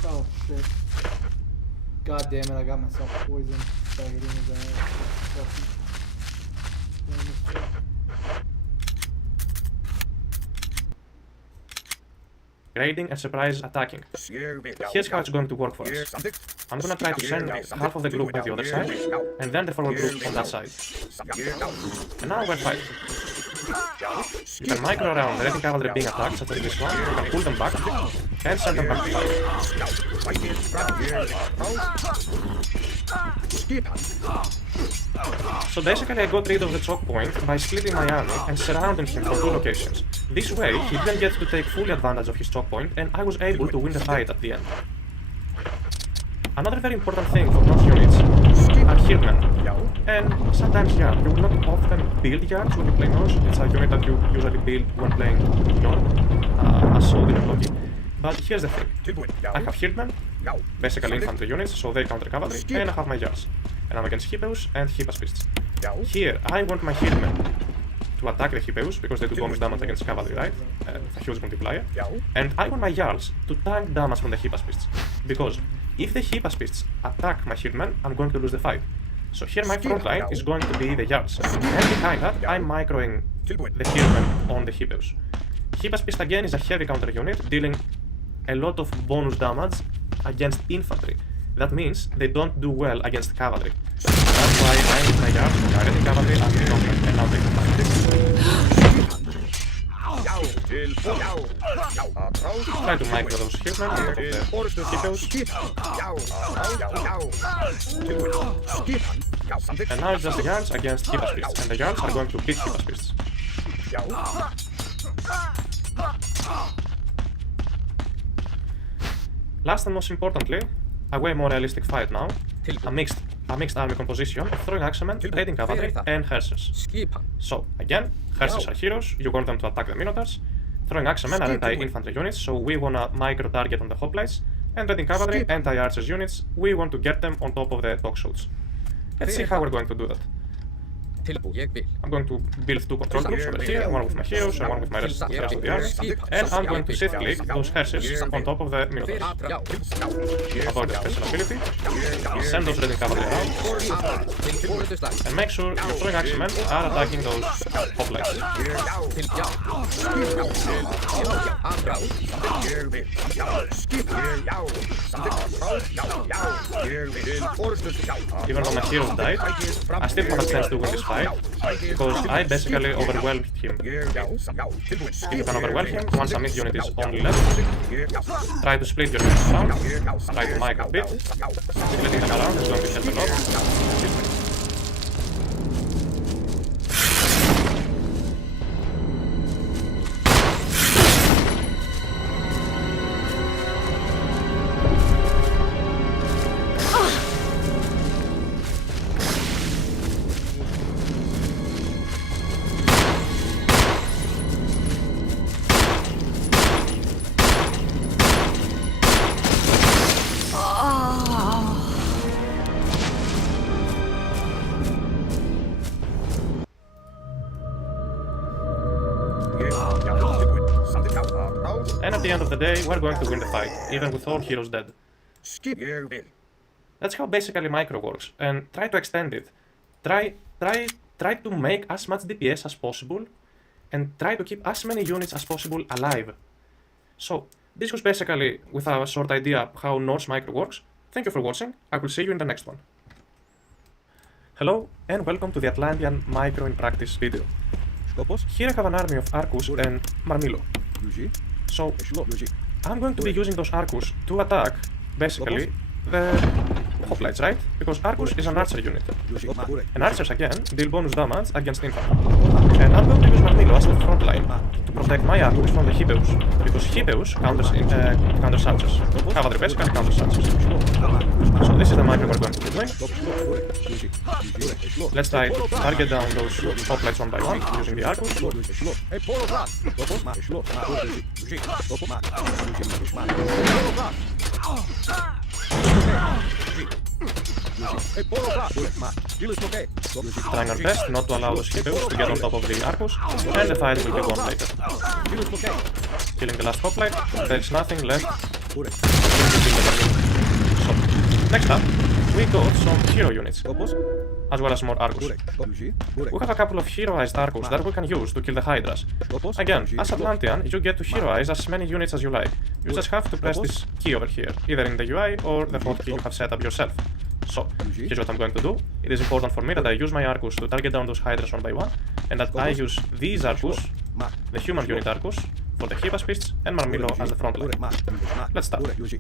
Oh shit. God damn it, I got myself poisoned by hitting his ass. Raiding and surprise attacking. Here's how it's going to work for us. I'm gonna try to send half of the group by the other side, and then the forward group on that side. And now we're fighting. You can micro around the raiding cavalry being attacked, such as this one, you can pull them back, and send them back to fight. So basically I got rid of the choke point by splitting my army and surrounding him from two locations. This way, he didn't get to take fully advantage of his choke point, and I was able to win the fight at the end. Another very important thing for Norse units are hillmen. And sometimes, yeah, you will not often build yards when you play Norse. It's a unit that you usually build when playing York, as sold in a Loki. But here's the thing. I have hillmen, basically infantry units, so they counter cavalry, and I have my yards. And I'm against Hippeus and Hippas beasts. Here, I want my hillmen to attack the Hipeus because they do bonus damage against cavalry, right? A huge multiplier. And I want my Jarls to tank damage from the Hypaspists, because if the Hypaspists attack my Hitmen, I'm going to lose the fight. So here my front line is going to be the Jarls, and behind that I'm microing the Hitmen on the Hipeus. Hypaspist again is a heavy counter unit, dealing a lot of bonus damage against infantry. That means they don't do well against cavalry. That's why I need my Jarls for guiding cavalry as the complement, and now they can fight. Try to micro those Hitmen on top of the Hipeus. And now it's just the Jarls against Hypaspists, and the Jarls are going to beat Hypaspists. Last and most importantly, a way more realistic fight now, a mixed army composition of throwing axemen, raiding cavalry, and Hersers. So, again, Hersers are heroes, you want them to attack the Minotaurs. Throwing axemen are anti-infantry units, so we wanna micro-target on the hoplites. And raiding cavalry, anti-archers units, we want to get them on top of the toxotes. Let's see how we're going to do that. I'm going to build two control groups over here, one with my heroes and one with the rest of the army, and I'm going to shift click those Hersers on top of the Minotaurs. Avoid the special ability, send those raiding cavalry around, and make sure your throwing axemen are attacking those hoplites. Even though my heroes died, I still have a chance to win this fight, because I basically overwhelmed him. If you can overwhelm him, once a mid unit is only left, try to split your units around, try to mic a bit, splitting them around is going to help a lot. And at the end of the day, we're going to win the fight, even with all heroes dead. That's how basically micro works, and try to extend it. Try to make as much DPS as possible, and try to keep as many units as possible alive. So, this was basically, with a short idea, how Norse micro works. Thank you for watching, I will see you in the next one. Hello, and welcome to the Atlantean Micro in Practice video. Here I have an army of Arcus and Marmilo. So, I'm going to be using those Arcus to attack, basically, the hoplites, right? Because Arcus is an archer unit. And archers, again, deal bonus damage against infantry. And I'm going to use Marmilo as the front line to protect my Arcus from the Hipeus, because Hipeus counters archers. Cavalry basically counters archers. So this is the micro we're going to be doing. Let's try to target down those hoplites one by one using the Arcus. Trying our best not to allow those Hipeus to get on top of the Arcus, and the fight will be won later. Killing the last hoplite, there's nothing left. So, next up, we got some hero units, as well as more Arcus. We have a couple of heroized Arcus that we can use to kill the Hydras. Again, as Atlantean, you get to heroize as many units as you like. You just have to press this key over here, either in the UI or the hotkey you have set up yourself. So, here's what I'm going to do. It is important for me that I use my Arcus to target down those Hydras one by one, and that I use these Arcus, the human unit Arcus, for the Hypaspists, and Marmilo as the front line. Let's start. Use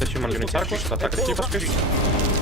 the human unit Arcus to attack the Hypaspists.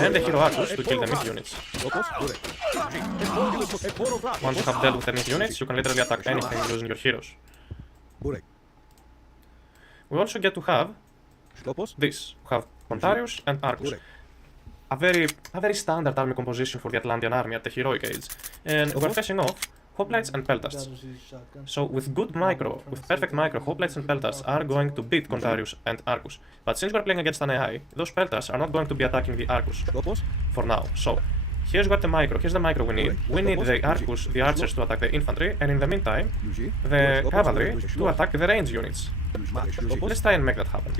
and the hero Arcus to kill the mid units. Once you have dealt with the mid units, you can literally attack anything using your heroes. We also get to have this. We have Pontarius and Arcus. A very standard army composition for the Atlantean army at the heroic age. And we're facing off Hoplites and Peltasts. So with good micro, with perfect micro, Hoplites and Peltasts are going to beat Pontarius and Arcus. But since we're playing against an AI, those Peltasts are not going to be attacking the Arcus for now. So here's what the micro we need. We need the Arcus, the archers to attack the infantry, and in the meantime, the cavalry to attack the range units. Let's try and make that happen.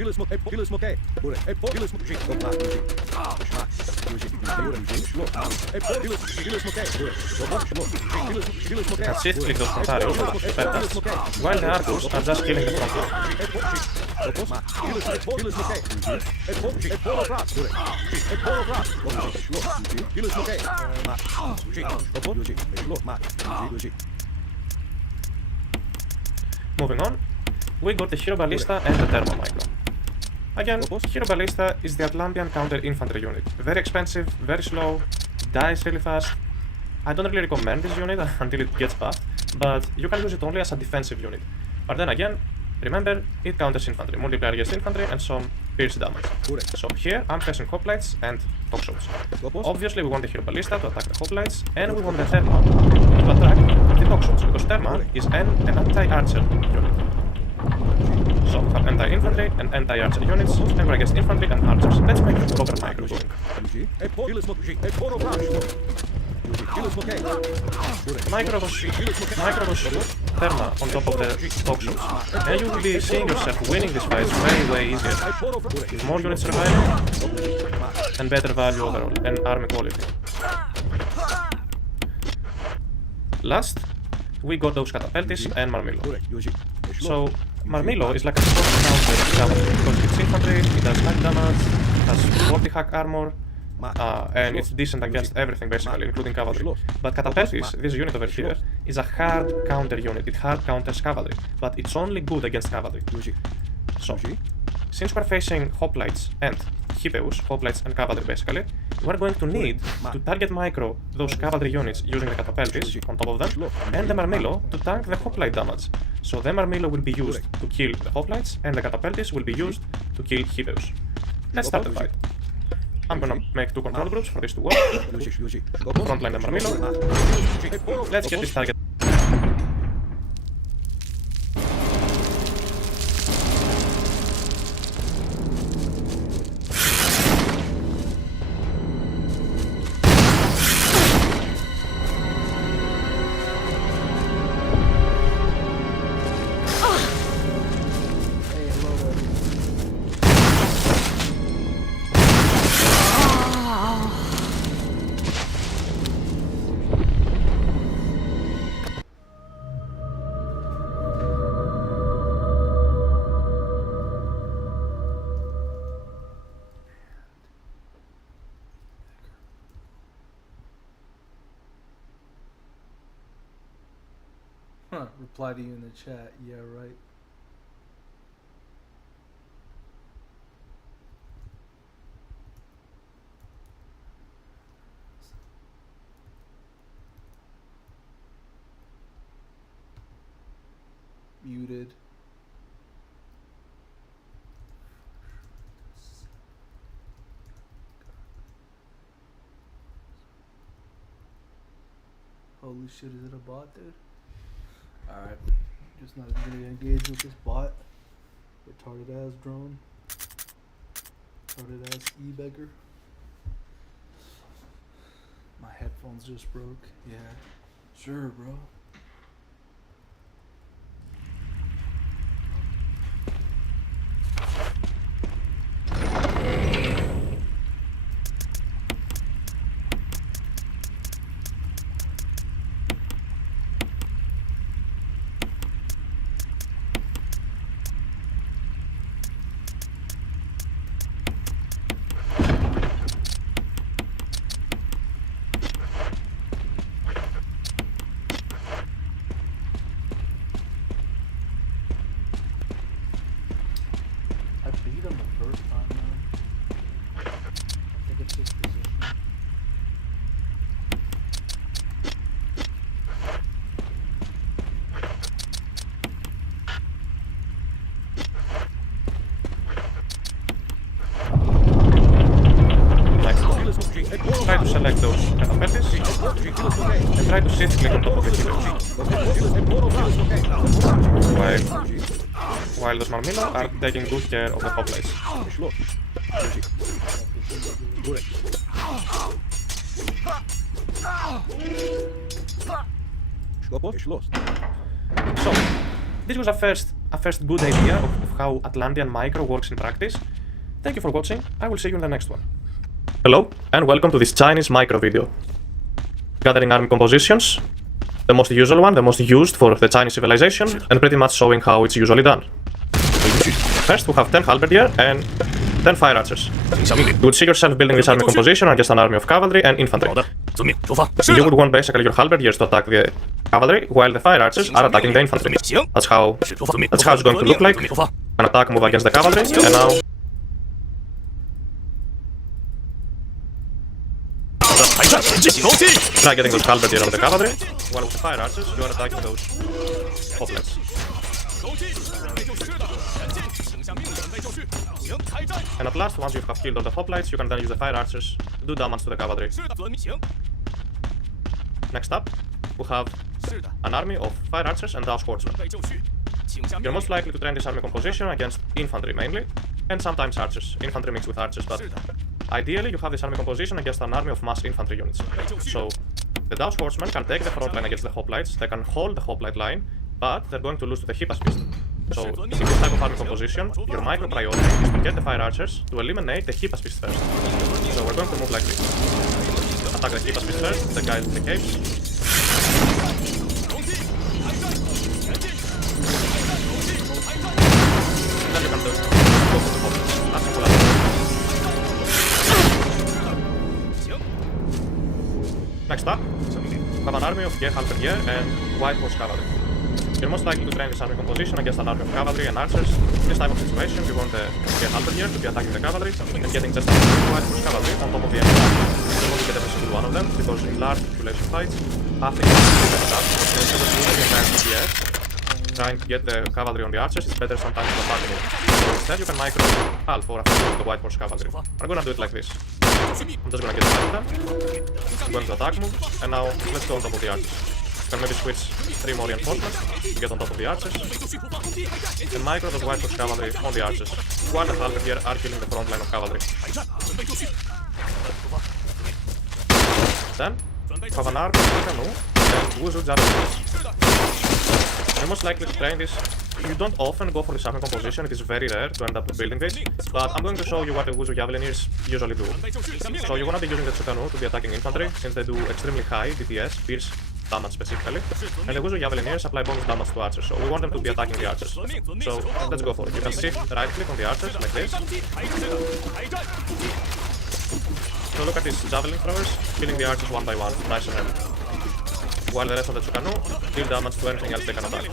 And shift click those Pontarius while the Arcus are just killing the front line. Moving on, we got the Hero Ballista and the Thermo Micro. Again, Hero Ballista is the Atlantean counter infantry unit. Very expensive, very slow, dies really fast. I don't really recommend this unit until it gets buffed, but you can use it only as a defensive unit. But then again, remember, it counters infantry, multiplayer against infantry, and some pierce damage. So here, I'm facing Hoplites and Toxotes. Obviously, we want the Hero Ballista to attack the Hoplites, and we want the Therma to attack the Toxotes, because Therma is an anti-archer unit. So we have anti-infantry and anti-archer units, and we're against infantry and archers. Let's make the proper micro going. Micro was Therma on top of the Toxotes, and you will be seeing yourself winning this fight way easier. With more units surviving, and better value overall, and army quality. Last, we got those Catapeltis and Marmillo. So, Marmillo is like a strong counter cavalry, because it's infantry, it does hack damage, it has 40 hack armor, and it's decent against everything basically, including cavalry. But Catapeltis, this unit over here, is a hard counter unit. It hard counters cavalry, but it's only good against cavalry. So, since we're facing Hoplites and Hippeus, Hoplites and cavalry basically, we're going to need to target micro those cavalry units using the Catapeltis on top of them, and the Marmillo to tank the Hoplite damage. So the Marmillo will be used to kill the Hoplites, and the Catapeltis will be used to kill Hippeus. Let's start the fight. I'm gonna make 2 control groups for this to work. Frontline the Marmillo. Let's get this target. Reply to you in the chat. Yeah, right. Muted. Holy shit, is it a bot, dude? Alright, just not gonna engage with this bot. Retarded ass drone. Retarded ass e-beggar. My headphones just broke. Yeah, sure, bro. select those capabilities and try to shift click on top of the heroes. While those Marmilla are taking good care of the hoplites. So, this was a first good idea of how Atlantean Micro works in practice. Thank you for watching, I will see you in the next one. Hello, and welcome to this Chinese micro video. Gathering army compositions, the most usual one, the most used for the Chinese civilization, and pretty much showing how it's usually done. First, we have 10 halberdier and 10 fire archers. You would see yourself building this army composition against an army of cavalry and infantry. You would want basically your halberdiers to attack the cavalry, while the fire archers are attacking the infantry. That's how it's going to look like. An attack move against the cavalry, and now... Try getting those halberdier of the cavalry, while with the fire archers you are attacking those hoplites. And at last, once you have killed all the hoplites, you can then use the fire archers to do damage to the cavalry. Next up, we have an army of fire archers and Dao swordsmen. You're most likely to train this army composition against infantry mainly, and sometimes archers, infantry mixed with archers, but ideally you have this army composition against an army of mass infantry units. So, the Dao swordsmen can take the front line against the hoplites, they can hold the hoplite line, but they're going to lose to the Hippa's fist. So, in this type of army composition, your micro priority is to get the fire archers to eliminate the Hippa's fist first. So we're going to move like this. To attack the Hippa's fist first, the guys with the capes. Then you can do go for the hoplites. As simple as that. Next up, we have an army of Gear Halberdier and White Horse Cavalry. You're most likely to train this army composition against an army of cavalry and archers. In this type of situation, you want the Gear Halberdier to be attacking the cavalry and getting just a White Horse Cavalry on top of the enemy army. You want to get every single one of them, because in large population fights, half the cavalry is up, and instead of using the entire DPS, trying to get the cavalry on the archers, it's better sometimes to attack it. So instead you can micro half or a few of the White Horse Cavalry. I'm gonna do it like this. I'm just gonna get 5 of them, I'm going to attack move, and now let's go on top of the archers. You can maybe switch 3 more reinforcements to get on top of the archers, and micro the White Horse Cavalry on the archers, while the halberdier are killing the front line of cavalry. Then, we have an army of Canoe and Wuzu Javelins. You're most likely to train this. You don't often go for this army composition, it is very rare to end up building this, but I'm going to show you what the Wuzu Javelineers usually do. So you're gonna be using the Tsukanu to be attacking infantry, since they do extremely high DPS, pierce damage specifically, and the Wuzu Javelineers apply bonus damage to archers, so we want them to be attacking the archers. So let's go for it. You can shift right click on the archers like this. So look at these javelin throwers, killing the archers one by one, nice and early. While the rest of the Tsukanu deal damage to anything else they can attack.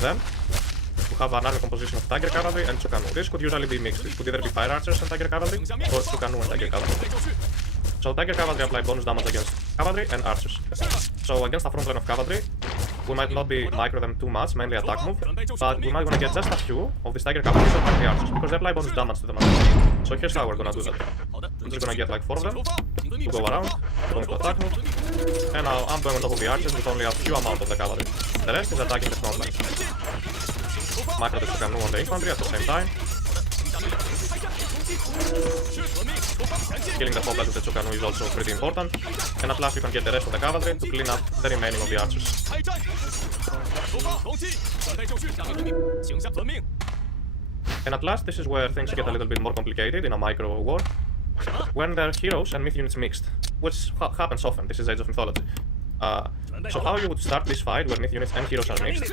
Then, we have an army composition of Tiger Cavalry and Tsukanu. This could usually be mixed. It could either be Fire Archers and Tiger Cavalry, or Tsukanu and Tiger Cavalry. So Tiger Cavalry apply bonus damage against Cavalry and Archers. So against a front line of Cavalry, we might not be micro them too much, mainly attack move, but we might wanna get just a few of these Tiger Cavalry to attack the Archers, because they apply bonus damage to them. So here's how we're gonna do that. I'm just gonna get like 4 of them, to go around, going to attack move, and now I'm going on top of the Archers with only a few amount of the Cavalry. The rest is attacking the front line. Micro the Tsukanu on the infantry at the same time. Killing the hoplites with the Tsukanu is also pretty important, and at last you can get the rest of the cavalry to clean up the remaining of the archers. And at last, this is where things get a little bit more complicated in a micro war, when there are heroes and myth units mixed, which happens often. This is Age of Mythology. So how you would start this fight where myth units and heroes are mixed?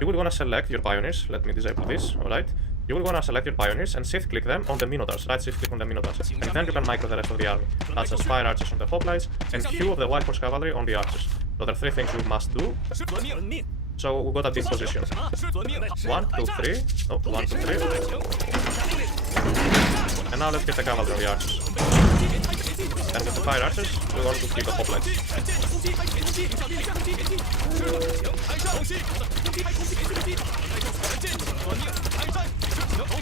You would want to select your pioneers. Let me disable this, alright? You will want to select your pioneers and shift click them on the Minotaurs, right shift click on the Minotaurs, and then you can micro the rest of the army, such as Fire Archers on the hoplites and few of the White Horse Cavalry on the archers. So there are 3 things you must do. So we got at this position. 1, 2, 3. No, 1, 2, 3. And now let's get the cavalry on the archers. And with the Fire Archers, we want to keep the hoplites.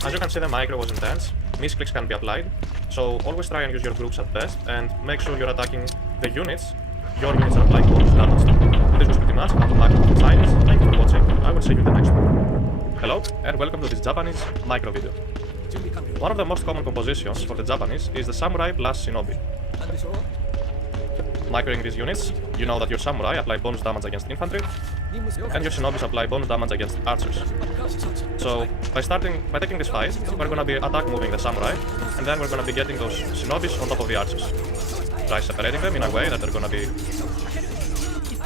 As you can see, the micro was intense. misclicks can be applied. So always try and use your groups at best, and make sure you're attacking the units your units are applying bonus damage to. And this was pretty much how to macro science. Thank you for watching. I will see you in the next one. Hello, and welcome to this Japanese micro video. One of the most common compositions for the Japanese is the samurai plus shinobi. Microing these units, you know that your samurai apply bonus damage against infantry, and your shinobis apply bonus damage against archers. So, by taking this fight, we're gonna be attack moving the samurai, and then we're gonna be getting those shinobis on top of the archers. Try separating them in a way that they're gonna be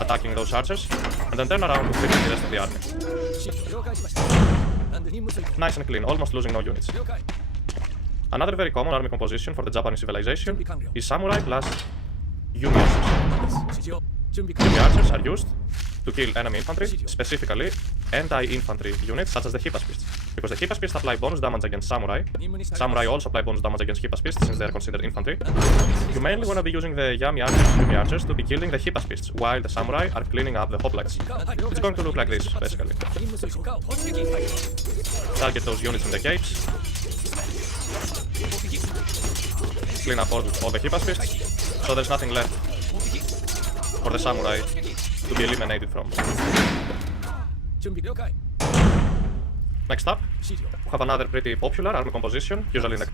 attacking those archers, and then turn around to finish the rest of the army. Nice and clean, almost losing no units. Another very common army composition for the Japanese civilization is samurai plus Yumi archers. Yumi archers are used to kill enemy infantry, specifically anti-infantry units such as the Hypaspists. Because the Hypaspists apply bonus damage against samurai. Samurai also apply bonus damage against Hypaspists since they are considered infantry. You mainly want to be using the Yumi archers to be killing the Hypaspists, while the samurai are cleaning up the hoplites. It's going to look like this, basically. Target those units in the capes. Clean up all the Hypaspists, so there's nothing left for the samurai to be eliminated from. Next up, we have another pretty popular army composition, usually in the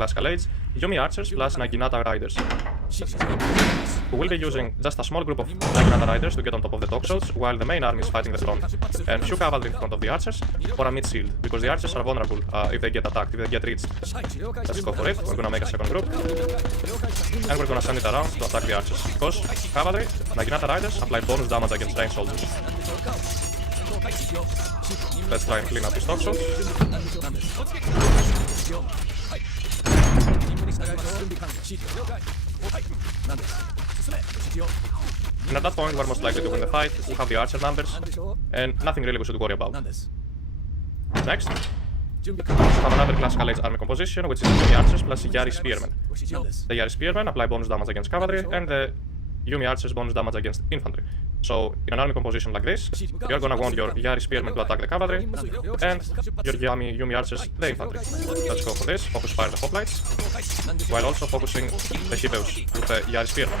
classical age, Yumi archers plus Naginata riders, who will be using just a small group of Naginata riders to get on top of the toxotes while the main army is fighting the front, and few cavalry in front of the archers, or a mid-shield, because the archers are vulnerable if they get attacked, if they get reached. Let's go for it, we're gonna make a second group, and we're gonna send it around to attack the archers, because cavalry, Naginata riders, apply bonus damage against ranged soldiers. Let's try and clean up these toxotes. And at that point, we're most likely to win the fight, we have the archer numbers, and nothing really we should worry about. Next, we have another classical age army composition, which is Yumi archers plus Yari spearmen. The Yari spearmen apply bonus damage against cavalry, and the Yumi archers bonus damage against infantry. So, in an army composition like this, you're gonna want your Yari spearmen to attack the cavalry, and your Yumi archers the infantry. Let's go for this, focus fire the hoplites, while also focusing the Hibeus with the Yari spearmen.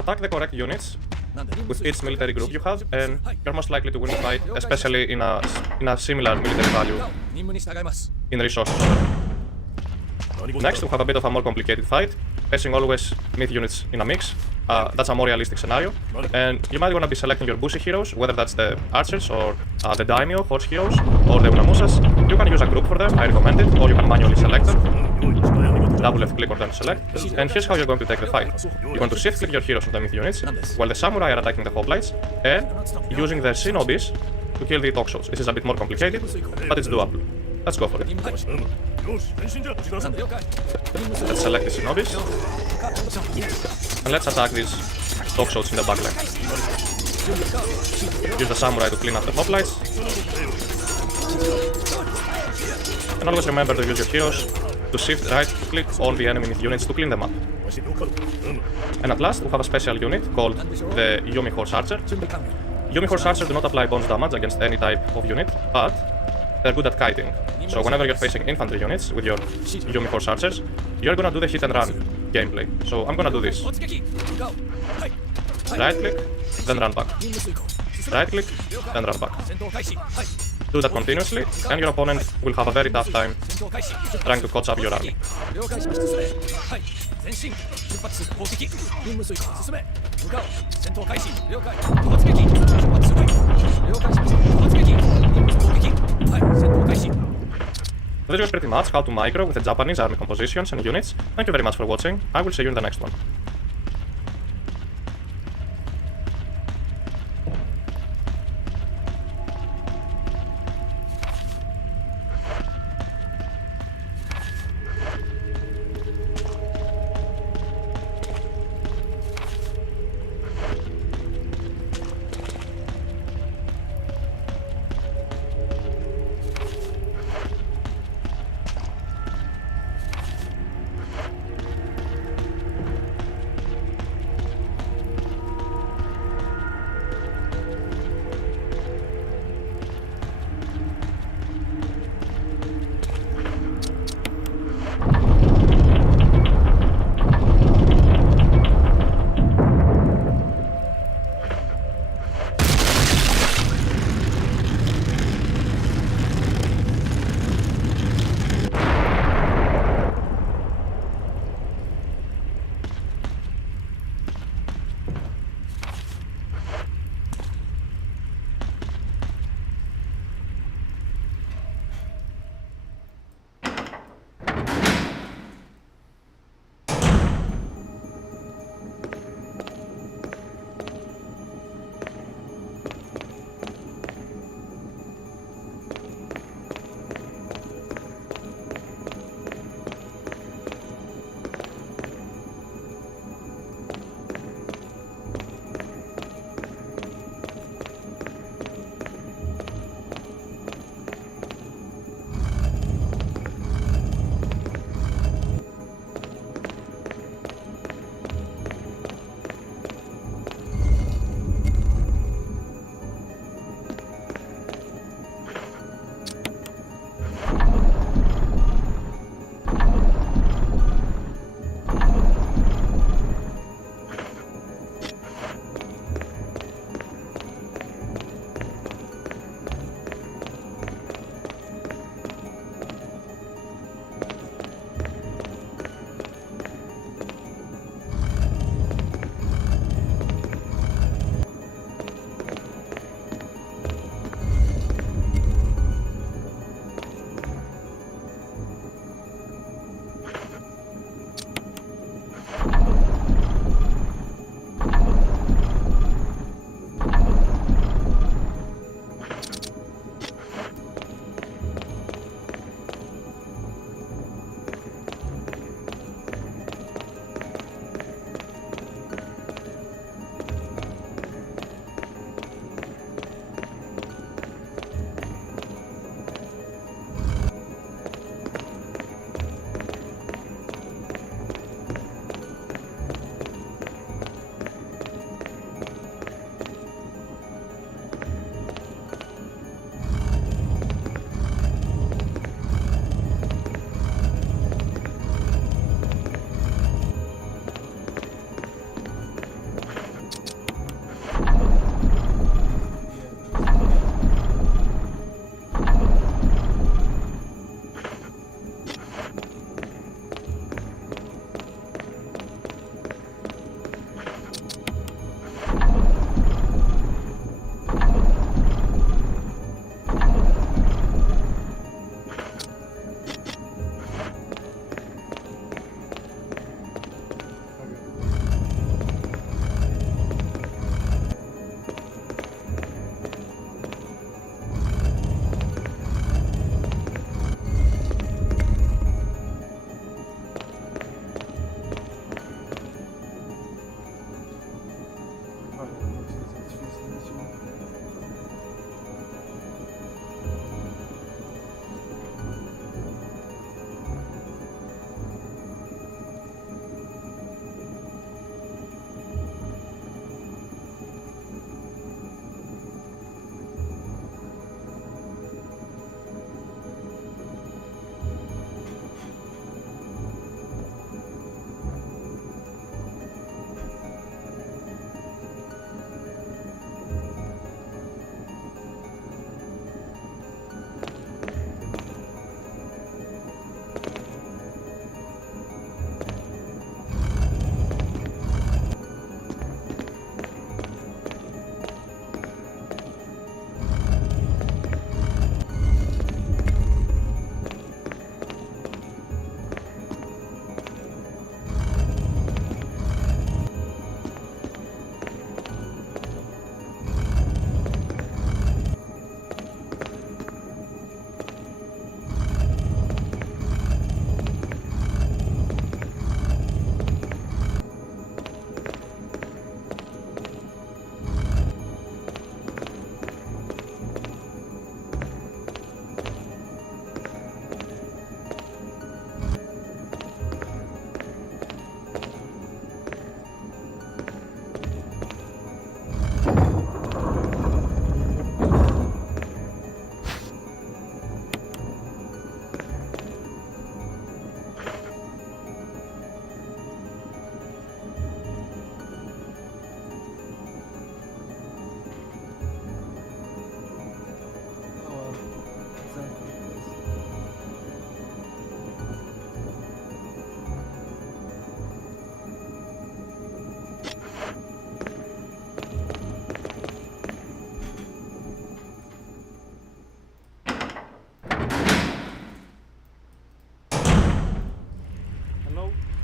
attack the correct units with each military group you have, and you're most likely to win the fight, especially in a similar military value in resources. Next, we have a bit of a more complicated fight, facing always myth units in a mix. That's a more realistic scenario, and you might want to be selecting your Bushi heroes, whether that's the archers or the daimyo, horse heroes, or the unamusas. You can use a group for them, I recommend it, or you can manually select them. Double left click on them to select, and here's how you're going to take the fight. You're going to shift click your heroes on the myth units, while the samurai are attacking the hoplites, and using their shinobis to kill the toxos. This is a bit more complicated, but it's doable. Let's go for it. Let's select the shinobis, and let's attack these toxos in the backline. Use the samurai to clean up the hoplites, and always remember to use your heroes to shift right click on the enemy units to clean them up. And at last, we have a special unit called the Yumi Horse Archer. Yumi Horse Archer do not apply bonus damage against any type of unit, but they're good at kiting. So whenever you're facing infantry units with your Yumi Horse Archers, you're gonna do the hit and run gameplay. So I'm gonna do this. Right click, then run back. Right click, then run back. Do that continuously, and your opponent will have a very tough time trying to catch up your army. This was pretty much how to micro with the Japanese army compositions and units. Thank you very much for watching. I will see you in the next one.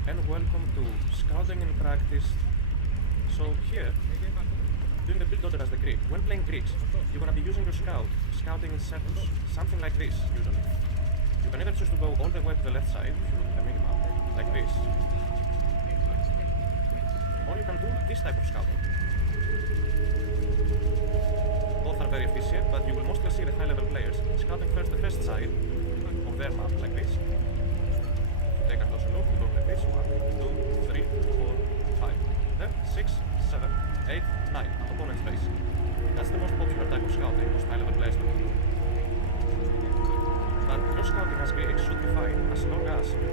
and welcome to Scouting in Practice. So here, doing the build order as the Greek. When playing Greeks, you're gonna be using your scouting in circles, something like this, usually. You can either choose to go all the way to the left side, if you look at the minimap, like this. Or you can do this type of scouting. Both are very efficient, but you will mostly see the high-level players scouting first the first side of their map, like this. Take a closer look, you go like this, 1, 2, 3, 4, 5, then 6, 7, 8, 9, at opponent's base. That's the most popular type of scouting most high-level players do. But your scouting as Greeks should be fine, as long as you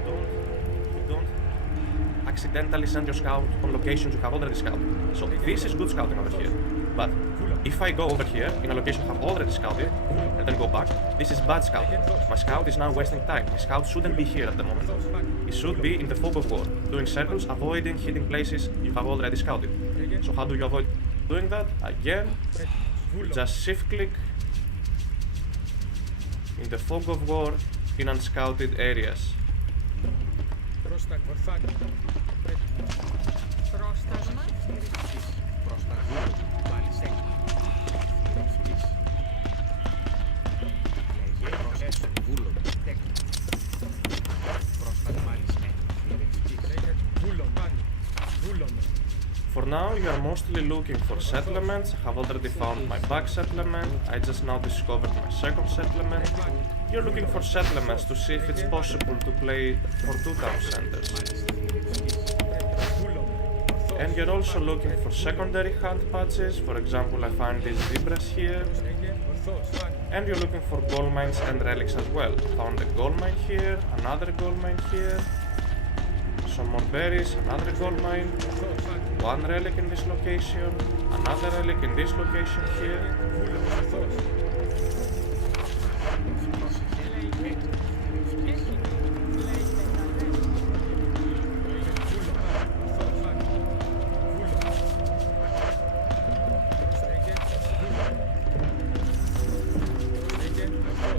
don't accidentally send your scout on locations you have already scouted. So this is good scouting over here. But if I go over here in a location I have already scouted and then go back, this is bad scouting. My scout is now wasting time. My scout shouldn't be here at the moment. It should be in the fog of war, doing circles, avoiding hitting places you have already scouted. So how do you avoid doing that? Again, just shift click in the fog of war in unscouted areas. For now, you are mostly looking for settlements. I have already found my back settlement. I just now discovered my second settlement. You're looking for settlements to see if it's possible to play for 2 town centers. And you're also looking for secondary hunt patches. For example, I find these zebras here. And you're looking for gold mines and relics as well. Found a gold mine here, another gold mine here. Some more berries, another gold mine. One relic in this location, another relic in this location here.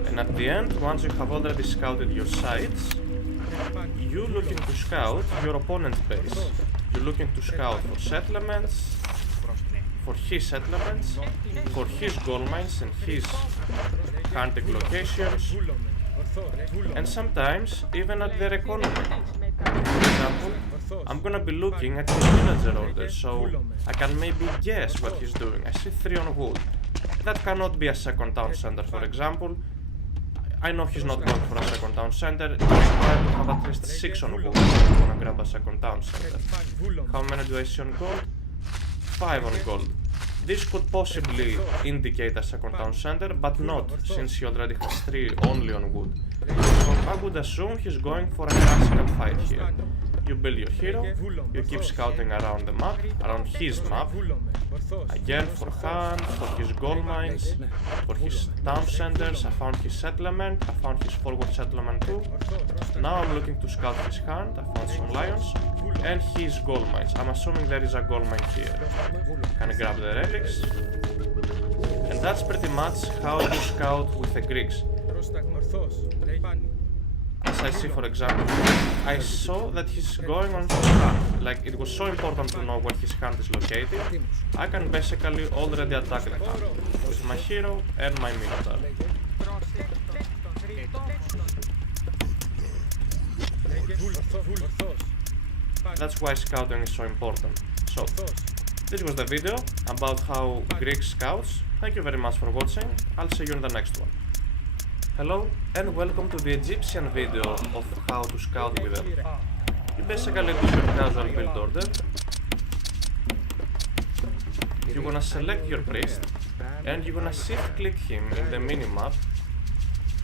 And at the end, once you have already scouted your sites, you're looking to scout your opponent's base. You're looking to scout for settlements, for his settlements, for his gold mines and his hunting locations, and sometimes even at their economy. For example, I'm gonna be looking at his villager order, so I can maybe guess what he's doing. I see 3 on wood. That cannot be a second town center, for example. I know he's not going for a second town center. It's required to have at least 6 on wood if you wanna grab a second town center. How many do I see on gold? 5 on gold. This could possibly indicate a second town center, but not, since he already has 3 only on wood. So I would assume he's going for a classical fight here. You build your hero, you keep scouting around the map, around his map, again for hunt, for his gold mines, for his town centers. I found his settlement, I found his forward settlement too. Now I'm looking to scout his hunt, I found some lions, and his gold mines. I'm assuming there is a gold mine here. Can I grab the relics? And that's pretty much how you scout with the Greeks. As I see, for example, I saw that he's going on his hunt. Like, it was so important to know where his hunt is located. I can basically already attack the hunt with my hero and my minotaur. That's why scouting is so important. So, this was the video about how Greek scouts. Thank you very much for watching. I'll see you in the next one. Hello and welcome to the Egyptian video of how to scout with them. You basically do your casual build order. You're gonna select your priest and you're gonna shift click him in the minimap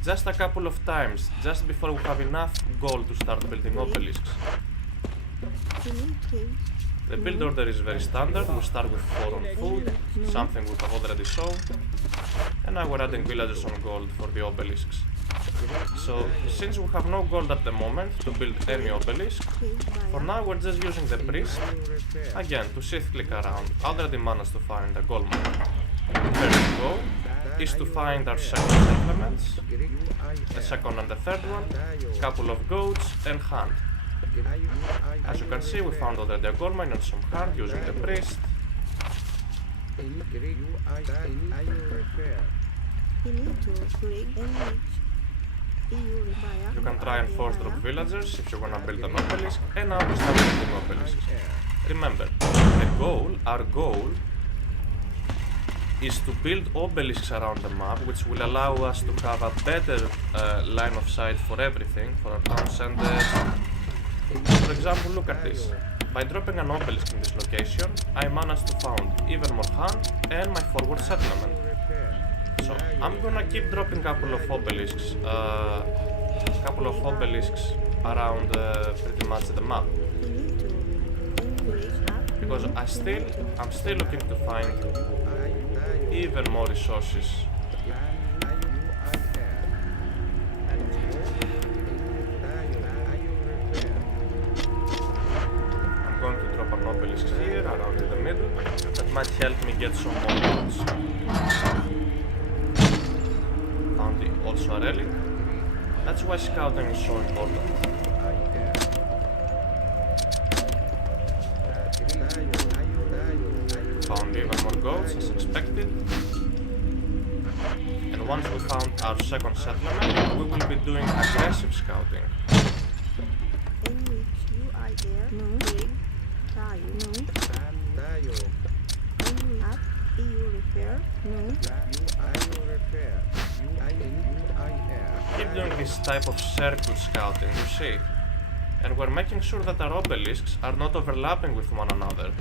just a couple of times, just before we have enough gold to start building obelisks. The build order is very standard. We start with 4 on food, something we have already shown, and now we're adding villagers on gold for the obelisks. So, since we have no gold at the moment to build any obelisk, for now we're just using the priest, again, to shift click around. Already managed to find a gold mine. First goal is to find our second settlements, the second and the third one, couple of goats, and hunt. As you can see, we found already a gold mine and some heart using the priest. You can try and force drop villagers if you wanna build an obelisk, and now we start building obelisks. Remember, our goal is to build obelisks around the map, which will allow us to have a better line of sight for everything, for our town centers. For example, look at this. By dropping an obelisk in this location, I managed to found even more hunt and my forward settlement. So I'm gonna keep dropping a couple of obelisks around pretty much the map. Because I'm still looking to find even more resources. I'm going to drop an obelisk here, around in the middle. That might help me get some more loot. Found also a relic. That's why scouting is so important. Found even more goats as expected. And once we found our second settlement, we will be doing aggressive scouting. Keep doing this type of circuit scouting, you see. And we're making sure that our obelisks are not overlapping with one another.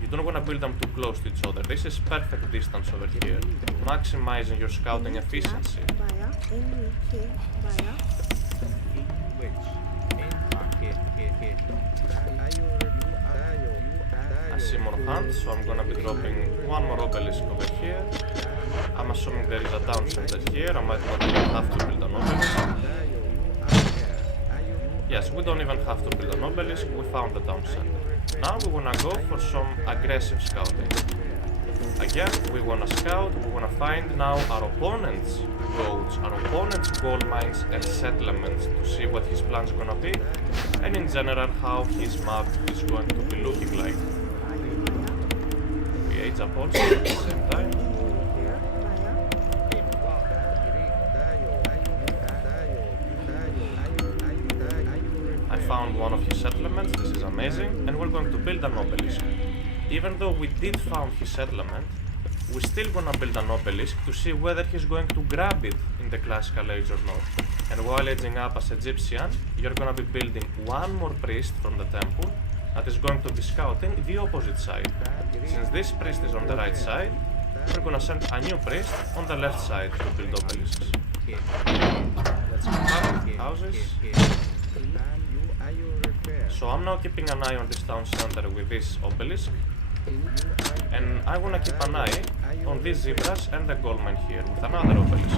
You don't want to build them too close to each other. This is perfect distance over here, maximizing your scouting efficiency. I see more hunts, so I'm gonna be dropping one more obelisk over here. I'm assuming there is a town center here. I might not even have to build an obelisk. Yes, we don't even have to build an obelisk. We found the town center. Now we wanna go for some aggressive scouting. Again, we wanna scout, we wanna find now our opponent's goats, our opponent's gold mines and settlements to see what his plan's gonna be, and in general how his map is going to be looking like. We age up also at the same time. I found one of his settlements, this is amazing, and we're going to build an obelisk. Even though we did found his settlement, we're still gonna build an obelisk to see whether he's going to grab it in the classical age or not. And while aging up as Egyptian, you're gonna be building one more priest from the temple that is going to be scouting the opposite side. Since this priest is on the right side, we're gonna send a new priest on the left side to build obelisks. Let's go houses. So I'm now keeping an eye on this town center with this obelisk, and I wanna keep an eye on these zebras and the gold mine here with another obelisk.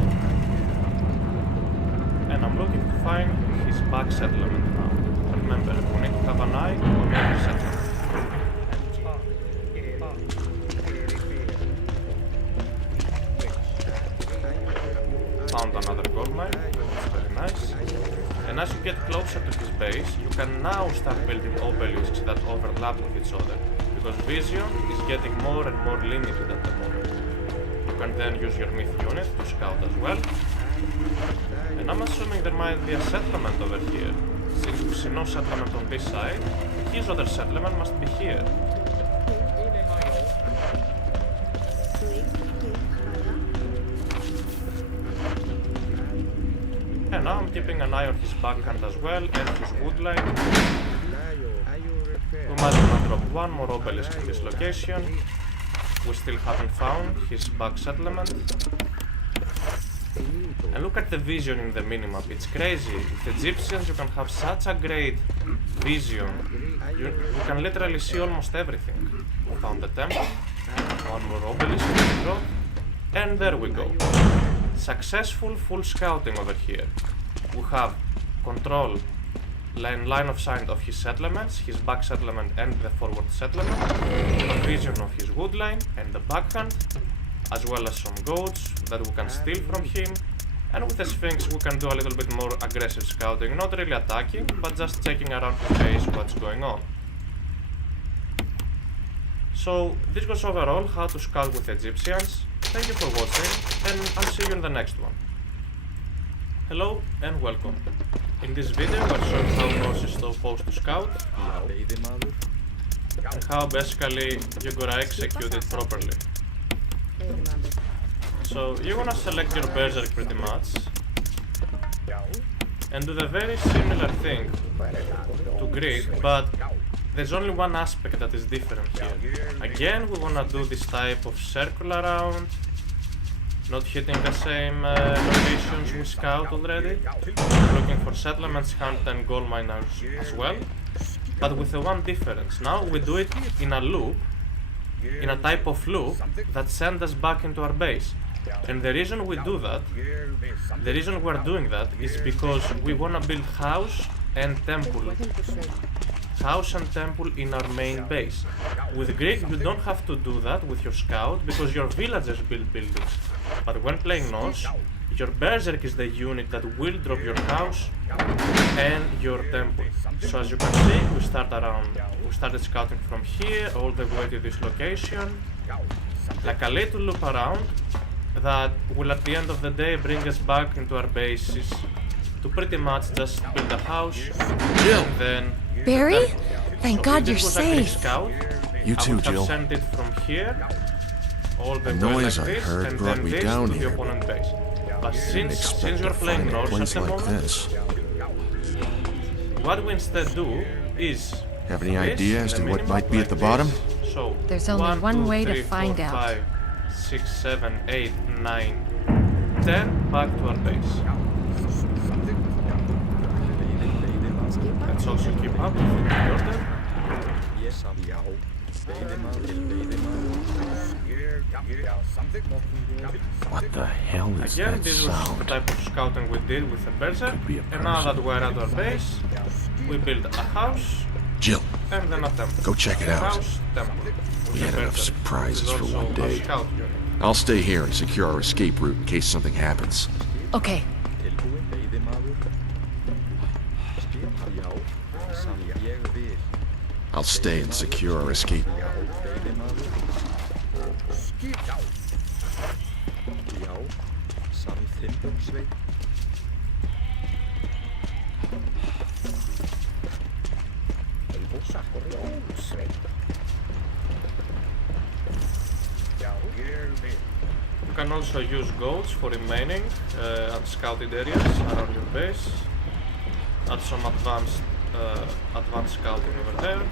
And I'm looking to find his back settlement now. Remember, we need to have an eye on every settlement. Found another gold mine, that's very nice. And as you get closer to his base, you can now start building obelisks that overlap with each other, because vision is getting more and more limited at the moment. You can then use your myth unit to scout as well. And I'm assuming there might be a settlement over here. Since we see no settlement on this side, his other settlement must be here. And now I'm keeping an eye on his backhand as well and his woodline. We might wanna drop one more obelisk in this location. We still haven't found his back settlement. And look at the vision in the minimap, it's crazy. With Egyptians you can have such a great vision. You can literally see almost everything. We found the temple, one more obelisk to drop, and there we go. Successful full scouting over here. We have control line of sight of his settlements, his back settlement and the forward settlement, a vision of his woodline and the backhand, as well as some goats that we can steal from him, And with the Sphinx we can do a little bit more aggressive scouting, not really attacking, but just checking around the base what's going on. So this was overall how to scout with Egyptians. Thank you for watching, and I'll see you in the next one. Hello and welcome. In this video we're showing how Norse is supposed to scout and how basically you're gonna execute it properly. So you're gonna select your berserk pretty much and do the very similar thing to Greek, but there's only one aspect that is different here. Again, we wanna do this type of circle around, not hitting the same locations we scout already. We're looking for settlements, hunt and gold miners as well, but with the one difference. Now we do it in a loop, in a type of loop that sends us back into our base. And the reason we do that, the reason we're doing that is because we wanna build house and temple in our main base. With Greek you don't have to do that with your scout because your villagers build buildings. But when playing Norse, your berserk is the unit that will drop your house and your temple. So as you can see, we started scouting from here all the way to this location, like a little loop around that will at the end of the day bring us back into our bases to pretty much just build a house and then Barry? Thank so God you're was a Greek safe. scout, You too, I would have Jill. sent it from here all the The way noise like I this heard and brought then me this down to the here. opponent base. But since Expect you're to playing find a Norse at place the like moment, this. what we instead do is Have any this, idea as the to what minimum might be at like the bottom? this. So There's only one 2, way to 3, find 4, out. 5, 6, 7, 8, 9, 10 back to our base. Let's also keep up with the order. What the hell is Again, that this was the sound? type of scouting we did with the berserk, and now that we're at our base, we build a house Jill, and then a temple. go check it out. House, temple. With We the had enough berserk, surprises which is for also one a day. scout unit. I'll stay here and secure our escape route in case something happens. Okay. I'll stay and secure our escape. You can also use goats for remaining unscouted areas around your base. Add some advanced scouting over there.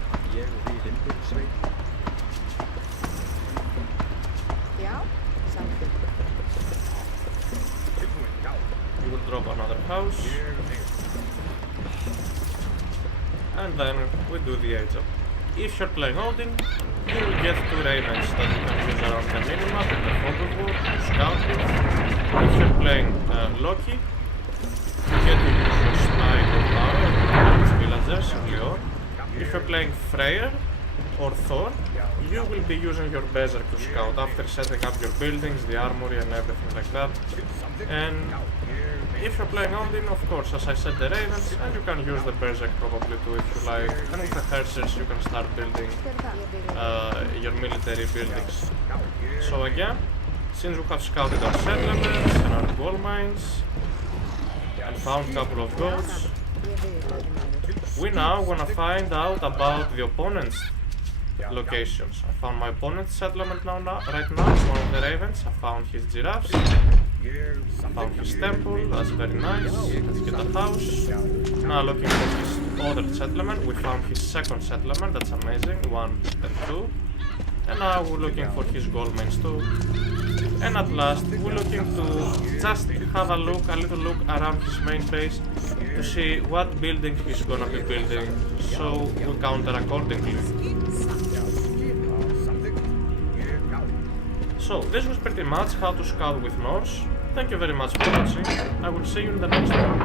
You will drop another house. And then we do the age up. If you're playing Odin, you will get 2 ravens that you can use around the minimap in the Foggleboard to scout with. If you're playing Loki, you get to use your spy or power with villagers in Lior. If you're playing Freyr or Thor, you will be using your berserk to scout after setting up your buildings, the armory and everything like that. And if you're playing Odin, of course, as I said, the ravens, and you can use the berserk probably too if you like. And with the Hersers you can start building your military buildings. So again, since we have scouted our settlements and our gold mines and found a couple of goats, we now wanna find out about the opponent's locations. I found my opponent's settlement right now, one of the ravens. I found his giraffes. I found his temple, that's very nice. Let's get a house. Now looking for his other settlement, we found his second settlement, that's amazing, 1 and 2. And now we're looking for his gold mines too. And at last, we're looking to just have a little look around his main base to see what buildings he's gonna be building, so we counter accordingly. So, this was pretty much how to scout with Norse. Thank you very much for watching. I will see you in the next one.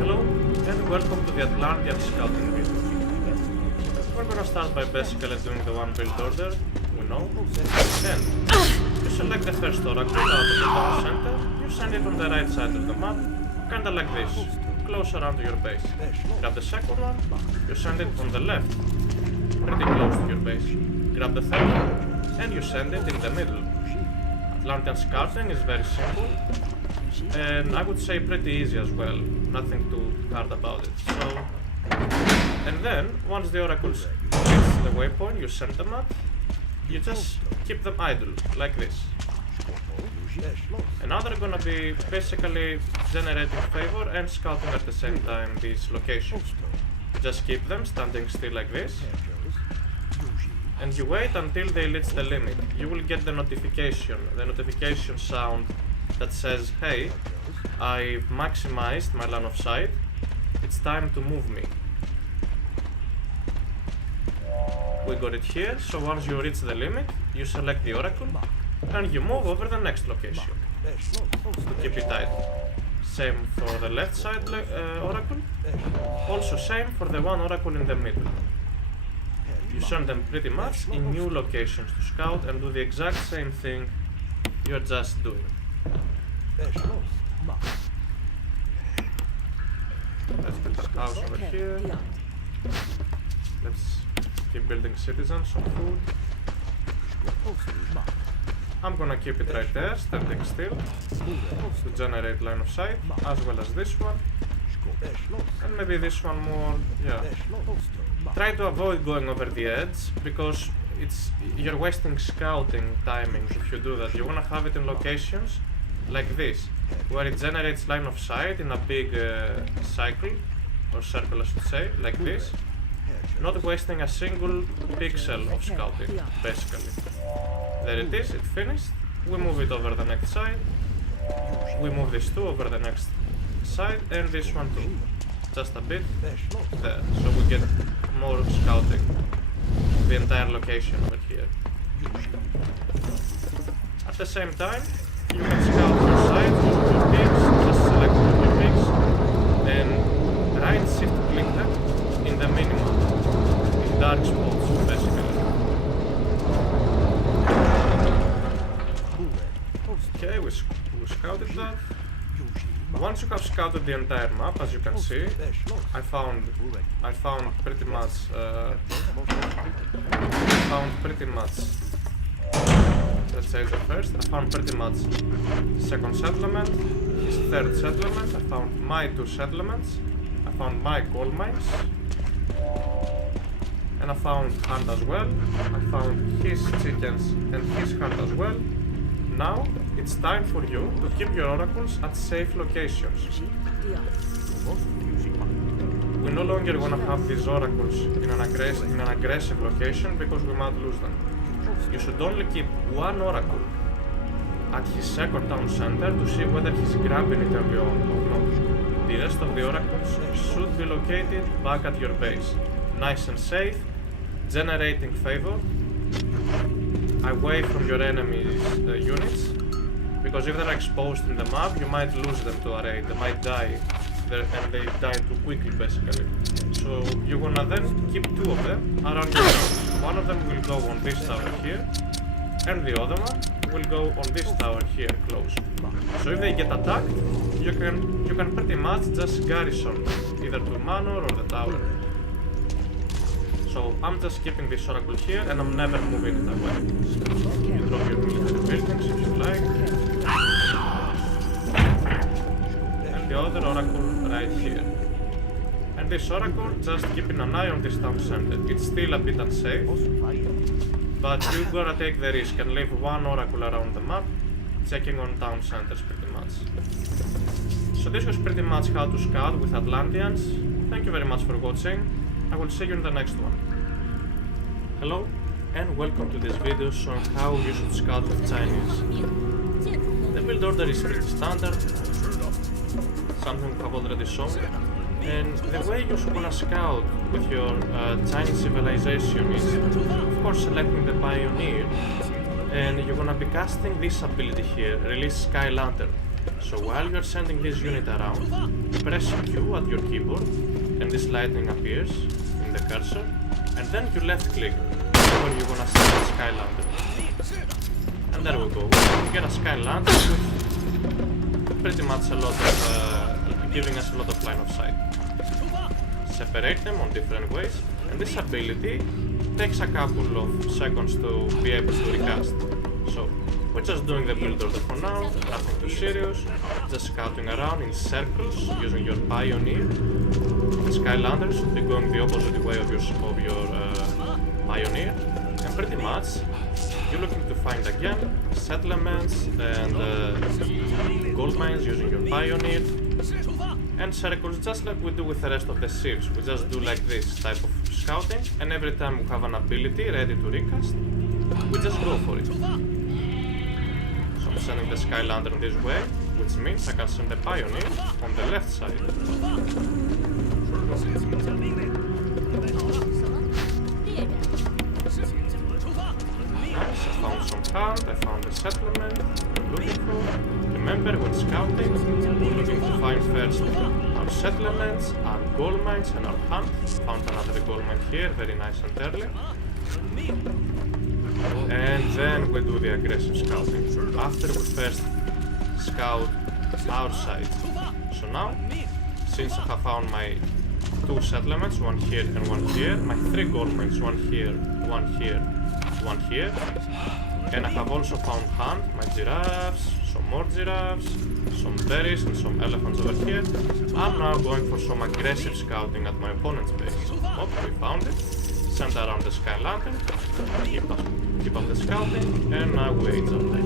Hello, and welcome to the Atlantean scouting video. We're gonna start by basically doing the one build order, we know. And you select the first oracle out of the town center, you you send it on the right side of the map, kinda like this, close around to your base. Grab the second one, you send it on the left, pretty close to your base. Grab the third one, and you send it in the middle. Atlantean scouting is very simple, and I would say pretty easy as well, nothing too hard about it. So, and then, once the oracles reach the waypoint you send them at, you just keep them idle, like this. And now they're gonna be basically generating favor and scouting at the same time these locations. Just keep them standing still like this, and you wait until they reach the limit. You will get the notification sound that says, hey, I've maximized my line of sight, it's time to move me. We got it here, so once you reach the limit, you select the oracle, and you move over the next location to keep it idle. Same for the left side oracle, also same for the one oracle in the middle. You send them pretty much in new locations to scout and do the exact same thing you're just doing. Let's build a house over here. Let's keep building citizens on food. I'm gonna keep it right there, standing still, to generate line of sight, as well as this one, and maybe this one more, yeah. Try to avoid going over the edge, because you're wasting scouting timing if you do that. You wanna have it in locations like this, where it generates line of sight in a big cycle, or circle I should say, like this, not wasting a single pixel of scouting, basically. There it is, it finished. We move it over the next side. We move this two over the next side, and this one too. Just a bit there, so we get more scouting of the entire location over here. At the same time, you can scout your sides with your pigs, just select one of your pigs, and right shift click them in the minimum, in dark spots basically. Okay, we scouted that. Once you have scouted the entire map, as you can see, I found pretty much let's say the first. I found pretty much second settlement, his third settlement. I found my two settlements. I found my coal mines, and I found hunt as well. I found his chickens and his hunt as well. Now it's time for you to keep your oracles at safe locations. We no longer want to have these oracles in an aggressive location because we might lose them. You should only keep one oracle at his second town center to see whether he's grabbing it early on or not. The rest of the oracles should be located back at your base, nice and safe, generating favor, away from your enemy's units, because if they're exposed in the map, you might lose them to a raid. They might die, and they die too quickly, basically. So you wanna then keep two of them around your town. One of them will go on this tower here, and the other one will go on this tower here, close. So if they get attacked, you can pretty much just garrison them, either to manor or the tower. So I'm just keeping this oracle here, and I'm never moving it away. You drop your military buildings if you like. And the other oracle right here. And this oracle, just keeping an eye on this town center. It's still a bit unsafe, but you gotta take the risk and leave one oracle around the map, checking on town centers pretty much. So this was pretty much how to scout with Atlanteans. Thank you very much for watching. I will see you in the next one. Hello and welcome to this video showing how you should scout with Chinese. The build order is pretty standard, something we have already shown, and the way you should wanna scout with your Chinese civilization is of course selecting the Pioneer, and you're gonna be casting this ability here, Release Sky Lantern. So while you're sending this unit around, press Q at your keyboard and this lightning appears in the cursor, and then you left click where you're gonna set the Sky Lantern. And there we go. You get a Sky Lantern with pretty much a lot of giving us a lot of line of sight. Separate them on different ways, and this ability takes a couple of seconds to be able to recast. So we're just doing the build order for now, nothing too serious, just scouting around in circles using your Pioneer. The Skylander should be going the opposite way of your Pioneer, and pretty much you're looking to find again settlements and gold mines using your Pioneer, and circles just like we do with the rest of the ships. We just do like this type of scouting, and every time we have an ability ready to recast, we just go for it. So I'm sending the Skylander this way, which means I can send the Pioneer on the left side. Nice, I found some hunt, I found the settlement I'm looking for. Remember, when scouting, we're looking to find first our settlements, our gold mines, and our hunt. Found another gold mine here, very nice and early. And then we do the aggressive scouting. After we first scout our side. So now, since I have found my 2 settlements, one here and one here, my 3 gold mines, one here, one here, one here, and I have also found hunt, my giraffes, some more giraffes, some berries and some elephants over here. I'm now going for some aggressive scouting at my opponent's base. Oh, we found it. Send around the Skylander, keep up the scouting, and now we age up there.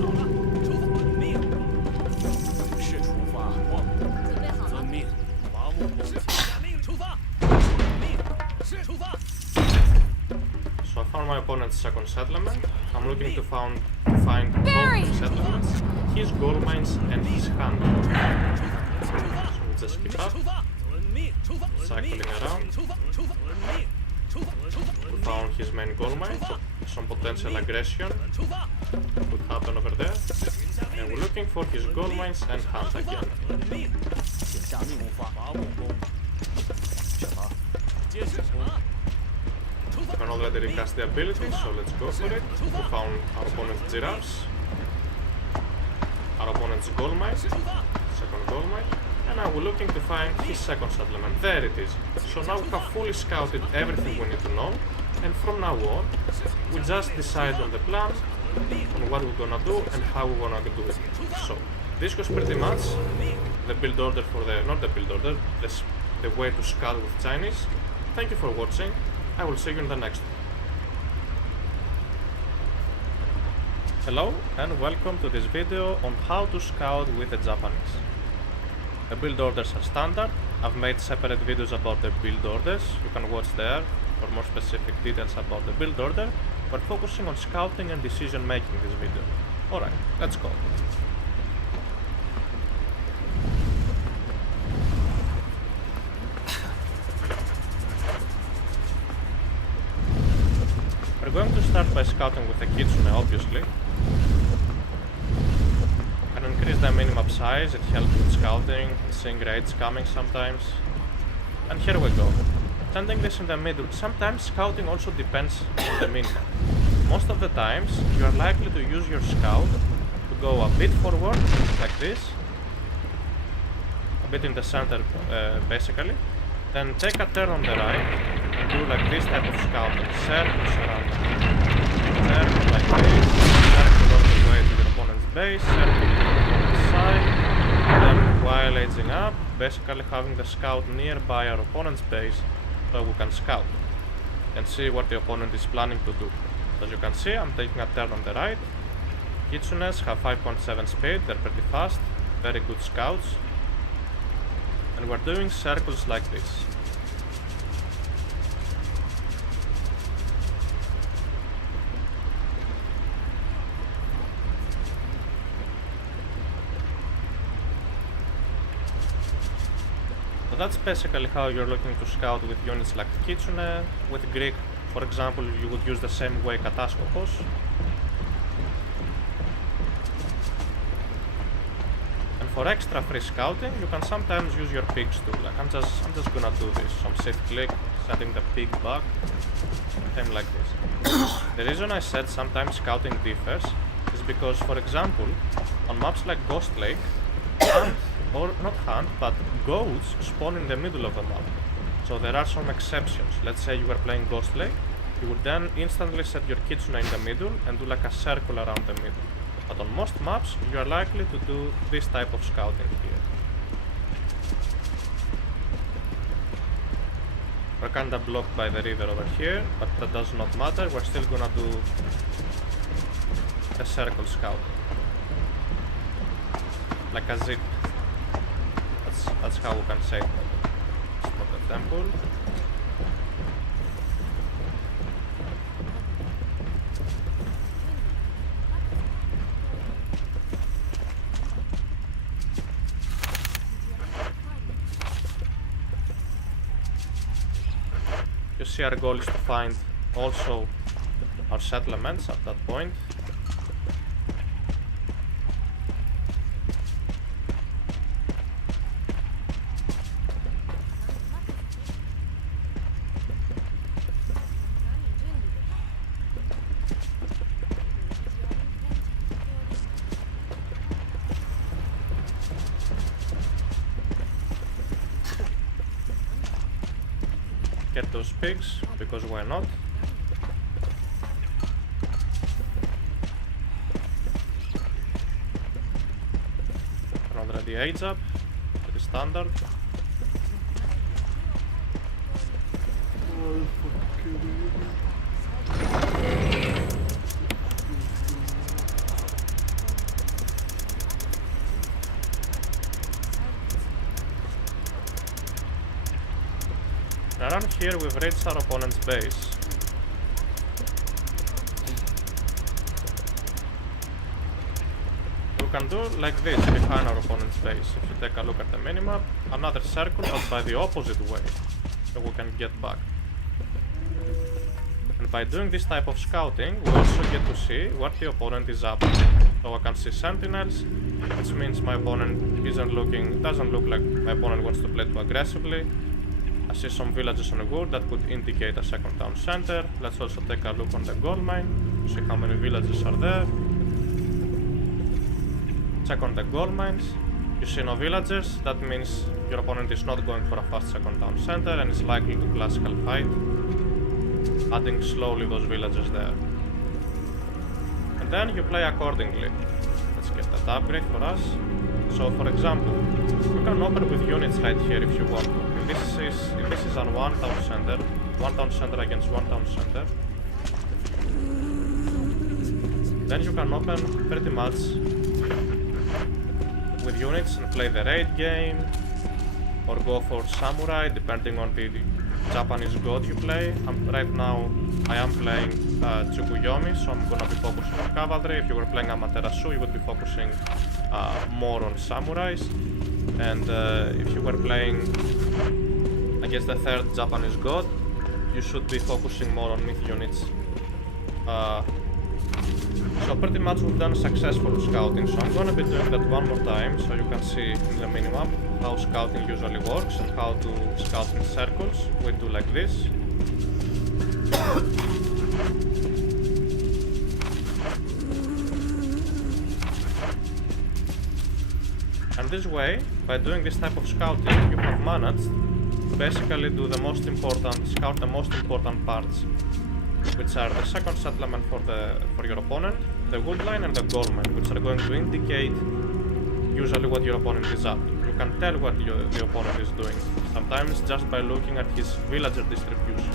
So I found my opponent's second settlement. I'm looking to find both settlements, his gold mines and his hunt. So we just keep up, cycling around. We found his main gold mine, so some potential aggression could happen over there. And we're looking for his gold mines and hunt again. We can already recast the ability, so let's go for it. We found our opponent's giraffes, our opponent's gold mine, second gold mine, and now we're looking to find his second settlement. There it is. So now we have fully scouted everything we need to know, and from now on, we just decide on the plan, on what we're gonna do and how we're gonna do it. So this was pretty much the build order for not the build order, the way to scout with Chinese. Thank you for watching. I will see you in the next one. Hello and welcome to this video on how to scout with the Japanese. The build orders are standard. I've made separate videos about the build orders. You can watch there for more specific details about the build order. We're focusing on scouting and decision making this video. Alright, let's go. We're going to start by scouting with the Kitsune, obviously. Can increase the minimap size, it helps with scouting and seeing raids coming sometimes. And here we go. Sending this in the middle. Sometimes scouting also depends on the minimap. Most of the times you are likely to use your scout to go a bit forward, like this, a bit in the center basically, then take a turn on the right and do like this type of scouting, circles around, circle like this, circle all the way to your opponent's base, circle to your opponent's side, and then while aging up, basically having the scout nearby our opponent's base so we can scout and see what the opponent is planning to do. As you can see, I'm taking a turn on the right. Kitsunes have 5.7 speed, they're pretty fast, very good scouts. And we're doing circles like this. So that's basically how you're looking to scout with units like Kitsune. With Greek, for example, you would use the same way Kataskopos. And for extra free scouting, you can sometimes use your pigs too. Like I'm just gonna do this. Some shift click, setting the pig back, same like this. The reason I said sometimes scouting differs is because, for example, on maps like Ghost Lake, hunt, or not hunt, but goats spawn in the middle of the map. So there are some exceptions. Let's say you were playing Ghost Lake, you would then instantly set your kitsune in the middle and do like a circle around the middle. But on most maps, you are likely to do this type of scouting here. We're kinda blocked by the river over here, but that does not matter, we're still gonna do a circle scouting. Like a zip. That's how we can say it. It's not a temple. You see, our goal is to find also our settlements at that point. Get those pigs, because why not? Already age up, pretty standard. Around here we've reached our opponent's base. We can do like this behind our opponent's base. If you take a look at the minimap, another circle but by the opposite way, so we can get back. And by doing this type of scouting, we also get to see what the opponent is up to. So I can see sentinels, which means my opponent doesn't look like my opponent wants to play too aggressively. I see some villages on the wood that could indicate a second town center. Let's also take a look on the gold mine to see how many villages are there. Check on the gold mines. You see no villagers, that means your opponent is not going for a fast second town center and is likely to classical fight, adding slowly those villagers there. And then you play accordingly. Let's get that upgrade for us. So for example, you can open with units right here if you want to. If this is on one town center against one town center, then you can open pretty much with units and play the raid game, or go for samurai depending on the Japanese god you play. Right now I am playing Tsukuyomi, so I'm gonna be focusing on cavalry. If you were playing Amaterasu, you would be focusing more on samurais. And if you were playing against the third Japanese god, you should be focusing more on myth units. So pretty much we've done successful scouting, so I'm gonna be doing that one more time so you can see in the minimap how scouting usually works and how to scout in circles. We do like this. And this way, by doing this type of scouting, you have managed to basically do the most important, scout the most important parts, which are the second settlement for your opponent, the wood line and the gold mine, which are going to indicate usually what your opponent is up to. You can tell what the opponent is doing, sometimes just by looking at his villager distribution.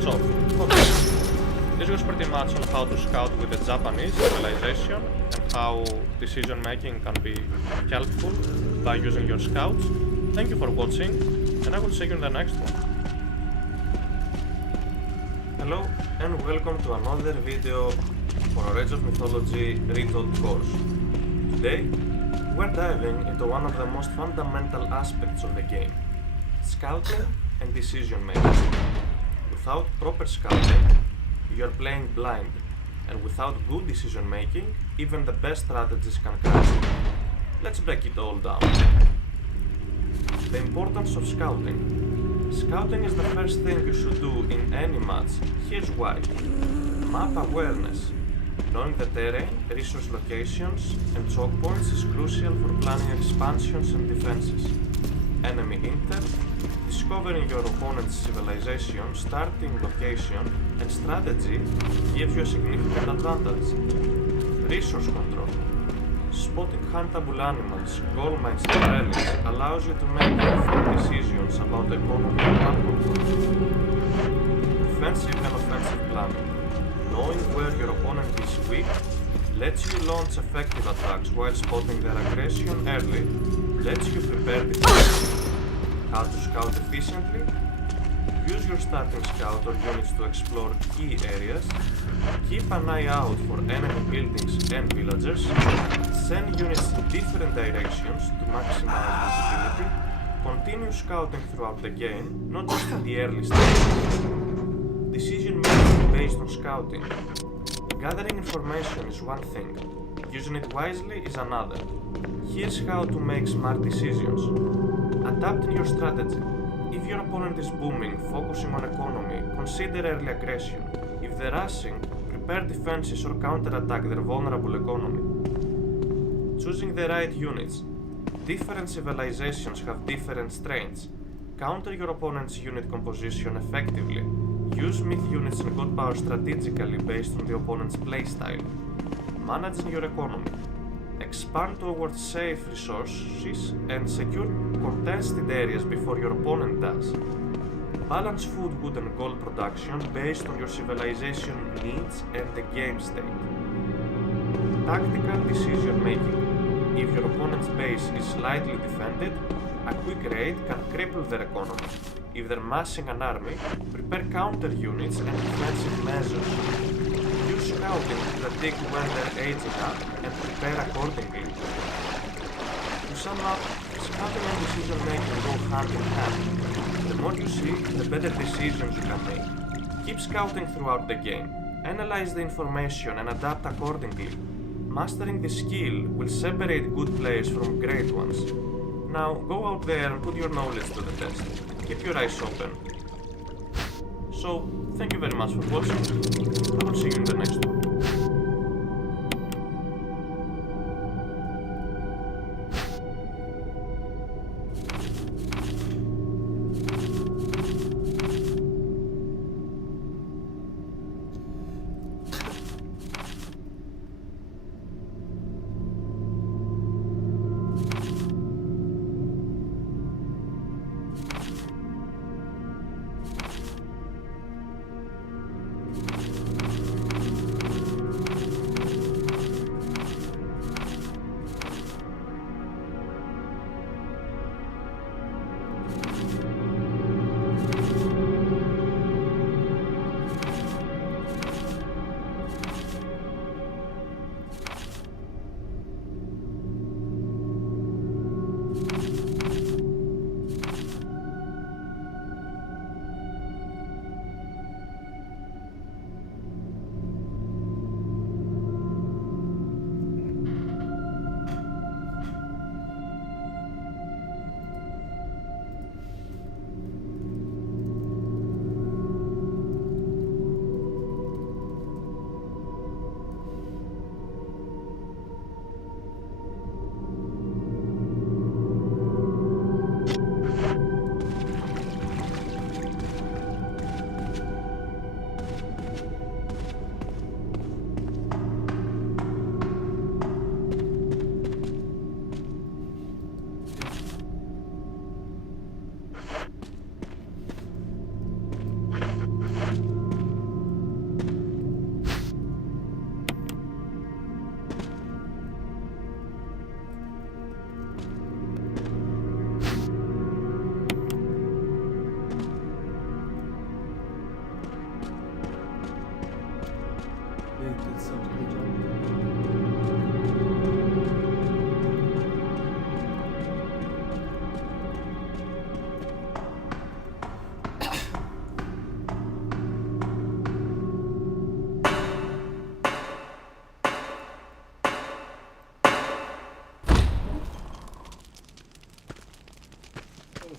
So, okay. This was pretty much on how to scout with the Japanese civilization and how decision making can be helpful by using your scouts. Thank you for watching, and I will see you in the next one. Hello and welcome to another video for our Age of Mythology Retold course. Today, we're diving into one of the most fundamental aspects of the game, scouting and decision making. Without proper scouting, you're playing blind, and without good decision making, even the best strategies can crash. Let's break it all down. The importance of scouting. Scouting is the first thing you should do in any match. Here's why. Map awareness. Knowing the terrain, resource locations, and choke points is crucial for planning expansions and defenses. Enemy intel, discovering your opponent's civilization, starting location, and strategy gives you a significant advantage. Resource control. Spotting huntable animals, gold mines, and relics allows you to make informed decisions about economy and map control. Defensive and offensive planning. Knowing where your opponent is weak lets you launch effective attacks while spotting their aggression early, lets you prepare defense. How to scout efficiently? Use your starting scout or units to explore key areas. Keep an eye out for enemy buildings and villagers. Send units in different directions to maximize visibility. Continue scouting throughout the game, not just in the early stages. Decision making based on scouting. Gathering information is one thing, using it wisely is another. Here's how to make smart decisions. Adapting your strategy. If your opponent is booming, focusing on economy, consider early aggression. If they're rushing, prepare defenses or counterattack their vulnerable economy. Choosing the right units. Different civilizations have different strengths. Counter your opponent's unit composition effectively. Use myth units and god power strategically based on the opponent's playstyle. Managing your economy. Expand towards safe resources and secure contested areas before your opponent does. Balance food, wood and gold production based on your civilization needs and the game state. Tactical decision making. If your opponent's base is slightly defended, a quick raid can cripple their economy. If they're massing an army, prepare counter units and defensive measures. Use scouting to predict when they're aging up and prepare accordingly. To sum up, scouting and decision making go hand in hand. The more you see, the better decisions you can make. Keep scouting throughout the game. Analyze the information and adapt accordingly. Mastering the skill will separate good players from great ones. Now, go out there and put your knowledge to the test. Keep your eyes open. So, thank you very much for watching. I will see you in the next one.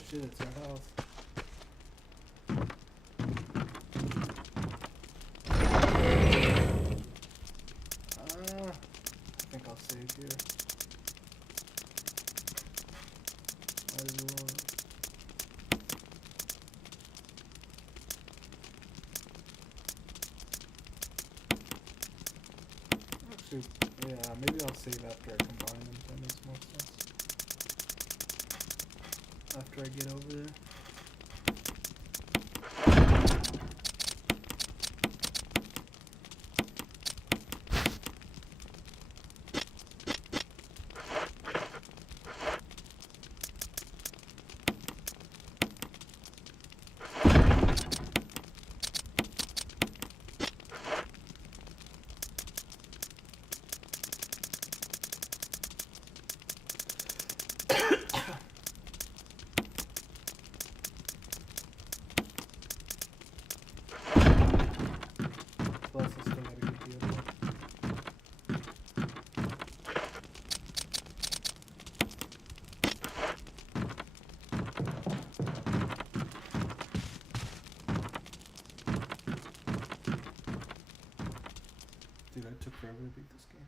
Shit, it's our house. Actually, yeah, maybe I'll save after I combine them. That makes more sense. After I get over there. Plus, I still gotta get the other one. Dude, I took forever to beat this game.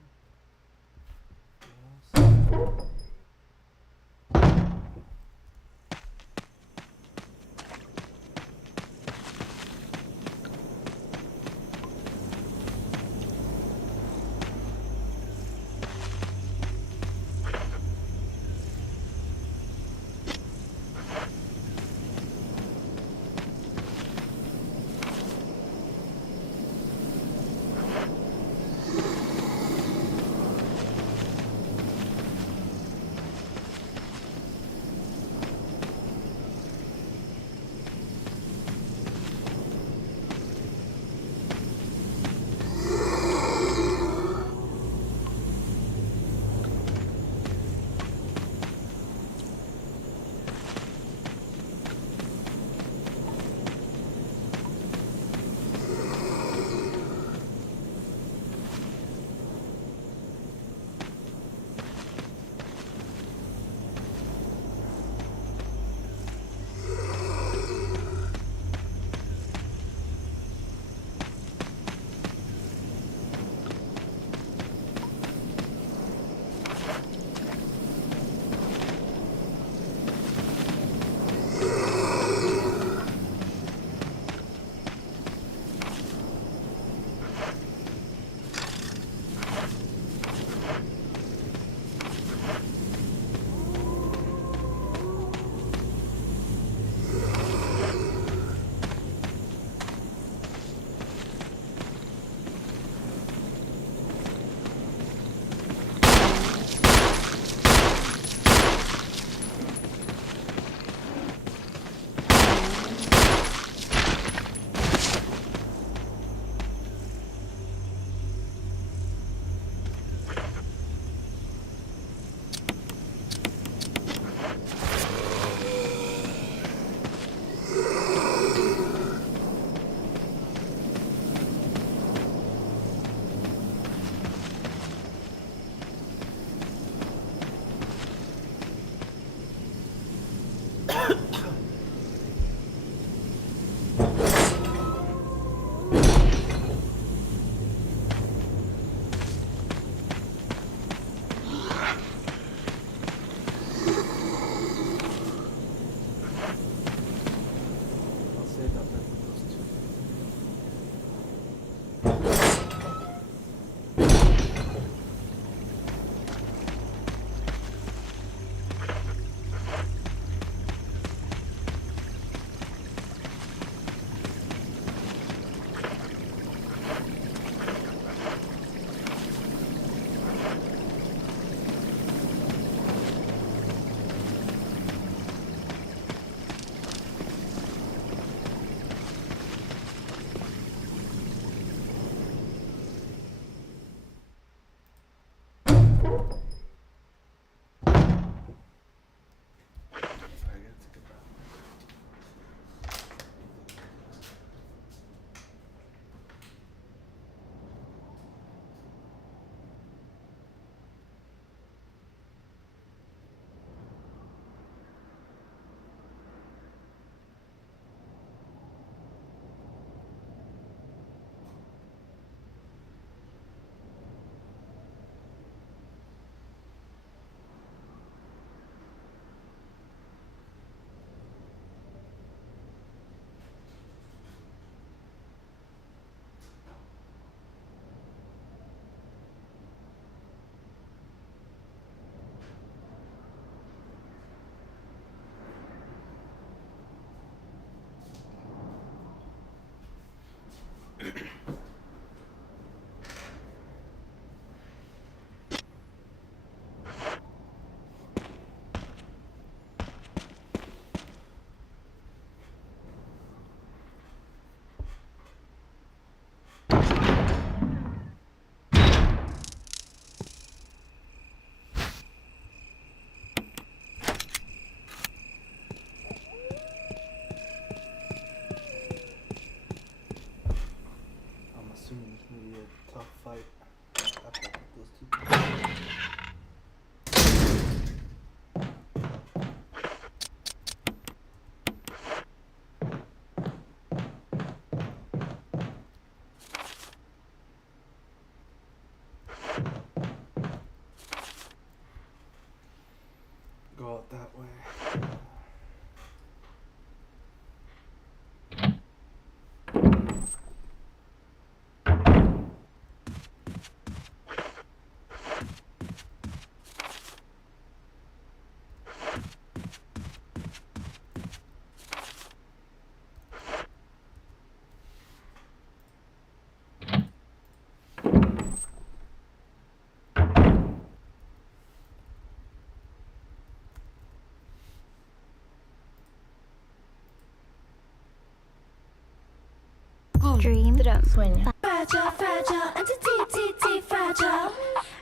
Dream. Sueña. Fragile, fragile, anti-T-T-T, fragile.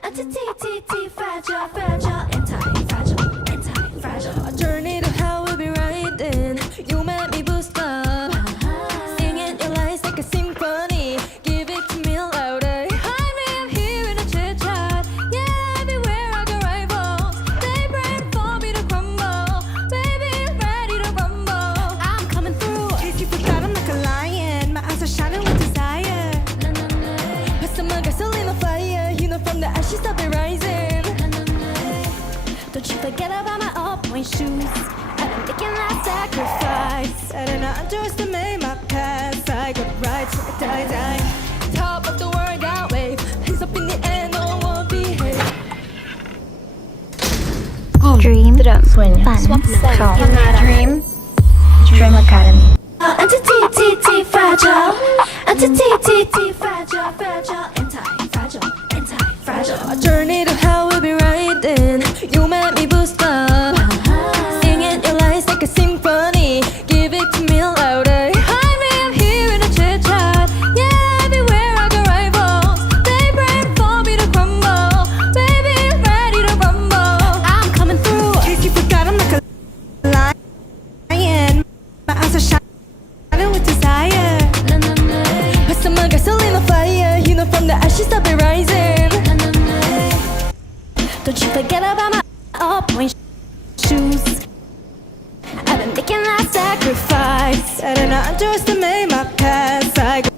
Anti-T-T-T, fragile, fragile, anti-fragile, anti-fragile. A journey to hell will be right then. You make me boost up. Singing your lies like a symphony. Give it to me louder. Hide me, I'm here in a chit chat. Yeah, everywhere I go rivals. They brain for me to crumble. Baby, ready to rumble. I'm coming through. Case you forgot I'm like a lion. My eyes are shining with desire. Put some gasoline on fire. You know from the ashes I'll be rising. Don't you forget about my all-point shoes. I've been making that sacrifice. I do not underestimate my past. I got right to die. Top of the world, that wave. Hands up in the air, no one behave. Dream. Sueña. Dream. Dream Academy. Anti-T-T-T, fragile. Anti-T-T-T, fragile, fragile, anti-fragile, anti-fragile. A journey to hell will be right then. You make me boost up. Singing your lies like a symphony. Give it to me louder. Hide me, I'm here in a chit chat. Yeah, everywhere I go rivals. They brain for me to crumble. Baby, ready to rumble. I'm coming through. Case you forgot I'm like a lion. My eyes are shining with desire. Put some gasoline on fire. You know from the ashes I'll be rising. Don't you forget about my all-point shoes. I've been making that sacrifice. I do not underestimate my past. I go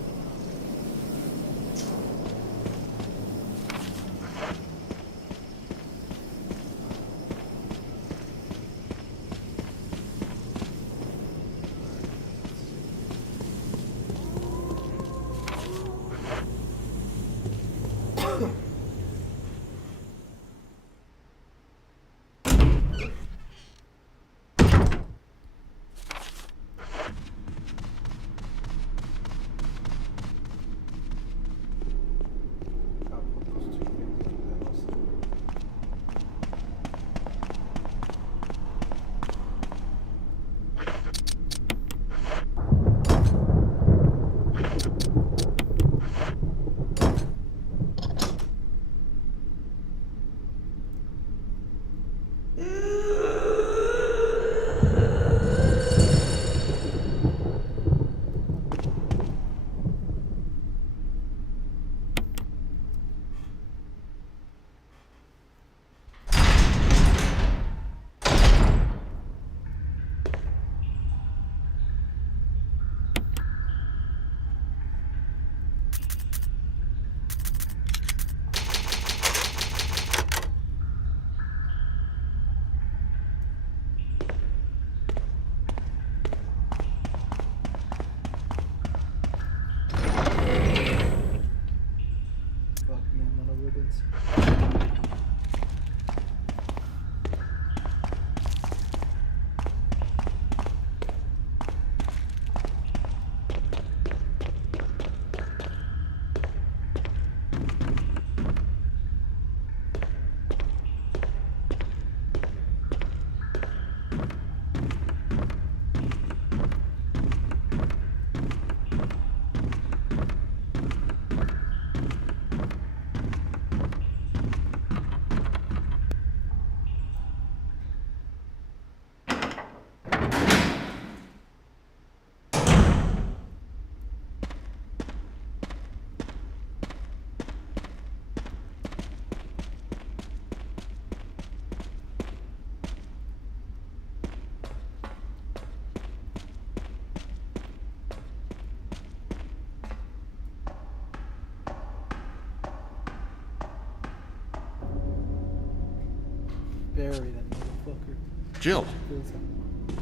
Bury that motherfucker. Jill,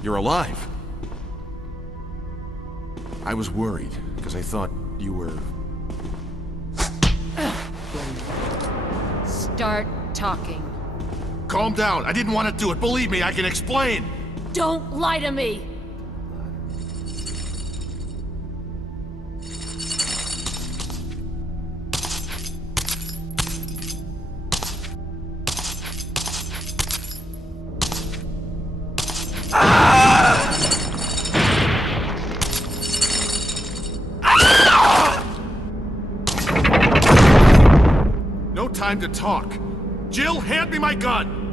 you're alive. I was worried, because I thought you were... Start talking. Calm down. I didn't want to do it. Believe me, I can explain. Don't lie to me! time to talk. Jill, hand me my gun!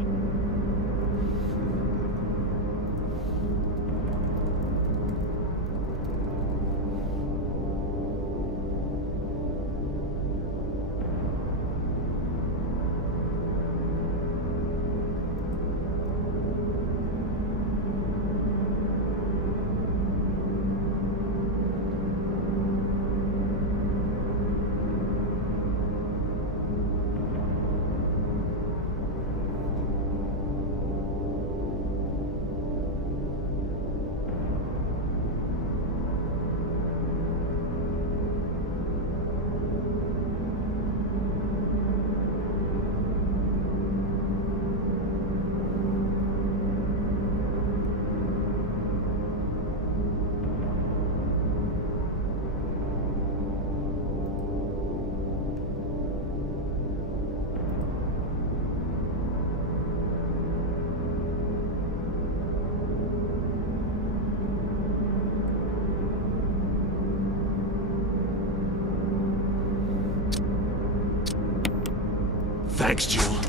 Thanks, Jill.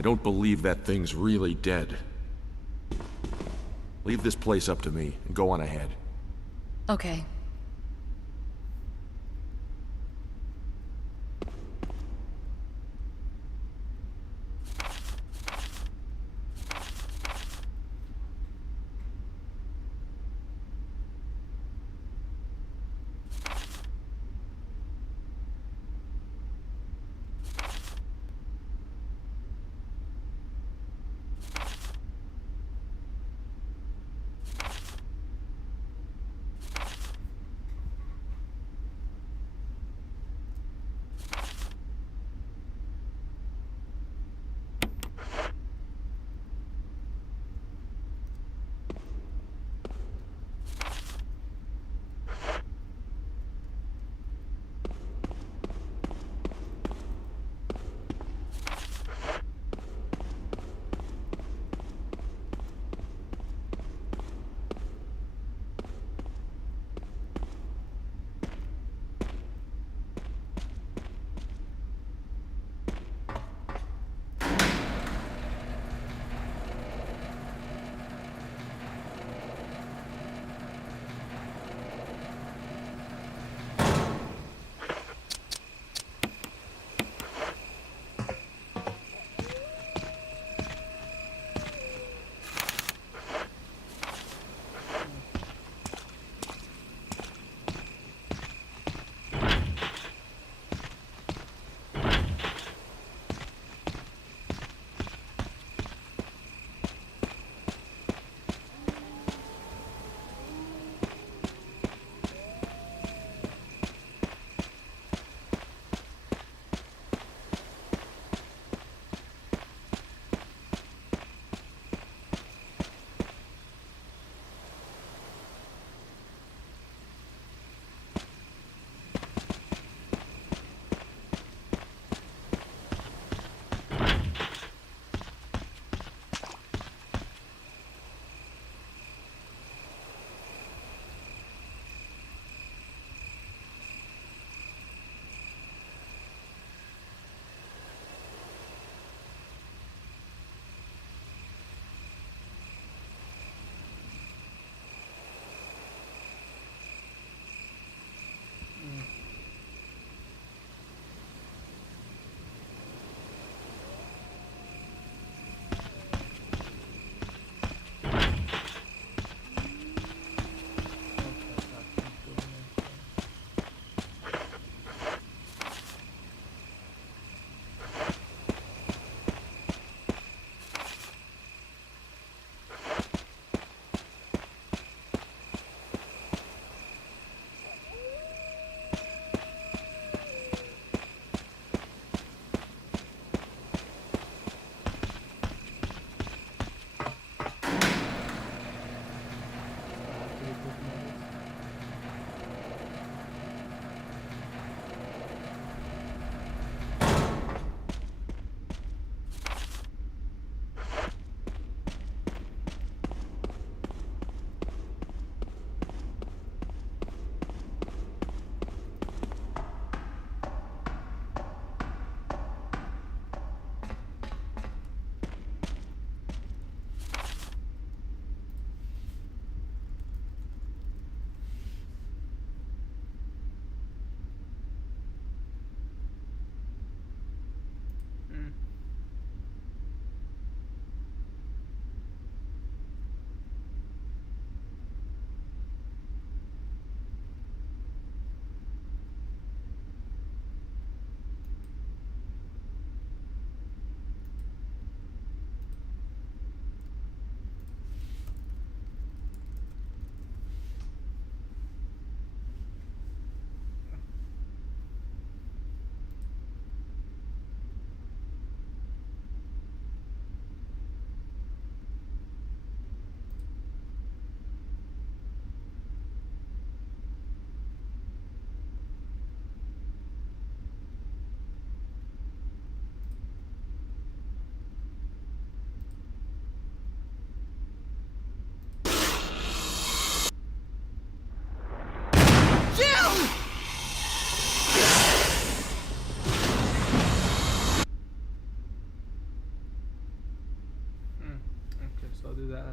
I don't believe that thing's really dead. Leave this place up to me and go on ahead. Okay.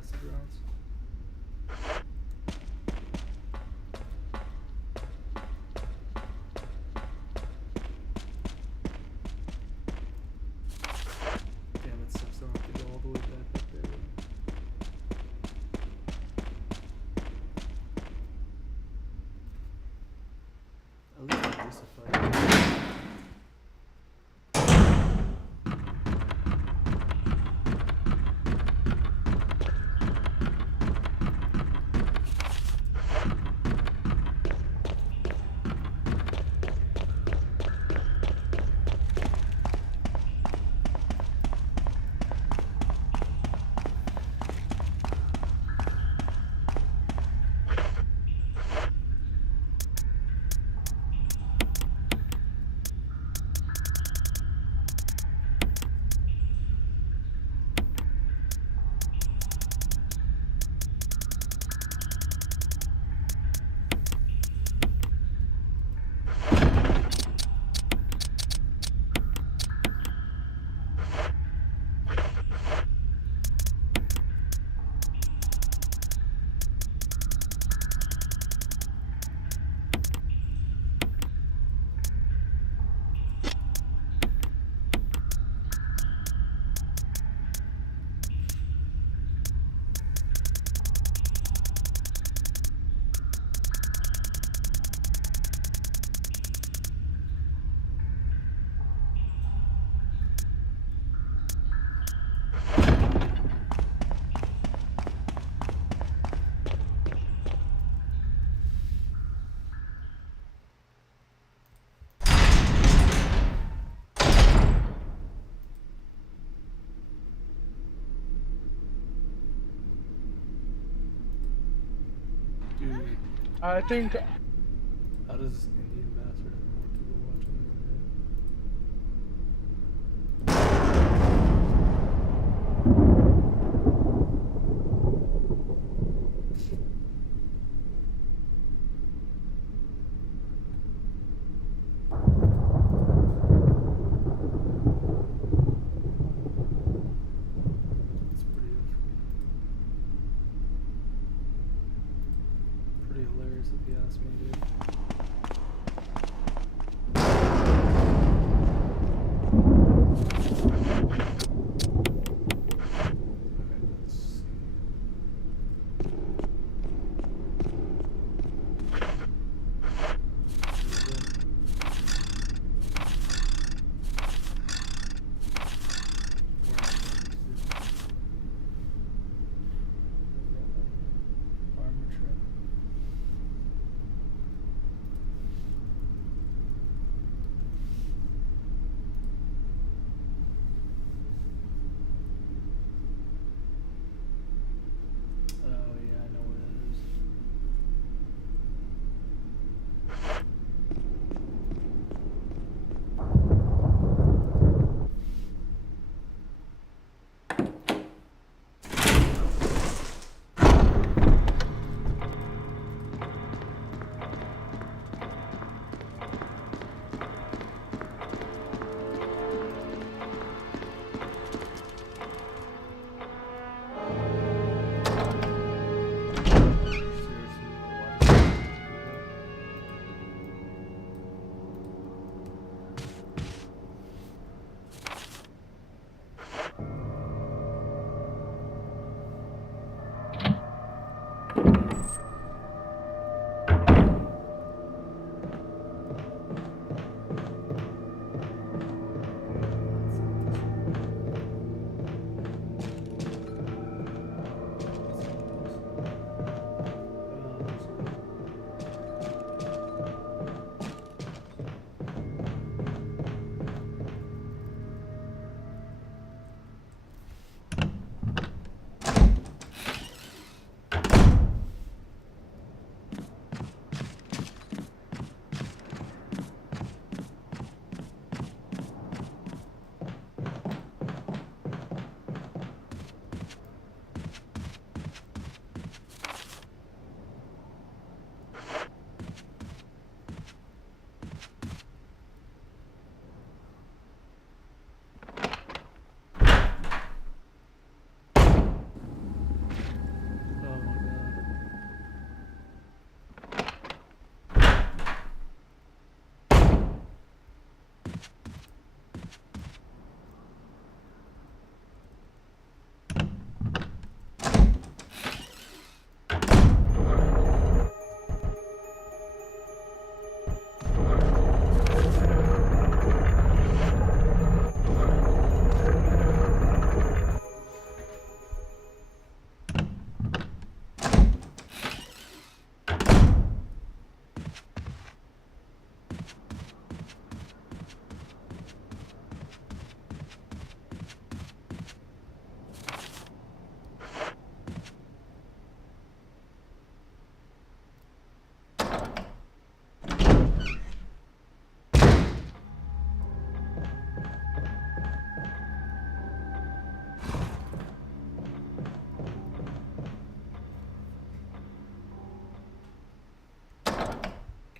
acid rounds. Damn, it sucks. I don't have to go all the way back up there. At least I crucified. Dude, I think. how does Indian Bastard have more people watching than It's pretty hilarious if you ask me, dude.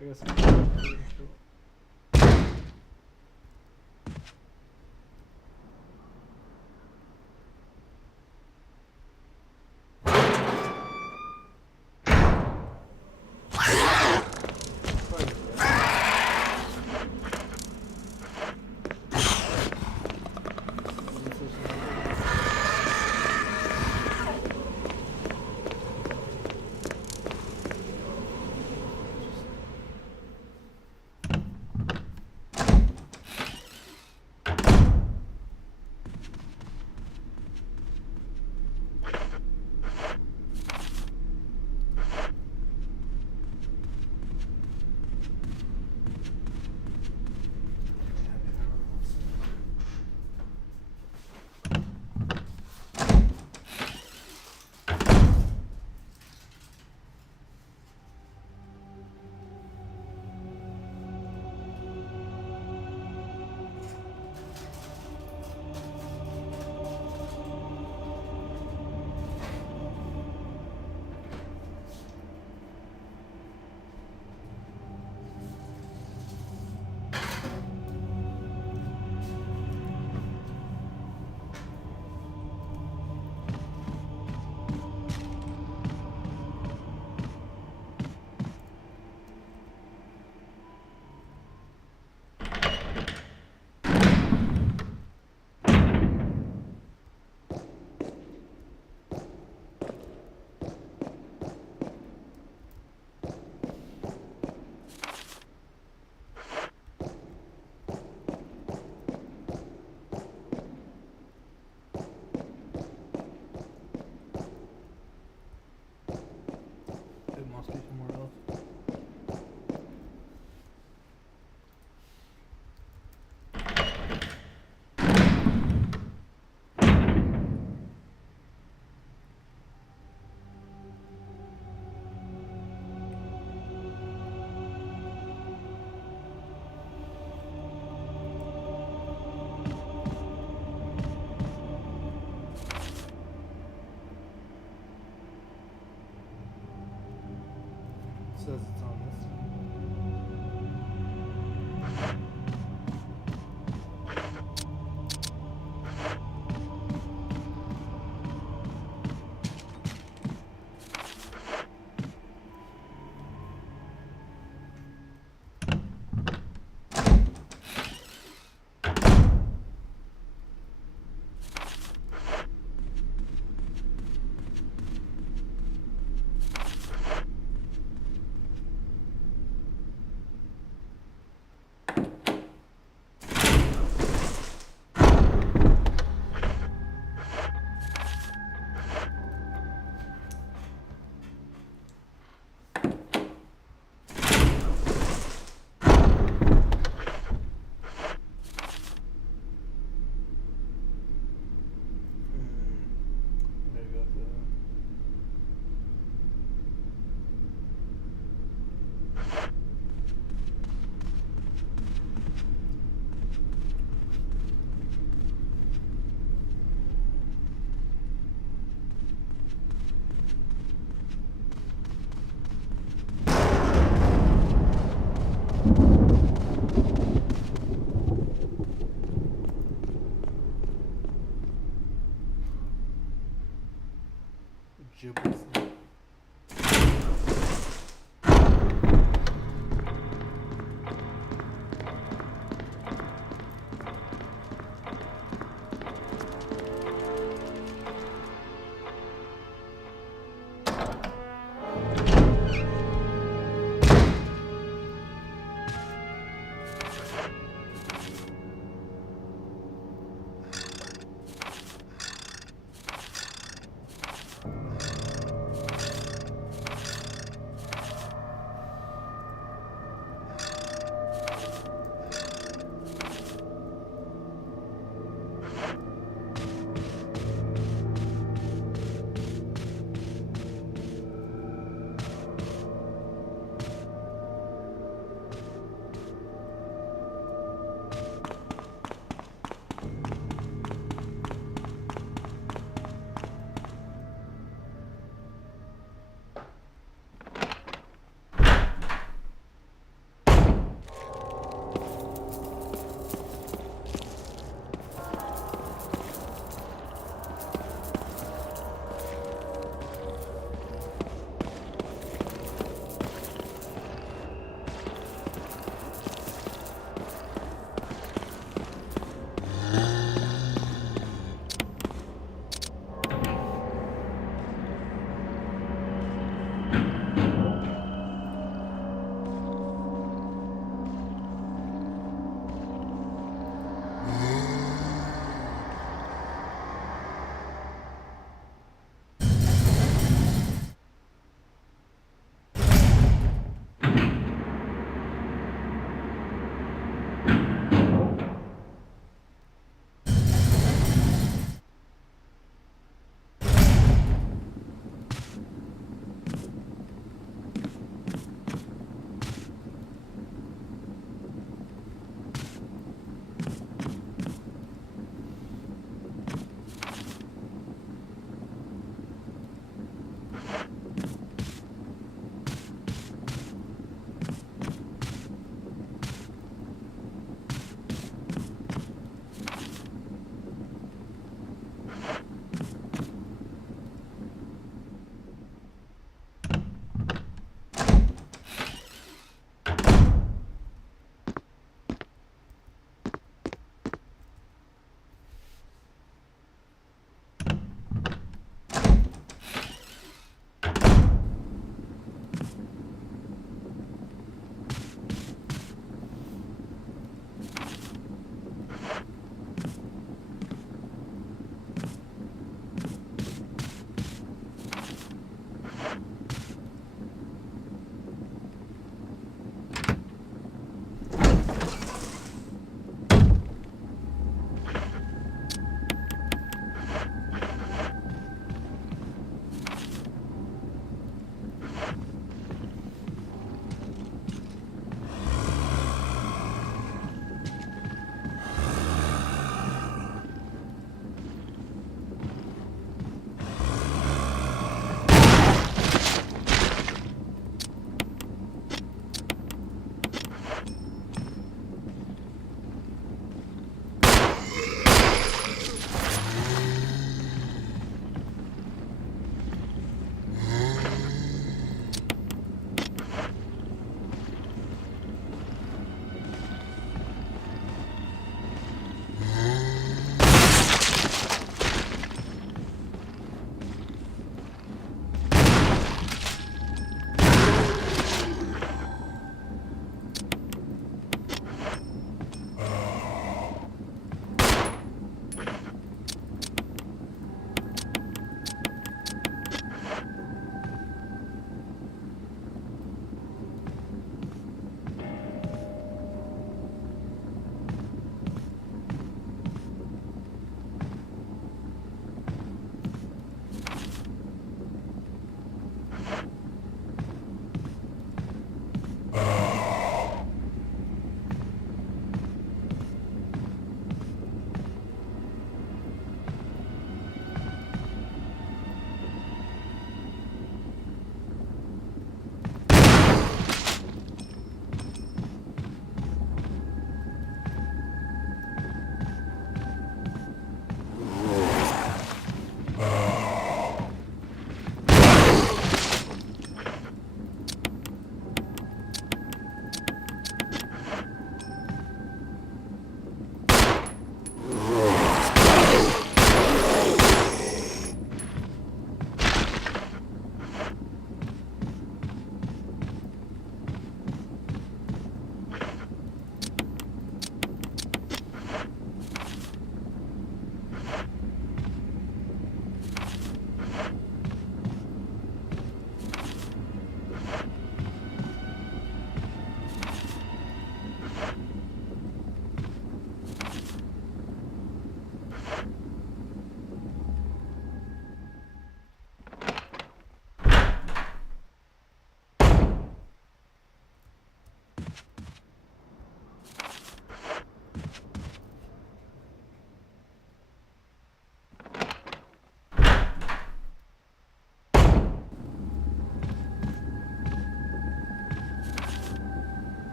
I guess I'm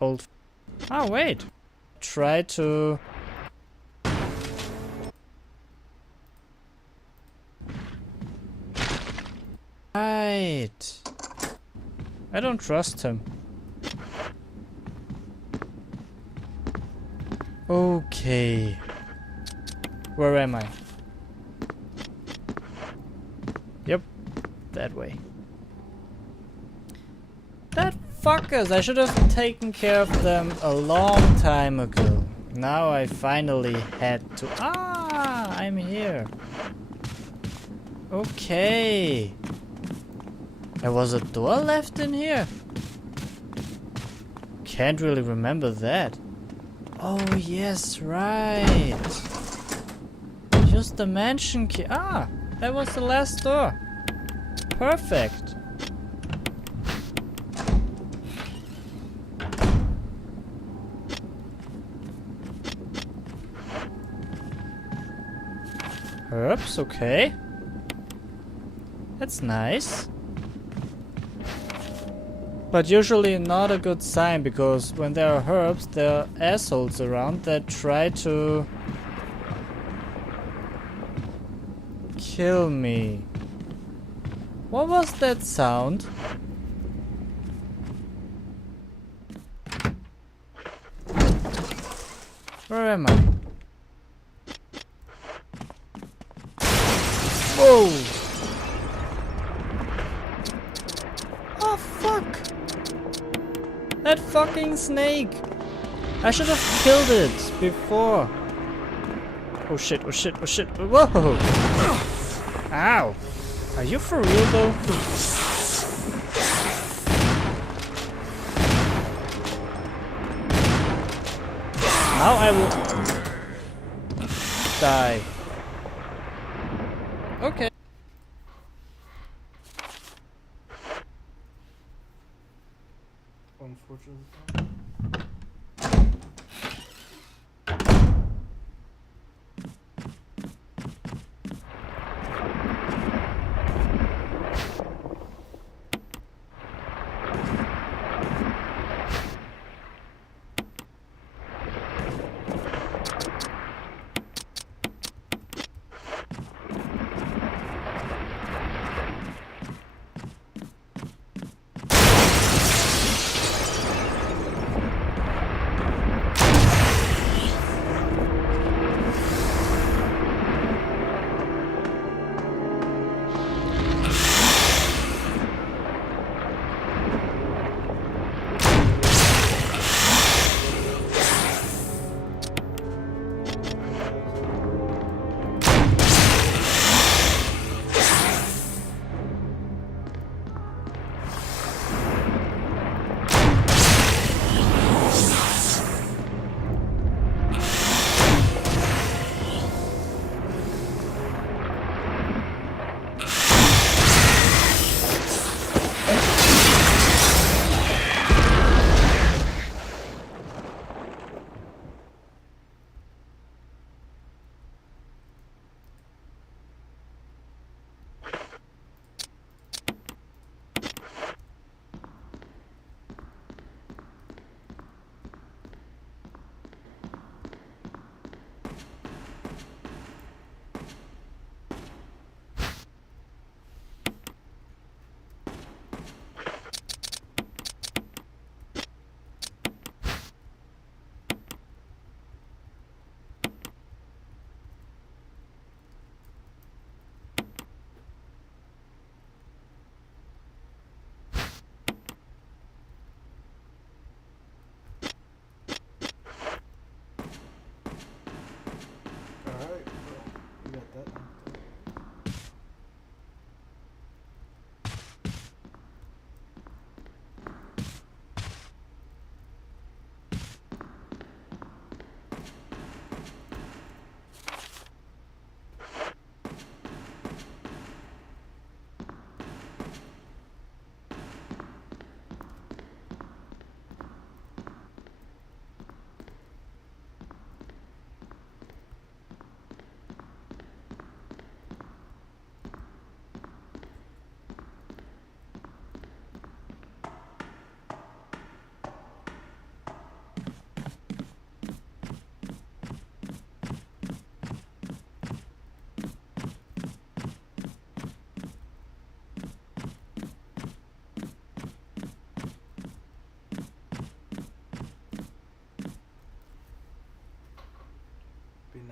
old. Oh, wait. Try to. Right. I don't trust him. Okay. Where am I? Yep. That way. That fuckers! I should have taken care of them a long time ago. Now I finally had to. Ah! I'm here. Okay. There was a door left in here? Can't really remember that. Oh, yes, right. Use the mansion key. Ah, that was the last door. Perfect. Herbs, okay. That's nice. But usually not a good sign, because when there are herbs, there are assholes around that try to kill me. What was that sound? Where am I? Whoa! Oh fuck! That fucking snake! I should have killed it before. Oh shit, oh shit, oh shit. Whoa! Ow! Are you for real though? Now I will die. Okay. Unfortunately.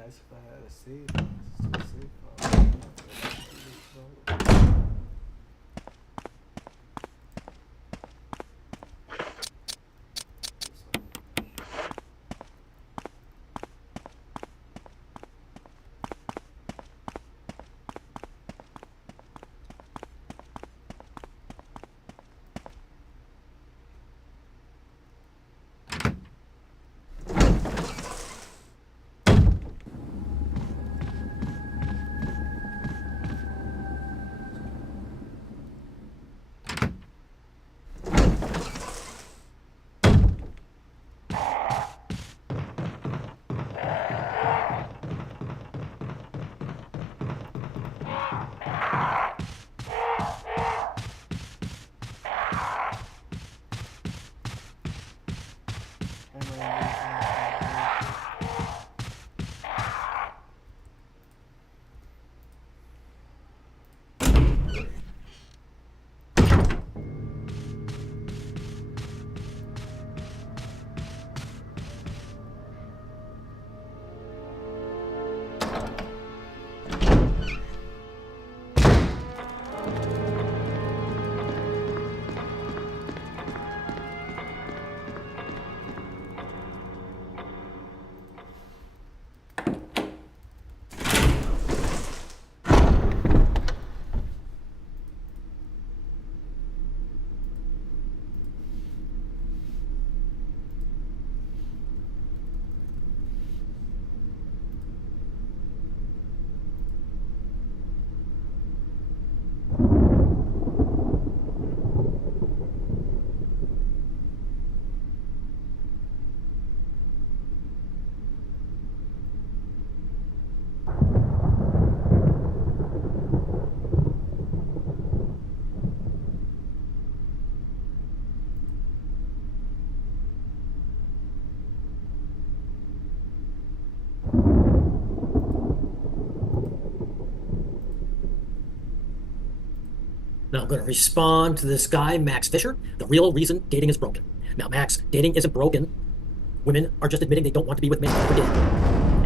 guys, if I had a save, just a save file. Now I'm going to respond to this guy, Max Fisher. The real reason dating is broken. Now, Max, dating isn't broken. Women are just admitting they don't want to be with men they never did.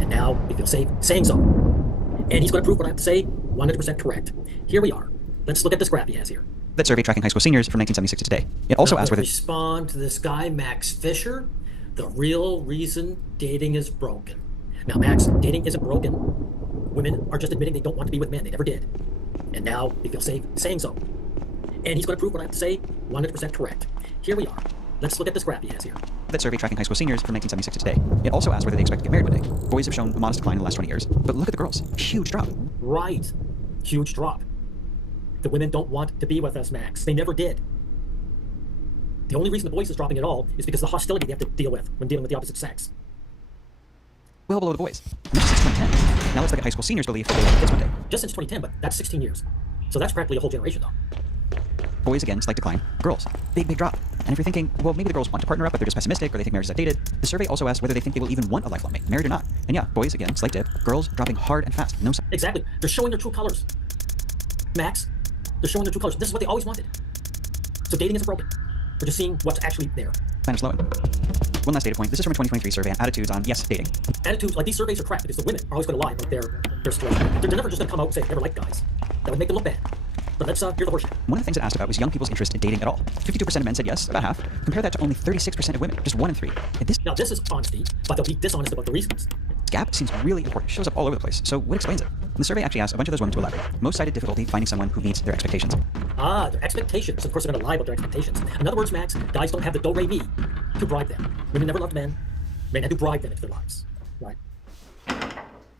And now we feel safe saying so. And he's going to prove what I have to say 100% correct. Here we are. Let's look at this graph he has here. That survey tracking high school seniors from 1976 to today. It also now, asks whether... respond to this guy, Max Fisher. The real reason dating is broken. Now, Max, dating isn't broken. Women are just admitting they don't want to be with men they never did. And now we feel safe saying so. And he's going to prove what I have to say 100% correct. Here we are. Let's look at this graph he has here. That survey tracking high school seniors from 1976 to today. It also asks whether they expect to get married one day. Boys have shown a modest decline in the last 20 years. But look at the girls. Huge drop. Right. Huge drop. The women don't want to be with us, Max. They never did. The only reason the boys is dropping at all is because of the hostility they have to deal with when dealing with the opposite sex. Well below the boys. Not since 2010. Now let's look at high school seniors believe that they will have kids one day. Just since 2010, but that's 16 years. So that's practically a whole generation, though. Boys, again, slight decline. Girls, big drop. And if you're thinking, well, maybe the girls want to partner up, but they're just pessimistic, or they think marriage is outdated, the survey also asks whether they think they will even want a lifelong mate, married or not. And yeah, boys, again, slight dip. Girls, dropping hard and fast. No. Exactly. They're showing their true colors. Max, they're showing their true colors. This is what they always wanted. So dating isn't broken. We're just seeing what's actually there. Kind of slowing. One last data point. This is from a 2023 survey on attitudes on, yes, dating. Attitudes, like these surveys are crap because the women are always going to lie about their situation. They're never just going to come out and say they never liked guys. That would make them look bad. But let's hear the horseshit. One of the things it asked about was young people's interest in dating at all. 52% of men said yes, about half. Compare that to only 36% of women, just 1 in 3. And now this is honesty, but they'll be dishonest about the reasons. Gap seems really important. Shows up all over the place. So what explains it? And the survey actually asked a bunch of those women to elaborate. Most cited difficulty finding someone who meets their expectations. Ah, their expectations. Of course, they're going to lie about their expectations. In other words, Max, guys don't have the do-re-mi to bribe them. Women never loved men. Men had to bribe them into their lives. Right.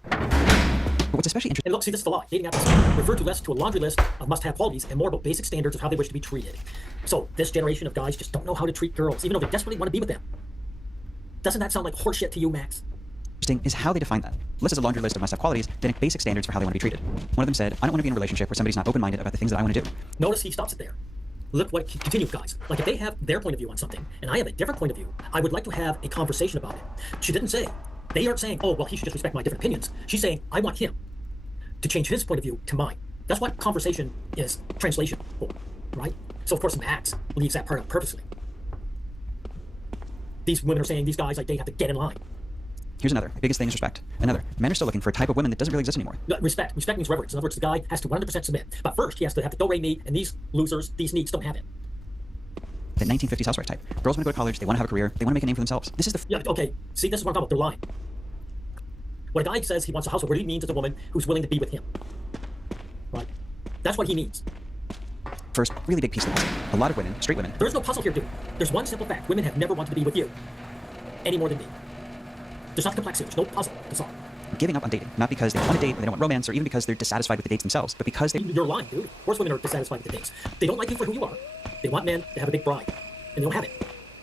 But what's especially interesting... And look, see, this is the lie. Dating apps refer to less to a laundry list of must-have qualities and more about basic standards of how they wish to be treated. So this generation of guys just don't know how to treat girls, even though they desperately want to be with them. Doesn't that sound like horseshit to you, Max? Interesting is how they define that. Listed as a laundry list of must-have qualities, then basic standards for how they want to be treated. One of them said, I don't want to be in a relationship where somebody's not open-minded about the things that I want to do. Notice he stops it there. Look what continues, guys. Like if they have their point of view on something, and I have a different point of view, I would like to have a conversation about it. She didn't say, they aren't saying, oh, well, he should just respect my different opinions. She's saying, I want him to change his point of view to mine. That's what conversation is, translation, right? So of course Max leaves that part out purposely. These women are saying these guys like they have to get in line. Here's another. Biggest thing is respect. Another. Men are still looking for a type of women that doesn't really exist anymore. Respect. Respect means reverence. In other words, the guy has to 100% submit. But first, he has to have the do-re-mi, and these losers, these neeks, don't have it. The 1950s housewife type. Girls want to go to college, they want to have a career, they want to make a name for themselves. This is the... Yeah, okay. See, this is what I'm talking about. They're lying. When a guy says he wants a housewife, what he means is a woman who's willing to be with him. Right? That's what he means. First, really big piece of the puzzle. A lot of women, straight women... There's no puzzle here, dude. There's one simple fact. Women have never wanted to be with you. Any more than me. There's nothing complex here. There's no puzzle to solve. Giving up on dating. Not because they don't want to date, or they don't want romance, or even because they're dissatisfied with the dates themselves, but because they... You're lying, dude. Of course women are dissatisfied with the dates. They don't like you for who you are. They want men to have a big bride. And they don't have it.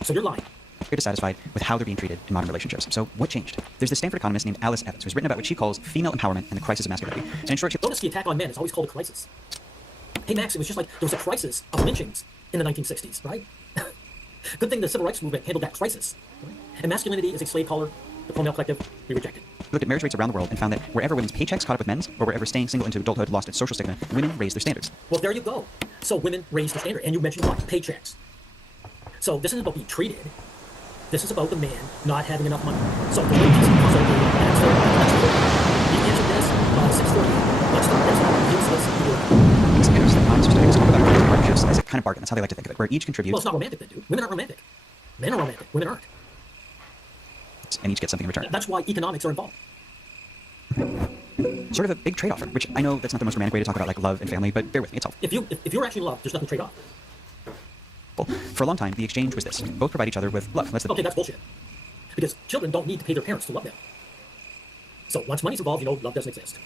So you're lying. They're dissatisfied with how they're being treated in modern relationships. So what changed? There's this Stanford economist named Alice Evans, who's written about what she calls female empowerment and the crisis of masculinity. And in short, she... Notice the attack on men is always called a crisis. Hey, Max, it was just like there was a crisis of lynchings in the 1960s, right? Good thing the civil rights movement handled that crisis. Right? And masculinity is a slave collar. The pro-male collective, we reject it. Looked at marriage rates around the world and found that wherever women's paychecks caught up with men's, or wherever staying single into adulthood lost its social stigma, women raised their standards. Well, there you go. So women raised their standard. And you mentioned what? Paychecks. So this isn't about being treated. This is about the man not having enough money. So there's no decent puzzle. That's you answered this by 6:40. Let's start. That's not useless. It's interesting. I'm supposed to talk about romantic partnerships as a kind of bargain. That's how they like to think of it, where each contributes... Well, it's not romantic then, dude. Women aren't romantic. Men are romantic. Women aren't. And each gets something in return. That's why economics are involved. Sort of a big trade-off, which I know that's not the most romantic way to talk about like love and family, but bear with me, it's helpful. If you're actually in love, there's nothing to trade off. Well, for a long time, the exchange was this. Both provide each other with love. Okay, that's bullshit. Because children don't need to pay their parents to love them. So once money's involved, you know love doesn't exist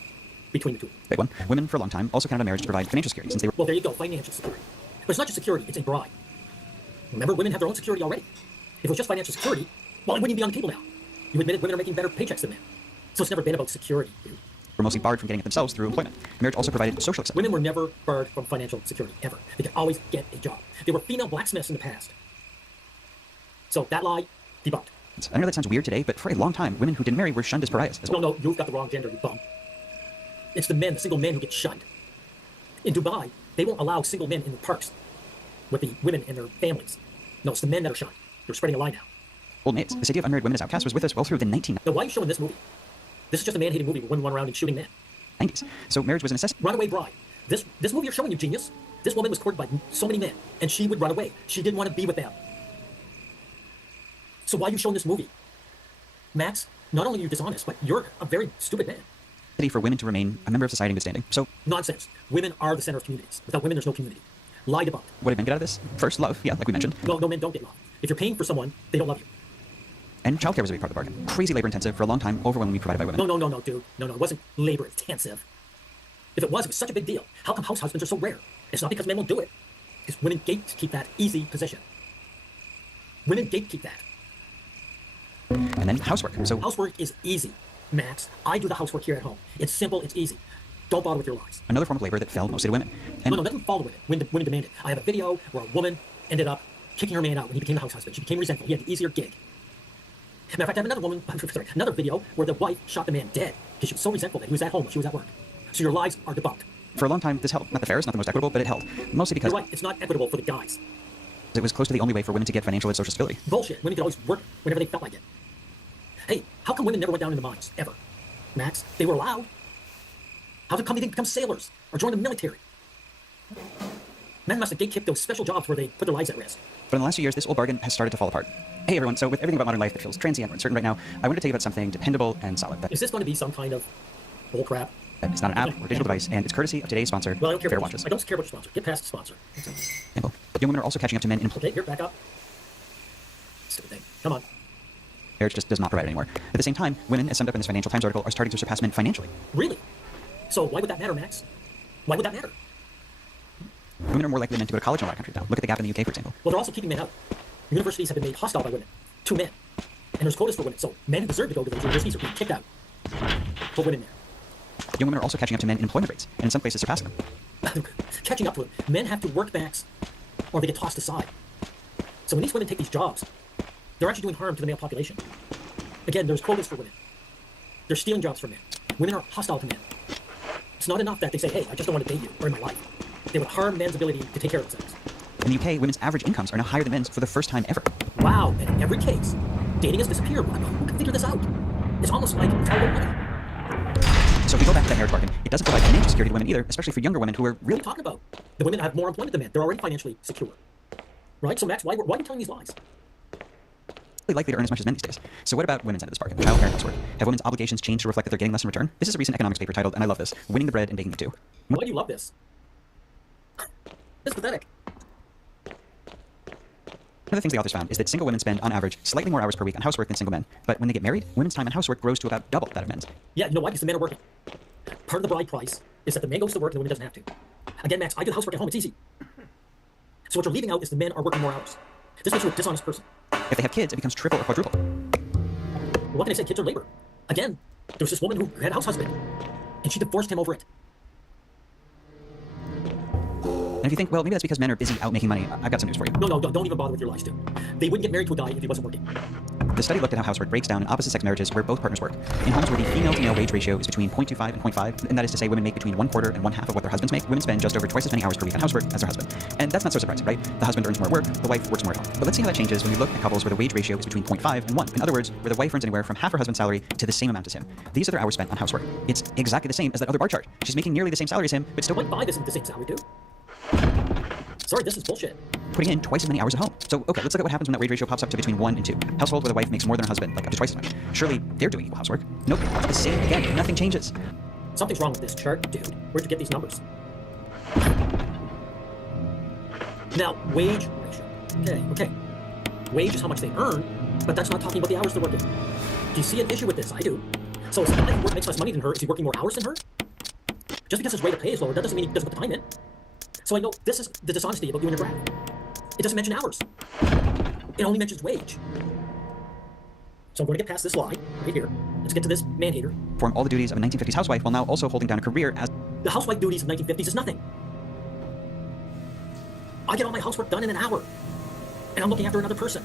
between the two. Big one. Women, for a long time, also counted on marriage to provide financial security, since they were... Well, there you go, financial security. But it's not just security, it's a bride. Remember, women have their own security already. If it was just financial security, well, it wouldn't even be on the table now. You admitted women are making better paychecks than men. So it's never been about security, dude. Were mostly barred from getting it themselves through employment. Marriage also provided social acceptance. Women were never barred from financial security, ever. They could always get a job. They were female blacksmiths in the past. So that lie, debunked. I know that sounds weird today, but for a long time, women who didn't marry were shunned as pariahs as well. No, you've got the wrong gender, you bum. It's the men, the single men who get shunned. In Dubai, they won't allow single men in the parks with the women and their families. No, it's the men that are shunned. You're spreading a lie now. Old maids. This idea of unmarried women as outcasts was with us well through the 1990s. Now, why are you showing this movie? This is just a man-hating movie where women run around and shooting men. 90s. So marriage was a necessity. Runaway bride. This movie you're showing, you genius. This woman was courted by so many men, and she would run away. She didn't want to be with them. So why are you showing this movie? Max, not only are you dishonest, but you're a very stupid man. For women to remain a member of society in good standing. So nonsense. Women are the center of communities. Without women, there's no community. Lie debunked. What did men get out of this? First, love. Yeah, like we mentioned. No, men don't get love. If you're paying for someone, they don't love you. And childcare was a big part of the bargain. Crazy labor intensive for a long time, overwhelmingly provided by women. No, dude. No, it wasn't labor intensive. If it was such a big deal. How come house husbands are so rare? It's not because men won't do it. Because women gatekeep that easy position. Women gatekeep that. And then housework. So housework is easy, Max. I do the housework here at home. It's simple, it's easy. Don't bother with your lies. Another form of labor that fell mostly to women. And no, nothing fell to women. Women demanded. I have a video where a woman ended up kicking her man out when he became the house husband. She became resentful. He had the easier gig. Matter of fact, I have another video where the wife shot the man dead because she was so resentful that he was at home, she was at work. So your lies are debunked. For a long time, this held. Not the fairest, not the most equitable, but it held. Mostly because... You're right, it's not equitable for the guys. It was close to the only way for women to get financial and social stability. Bullshit. Women could always work whenever they felt like it. Hey, how come women never went down in the mines, ever? Max, they were allowed. How come they didn't become sailors or join the military? Men must have gatekept those special jobs where they put their lives at risk. But in the last few years, this old bargain has started to fall apart. Hey everyone, so with everything about modern life that feels transient or uncertain right now, I wanted to tell you about something dependable and solid. Is this going to be some kind of bull crap? It's not an app or digital device, and it's courtesy of today's sponsor, well, I don't care Fair about Watches. I don't care about your sponsor. Get past the sponsor. Simple. Young women are also catching up to men in... Okay, here, back up. Stupid thing. Come on. Marriage just does not provide it anymore. At the same time, women, as summed up in this Financial Times article, are starting to surpass men financially. Really? So why would that matter, Max? Why would that matter? Women are more likely than men to go to college in a lot of countries now. Look at the gap in the UK, for example. Well, they're also keeping men out. Universities have been made hostile by women. To men. And there's quotas for women. So men who deserve to go to those universities are being kicked out. Put women there. Young women are also catching up to men in employment rates, and in some places surpassing them. Catching up to them. Men have to work, Max, or they get tossed aside. So when these women take these jobs, they're actually doing harm to the male population. Again, there's quotas for women. They're stealing jobs from men. Women are hostile to men. It's not enough that they say, hey, I just don't want to date you or in my life. They would harm men's ability to take care of themselves. In the UK, women's average incomes are now higher than men's for the first time ever. Wow, and in every case, dating has disappeared. Who can figure this out? It's almost like it's all money. So if we go back to that marriage bargain, it doesn't provide financial security to women either, especially for younger women who are What are really you talking about? The women have more employment than men. They're already financially secure. Right? So Max, why are you telling these lies? likely to earn as much as men these days. So what about women's end of this bargain? Child care and housework. Have women's obligations changed to reflect that they're getting less in return? This is a recent economics paper titled, and I love this, Winning the Bread and Baking the Two. Why do you love this? It's pathetic. One of the things the authors found is that single women spend, on average, slightly more hours per week on housework than single men. But when they get married, women's time on housework grows to about double that of men's. Yeah, you know why? Because the men are working. Part of the bride price is that the man goes to work and the woman doesn't have to. Again, Max, I do the housework at home. It's easy. So what you're leaving out is the men are working more hours. This makes you a dishonest person. If they have kids, it becomes triple or quadruple. What can I say? Kids are labor. Again, there was this woman who had a house husband, and she divorced him over it. And if you think, well, maybe that's because men are busy out making money, I've got some news for you. No, don't even bother with your lies, dude. They wouldn't get married to a guy if he wasn't working. The study looked at how housework breaks down in opposite-sex marriages where both partners work. In homes where the female-to-male wage ratio is between 0.25 and 0.5, and that is to say women make between 1/4 and 1/2 of what their husbands make, women spend just over twice as many hours per week on housework as their husband. And that's not so surprising, right? The husband earns more at work, the wife works more at home. But let's see how that changes when we look at couples where the wage ratio is between 0.5 and 1. In other words, where the wife earns anywhere from half her husband's salary to the same amount as him. These are their hours spent on housework. It's exactly the same as that other bar chart. She's making nearly the same salary as him, but still 0.5 isn't the same salary, dude. Sorry, this is bullshit. Putting in twice as many hours at home. So, okay, let's look at what happens when that wage ratio pops up to between 1 and 2. Household where the wife makes more than her husband, like up to twice as much. Surely they're doing equal housework. Nope, it's the same again. Nothing changes. Something's wrong with this chart, dude. Where'd you get these numbers? Now, wage ratio. Okay. Wage is how much they earn, but that's not talking about the hours they're working. Do you see an issue with this? I do. So if a guy who makes less money than her, is he working more hours than her? Just because his rate of pay is lower, that doesn't mean he doesn't put the time in. So I know this is the dishonesty about you and your grad. It doesn't mention hours. It only mentions wage. So I'm going to get past this lie right here. Let's get to this man-hater. Perform all the duties of a 1950s housewife while now also holding down a career as... The housewife duties of 1950s is nothing. I get all my housework done in an hour. And I'm looking after another person.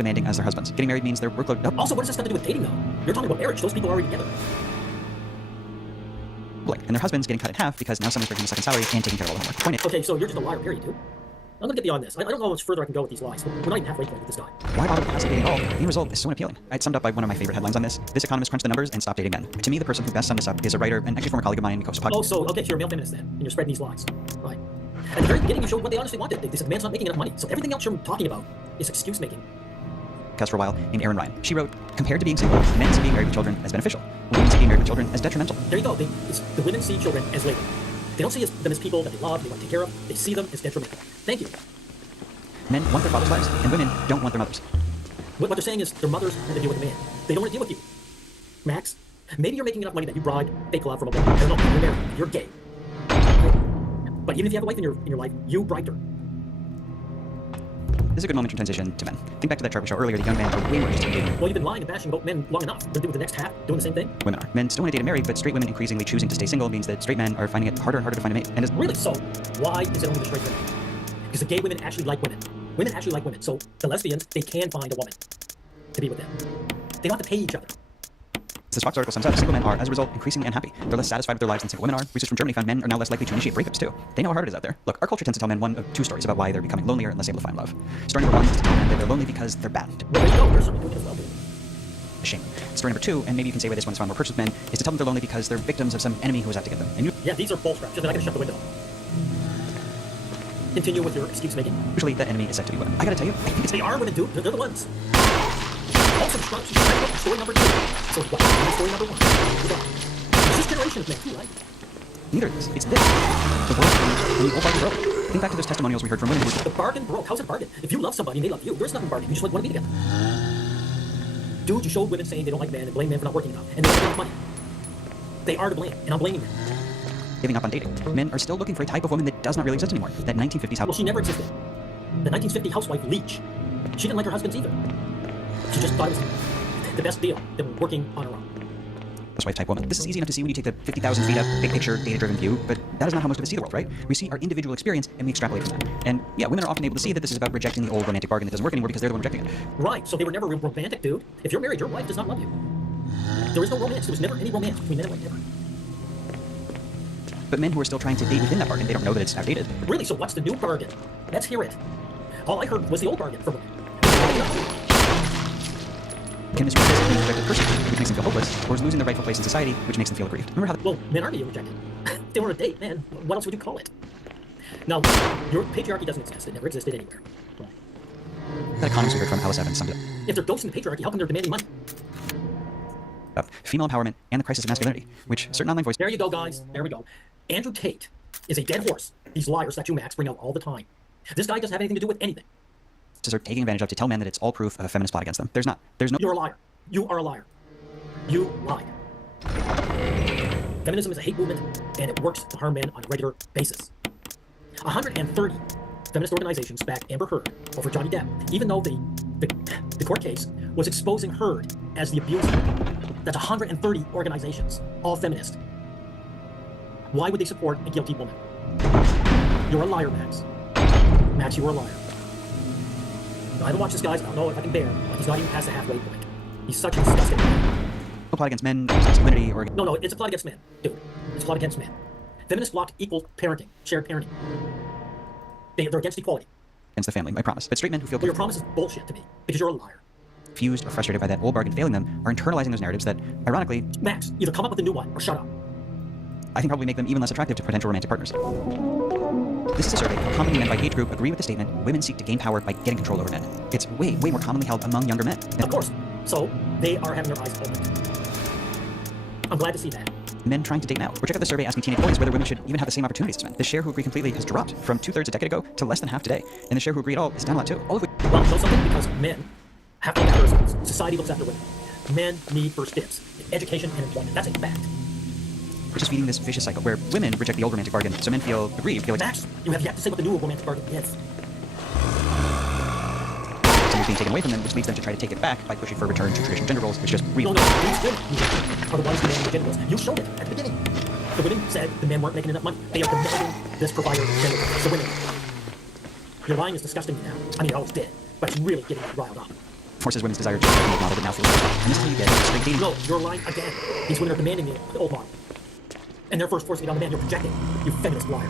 demanding as their husbands. Getting married means their workload... Oh. Also, what does this got to do with dating, though? You're talking about marriage. Those people are already together. And their husband's getting cut in half because now someone's bringing the second salary and taking care of all the homework. Point is, okay, so you're just a liar, period, dude. I'm gonna get beyond this. I don't know how much further I can go with these lies. We're not even halfway point with this guy. why bother with dating at all? The end result is so unappealing. It's summed up by one of my favorite headlines on this. This economist crunched the numbers and stopped dating men. To me, the person who best summed this up is a writer and actually former colleague of mine, Coast Podcast. Oh, so, okay, so you're a male feminist then, and you're spreading these lies. Right. At the very beginning, you showed what they honestly wanted. They said the man's not making enough money. So everything else you're talking about is excuse-making. For a while, named Erin Ryan. She wrote, compared to being single, men see being married with children as beneficial. Women see being married with children as detrimental. There you go. The women see children as labor. They don't see them as people that they love, they want to take care of. They see them as detrimental. Thank you. Men want their father's lives, and women don't want their mothers. What they're saying is their mothers have to deal with the man. They don't want to deal with you. Max, maybe you're making enough money that you bribed fake love from a woman. I don't know. You're married. You're gay. But even if you have a wife in your life, you bribed her. This is a good moment to transition to men. Think back to that chart we showed earlier. The young men are way more interested in dating. Well, you've been lying and bashing about men long enough. They're doing the next half, doing the same thing. Women are. Men still want to date and marry, but straight women increasingly choosing to stay single means that straight men are finding it harder and harder to find a mate. And really so? Why is it only the straight women? Because the gay women actually like women. Women actually like women. So the lesbians, they can find a woman to be with them. They don't have to pay each other. As this Fox article sums up, single men are, as a result, increasingly unhappy. They're less satisfied with their lives than single women are. Research from Germany found men are now less likely to initiate breakups too. They know how hard it is out there. Look, our culture tends to tell men one of two stories about why they're becoming lonelier and less able to find love. Story number one is to tell men that they're lonely because they're bad. Well, there you go. There's something doing as well, dude. A shame. Story number two, and maybe you can say why this one's found more purchased with men, is to tell them they're lonely because they're victims of some enemy who was out to get them. And yeah, these are bull straps. They're not going to shut the window. Continue with your excuse making. Usually that enemy is said to be women. I gotta tell you, I think they are women, dude. They're the ones. Also, story number two. So what? Story number one. It's this generation of men too, right? Neither is. It's this. The world changed when the old bargain broke. Think back to those testimonials we heard from women who were... The bargain broke. How's it bargain? If you love somebody and they love you, there's nothing bargain. You just like want to be together. Dude, you showed women saying they don't like men and blame men for not working enough. And they don't have enough money. They are to blame, and I'm blaming them. Giving up on dating. Men are still looking for a type of woman that does not really exist anymore. That 1950s house... Well, she never existed. The 1950 housewife leech. She didn't like her husbands either. She just thought it was the best deal than working on her own. Housewife type woman. This is easy enough to see when you take the 50,000 feet up, big picture, data-driven view, but that is not how most of us see the world, right? We see our individual experience and we extrapolate from that. And yeah, women are often able to see that this is about rejecting the old romantic bargain that doesn't work anymore because they're the one rejecting it. Right, so they were never real romantic, dude. If you're married, your wife does not love you. There is no romance. There was never any romance between men and women, never. But men who are still trying to date within that bargain, they don't know that it's outdated. Really? So what's the new bargain? Let's hear it. All I heard was the old bargain for women. Can misread this as being a rejected person, which makes them feel hopeless, or is losing their rightful place in society, which makes them feel aggrieved? Remember how... Well, men are being rejected. If they were on a date, man, what else would you call it? Now, your patriarchy doesn't exist. It never existed anywhere. That economist we heard from Alice Evans summed it If they're ghosting the patriarchy, how come they're demanding money? up. Female empowerment and the crisis of masculinity, which certain online voices... There you go, guys. There we go. Andrew Tate is a dead horse. These liars that you Max bring out all the time. This guy doesn't have anything to do with anything. are taking advantage of to tell men that it's all proof of a feminist plot against them. There's no... You're a liar. You are a liar. You lied. Feminism is a hate movement, and it works to harm men on a regular basis. 130 feminist organizations backed Amber Heard over Johnny Depp, even though the court case was exposing Heard as the abuser. That's 130 organizations, all feminist. Why would they support a guilty woman? You're a liar, Max. Max, you are a liar. I haven't watched this guy, so I don't know if I can bear, but he's not even past the halfway point. He's such a disgusting man. No plot against men, masculinity, or... No, it's a plot against men, dude. It's a plot against men. Feminists block equal parenting, shared parenting. They're against equality. Against the family, I promise. But straight men who feel... Well, your promise is bullshit to me, because you're a liar. Confused or frustrated by that old bargain failing them are internalizing those narratives that, ironically... Max, either come up with a new one, or shut up. I think probably make them even less attractive to potential romantic partners. This is a survey of how many men by age group agree with the statement, women seek to gain power by getting control over men. It's way more commonly held among younger men. Of course. So, they are having their eyes opened. I'm glad to see that. Men trying to date now. Or check out the survey asking teenage boys whether women should even have the same opportunities as men. The share who agree completely has dropped from 2/3 a decade ago to less than half today. And the share who agree at all is down a lot too. All of which... Well, know something? Because men have to look after themselves. Society looks after women. Men need first dibs. Education and employment. That's a fact. We're just feeding this vicious cycle where women reject the old romantic bargain, so men feel aggrieved, feel like... Max, you have yet to say what the new romantic bargain is. Something's being taken away from them, which leads them to try to take it back by pushing for a return to traditional gender roles, which just real... No, these women are the ones demanding the gender roles. You showed it at the beginning. The women said the men weren't making enough money. They are demanding this provider gender role. The women. Your lying is disgusting me now. I mean, it always did, but it's really getting me riled up. Forces women's desire to be the old model that now feels like... And this is how you get straight dating. No, you're lying again. These women are demanding the old model. And they're first forcing it on the man you're projecting. You feminist liar.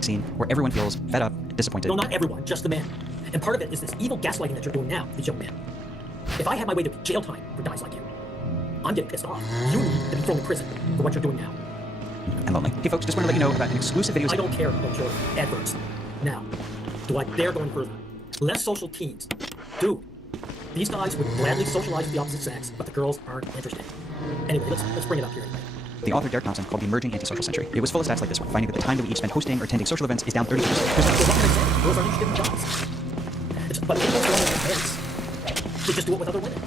Scene where everyone feels fed up, disappointed. No, not everyone, just the men. And part of it is this evil gaslighting that you're doing now, these young men. If I had my way, there'd be jail time for guys like you. I'm getting pissed off. You need to be thrown in prison for what you're doing now. And lonely. Hey folks, just want to let you know about an exclusive video... I don't care about your adverts. Now, do I dare go any further? Less social teens. Dude, these guys would gladly socialize with the opposite sex, but the girls aren't interested. Anyway, let's bring it up here anyway. The author Derek Thompson called the emerging antisocial century. It was full of stats like this one, finding that the time that we each spend hosting or attending social events is down 30%. Girls aren't interested in jobs. But they don't go on events. They just do it with other women.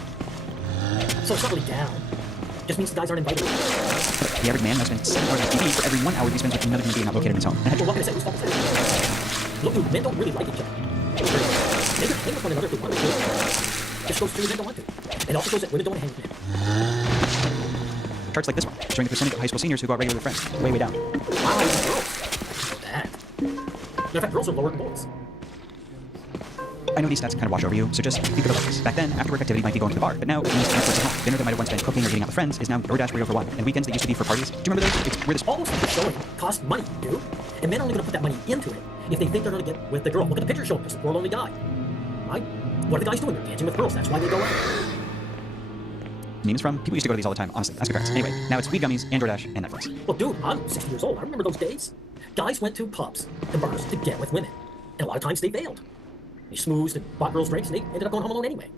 So it's not really down. It just means the guys aren't invited. The average man now spends 7 hours on TV for every 1 hour he spends with another human being not located in his home. Well, what can I say? Who's fault is that? Look, dude, men don't really like each other. They can hang with one another if they want to. Just goes through men don't want to. And also shows that women don't want to hang with men. Charts like this one, showing the percentage of high school seniors who go out regularly with friends. Way down. Wow, even girls. I know that. Matter of fact, girls are lower than boys. I know these stats kind of wash over you, so just think of it like this. Back then, after work activity might be going to the bar, but now it means Netflix at home. Dinner that might have once been cooking or eating out with friends is now DoorDash 3 for 1. And weekends that used to be for parties. Do you remember those? It's where this... All those things showing cost money, dude. And men are only going to put that money into it if they think they're going to get with the girl. Look at the picture showing us, the girl only guy. Right? What are the guys doing? They're dancing with girls. That's why they go out. Memes from? People used to go to these all the time, honestly. Ask your parents. Anyway, now it's weed gummies and DoorDash and Netflix. Well, dude, I'm 60 years old. I remember those days. Guys went to pubs and bars to get with women. And a lot of times they failed. They smoozed and bought girls drinks and they ended up going home alone anyway.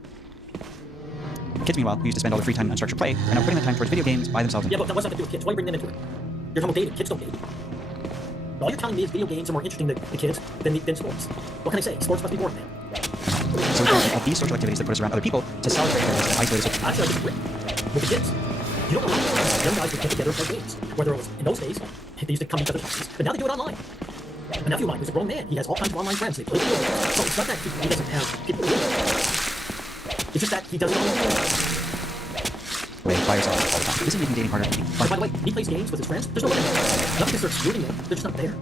Kids, meanwhile, who used to spend all their free time on unstructured play, are now putting that time towards video games by themselves. Yeah, but what's that to do with kids? Why do you bring them into it? You're talking about dating. Kids don't date. All you're telling me is video games are more interesting to the kids than sports. What can I say? Sports must be boring, man. So of these social activities that put us around other people to celebrate those that isolate us. Actually, I disagree. With the kids. You don't know how many young guys would get together and play games. Whether it was in those days, they used to come to each other's houses. But now they do it online. A nephew of mine who's a grown man. He has all kinds of online friends. They play video games. So it's not that he doesn't have people doing it. It's just that he doesn't know. Wait, by yourself all the time. This is making dating harder. By the way, he plays games with his friends. There's no way. Not because they're excluding them. They're just not there.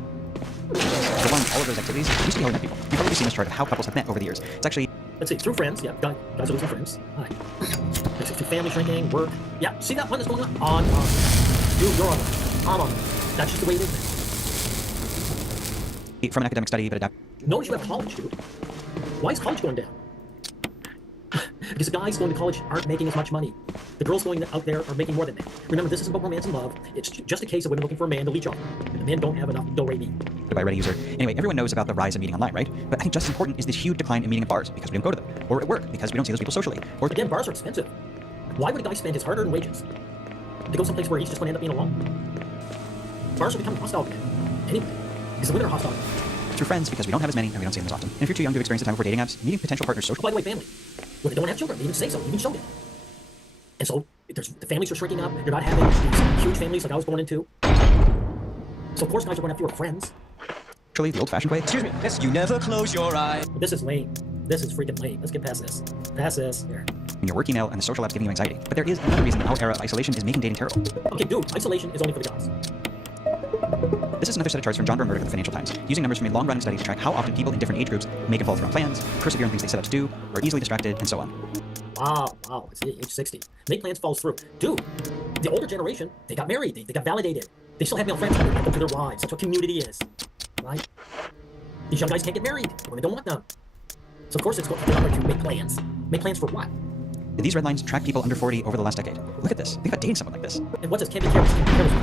For one, all of those activities used to be hard to people. You've probably seen this chart of how couples have met over the years. It's actually... Let's see, through friends. Yeah, guys are losing friends. Hi. Let's see, through family shrinking, work. Yeah, see that one that's going on? Dude, you're on it. I'm on it. That's just the way it is now. From an academic study, but adapt. No, you have college, dude. Why is college going down? Because the guys going to college aren't making as much money. The girls going out there are making more than men. Remember, this isn't about romance and love. It's just a case of women looking for a man to leech on. And the men don't have enough do-re-mi. By Reddit user. Anyway, everyone knows about the rise of meeting online, right? But I think just as important is this huge decline in meeting in bars because we don't go to them, or at work because we don't see those people socially, or again, bars are expensive. Why would a guy spend his hard-earned wages to go someplace where he's just going to end up being alone? Bars are becoming hostile again. Anyway, because the women are hostile. Through friends because we don't have as many and we don't see them as often. And if you're too young to experience the time before dating apps, meeting potential partners social. By the way, family. Women don't have children. They even say so. Even showed it. And so the families are shrinking up. You're not having these huge families like I was born into. So of course guys are going to have fewer friends. Actually, the old-fashioned way. Excuse me. You never close your eyes. This is lame. This is freaking lame. Let's get past this. Pass this. Here. In your work email and the social app's giving you anxiety. But there is another reason our era of isolation is making dating terrible. Okay, dude. Isolation is only for the guys. This is another set of charts from John Burnberg of the Financial Times, using numbers from a long-running study to track how often people in different age groups make and follow through on plans, persevere in things they set out to do, are easily distracted, and so on. Wow, it's age 60. Make plans, falls through. Dude, the older generation, they got married, they got validated. They still have male friends, but they get them to their wives. That's what community is, right? These young guys can't get married when they don't want them. So of course it's going to make plans. Make plans for what? These red lines track people under 40 over the last decade. Look at this. Think about dating someone like this. And what's this? Can't be careless. Can't be careless.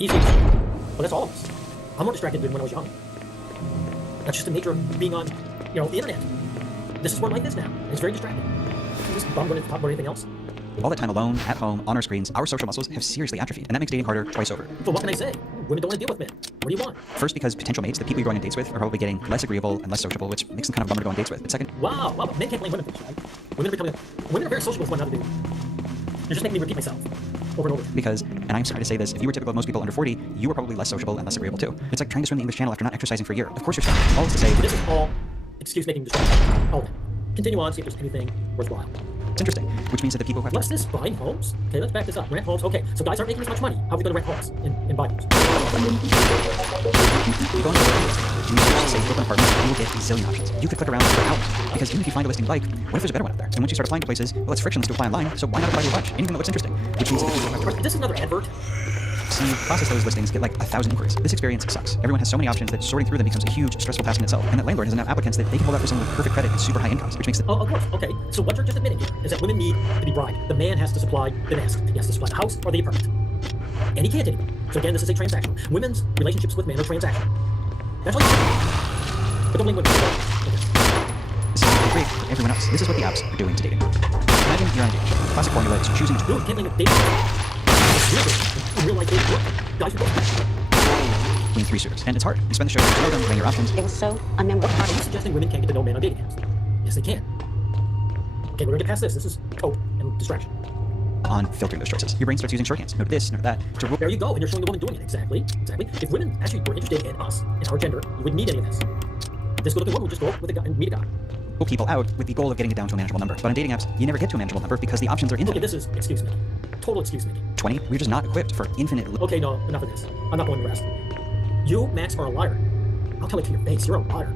Easily distracted. Well, that's all of us. I'm more distracted than when I was young. That's just the nature of being on, the internet. This is where life is now. It's very distracting. I'm just bummed when it's talk about anything else. All that time alone, at home, on our screens, our social muscles have seriously atrophied, and that makes dating harder twice over. So what can I say? Women don't want to deal with men. What do you want? First, because potential mates, the people you're going on dates with, are probably getting less agreeable and less sociable, which makes them kind of a bummer to go on dates with. But second... Wow, men can't blame women for this, right? Women are very sociable with one another. You're just making me repeat myself over and over. Because, and I'm sorry to say this, if you were typical of most people under 40, you were probably less sociable and less agreeable too. It's like trying to swim the English Channel after not exercising for a year. Of course you're strong. All is to say... This is all excuse-making distraction. All of it. Continue on, see if there's anything worthwhile. It's interesting, which means that the people who have... What's this? Buying homes? Okay, let's back this up. Rent homes. Okay, so guys aren't making as much money. How are we going to rent homes and buy homes? You go on to you search to say open apartments, you will get a zillion options. You could click around for hours. Because even if you find a listing you like, what if there's a better one out there? And once you start applying to places, well, it's frictionless to apply online, so why not apply to a bunch? Anything that looks interesting. Which means that this is another advert. See, process those listings, get like 1,000 inquiries. This experience sucks. Everyone has so many options that sorting through them becomes a huge, stressful task in itself. And that landlord has enough applicants that they can hold out for someone with perfect credit and super high incomes, which makes it... Oh, of course. Okay. So what you're just admitting here is that women need to be bribed. The man has to supply the nest. He has to supply the house or the apartment. And he can't anymore. So again, this is a transaction. Women's relationships with men are transactional. That's what you say. But don't blame women. This is great for everyone else. This is what the apps are doing to dating. Imagine you're on a date. Classic formula is choosing... No, you can't blame dating. In real life, dating work. Guys who go between 3 suitors. And it's hard. You spend the show to know them, weighing your options. It was so unmemorable. Are you suggesting women can't get to know men on dating apps? Yes, they can. Okay, we're gonna get past this. This is cope and distraction. On filtering those choices. Your brain starts using shorthands. Note this, note that. There you go, and you're showing the woman doing it. Exactly. If women actually were interested in us, in our gender, you wouldn't need any of this. This good-looking woman would just go with a guy and meet a guy. Pull people out with the goal of getting it down to a manageable number. But on dating apps, you never get to a manageable number because the options are infinite. Okay, this is excuse-making. Total excuse-making. 20? We're just not equipped for infinite... Okay, no, enough of this. I'm not going to rest. You, Max, are a liar. I'll tell it to your face. You're a liar.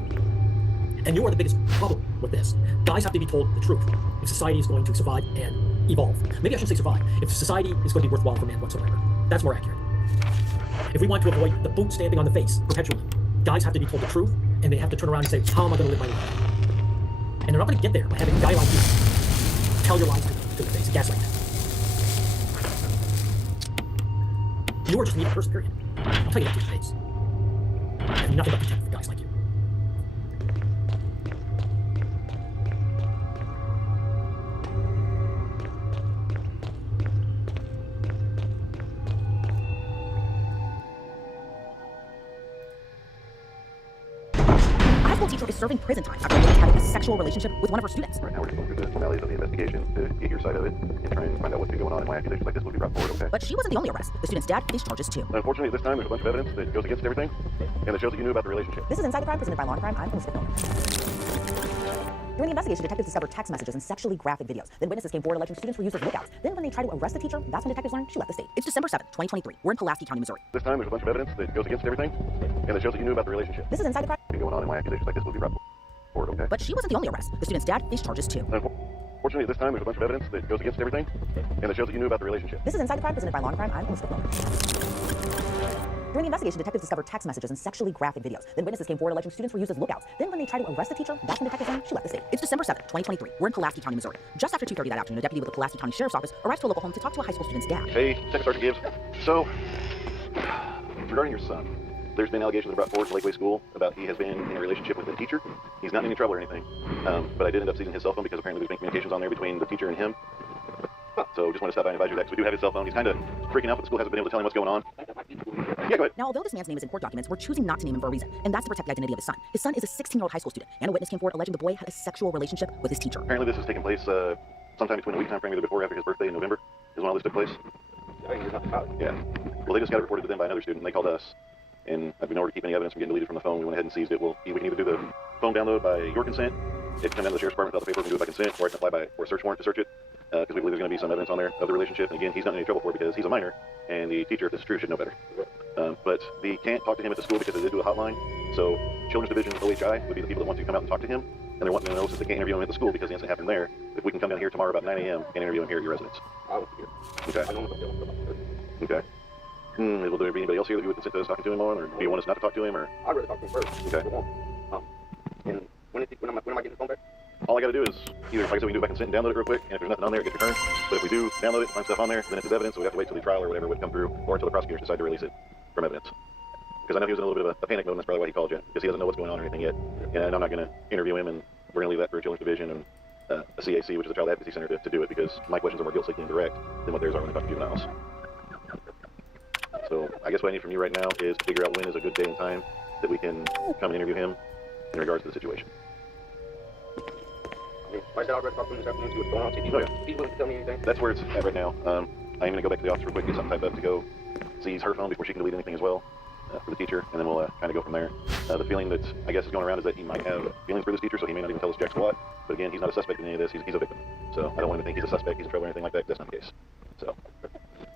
And you are the biggest problem with this. Guys have to be told the truth if society is going to survive and evolve. Maybe I shouldn't say survive. If society is going to be worthwhile for man whatsoever. That's more accurate. If we want to avoid the boot stamping on the face perpetually, guys have to be told the truth, and they have to turn around and say, how am I going to live my life? And they're not going to get there by having a guy like you tell your lies to the face, gaslight. You are just a needy person, period. I'll tell you that to your face. I have nothing but contempt for guys like you. Teacher is serving prison time after having a sexual relationship with one of her students. Right now we're just going through the formalities of the investigation to get your side of it and try and find out what's been going on and why accusations like this will be brought forward, okay? But she wasn't the only arrest. The student's dad faced charges too. Unfortunately, this time there's a bunch of evidence that goes against everything and that shows that you knew about the relationship. This is Inside the Crime, presented by Law and Crime. I'm Elizabeth Miller. During the investigation, detectives discovered text messages and sexually graphic videos. Then witnesses came forward alleging students were used as lookouts. Then when they tried to arrest the teacher, that's when detectives learned she left the state. It's December 7th, 2023. We're in Pulaski County, Missouri. This time there's a bunch of evidence that goes against everything and that shows that you knew about the relationship. This is Inside the Crime. Been going on and why accusations like this will be brought forward, okay? But she wasn't the only arrest. The student's dad faced charges too. Unfortunately, this time there's a bunch of evidence that goes against everything and that shows that you knew about the relationship. This is Inside the Crime, presented by Law and Crime. I'm Elizabeth Miller. During the investigation, detectives discovered text messages and sexually graphic videos. Then witnesses came forward alleging students were used as lookouts. Then when they tried to arrest the teacher, that's when detectives learned she left the state. It's December 7th, 2023. We're in Pulaski County, Missouri. Just after 2:30 that afternoon, a deputy with the Pulaski County Sheriff's Office arrives to a local home to talk to a high school student's dad. Hey, Second Sergeant Gibbs. So, regarding your son, there's been allegations brought forward to Lakeway School about he has been in a relationship with a teacher. He's not in any trouble or anything, but I did end up seizing his cell phone because apparently there's been communications on there between the teacher and him. So just want to stop by and advise you that, because we do have his cell phone. He's kind of freaking out, but the school hasn't been able to tell him what's going on. Yeah, go ahead. Now, although this man's name is in court documents, we're choosing not to name him for a reason, and that's to protect the identity of his son. His son is a 16-year-old high school student, and a witness came forward alleging the boy had a sexual relationship with his teacher. Apparently this has taken place sometime between a week time frame, either before or after his birthday in November, is when all this took place. Yeah. Well, they just got it reported to them by another student, and they called us. And in order to keep any evidence from getting deleted from the phone, we went ahead and seized it. We can either do the phone download by your consent, if you come down to the sheriff's department, fill out the paperwork and do it by consent, or I can apply for a search warrant to search it, because we believe there's going to be some evidence on there of the relationship. And again, he's not in any trouble for it because he's a minor, and the teacher, if this is true, should know better. But we can't talk to him at the school because they did do a hotline. So Children's Division OHI would be the people that want to come out and talk to him, and they're wanting to know since they can't interview him at the school because the incident happened there, if we can come down here tomorrow about 9 a.m. and interview him here at your residence. Okay. Okay. Will there be anybody else here that you would consent to us talking to him on, or do you want us not to talk to him, or? I'd rather talk to him first. Okay. And when am I getting the phone back? All I got to do is either, like I said, we can do it by consent and download it real quick, and if there's nothing on there, it gets returned. But if we do download it, find stuff on there, then it's his evidence, so we have to wait till the trial or whatever would come through, or until the prosecutors decide to release it from evidence. Because I know he was in a little bit of a panic mode, and that's probably why he called you, because he doesn't know what's going on or anything yet. And I'm not going to interview him, and we're going to leave that for a Children's Division and a CAC, which is a Child Advocacy Center, to do it, because my questions are more guilt-seeking and direct than what theirs are when they talk to juveniles. So I guess what I need from you right now is to figure out when is a good day and time that we can come and interview him in regards to the situation. Like I said, I'll talk to him this afternoon, see what's going on, see if he's willing to tell me anything. That's where it's at right now. I'm going to go back to the office real quick, get something typed up to go seize her phone before she can delete anything as well for the teacher, and then we'll kind of go from there. The feeling that I guess is going around is that he might have feelings for this teacher, so he may not even tell us jack squat. But again, he's not a suspect in any of this. He's a victim. So I don't want him to think he's a suspect, he's in trouble or anything like that. That's not the case. So,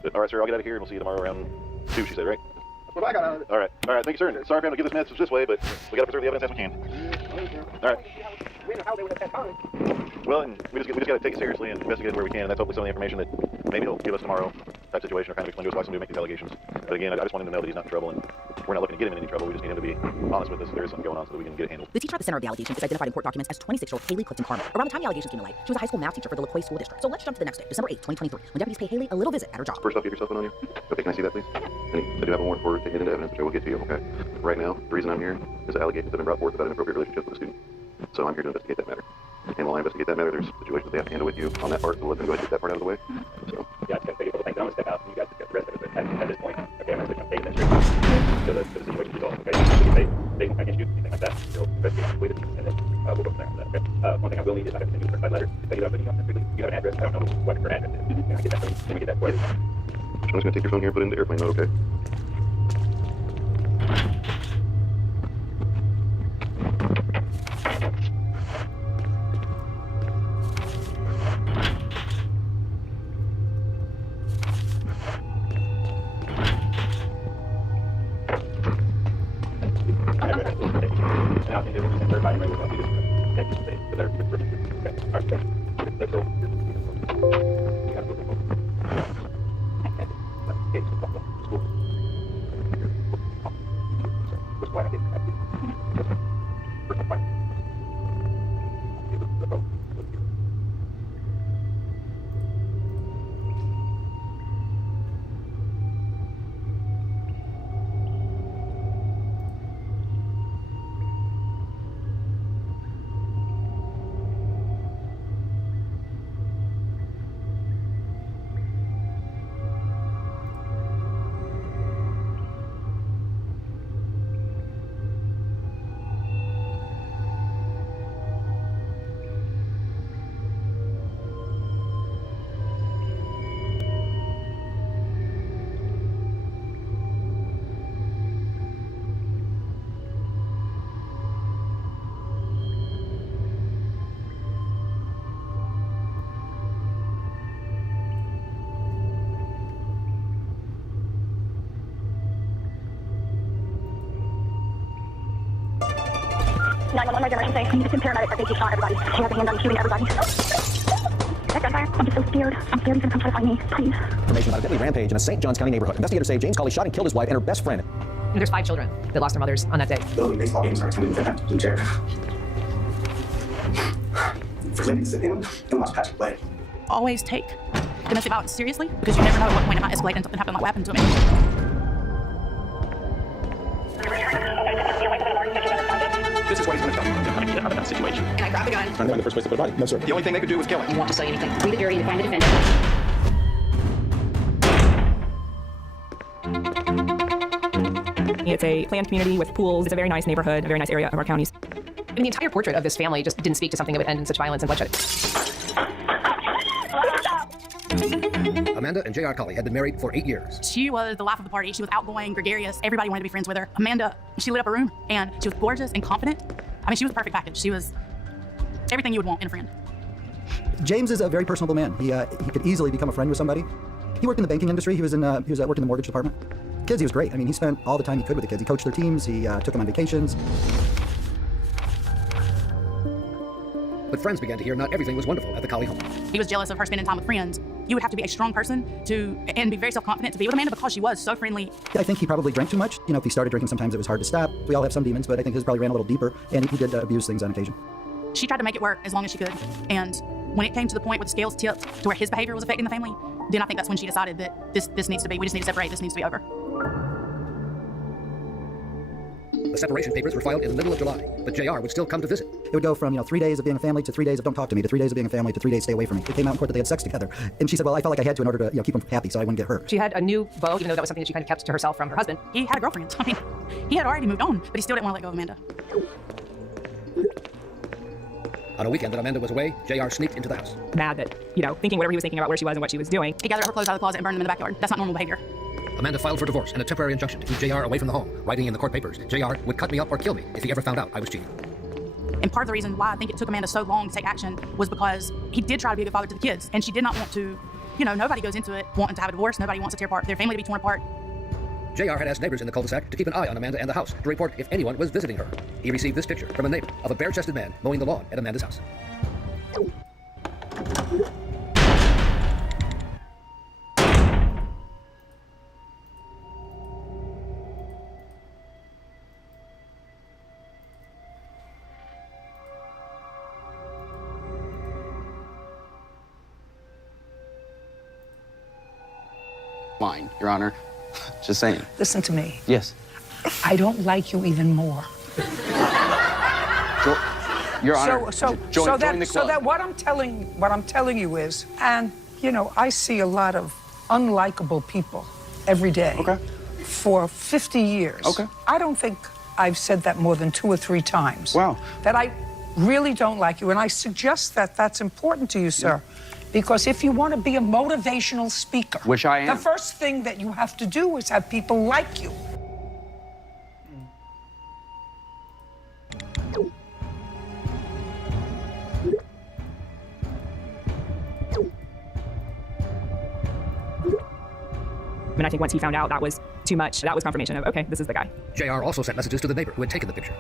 but, all right, sir, I'll get out of here, and we'll see you tomorrow around 2, she said, right? That's what I got out of it. All right, thank you, sir. Sorry if I'm going to give this message this way, but we got to preserve the evidence as we can. All right. How they would have time. Well, and we just got to take it seriously and investigate it where we can, and that's hopefully some of the information that maybe he'll give us tomorrow type situation, or kind of explain to us why somebody would make these allegations. But again, I just want him to know that he's not in trouble, and we're not looking to get him in any trouble. We just need him to be honest with us if there is something going on so that we can get it handled. The teacher at the center of the allegation is identified in court documents as 26-year-old Haley Clifton Carmel. Around the time the allegations came to light, she was a high school math teacher for the LaQuay School District. So let's jump to the next day, December 8th, 2023, when deputies pay Haley a little visit at her job. First off, you have your cell phone on you. Okay, can I see that, please? I do have a warrant for taking it into evidence, which I will get to you, okay? Right now, the reason I'm here is allegations have been brought forth about inappropriate relationship with a student. So I'm here to investigate that matter. And while I investigate that matter, there's situations that they have to handle with you on that part, so let them go ahead and get that part out of the way. So. Yeah, it's going to take a couple things. I'm going to step out, and you guys just get the rest of it. But at this point, okay, I'm going to switch on taking that straight to the situation resolved. Okay, they can against you, anything like that. You'll investigate completed, and then we'll go from there. Okay. One thing I will need is I have to send you a certified letter. That you have an address. I don't know what your address is. Can I get that from you? Can we get that for you? I'm just going to take your phone here and put it into airplane mode, okay? Regulation say, you just paramedics are basically shot everybody. He has a hand on shooting everybody. That gunfire. I'm just so scared. I'm scared he's gonna come try to find me. Please. Information about a deadly rampage in a St. Johns County neighborhood. Investigators say James Colley shot and killed his wife and her best friend. There's 5 children that lost their mothers on that day. Building baseball games are attended with that chair. For Lindy to sit down and watch Patrick play. Always take domestic violence seriously, because you never know at what point it might escalate and something happen like what happened to me. This is what he's going to tell you. How to get out of that situation. And I grabbed the gun. Trying to find the first place to put a body. No, sir. The only thing they could do was kill him. You won't just say anything. Read the jury and find the defendant. It's a planned community with pools. It's a very nice neighborhood, a very nice area of our counties. I mean, the entire portrait of this family just didn't speak to something that would end in such violence and bloodshed. Amanda and J.R. Colley had been married for 8 years. She was the life of the party. She was outgoing, gregarious. Everybody wanted to be friends with her. Amanda, she lit up a room, and she was gorgeous and confident. I mean, she was the perfect package. She was everything you would want in a friend. James is a very personable man. He could easily become a friend with somebody. He worked in the banking industry. He was working in the mortgage department. Kids, he was great. I mean, he spent all the time he could with the kids. He coached their teams. He took them on vacations. But friends began to hear not everything was wonderful at the Colley home. He was jealous of her spending time with friends. You would have to be a strong person and be very self-confident to be with Amanda because she was so friendly. I think he probably drank too much. You know, if he started drinking, sometimes it was hard to stop. We all have some demons, but I think his probably ran a little deeper, and he did abuse things on occasion. She tried to make it work as long as she could. And when it came to the point where the scales tipped to where his behavior was affecting the family, then I think that's when she decided that this needs to be, we just need to separate, this needs to be over. The separation papers were filed in the middle of July, but JR would still come to visit. It would go from, 3 days of being a family to 3 days of don't talk to me, to 3 days of being a family to 3 days stay away from me. It came out in court that they had sex together. And she said, well, I felt like I had to in order to keep him happy so I wouldn't get hurt. She had a new beau, even though that was something that she kind of kept to herself from her husband. He had a girlfriend. I mean, he had already moved on, but he still didn't want to let go of Amanda. On a weekend that Amanda was away, JR sneaked into the house. Mad that, thinking whatever he was thinking about where she was and what she was doing. He gathered her clothes out of the closet and burned them in the backyard. That's not normal behavior. Amanda filed for divorce and a temporary injunction to keep JR away from the home, writing in the court papers, JR would cut me up or kill me if he ever found out I was cheating. And part of the reason why I think it took Amanda so long to take action was because he did try to be a good father to the kids, and she did not want to, nobody goes into it wanting to have a divorce, nobody wants to tear apart their family, to be torn apart. JR had asked neighbors in the cul-de-sac to keep an eye on Amanda and the house, to report if anyone was visiting her. He received this picture from a neighbor of a bare-chested man mowing the lawn at Amanda's house. Mine, Your Honor. Just saying. Listen to me. Yes. I don't like you even more. Your Honor. So that what I'm telling you is, and I see a lot of unlikable people every day. Okay. For 50 years. Okay. I don't think I've said that more than 2 or 3 times. Wow. That I really don't like you, and I suggest that that's important to you, sir. Yeah. Because if you want to be a motivational speaker, which I am, the first thing that you have to do is have people like you. And I think once he found out that was too much, that was confirmation of, okay, this is the guy. JR also sent messages to the neighbor who had taken the picture.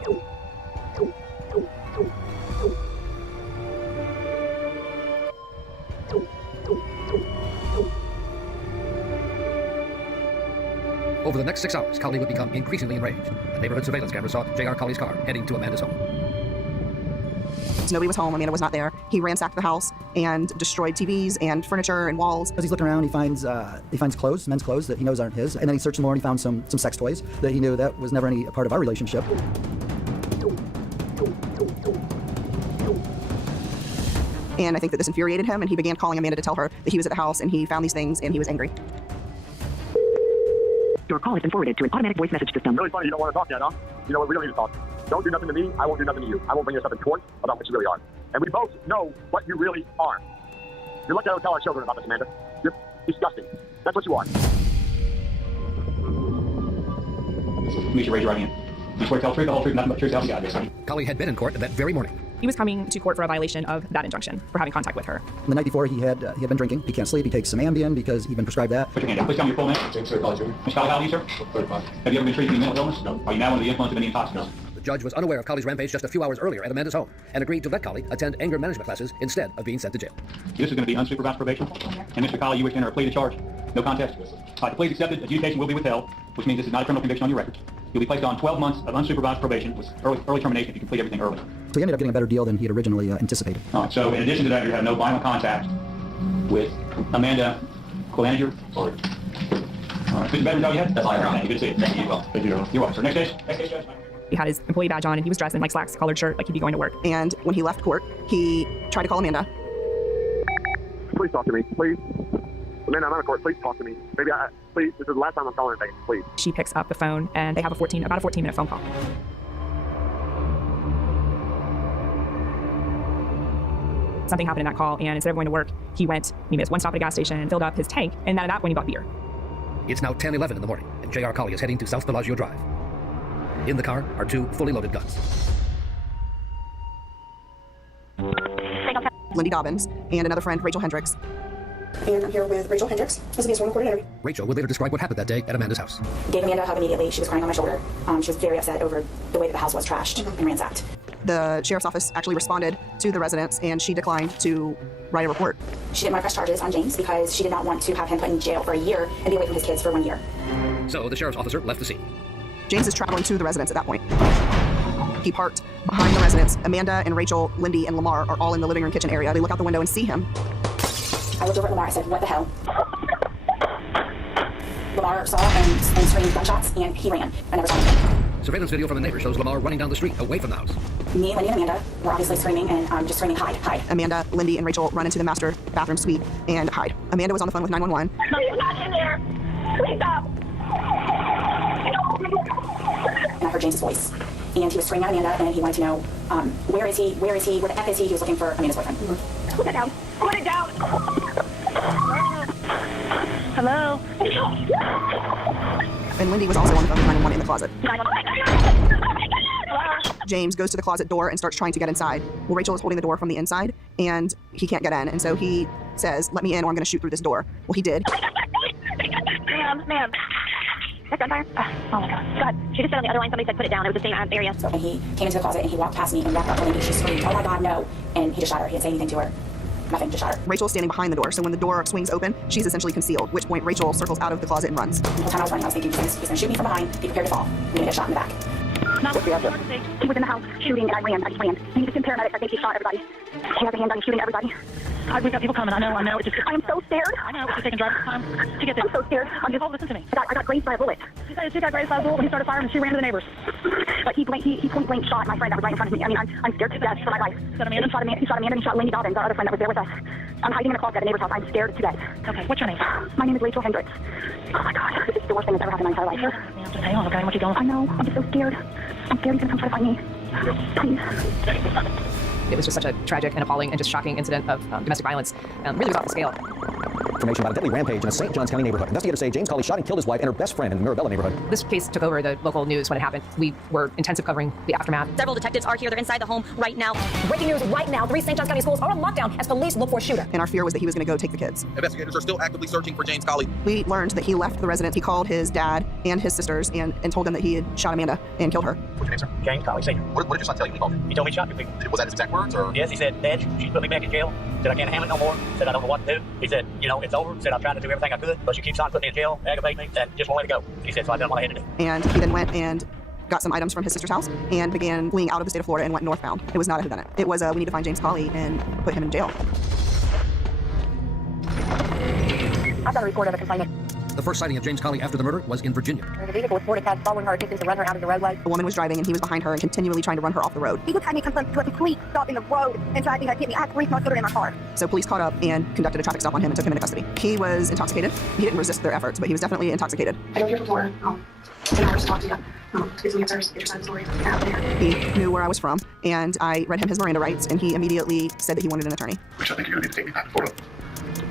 Over the next 6 hours, Colley would become increasingly enraged. The neighborhood surveillance camera saw J.R. Colley's car heading to Amanda's home. Nobody was home. Amanda was not there. He ransacked the house and destroyed TVs and furniture and walls. As he's looking around, he finds clothes, men's clothes that he knows aren't his, and then he searched more and he found some sex toys that he knew that was never any part of our relationship. And I think that this infuriated him, and he began calling Amanda to tell her that he was at the house and he found these things and he was angry. Your call has been forwarded to an automatic voice message system. Really funny you don't want to talk yet, huh? You know what, we don't need to talk. Don't do nothing to me, I won't do nothing to you. I won't bring us up in court about what you really are. And we both know what you really are. You're lucky I don't tell our children about this, Amanda. You're disgusting. That's what you are. Make sure you raise your right hand. You swear to tell the truth, the whole truth, nothing but the truth, help you God. Colley had been in court that very morning. He was coming to court for a violation of that injunction, for having contact with her. The night before, he had been drinking. He can't sleep. He takes some Ambien because he'd been prescribed that. Put your hand down. Please tell me your full name. James Colley, Jr. Mr. Colley, how old are you, sir? 35. Have you ever been treated for any mental illness? No. Are you now under the influence of any intoxicants? judge was unaware of Colley's rampage just a few hours earlier at Amanda's home and agreed to let Colley attend anger management classes instead of being sent to jail. This is going to be unsupervised probation. And Mr. Colley, you wish to enter a plea to charge. No contest. The plea is accepted, adjudication will be withheld, which means this is not a criminal conviction on your record. You'll be placed on 12 months of unsupervised probation with early termination if you complete everything early. So he ended up getting a better deal than he had originally anticipated. All right, so in addition to that, you have no violent contact with Amanda Colanger or... All right, Mr. Bedford, yet? That's all right. Good to see you. Thank you. Thank you. You're welcome, sir. Next case. Next case, Judge. He had his employee badge on and he was dressed in like slacks, collared shirt, like he'd be going to work. And when he left court, he tried to call Amanda. Please talk to me, please. Amanda, I'm out of court. Please talk to me. Please, this is the last time I'm calling anything. Please. She picks up the phone and they have about a 14-minute phone call. Something happened in that call, and instead of going to work, he made one stop at a gas station, filled up his tank, and out of that when he bought beer. It's now 10:11 in the morning, and J.R. Colley is heading to South Bellagio Drive. In the car are two fully loaded guns. Lindy Dobbins and another friend, Rachel Hendricks. And I'm here with Rachel Hendricks. This will be a recorded interview. Rachel would later describe what happened that day at Amanda's house. Gave Amanda a hug immediately. She was crying on my shoulder. She was very upset over the way that the house was trashed and ransacked. The sheriff's office actually responded to the residents, and she declined to write a report. She didn't want to press charges on James because she did not want to have him put in jail for a year and be away from his kids for 1 year. So the sheriff's officer left the scene. James is traveling to the residence at that point. He parked behind the residence. Amanda and Rachel, Lindy, and Lamar are all in the living room kitchen area. They look out the window and see him. I looked over at Lamar. I said, "What the hell?" Lamar saw and screamed gunshots, and he ran. I never saw anything. Surveillance video from a neighbor shows Lamar running down the street away from the house. Me, Lindy, and Amanda were obviously screaming and just screaming, "Hide, hide." Amanda, Lindy, and Rachel run into the master bathroom suite and hide. Amanda was on the phone with 911. No, you're not in there. Please stop. And I heard James's voice. And he was screaming at Amanda, and he wanted to know, where is he, where the F is he? He was looking for Amanda's boyfriend. Put it down. Put it down. Hello? And Lindy was also on the phone with 911 in the closet. 911. James goes to the closet door and starts trying to get inside. Well, Rachel is holding the door from the inside, and he can't get in. And so he says, "Let me in or I'm going to shoot through this door." Well, he did. Ma'am. That's gunfire? Oh my God. God. She just said on the other line, somebody said put it down. It was the same area. And he came into the closet and he walked past me and walked up to Lindy. She screamed, "Oh my God, no." And he just shot her. He didn't say anything to her. Nothing, just shot her. Rachel's standing behind the door, so when the door swings open, she's essentially concealed, at which point Rachel circles out of the closet and runs. The whole time I was running, I was thinking, he's going to shoot me from behind, be prepared to fall. I'm going to get shot in the back. What's the answer? He was in the house shooting, and I just ran. He's just in paramedics. I think he shot everybody. He has a handgun, shooting everybody. We've got people coming. I know. I am so scared. I know. It's taking driver's time to get there. I'm so scared. Listen to me. I got grazed by a bullet. She got grazed by a bullet when he started firing, and she ran to the neighbors. But he point blank shot my friend that was right in front of me. I mean, I'm scared to death for my life. Is that Amanda? He shot Amanda, and he shot Lindy Dobbins, our other friend that was there with us. I'm hiding in a closet at a neighbor's house. I'm scared to death. Okay, what's your name? My name is Rachel Hendricks. Oh my God, this is the worst thing that's ever happened in my entire life. Yeah, just hang on, okay? What you doing? I know. I'm just so scared. I'm scared he's gonna come try to find me. Please. It was just such a tragic and appalling and just shocking incident of domestic violence. Really was off the scale. Information about a deadly rampage in a St. Johns County neighborhood. Investigators say James Colley shot and killed his wife and her best friend in the Mirabella neighborhood. This case took over the local news when it happened. We were intensive covering the aftermath. Several detectives are here. They're inside the home right now. Breaking news right now. 3 St. Johns County schools are on lockdown as police look for a shooter. And our fear was that he was going to go take the kids. Investigators are still actively searching for James Colley. We learned that he left the residence. He called his dad and his sisters and told them that he had shot Amanda and killed her. What's your name, sir? James Colley, Sr. What did your son tell you when he called you? He told me he shot 2 people. Was that his exact words, or? Yes, he said, "Dad, she put me back in jail. Said I can't handle it no more. Said I don't know what to do." He said, "It's over." Said I tried to do everything I could, but she keeps on putting me in jail, aggravating me, and just won't let it go. He said, so I done what I had to do. And he then went and got some items from his sister's house and began fleeing out of the state of Florida and went northbound. It was not a whodunit. It was we need to find James Colley and put him in jail. I've got a report of a complainant. The first sighting of James Colley after the murder was in Virginia. There's a vehicle with border pads following her, attempting to run her out of the roadway. A woman was driving and he was behind her and continually trying to run her off the road. He just had me come to a complete stop in the road and tried to hit me. I had 3 small children in my car. So police caught up and conducted a traffic stop on him and took him into custody. He was intoxicated. He didn't resist their efforts, but he was definitely intoxicated. I drove here from Florida. An hour to talk to you. Get some answers, get your side of the story. Out there. He knew where I was from, and I read him his Miranda rights, and he immediately said that he wanted an attorney. Which I think you're going to need to take me back to Florida.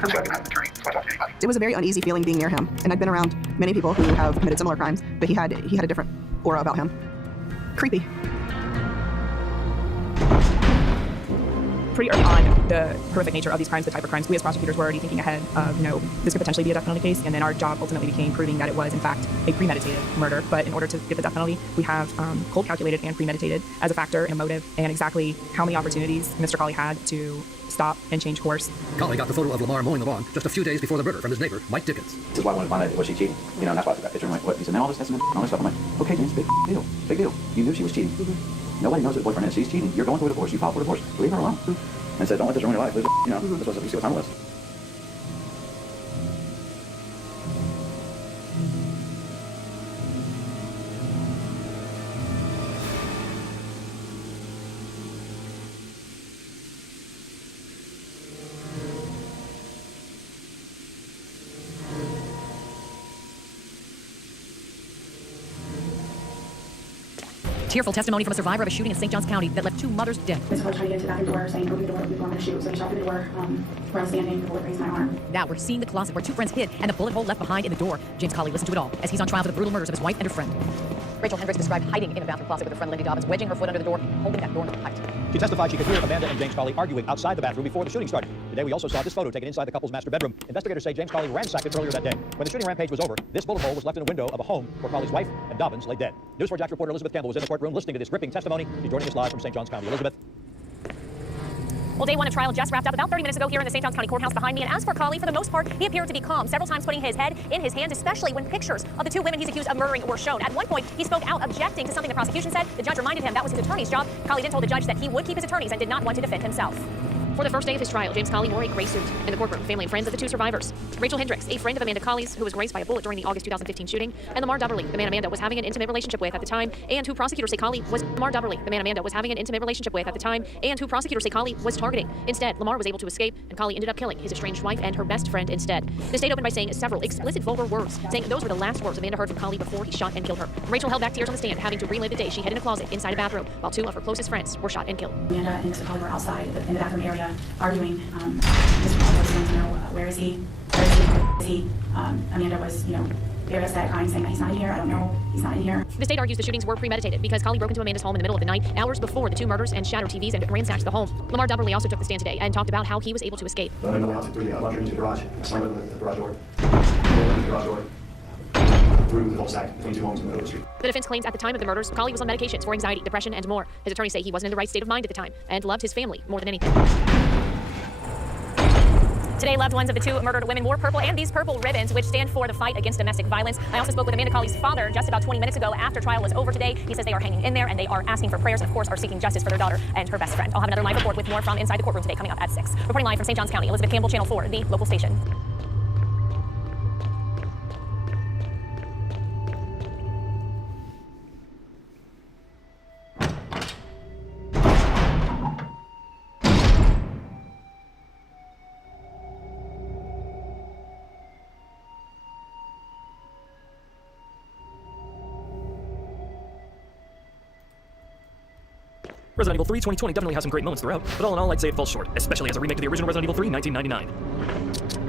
So I can have an attorney before I talk to anybody. It was a very uneasy feeling being near him, and I'd been around many people who have committed similar crimes, but he had a different aura about him. Creepy. pretty early on the horrific nature of these crimes, the type of crimes, we as prosecutors were already thinking ahead of, this could potentially be a death penalty case, and then our job ultimately became proving that it was, in fact, a premeditated murder. But in order to get the death penalty, we have cold calculated and premeditated as a factor and a motive, and exactly how many opportunities Mr. Colley had to stop and change course. Colley got the photo of Lamar mowing the lawn just a few days before the murder from his neighbor, Mike Dickens. This is why I wanted to find out, was she cheating? And that's why I took that picture. I'm like, what? He said, man, all this testament and all this stuff. I'm like, okay, James, big deal. Big deal. You knew she was cheating. Nobody knows what boyfriend is. She's cheating. You're going through a divorce. You filed for divorce. Leave her alone. And said, don't let this ruin your life. This was, you see what time it was. Tearful testimony from a survivor of a shooting in St. Johns County that left 2 mothers dead. Mr. Colley tried to get to the bathroom door saying, open the door, we're going to shoot. So he shot through the door where I was standing, the bullet grazed my arm. Now we're seeing the closet where 2 friends hid and the bullet hole left behind in the door. James Colley listened to it all as he's on trial for the brutal murders of his wife and her friend. Rachel Hendricks described hiding in a bathroom closet with her friend Lindy Dobbins, wedging her foot under the door, holding that door tight. She testified she could hear Amanda and James Colley arguing outside the bathroom before the shooting started. Today we also saw this photo taken inside the couple's master bedroom. Investigators say James Colley ransacked it earlier that day. When the shooting rampage was over, this bullet hole was left in a window of a home where Colley's wife and Dobbins lay dead. News 4 Jax reporter Elizabeth Campbell was in the courtroom listening to this gripping testimony. She's joining us live from St. Johns County. Elizabeth. Well, day 1 of trial just wrapped up about 30 minutes ago here in the St. Johns County Courthouse behind me. And as for Colley, for the most part, he appeared to be calm, several times putting his head in his hands, especially when pictures of the 2 women he's accused of murdering were shown. At one point, he spoke out, objecting to something the prosecution said. The judge reminded him that was his attorney's job. Colley then told the judge that he would keep his attorneys and did not want to defend himself. For the first day of his trial, James Colley wore a gray suit. In the courtroom, family and friends of the 2 survivors. Rachel Hendricks, a friend of Amanda Colley's, who was grazed by a bullet during the August 2015 shooting, and Lamar Dubberly, the man Amanda was having an intimate relationship with at the time, and who prosecutors say Colley was Lamar Dubberly, the man Amanda was having an intimate relationship with at the time, and who prosecutors say Colley was targeting. Instead, Lamar was able to escape, and Colley ended up killing his estranged wife and her best friend instead. The state opened by saying several explicit vulgar words, saying those were the last words Amanda heard from Colley before he shot and killed her. Rachel held back tears on the stand, having to relive the day she hid in a closet inside a bathroom, while 2 of her closest friends were shot and killed. Amanda and Mr. Colley were outside in the bathroom area arguing. Mr. Colley was going to know, where is he? Where is he? Amanda was, very upset, crying, saying that he's not in here. I don't know. He's not in here. The state argues the shootings were premeditated because Colley broke into Amanda's home in the middle of the night, hours before the 2 murders, and shattered TVs and ransacked the home. Lamar Dubberly also took the stand today and talked about how he was able to escape. I went out through the laundry into the garage. I slammed the garage door. The garage door. Through the cul-de-sac between 2 homes in the middle of the street. The defense claims at the time of the murders, Colley was on medications for anxiety, depression, and more. His attorneys say he wasn't in the right state of mind at the time and loved his family more than anything. Today, loved ones of the 2 murdered women wore purple and these purple ribbons, which stand for the fight against domestic violence. I also spoke with Amanda Colley's father just about 20 minutes ago after trial was over today. He says they are hanging in there and they are asking for prayers and, of course, are seeking justice for their daughter and her best friend. I'll have another live report with more from inside the courtroom today coming up at 6. Reporting live from St. Johns County, Elizabeth Campbell, Channel 4, the local station. Resident Evil 3 2020 definitely has some great moments throughout, but all in all, I'd say it falls short, especially as a remake of the original Resident Evil 3 1999.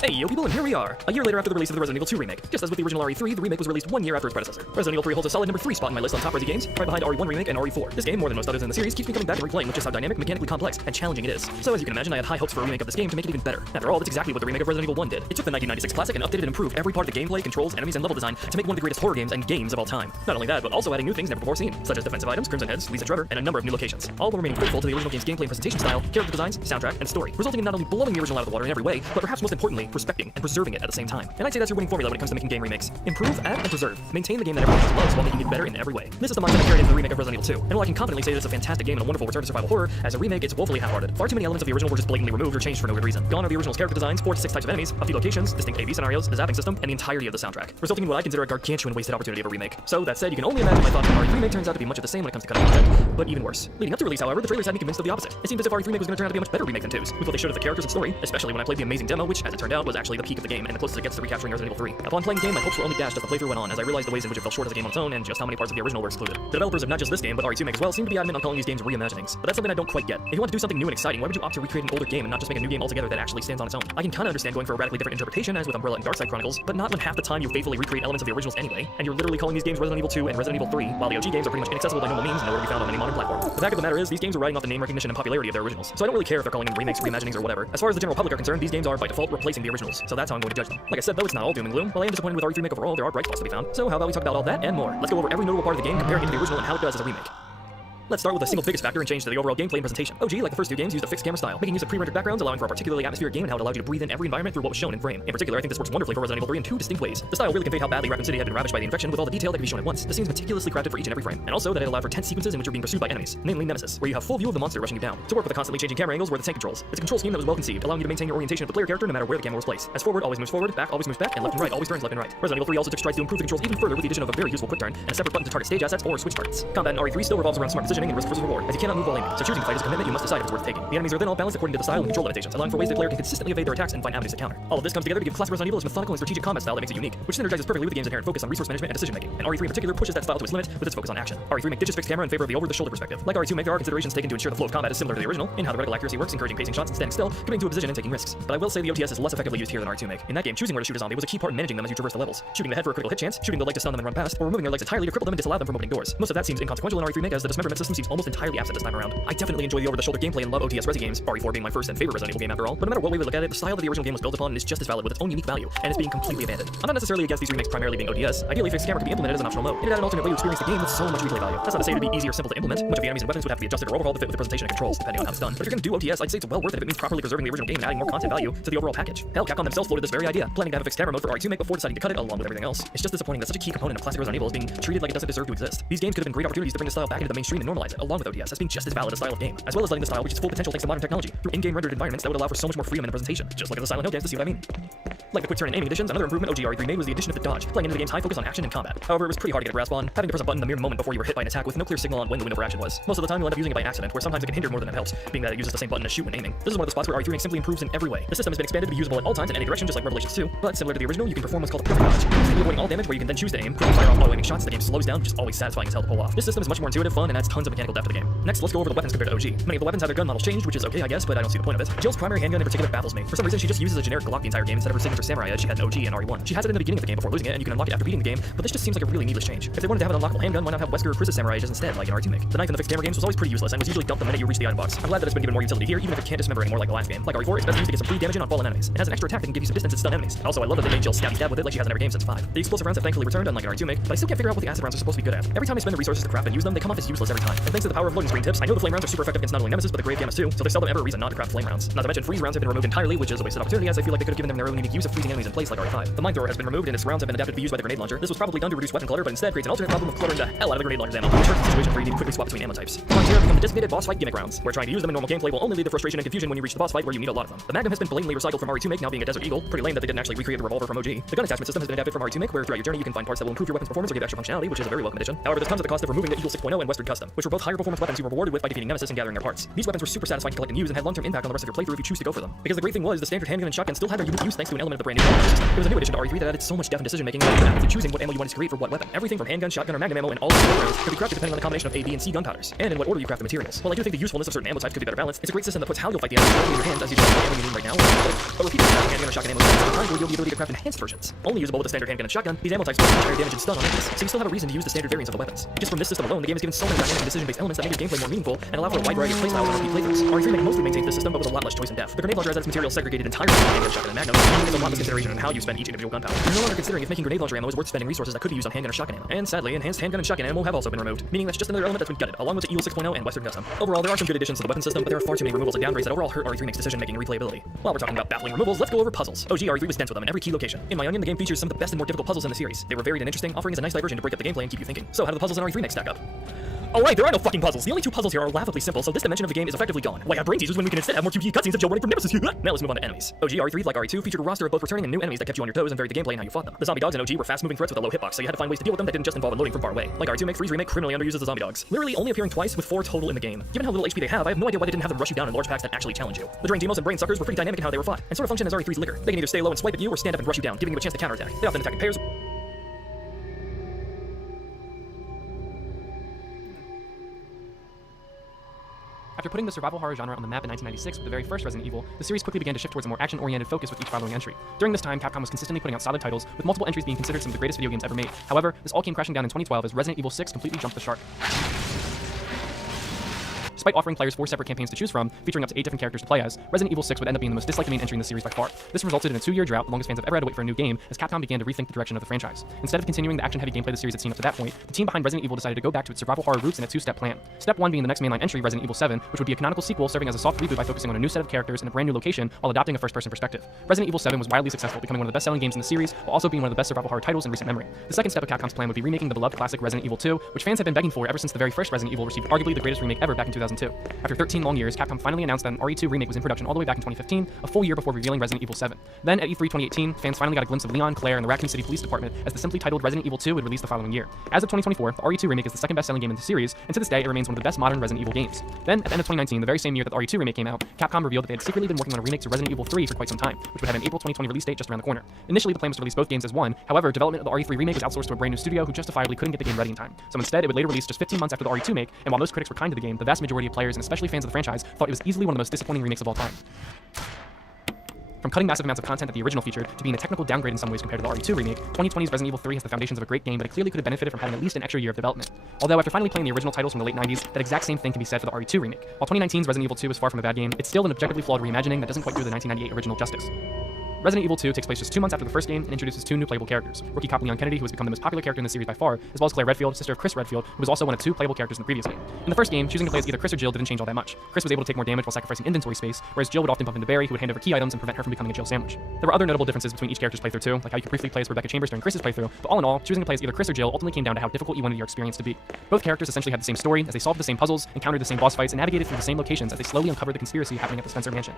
Hey yo people, and here we are, a year later after the release of the Resident Evil 2 remake. Just as with the original RE3, the remake was released 1 year after its predecessor. Resident Evil 3 holds a solid number 3 spot in my list on top Resi games, right behind RE1 Remake and RE4. This game, more than most others in the series, keeps me coming back and replaying with just how dynamic, mechanically complex, and challenging it is. So as you can imagine, I had high hopes for a remake of this game to make it even better. After all, that's exactly what the remake of Resident Evil 1 did. It took the 1996 classic and updated and improved every part of the gameplay, controls, enemies, and level design to make one of the greatest horror games and games of all time. Not only that, but also adding new things never before seen, such as defensive items, Crimson Heads, Lisa Trevor, and a number of new locations. All while remaining faithful to the original game's gameplay and presentation style, character designs, soundtrack, and story, resulting in not only blowing the original out of the water in every way, but perhaps most importantly, respecting and preserving it at the same time. And I'd say that's your winning formula when it comes to making game remakes. Improve, add, and preserve. Maintain the game that everyone else loves while making it better in every way. This is the mindset I carried into the remake of Resident Evil 2. And while I can confidently say that it's a fantastic game and a wonderful return to survival horror, as a remake, it's woefully half-hearted. Far too many elements of the original were just blatantly removed or changed for no good reason. Gone are the original's character designs, 4 to 6 types of enemies, a few locations, distinct AV scenarios, the zapping system, and the entirety of the soundtrack, resulting in what I consider a gargantuan wasted opportunity of a remake. So, that said, you can only imagine my thoughts when RE3 Remake turns out to be much of the same when it comes to cutting content, but even worse. Leading up to release, however, the trailers had me convinced of the opposite. It seemed as if RE3 Remake was going to turn out to be a much better remake than 2's, with what they showed of the characters and story, especially when I played the amazing demo, which, as it turned out, out was actually the peak of the game, and the closest it gets to recapturing Resident Evil 3. Upon playing the game, my hopes were only dashed as the playthrough went on, as I realized the ways in which it fell short as a game on its own, and just how many parts of the original were excluded. The developers of not just this game, but RE2 as well, seem to be adamant on calling these games reimaginings, but that's something I don't quite get. If you want to do something new and exciting, why would you opt to recreate an older game and not just make a new game altogether that actually stands on its own? I can kinda understand going for a radically different interpretation, as with Umbrella and Darkside Chronicles, but not when half the time you faithfully recreate elements of the originals anyway, and you're literally calling these games Resident Evil 2 and Resident Evil 3, while the OG games are pretty much inaccessible by normal means and nowhere to be found on any modern platform. The fact of the matter is, these games are riding off the name recognition and popularity of their originals, so I don't really care if they're calling them remakes, reimaginings, or whatever. As far as the general public are concerned, these games are, by default, replacing the originals, so that's how I'm going to judge them. Like I said, though, it's not all doom and gloom. While I am disappointed with RE3 Remake overall, there are bright spots to be found. So how about we talk about all that and more? Let's go over every notable part of the game, comparing it to the original and how it does as a remake. Let's start with the single biggest factor and change to the overall gameplay and presentation. OG, like the first two games, used a fixed camera style, making use of pre-rendered backgrounds, allowing for a particularly atmospheric game and how it allowed you to breathe in every environment through what was shown in frame. In particular, I think this works wonderfully for Resident Evil 3 in two distinct ways. The style really conveyed how badly Raccoon City had been ravaged by the infection with all the detail that could be shown at once. The scenes meticulously crafted for each and every frame, and also that it allowed for tense sequences in which you're being pursued by enemies, namely Nemesis, where you have full view of the monster rushing you down. To work with the constantly changing camera angles were the tank controls. It's a control scheme that was well conceived, allowing you to maintain your orientation of the player character no matter where the camera was placed. As forward always moves forward, back always moves back, and left and right always turns left and right. Resident Evil 3 also took strides to improve the controls even further with the addition of a very useful quick turn and a separate button to target stage assets or switch targets. Combat in RE3 still revolves around smart positioning and risk versus reward, as you cannot move while aiming, so choosing to fight is a commitment you must decide if it's worth taking. The enemies are then all balanced according to the style and control limitations, allowing for ways the player can consistently evade their attacks and find avenues to counter. All of this comes together to give classic Resident Evil its methodical and strategic combat style that makes it unique, which synergizes perfectly with the game's inherent focus on resource management and decision making. And RE3 in particular pushes that style to its limit with its focus on action. RE3 Remake ditches fixed camera in favor of the over-the-shoulder perspective. Like RE2 there are considerations taken to ensure the flow of combat is similar to the original, in how the reticle accuracy works, encouraging pacing shots and standing still, committing to a position and taking risks. But I will say the OTS is less effectively used here than RE2 In that game, choosing where to shoot a zombie was a key part in managing them as you traverse the levels. Shooting the head for a critical hit chance, shooting the leg to stun them and run past, or removing their legs entirely to cripple them and disallow them from opening doors. Most of that seems inconsequential in RE3 as the dismemberment system seems almost entirely absent this time around. I definitely enjoy the over-the-shoulder gameplay and love OTS Resi games, RE4 being my first and favorite Resident Evil game after all, but no matter what way we look at it, the style that the original game was built upon is just as valid with its own unique value, and it's being completely abandoned. I'm not necessarily against these remakes primarily being ODS. Ideally, fixed camera could be implemented as an optional mode. It had an alternate way to experience the game with so much replay value. That's not to say it would be easy or simple to implement. Much of the enemies and weapons would have to be adjusted or overhauled to fit with the presentation and controls, depending on how it's done. But if you're going to do OTS, I'd say it's well worth it if it means properly preserving the original game and adding more content value to the overall package. Hell, Capcom themselves floated this very idea, planning to have a fixed camera mode for RE2 before deciding to cut it along with everything else. It's just disappointing that such a key component of classic Resident Evil is being treated like it doesn't deserve to exist. These games could have been great opportunities to bring the style back into the mainstream and normalize it, along with ODS, as being just as valid a style of game, as well as letting the style reach its full potential thanks to modern technology through in-game rendered environments that would allow for so much more freedom in the presentation. Just look at the Silent Hill games to see what I mean. Like the quick turn and aiming additions, another improvement OG RE3 made was the addition of the dodge, playing into the game's high focus on action and combat. However, it was pretty hard to get a grasp on, having to press a button the mere moment before you were hit by an attack with no clear signal on when the window for action was. Most of the time, you'll end up using it by accident, where sometimes it can hinder more than it helps, being that it uses the same button as shoot when aiming. This is one of the spots where RE3 simply improves in every way. The system has been expanded to be usable at all times in any direction, just like Revelations 2, but similar to the original, you can perform what's called a perfect dodge, completely avoiding all damage, where you can then choose to aim, quickly fire off auto-aiming shots. The game slows down, which is always satisfying as hell to pull off. This system is much more intuitive, fun, and adds tons of mechanical depth to the game. Next, let's go over the weapons compared to OG. Many of the weapons have their gun models changed, which is okay, I guess, but I don't see the point of it. Jill's primary handgun in particular baffles me. For some reason, she just uses a generic Glock the entire game instead of her signature samurai as she had in OG and RE1. She has it in the beginning of the game before losing it, and you can unlock it after beating the game, but this just seems like a really needless change. If they wanted to have an unlockable handgun, why not have Wesker or Chris's samurai just instead, like in RE2 The knife in the fixed camera games was always pretty useless and was usually dumped the minute you reached the item box. I'm glad that it's been given more utility here, even if it can't dismember anymore like the last game. Like RE4, it's best used to get some free damage in on fallen enemies. It has an extra attack that can give you some distance and stun enemies. Also, I love that they made Jill stab with it like she has in every game since 5. The explosive rounds have thankfully returned, unlike in RE2 but I still can't figure out what the acid rounds are supposed to be good at. Every time I spend the resources to craft and use them, they come off as useless every time. And thanks to the power of loading screen tips, I know the flame rounds are super effective against not only Nemesis but the Grave Gammas too, so there's seldom ever a reason not to craft flame rounds. Not to mention freeze rounds have been removed entirely, which is a wasted opportunity, as I feel like they could have given them their own unique use of freezing enemies in place like RE5. The mine thrower has been removed and its rounds have been adapted to be used by the grenade launcher. This was probably done to reduce weapon clutter, but instead creates an alternate problem of cluttering the hell out of the grenade launcher's ammo, which hurts the situation where you need to quickly swap between ammo types. Mines here become the designated boss fight gimmick rounds, where trying to use them in normal gameplay will only lead to frustration and confusion when you reach the boss fight where you need a lot of them. The Magnum has been blatantly recycled from RE2 now being a Desert Eagle. Pretty lame that they didn't actually recreate the revolver from OG. The gun attachment system has been adapted from RE2 where throughout your journey you can find parts that will improve your weapon's performance or give extra functionality, which is a very welcome addition. However, this comes at the cost of removing the Eagle 6.0 and Western Custom, which were both higher performance weapons you were rewarded with by defeating Nemesis and gathering their parts. These weapons were super satisfying to collect and use and had long-term impact on the rest of your playthrough if you choose to go for them. Because the great thing was, the standard handgun and shotgun still had their unique use thanks to an element of the brand new weapon system. It was a new addition to RE3 that added so much depth in decision making and actively choosing what ammo you wanted to create for what weapon. Everything from handgun, shotgun, or magnum ammo and all of the rounds could be crafted depending on the combination of A, B, and C gunpowders, and in what order you craft the materials. While I do think the usefulness of certain ammo types could be better balanced, it's a great system that puts how you'll fight the enemy in your hands as you decide what ammo you need right now. But repeatedly crafting handgun or shotgun ammo types sometimes will yield the ability to craft enhanced versions. Only usable with the standard handgun and shotgun, these ammo types will higher damage and stun on enemies, so you still have a reason to use the standard variants of the weapons. Just from this system alone, the game is given so many dynamic and decision-based elements that make your gameplay more meaningful and allow for a wide variety of playstyles and repeat playthroughs. RE3 mostly maintains this system, but with a lot less choice and depth. The grenade launcher has its materials segregated entirely from handgun, shotgun, and magnum, and there's a lot less consideration on how you spend each individual gunpowder. You're no longer considering if making grenade launcher ammo is worth spending resources that could be used on handgun or shotgun ammo. And sadly, enhanced handgun and shotgun ammo have also been removed, meaning that's just another element that's been gutted, along with the Eagle 6.0 and Western Custom. Overall, there are some good additions to the weapon system, but there are far too many removals and downgrades that overall hurt RE3's decision-making and replayability. While we're talking about baffling removals, let's go over puzzles. OG RE3 was dense with them in every key location. In my onion, the game features some of the best and more difficult puzzles in the series. They were varied and interesting, offering as a nice diversion to break up the gameplay and keep you thinking. So how do the puzzles in RE3 stack up? Oh right, there are no fucking puzzles. The only two puzzles here are laughably simple, so this dimension of the game is effectively gone. Why have brain teasers when we can instead have more QTE cutscenes of Joe running from Nemesis? Now let's move on to enemies. OG RE3, like RE2, featured a roster of both returning and new enemies that kept you on your toes and varied the gameplay and how you fought them. The zombie dogs in OG were fast-moving threats with a low hitbox, so you had to find ways to deal with them that didn't just involve unloading from far away. Like RE2 makes 3's remake criminally underuses the zombie dogs, literally only appearing twice with 4 total in the game. Given how little HP they have, I have no idea why they didn't have them rush you down in large packs that actually challenge you. The drain demos and brain suckers were pretty dynamic in how they were fought, and sort of function as RE3's liquor. They can either stay low and swipe at you or stand up and rush you down, giving you a chance to counterattack. They often attack in pairs. After putting the survival horror genre on the map in 1996 with the very first Resident Evil, the series quickly began to shift towards a more action-oriented focus with each following entry. During this time, Capcom was consistently putting out solid titles, with multiple entries being considered some of the greatest video games ever made. However, this all came crashing down in 2012 as Resident Evil 6 completely jumped the shark. Despite offering players 4 separate campaigns to choose from, featuring up to 8 different characters to play as, Resident Evil 6 would end up being the most disliked main entry in the series by far. This resulted in a 2-year drought, the longest fans have ever had to wait for a new game, as Capcom began to rethink the direction of the franchise. Instead of continuing the action-heavy gameplay the series had seen up to that point, the team behind Resident Evil decided to go back to its survival horror roots in a 2-step plan. Step 1 being the next mainline entry, Resident Evil 7, which would be a canonical sequel serving as a soft reboot by focusing on a new set of characters in a brand new location while adopting a first-person perspective. Resident Evil 7 was wildly successful, becoming one of the best-selling games in the series, while also being one of the best survival horror titles in recent memory. The second step of Capcom's plan would be remaking the beloved classic Resident Evil 2, which fans have been begging for ever since the very first Resident Evil received arguably the greatest remake ever back in 2002. After 13 long years, Capcom finally announced that an RE2 remake was in production all the way back in 2015, a full year before revealing Resident Evil 7. Then, at E3 2018, fans finally got a glimpse of Leon, Claire, and the Raccoon City Police Department as the simply titled Resident Evil 2 would release the following year. As of 2024, the RE2 remake is the second best-selling game in the series, and to this day, it remains one of the best modern Resident Evil games. Then, at the end of 2019, the very same year that the RE2 remake came out, Capcom revealed that they had secretly been working on a remake to Resident Evil 3 for quite some time, which would have an April 2020 release date just around the corner. Initially, the plan was to release both games as one, however, development of the RE3 remake was outsourced to a brand new studio who justifiably couldn't get the game ready in time. So instead, it would later release just 15 months after the RE2 make, and while most critics were kind to the game, the vast majority of players, and especially fans of the franchise, thought it was easily one of the most disappointing remakes of all time. From cutting massive amounts of content that the original featured to being a technical downgrade in some ways compared to the RE2 remake, 2020's Resident Evil 3 has the foundations of a great game, but it clearly could have benefited from having at least an extra year of development. Although after finally playing the original titles from the late 90s, that exact same thing can be said for the RE2 remake. While 2019's Resident Evil 2 is far from a bad game, it's still an objectively flawed reimagining that doesn't quite do the 1998 original justice. Resident Evil 2 takes place just 2 months after the first game and introduces 2 new playable characters. Rookie cop Leon Kennedy, who has become the most popular character in the series by far, as well as Claire Redfield, sister of Chris Redfield, who was also one of 2 playable characters in the previous game. In the first game, choosing to play as either Chris or Jill didn't change all that much. Chris was able to take more damage while sacrificing inventory space, whereas Jill would often bump into Barry, who would hand over key items and prevent her from becoming a Jill sandwich. There were other notable differences between each character's playthrough too, like how you could briefly play as Rebecca Chambers during Chris's playthrough, but all in all, choosing to play as either Chris or Jill ultimately came down to how difficult you wanted your experience to be. Both characters essentially had the same story, as they solved the same puzzles, encountered the same boss fights, and navigated through the same locations as they slowly uncovered the conspiracy happening at the Spencer Mansion.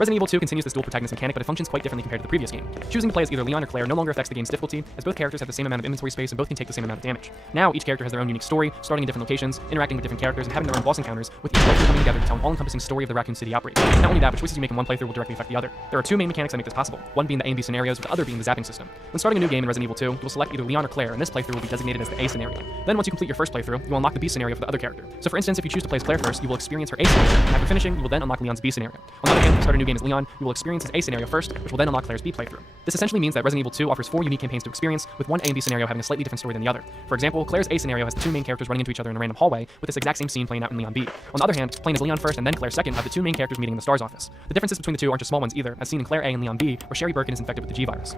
Resident Evil 2 continues this dual protagonist mechanic, but it functions quite differently compared to the previous game. Choosing to play as either Leon or Claire no longer affects the game's difficulty, as both characters have the same amount of inventory space and both can take the same amount of damage. Now, each character has their own unique story, starting in different locations, interacting with different characters, and having their own boss encounters, with each playthrough coming together to tell an all-encompassing story of the Raccoon City outbreak. Not only that, but choices you make in one playthrough will directly affect the other. There are 2 main mechanics that make this possible, one being the A and B scenarios, with the other being the zapping system. When starting a new game in Resident Evil 2, you will select either Leon or Claire, and this playthrough will be designated as the A scenario. Then once you complete your first playthrough, you will unlock the B scenario for the other character. So for instance, if you choose to play as Claire first, you will experience her A scenario, and after finishing, you will then unlock Leon's B scenario. On the other hand, if you start a new game as Leon, you will experience his A scenario first, which will then unlock Claire's B playthrough. This essentially means that Resident Evil 2 offers 4 unique campaigns to experience, with one A and B scenario having a slightly different story than the other. For example, Claire's A scenario has the 2 main characters running into each other in a random hallway, with this exact same scene playing out in Leon B. On the other hand, playing as Leon first and then Claire second have the 2 main characters meeting in the STARS office. The differences between the 2 aren't just small ones either, as seen in Claire A and Leon B, where Sherry Birkin is infected with the G virus.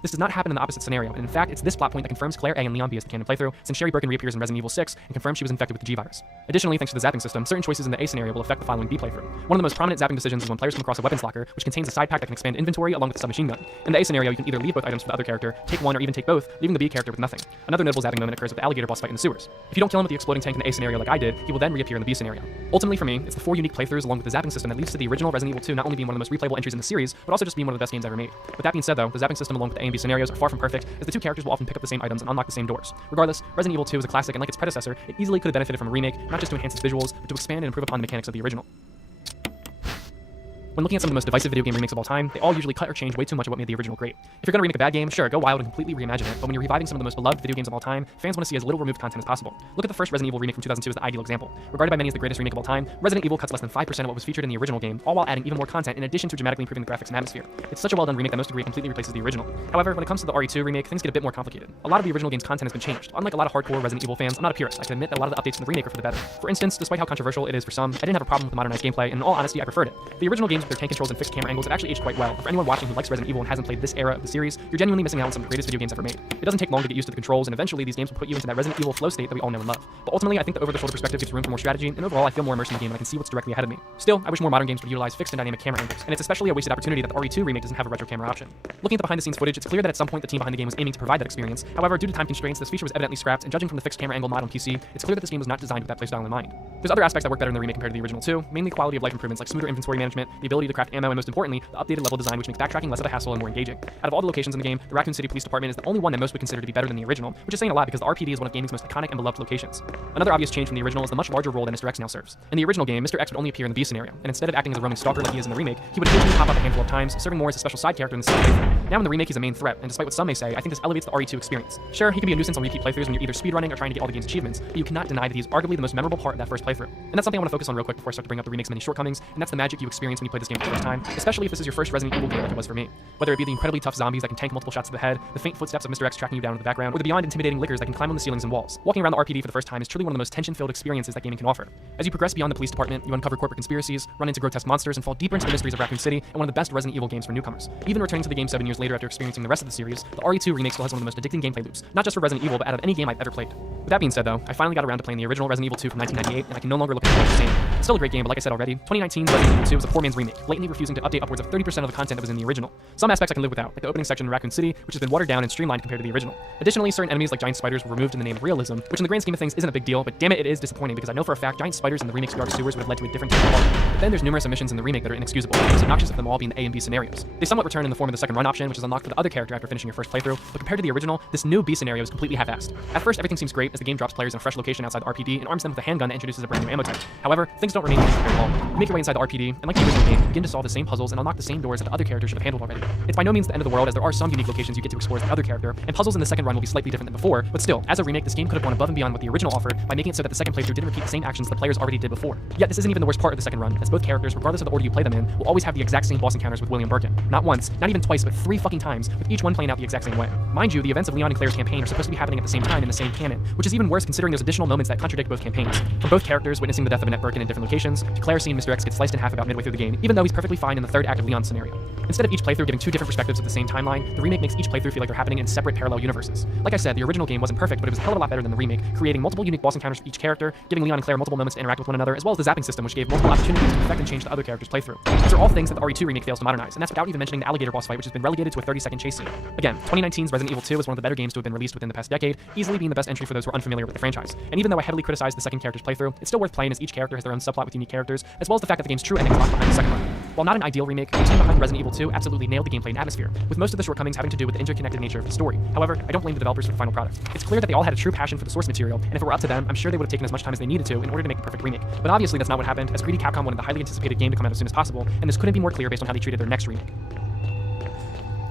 This does not happen in the opposite scenario, and in fact, it's this plot point that confirms Claire A and Leon B as the canon playthrough, since Sherry Birkin reappears in Resident Evil 6 and confirms she was infected with the G virus. Additionally, thanks to the zapping system, certain choices in the A scenario will affect the following B playthrough. One of the most prominent zapping decisions is when players come across a weapons locker, which contains a side pack that can expand inventory along with a submachine gun. In the A scenario, you can either leave both items for the other character, take one, or even take both, leaving the B character with nothing. Another notable zapping moment occurs with the alligator boss fight in the sewers. If you don't kill him with the exploding tank in the A scenario like I did, he will then reappear in the B scenario. Ultimately for me, it's the 4 unique playthroughs along with the zapping system that leads to the original Resident Evil 2 not only being one of the most replayable entries in the series, but also just being one of the best games ever made. With that being said though, the zapping system along with the A and B scenarios are far from perfect, as the 2 characters will often pick up the same items and unlock the same doors. Regardless, Resident Evil 2 is a classic, and like its predecessor, it easily could have benefited from a remake, not just to enhance its visuals, but to expand and improve upon the mechanics of the original. When looking at some of the most divisive video game remakes of all time, they all usually cut or change way too much of what made the original great. If you're gonna remake a bad game, sure, go wild and completely reimagine it, but when you're reviving some of the most beloved video games of all time, fans want to see as little removed content as possible. Look at the first Resident Evil remake from 2002 as the ideal example. Regarded by many as the greatest remake of all time, Resident Evil cuts less than 5% of what was featured in the original game, all while adding even more content in addition to dramatically improving the graphics and atmosphere. It's such a well-done remake that most agree it completely replaces the original. However, when it comes to the RE2 remake, things get a bit more complicated. A lot of the original game's content has been changed. Unlike a lot of hardcore Resident Evil fans, I'm not a purist. I can admit that a lot of the updates in the remake are for the better. For instance, despite how controversial it is for some, I didn't have a problem with the modernized gameplay, and in all honesty, I preferred it. The original game's their tank controls and fixed camera angles have actually aged quite well. For anyone watching who likes Resident Evil and hasn't played this era of the series, you're genuinely missing out on some of the greatest video games ever made. It doesn't take long to get used to the controls, and eventually these games will put you into that Resident Evil flow state that we all know and love. But ultimately, I think the over-the-shoulder perspective gives room for more strategy, and overall I feel more immersed in the game and I can see what's directly ahead of me. Still, I wish more modern games would utilize fixed and dynamic camera angles, and it's especially a wasted opportunity that the RE2 remake doesn't have a retro camera option. Looking at the behind-the-scenes footage, it's clear that at some point the team behind the game was aiming to provide that experience. However, due to time constraints, this feature was evidently scrapped, and judging from the fixed camera angle mod on PC, it's clear that this game was not designed with that playstyle in mind. There's other aspects that work better in the remake compared to the original too, mainly quality of life improvements like smoother inventory management, the ability to craft ammo, and most importantly, the updated level design, which makes backtracking less of a hassle and more engaging. Out of all the locations in the game, the Raccoon City Police Department is the only one that most would consider to be better than the original, which is saying a lot because the RPD is one of gaming's most iconic and beloved locations. Another obvious change from the original is the much larger role that Mr. X now serves. In the original game, Mr. X would only appear in the B scenario, and instead of acting as a roaming stalker like he is in the remake, he would occasionally pop up a handful of times, serving more as a special side character in the same playthrough. Now in the remake, he's a main threat, and despite what some may say, I think this elevates the RE2 experience. Sure, he can be a nuisance on repeat playthroughs when you're either speedrunning or trying to get all the game's achievements, but you cannot deny that he's arguably the most memorable part of that first playthrough. And that's something I want to focus on real quick before I start to bring up the remake's many shortcomings, and that's the magic you experience when you play this game for the first time, especially if this is your first Resident Evil game like it was for me. Whether it be the incredibly tough zombies that can tank multiple shots to the head, the faint footsteps of Mr. X tracking you down in the background, or the beyond intimidating lickers that can climb on the ceilings and walls. Walking around the RPD for the first time is truly one of the most tension-filled experiences that gaming can offer. As you progress beyond the police department, you uncover corporate conspiracies, run into grotesque monsters, and fall deeper into the mysteries of Raccoon City, and one of the best Resident Evil games for newcomers. Even returning to the game 7 years later after experiencing the rest of the series, the RE2 remake still has one of the most addicting gameplay loops, not just for Resident Evil, but out of any game I've ever played. With that being said though, I finally got around to playing the original Resident Evil 2 from 1998, and I can no longer look at it the same. It's still a great game, but like I said already, 2019's Resident Evil 2 was a poor man's remake, blatantly refusing to update upwards of 30% of the content that was in the original. Some aspects I can live without, like the opening section in Raccoon City, which has been watered down and streamlined compared to the original. Additionally, certain enemies like giant spiders were removed in the name of realism, which in the grand scheme of things isn't a big deal, but damn it, it is disappointing because I know for a fact giant spiders in the remake's dark sewers would have led to a different type of horror. But then there's numerous omissions in the remake that are inexcusable, the most obnoxious of them all being the A and B scenarios. They somewhat return in the form of the second run option, which is unlocked for the other character after finishing your first playthrough, but compared to the original, this new B scenario is completely half-assed. At first, everything seems great as the game drops players in a fresh location outside the RPD and arms them with a handgun that introduces a brand new ammo type. However, things don't remain for very long. You make your way inside the RPD, and like the original game, begin to solve the same puzzles and unlock the same doors that the other characters should have handled already. It's by no means the end of the world, as there are some unique locations you get to explore as the other character, and puzzles in the second run will be slightly different than before, but still, as a remake, this game could have gone above and beyond what the original offered by making it so that the second playthrough didn't repeat the same actions the players already did before. Yet this isn't even the worst part of the second run, as both characters, regardless of the order you play them in, will always have the exact same boss encounters with William Birkin. Not once, not even twice, but 3 fucking times, with each one playing out the exact same way. Mind you, the events of Leon and Claire's campaign are supposed to be happening at the same time in the same canon, which is even worse considering those additional moments that contradict both campaigns. From both characters witnessing the death of Annette Birkin in different locations, to Claire seeing Mr. X get sliced in half about midway through the game, even though he's perfectly fine in the third act of Leon's scenario. Instead of each playthrough giving 2 different perspectives of the same timeline, the remake makes each playthrough feel like they're happening in separate parallel universes. Like I said, the original game wasn't perfect, but it was a hell of a lot better than the remake, creating multiple unique boss encounters for each character, giving Leon and Claire multiple moments to interact with one another, as well as the zapping system, which gave multiple opportunities to affect and change the other characters' playthrough. These are all things that the RE2 remake fails to modernize, and that's without even mentioning the alligator boss fight, which has been relegated to a 30-second chase scene. Again, 2019's Resident Evil 2 is one of the better games to have been released within the past decade, easily being the best entry for those who are unfamiliar with the franchise. And even though I heavily criticized the second character's playthrough, it's still worth playing as each character has their own subplot with unique characters, as well as the fact that the game's true ending is locked behind the second one. While not an ideal remake, the team behind Resident Evil 2 absolutely nailed the gameplay and atmosphere, with most of the shortcomings having to do with the interconnected nature of the story. However, I don't blame the developers for the final product. It's clear that they all had a true passion for the source material, and if it were up to them, I'm sure they would have taken as much time as they needed to in order to make the perfect remake. But obviously that's not what happened, as greedy Capcom wanted the highly anticipated game to come out as soon as possible, and this couldn't be more clear based on how they treated their next remake.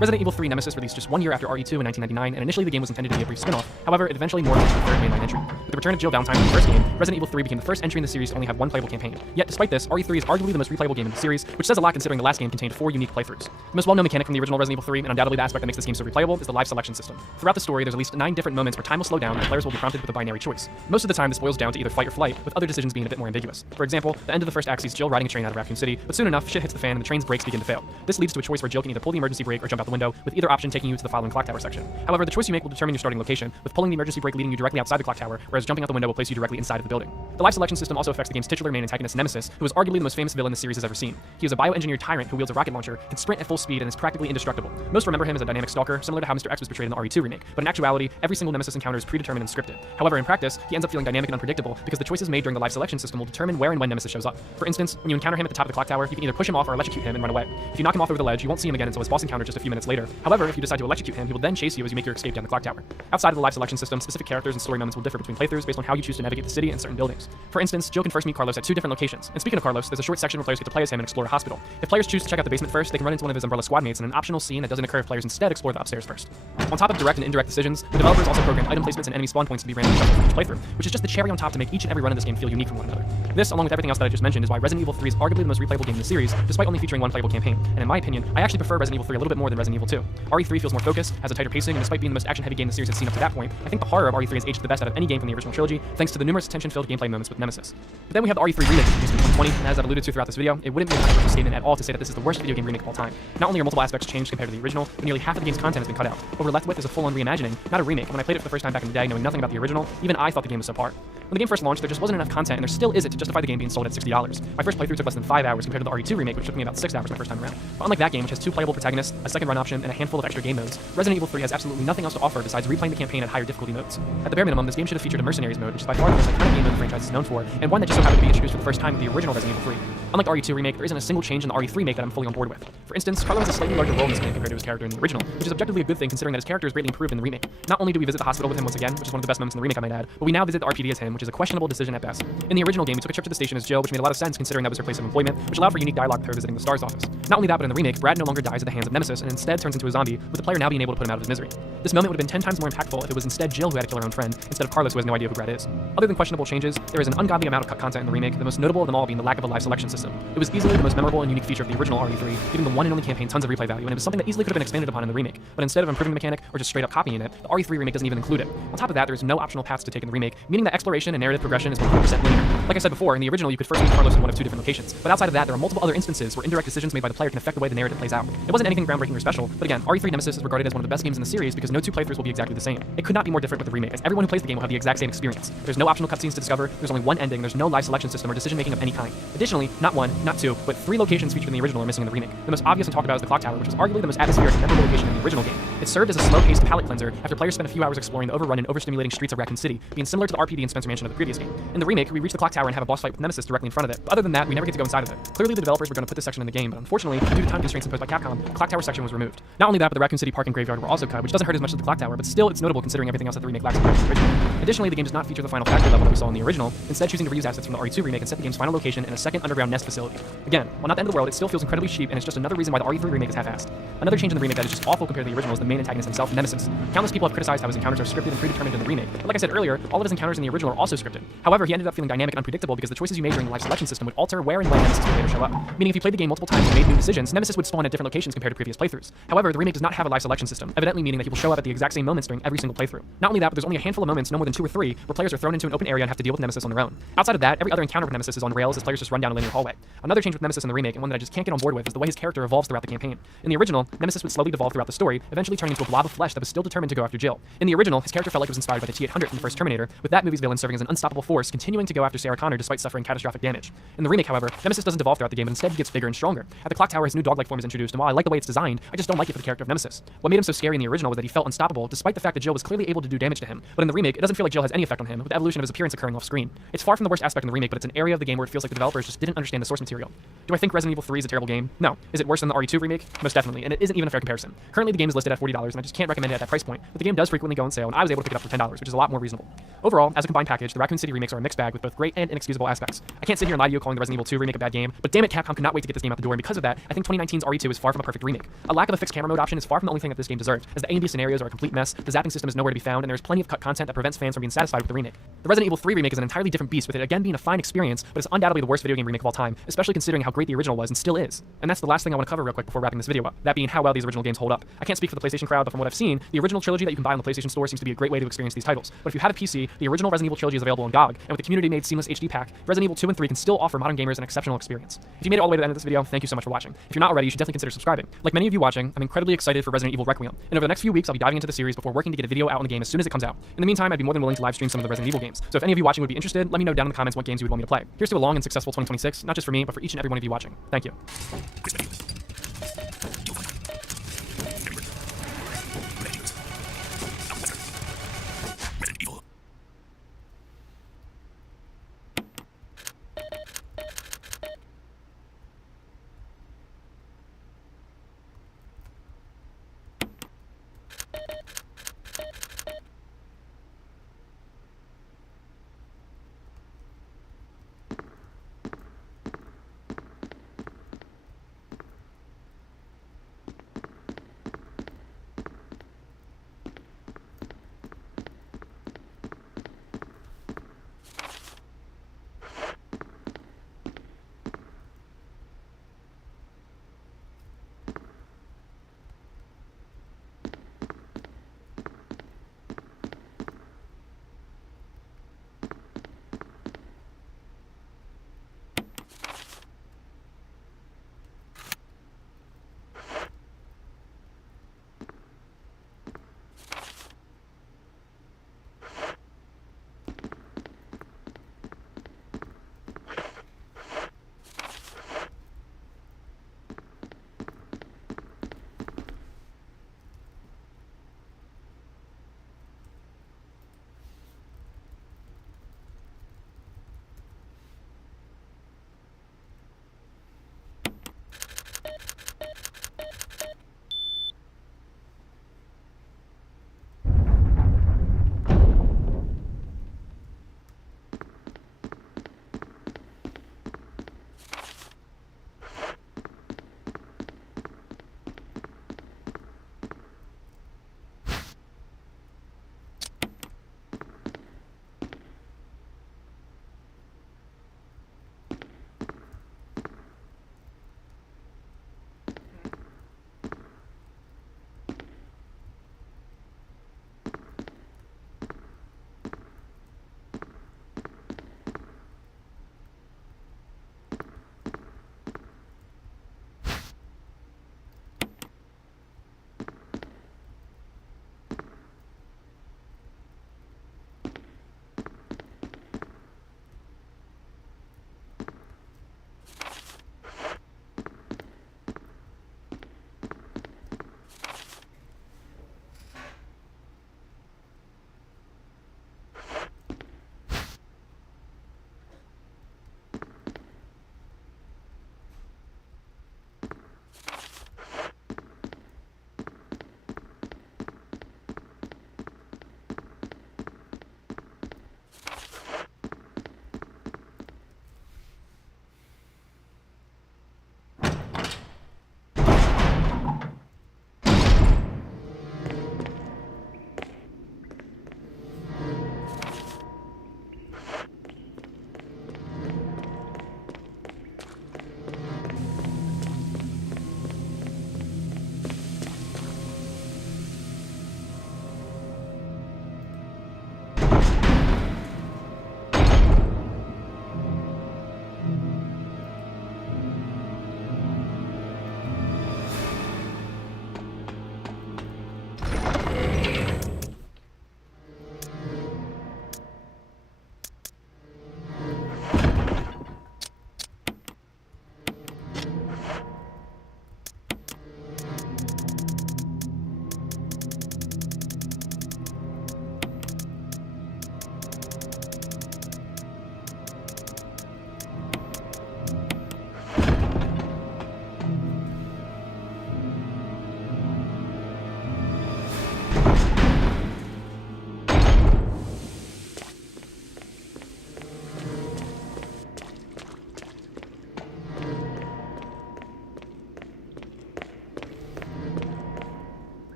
Resident Evil 3 Nemesis released just 1 year after RE2 in 1999, and initially the game was intended to be a brief spin-off. However, it eventually morphed into the third mainline entry. With the return of Jill Valentine from the first game, Resident Evil 3 became the first entry in the series to only have 1 playable campaign. Yet, despite this, RE3 is arguably the most replayable game in the series, which says a lot considering the last game contained 4 unique playthroughs. The most well-known mechanic from the original Resident Evil 3, and undoubtedly the aspect that makes this game so replayable, is the live selection system. Throughout the story, there's at least 9 different moments where time will slow down and players will be prompted with a binary choice. Most of the time, this boils down to either fight or flight, with other decisions being a bit more ambiguous. For example, the end of the first act sees Jill riding a train out of Raccoon City, but soon enough, shit hits the fan and the train's brakes begin to fail. This leads to a choice where Jill can either pull the emergency brake or jump out the window, with either option taking you to the following clock tower section. However, the choice you make will determine your starting location, with pulling the emergency brake leading you directly outside the clock tower, whereas jumping out the window will place you directly inside of the building. The live selection system also affects the game's titular main antagonist Nemesis, who is arguably the most famous villain the series has ever seen. He is a bioengineered tyrant who wields a rocket launcher, can sprint at full speed, and is practically indestructible. Most remember him as a dynamic stalker, similar to how Mr. X was portrayed in the RE2 remake, but in actuality, every single Nemesis encounter is predetermined and scripted. However, in practice, he ends up feeling dynamic and unpredictable because the choices made during the live selection system will determine where and when Nemesis shows up. For instance, when you encounter him at the top of the clock tower, you can either push him off or electrocute him and run away. If you knock him off over the ledge, you won't see him again until his boss encounter just a few minutes later. However, if you decide to electrocute him, he will then chase you as you make your escape down the clock tower. Outside of the live selection system, specific characters and story moments will differ between playthroughs based on how you choose to navigate the city and certain buildings. For instance, Jill can first meet Carlos at 2 different locations. And speaking of Carlos, there's a short section where players get to play as him and explore a hospital. If players choose to check out the basement first, they can run into one of his Umbrella squad mates in an optional scene that doesn't occur if players instead explore the upstairs first. On top of direct and indirect decisions, the developers also programmed item placements and enemy spawn points to be randomly shuffled for each playthrough, which is just the cherry on top to make each and every run of this game feel unique from one another. This, along with everything else that I just mentioned, is why Resident Evil 3 is arguably the most replayable game in the series, despite only featuring 1 playable campaign. And in my opinion, I actually prefer Resident Evil 3 a little bit more than Resident Evil 2. RE3 feels more focused, has a tighter pacing, and despite being the most action-heavy game the series has seen up to that point, I think the horror of RE3 has aged the best out of any game from the original trilogy, thanks to the numerous tension-filled gameplay moments with Nemesis. But then we have the RE3 remake released in 2020, and as I've alluded to throughout this video, it wouldn't be a controversial statement at all to say that this is the worst video game remake of all time. Not only are multiple aspects changed compared to the original, but nearly half of the game's content has been cut out. What we're left with is a full-on reimagining, not a remake. When I played it for the first time back in the day, knowing nothing about the original, even I thought the game was subpar. When the game first launched, there just wasn't enough content, and there still isn't to justify the game being sold at $60. My first playthrough took less than 5 hours compared to the RE2 remake, which took me about 6 hours my first time around. But unlike that game, which has 2 playable protagonists, a second run option, and a handful of extra game modes, Resident Evil 3 has absolutely nothing else to offer besides replaying the campaign at higher difficulty modes. At the bare minimum, this game should have featured a Mercenaries mode, which is by far the most iconic game mode the franchise is known for, and one that just so happened to be introduced for the first time with the original Resident Evil 3. Unlike the RE2 remake, there isn't a single change in the RE3 remake that I'm fully on board with. For instance, Carlo has a slightly larger role in this game compared to his character in the original, which is objectively a good thing considering that his character is greatly improved in the remake. Not only do we visit the hospital with him once again, which is one of the best moments in the remake I might add, but we now visit the RPD as him, which is a questionable decision at best. In the original game, we took a trip to the station as Jill, which made a lot of sense considering that was her place of employment, which allowed for unique dialogue with her visiting the STARS office. Not only that, but in the remake, Brad no longer dies at the hands of Nemesis and instead turns into a zombie, with the player now being able to put him out of his misery. This moment would have been 10 times more impactful if it was instead Jill who had to kill her own friend, instead of Carlos who has no idea who Brad is. Other than questionable changes, there is an ungodly amount of cut content in the remake, the most notable of them all being the lack of a live selection system. It was easily the most memorable and unique feature of the original RE3, giving the one and only campaign tons of replay value, and it was something that easily could have been expanded upon in the remake, but instead of improving the mechanic or just straight up copying it, the RE3 remake doesn't even include it. On top of that, there is no optional paths to take in the remake, meaning that exploration and narrative progression is 100% linear. Like I said before, in the original you could first meet Carlos in one of 2 different locations, but outside of that there are multiple other instances where indirect decisions made by the player can affect the way the narrative plays out. It wasn't anything groundbreaking or special, but again, RE3 Nemesis is regarded as one of the best games in the series because no 2 playthroughs will be exactly the same. It could not be more different with the remake, as everyone who plays the game will have the exact same experience. There's no optional cutscenes to discover, there's only one ending, there's no live selection system or decision making of any kind. Additionally, not 1, not 2, but 3 locations featured in the original are missing in the remake. The most obvious and talked about is the clock tower, which was arguably the most atmospheric and memorable location in the original game. It served as a slow-paced palate cleanser after players spent a few hours exploring the overrun and overstimulating streets of Raccoon City, being similar to the RPD and Spencer Mansion of the previous game. In the remake, we reach the clock tower and have a boss fight with Nemesis directly in front of it, but other than that, we never get to go inside of it. Clearly the developers were going to put this section in the game, but unfortunately, due to time constraints imposed by Capcom, the clock tower section was removed. Not only that, but the Raccoon City Park and Graveyard were also cut, which doesn't hurt as much as the clock tower, but still it's notable considering everything else that the remake lacks compared to the original. Additionally, the game does not feature the final factory level that we saw in the original, instead choosing to reuse assets from the RE2 remake and set the game's final location in a second underground nest facility. Again, while not the end of the world, it still feels incredibly cheap, and it's just another reason why the RE3 remake is half-assed. Another change in the remake that is just awful compared to the original is the main antagonist himself, Nemesis. Countless people have criticized how his encounters are scripted and predetermined in the remake, but like I said earlier, all of his encounters in the original are also scripted. However, he ended up feeling dynamic and unpredictable because the choices you made during the live selection system would alter where and when Nemesis would later show up. Meaning if you played the game multiple times and made new decisions, Nemesis would spawn at different locations compared to previous playthroughs. However, the remake does not have a live selection system, evidently meaning that he will show up at the exact same moments during every single playthrough. Not only that, but there's only a handful of moments, no more than 2 or 3, where players are thrown into an open area and have to deal with Nemesis on their own. Outside of that, every other encounter with Nemesis is on rails as players just run down a linear hallway. Another change with Nemesis in the remake, and one that I just can't get on board with, is the way his character evolves throughout the campaign. In the original, Nemesis would slowly devolve throughout the story, eventually turning into a blob of flesh that was still determined to go after Jill. In the original, his character felt like it was inspired by the T-800 in the first Terminator, with that movie's villain serving as an unstoppable force, continuing to go after Sarah Connor despite suffering catastrophic damage. In the remake, however, Nemesis doesn't devolve throughout the game, but instead he gets bigger and stronger. At the clock tower, his new dog-like form is introduced, and while I like the way it's designed, I just don't like it for the character of Nemesis. What made him so scary in the original was that he felt unstoppable, despite the fact that Jill was clearly able to do damage to him. But in the remake, it doesn't feel like Jill has any effect on him, with the evolution of his appearance occurring off-screen. It's far from the worst aspect in the remake, but it's an area of the game where it feels like the developers just didn't understand the source material. Do I think Resident Evil 3 is a terrible game? No. Is it worse than the RE2 remake? Most definitely, and it isn't even a fair comparison. Currently, the game is listed at $40, and I just can't recommend it at that price point, but the game does frequently go on sale, and I was able to pick it up for $10, which is a lot more reasonable. Overall, as a combined package, the Raccoon City remakes are a mixed bag with both great and inexcusable aspects. I can't sit here and lie to you calling the Resident Evil 2 remake a bad game, but damn it, Capcom could not wait to get this game out the door, and because of that, I think 2019's RE2 is far from a perfect remake. A lack of a fixed camera mode option is far from the only thing that this game deserves, as the A and B scenarios are a complete mess, the zapping system is nowhere to be found, and there's plenty of cut content that prevents fans from being satisfied with the remake. The Resident Evil 3 remake is an entirely different beast, with it again being a fine experience, but it's undoubtedly the worst video game remake of all time, especially considering how great the original was and still is. And that's the last thing I want to cover real quick before wrapping this video up, that being how well these original games hold up. I can't speak for the PlayStation crowd, but from what I've seen, the original trilogy that you can buy on the PlayStation Store seems to be a great way to experience these titles. But if you have a PC, the original Resident Evil trilogy is available on GOG, and with the community-made seamless HD pack, Resident Evil 2 and 3 can still offer modern gamers an exceptional experience. If you made it all the way to the end of this video, thank you so much for watching. If you're not already, you should definitely consider subscribing. Like many of you watching, I'm incredibly excited for Resident Evil Requiem, and over the next few weeks I'll be diving into the series before working to get a video out on the game as soon as it comes out. In the meantime, I'd be more than willing to live stream some of the Resident Evil games. So if any of you watching would be interested, let me know down in the comments what games you would want me to play. Here's to a long and successful 2026, not just for me, but for each and every one of you watching. Thank you.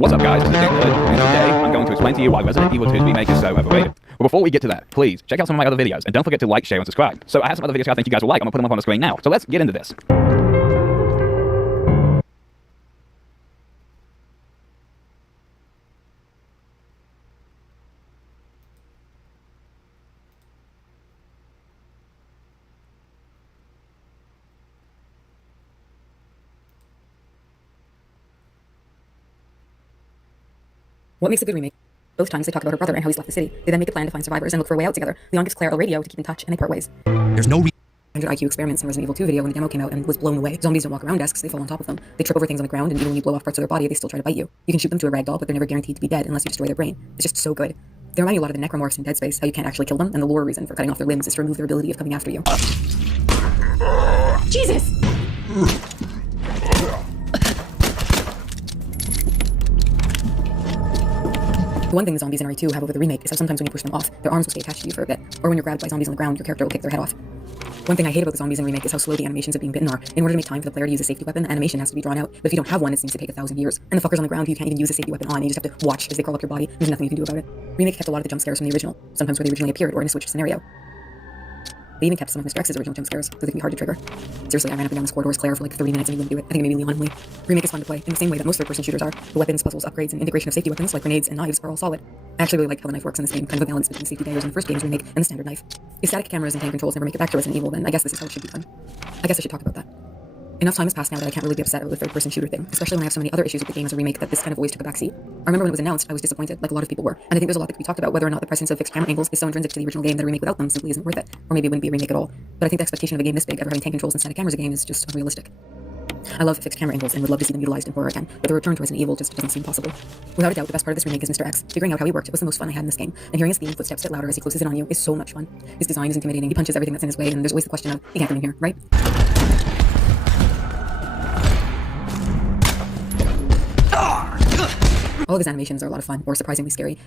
What's up guys, this is Dan Good, and today I'm going to explain to you why Resident Evil 2's remake is so overrated. But before we get to that, please check out some of my other videos, and don't forget to like, share, and subscribe. So I have some other videos I think you guys will like. I'm gonna put them up on the screen now. So let's get into this. What makes a good remake? Both times they talk about her brother and how he's left the city. They then make a plan to find survivors and look for a way out together. Leon gives Claire a radio to keep in touch, and they part ways. There's no 100 IQ experiments in Resident Evil 2 video when the demo came out and was blown away. Zombies don't walk around desks, they fall on top of them. They trip over things on the ground, and even when you blow off parts of their body, they still try to bite you. You can shoot them to a ragdoll, but they're never guaranteed to be dead unless you destroy their brain. It's just so good. They remind me a lot of the necromorphs in Dead Space, how you can't actually kill them, and the lore reason for cutting off their limbs is to remove their ability of coming after you. Jesus! The one thing the zombies in RE2 have over the remake is how sometimes when you push them off, their arms will stay attached to you for a bit, or when you're grabbed by zombies on the ground, your character will kick their head off. One thing I hate about the zombies in Remake is how slow the animations of being bitten are. In order to make time for the player to use a safety weapon, the animation has to be drawn out, but if you don't have one, it seems to take 1,000 years. And the fuckers on the ground who you can't even use a safety weapon on, and you just have to watch as they crawl up your body. There's nothing you can do about it. Remake kept a lot of the jump scares from the original, sometimes where they originally appeared or in a switched scenario. They even kept some of Mr. X's original jump scares, so they can be hard to trigger. Seriously, I ran up and down this corridor as Claire for like 30 minutes and he wouldn't do it. I think it made me Leon only. Remake is fun to play, in the same way that most third-person shooters are. The weapons, puzzles, upgrades, and integration of safety weapons like grenades and knives are all solid. I actually really like how the knife works in this game, kind of a balance between safety daggers in the first game's Remake and the standard knife. If static cameras and tank controls never make it back to Resident Evil, then I guess this is how it should be done. I guess I should talk about that. Enough time has passed now that I can't really be upset about the third-person shooter thing, especially when I have so many other issues with the game as a remake that this kind of always took a backseat. I remember when it was announced, I was disappointed, like a lot of people were, and I think there's a lot that could be talked about whether or not the presence of fixed camera angles is so intrinsic to the original game that a remake without them simply isn't worth it, or maybe it wouldn't be a remake at all. But I think the expectation of a game this big ever having tank controls and static cameras again is just unrealistic. I love fixed camera angles and would love to see them utilized in horror again, but the return to Resident Evil just doesn't seem possible. Without a doubt, the best part of this remake is Mr. X. Figuring out how he worked was the most fun I had in this game, and hearing his theme footsteps get louder as he closes in on you is so much fun. His design is intimidating, he punches everything that's in his way, and there's always the question of, he can't come in here, right? All of his animations are a lot of fun, or surprisingly scary.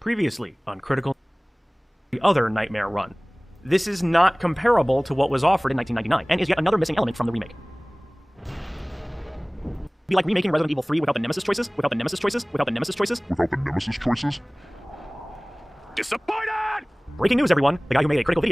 Previously on Critical, the other Nightmare run. This is not comparable to what was offered in 1999, and is yet another missing element from the remake. Be like remaking Resident Evil 3 without the Nemesis choices, without the Nemesis choices, without the Nemesis choices. Without the Nemesis choices? Disappointed! Breaking news, everyone! The guy who made a critical video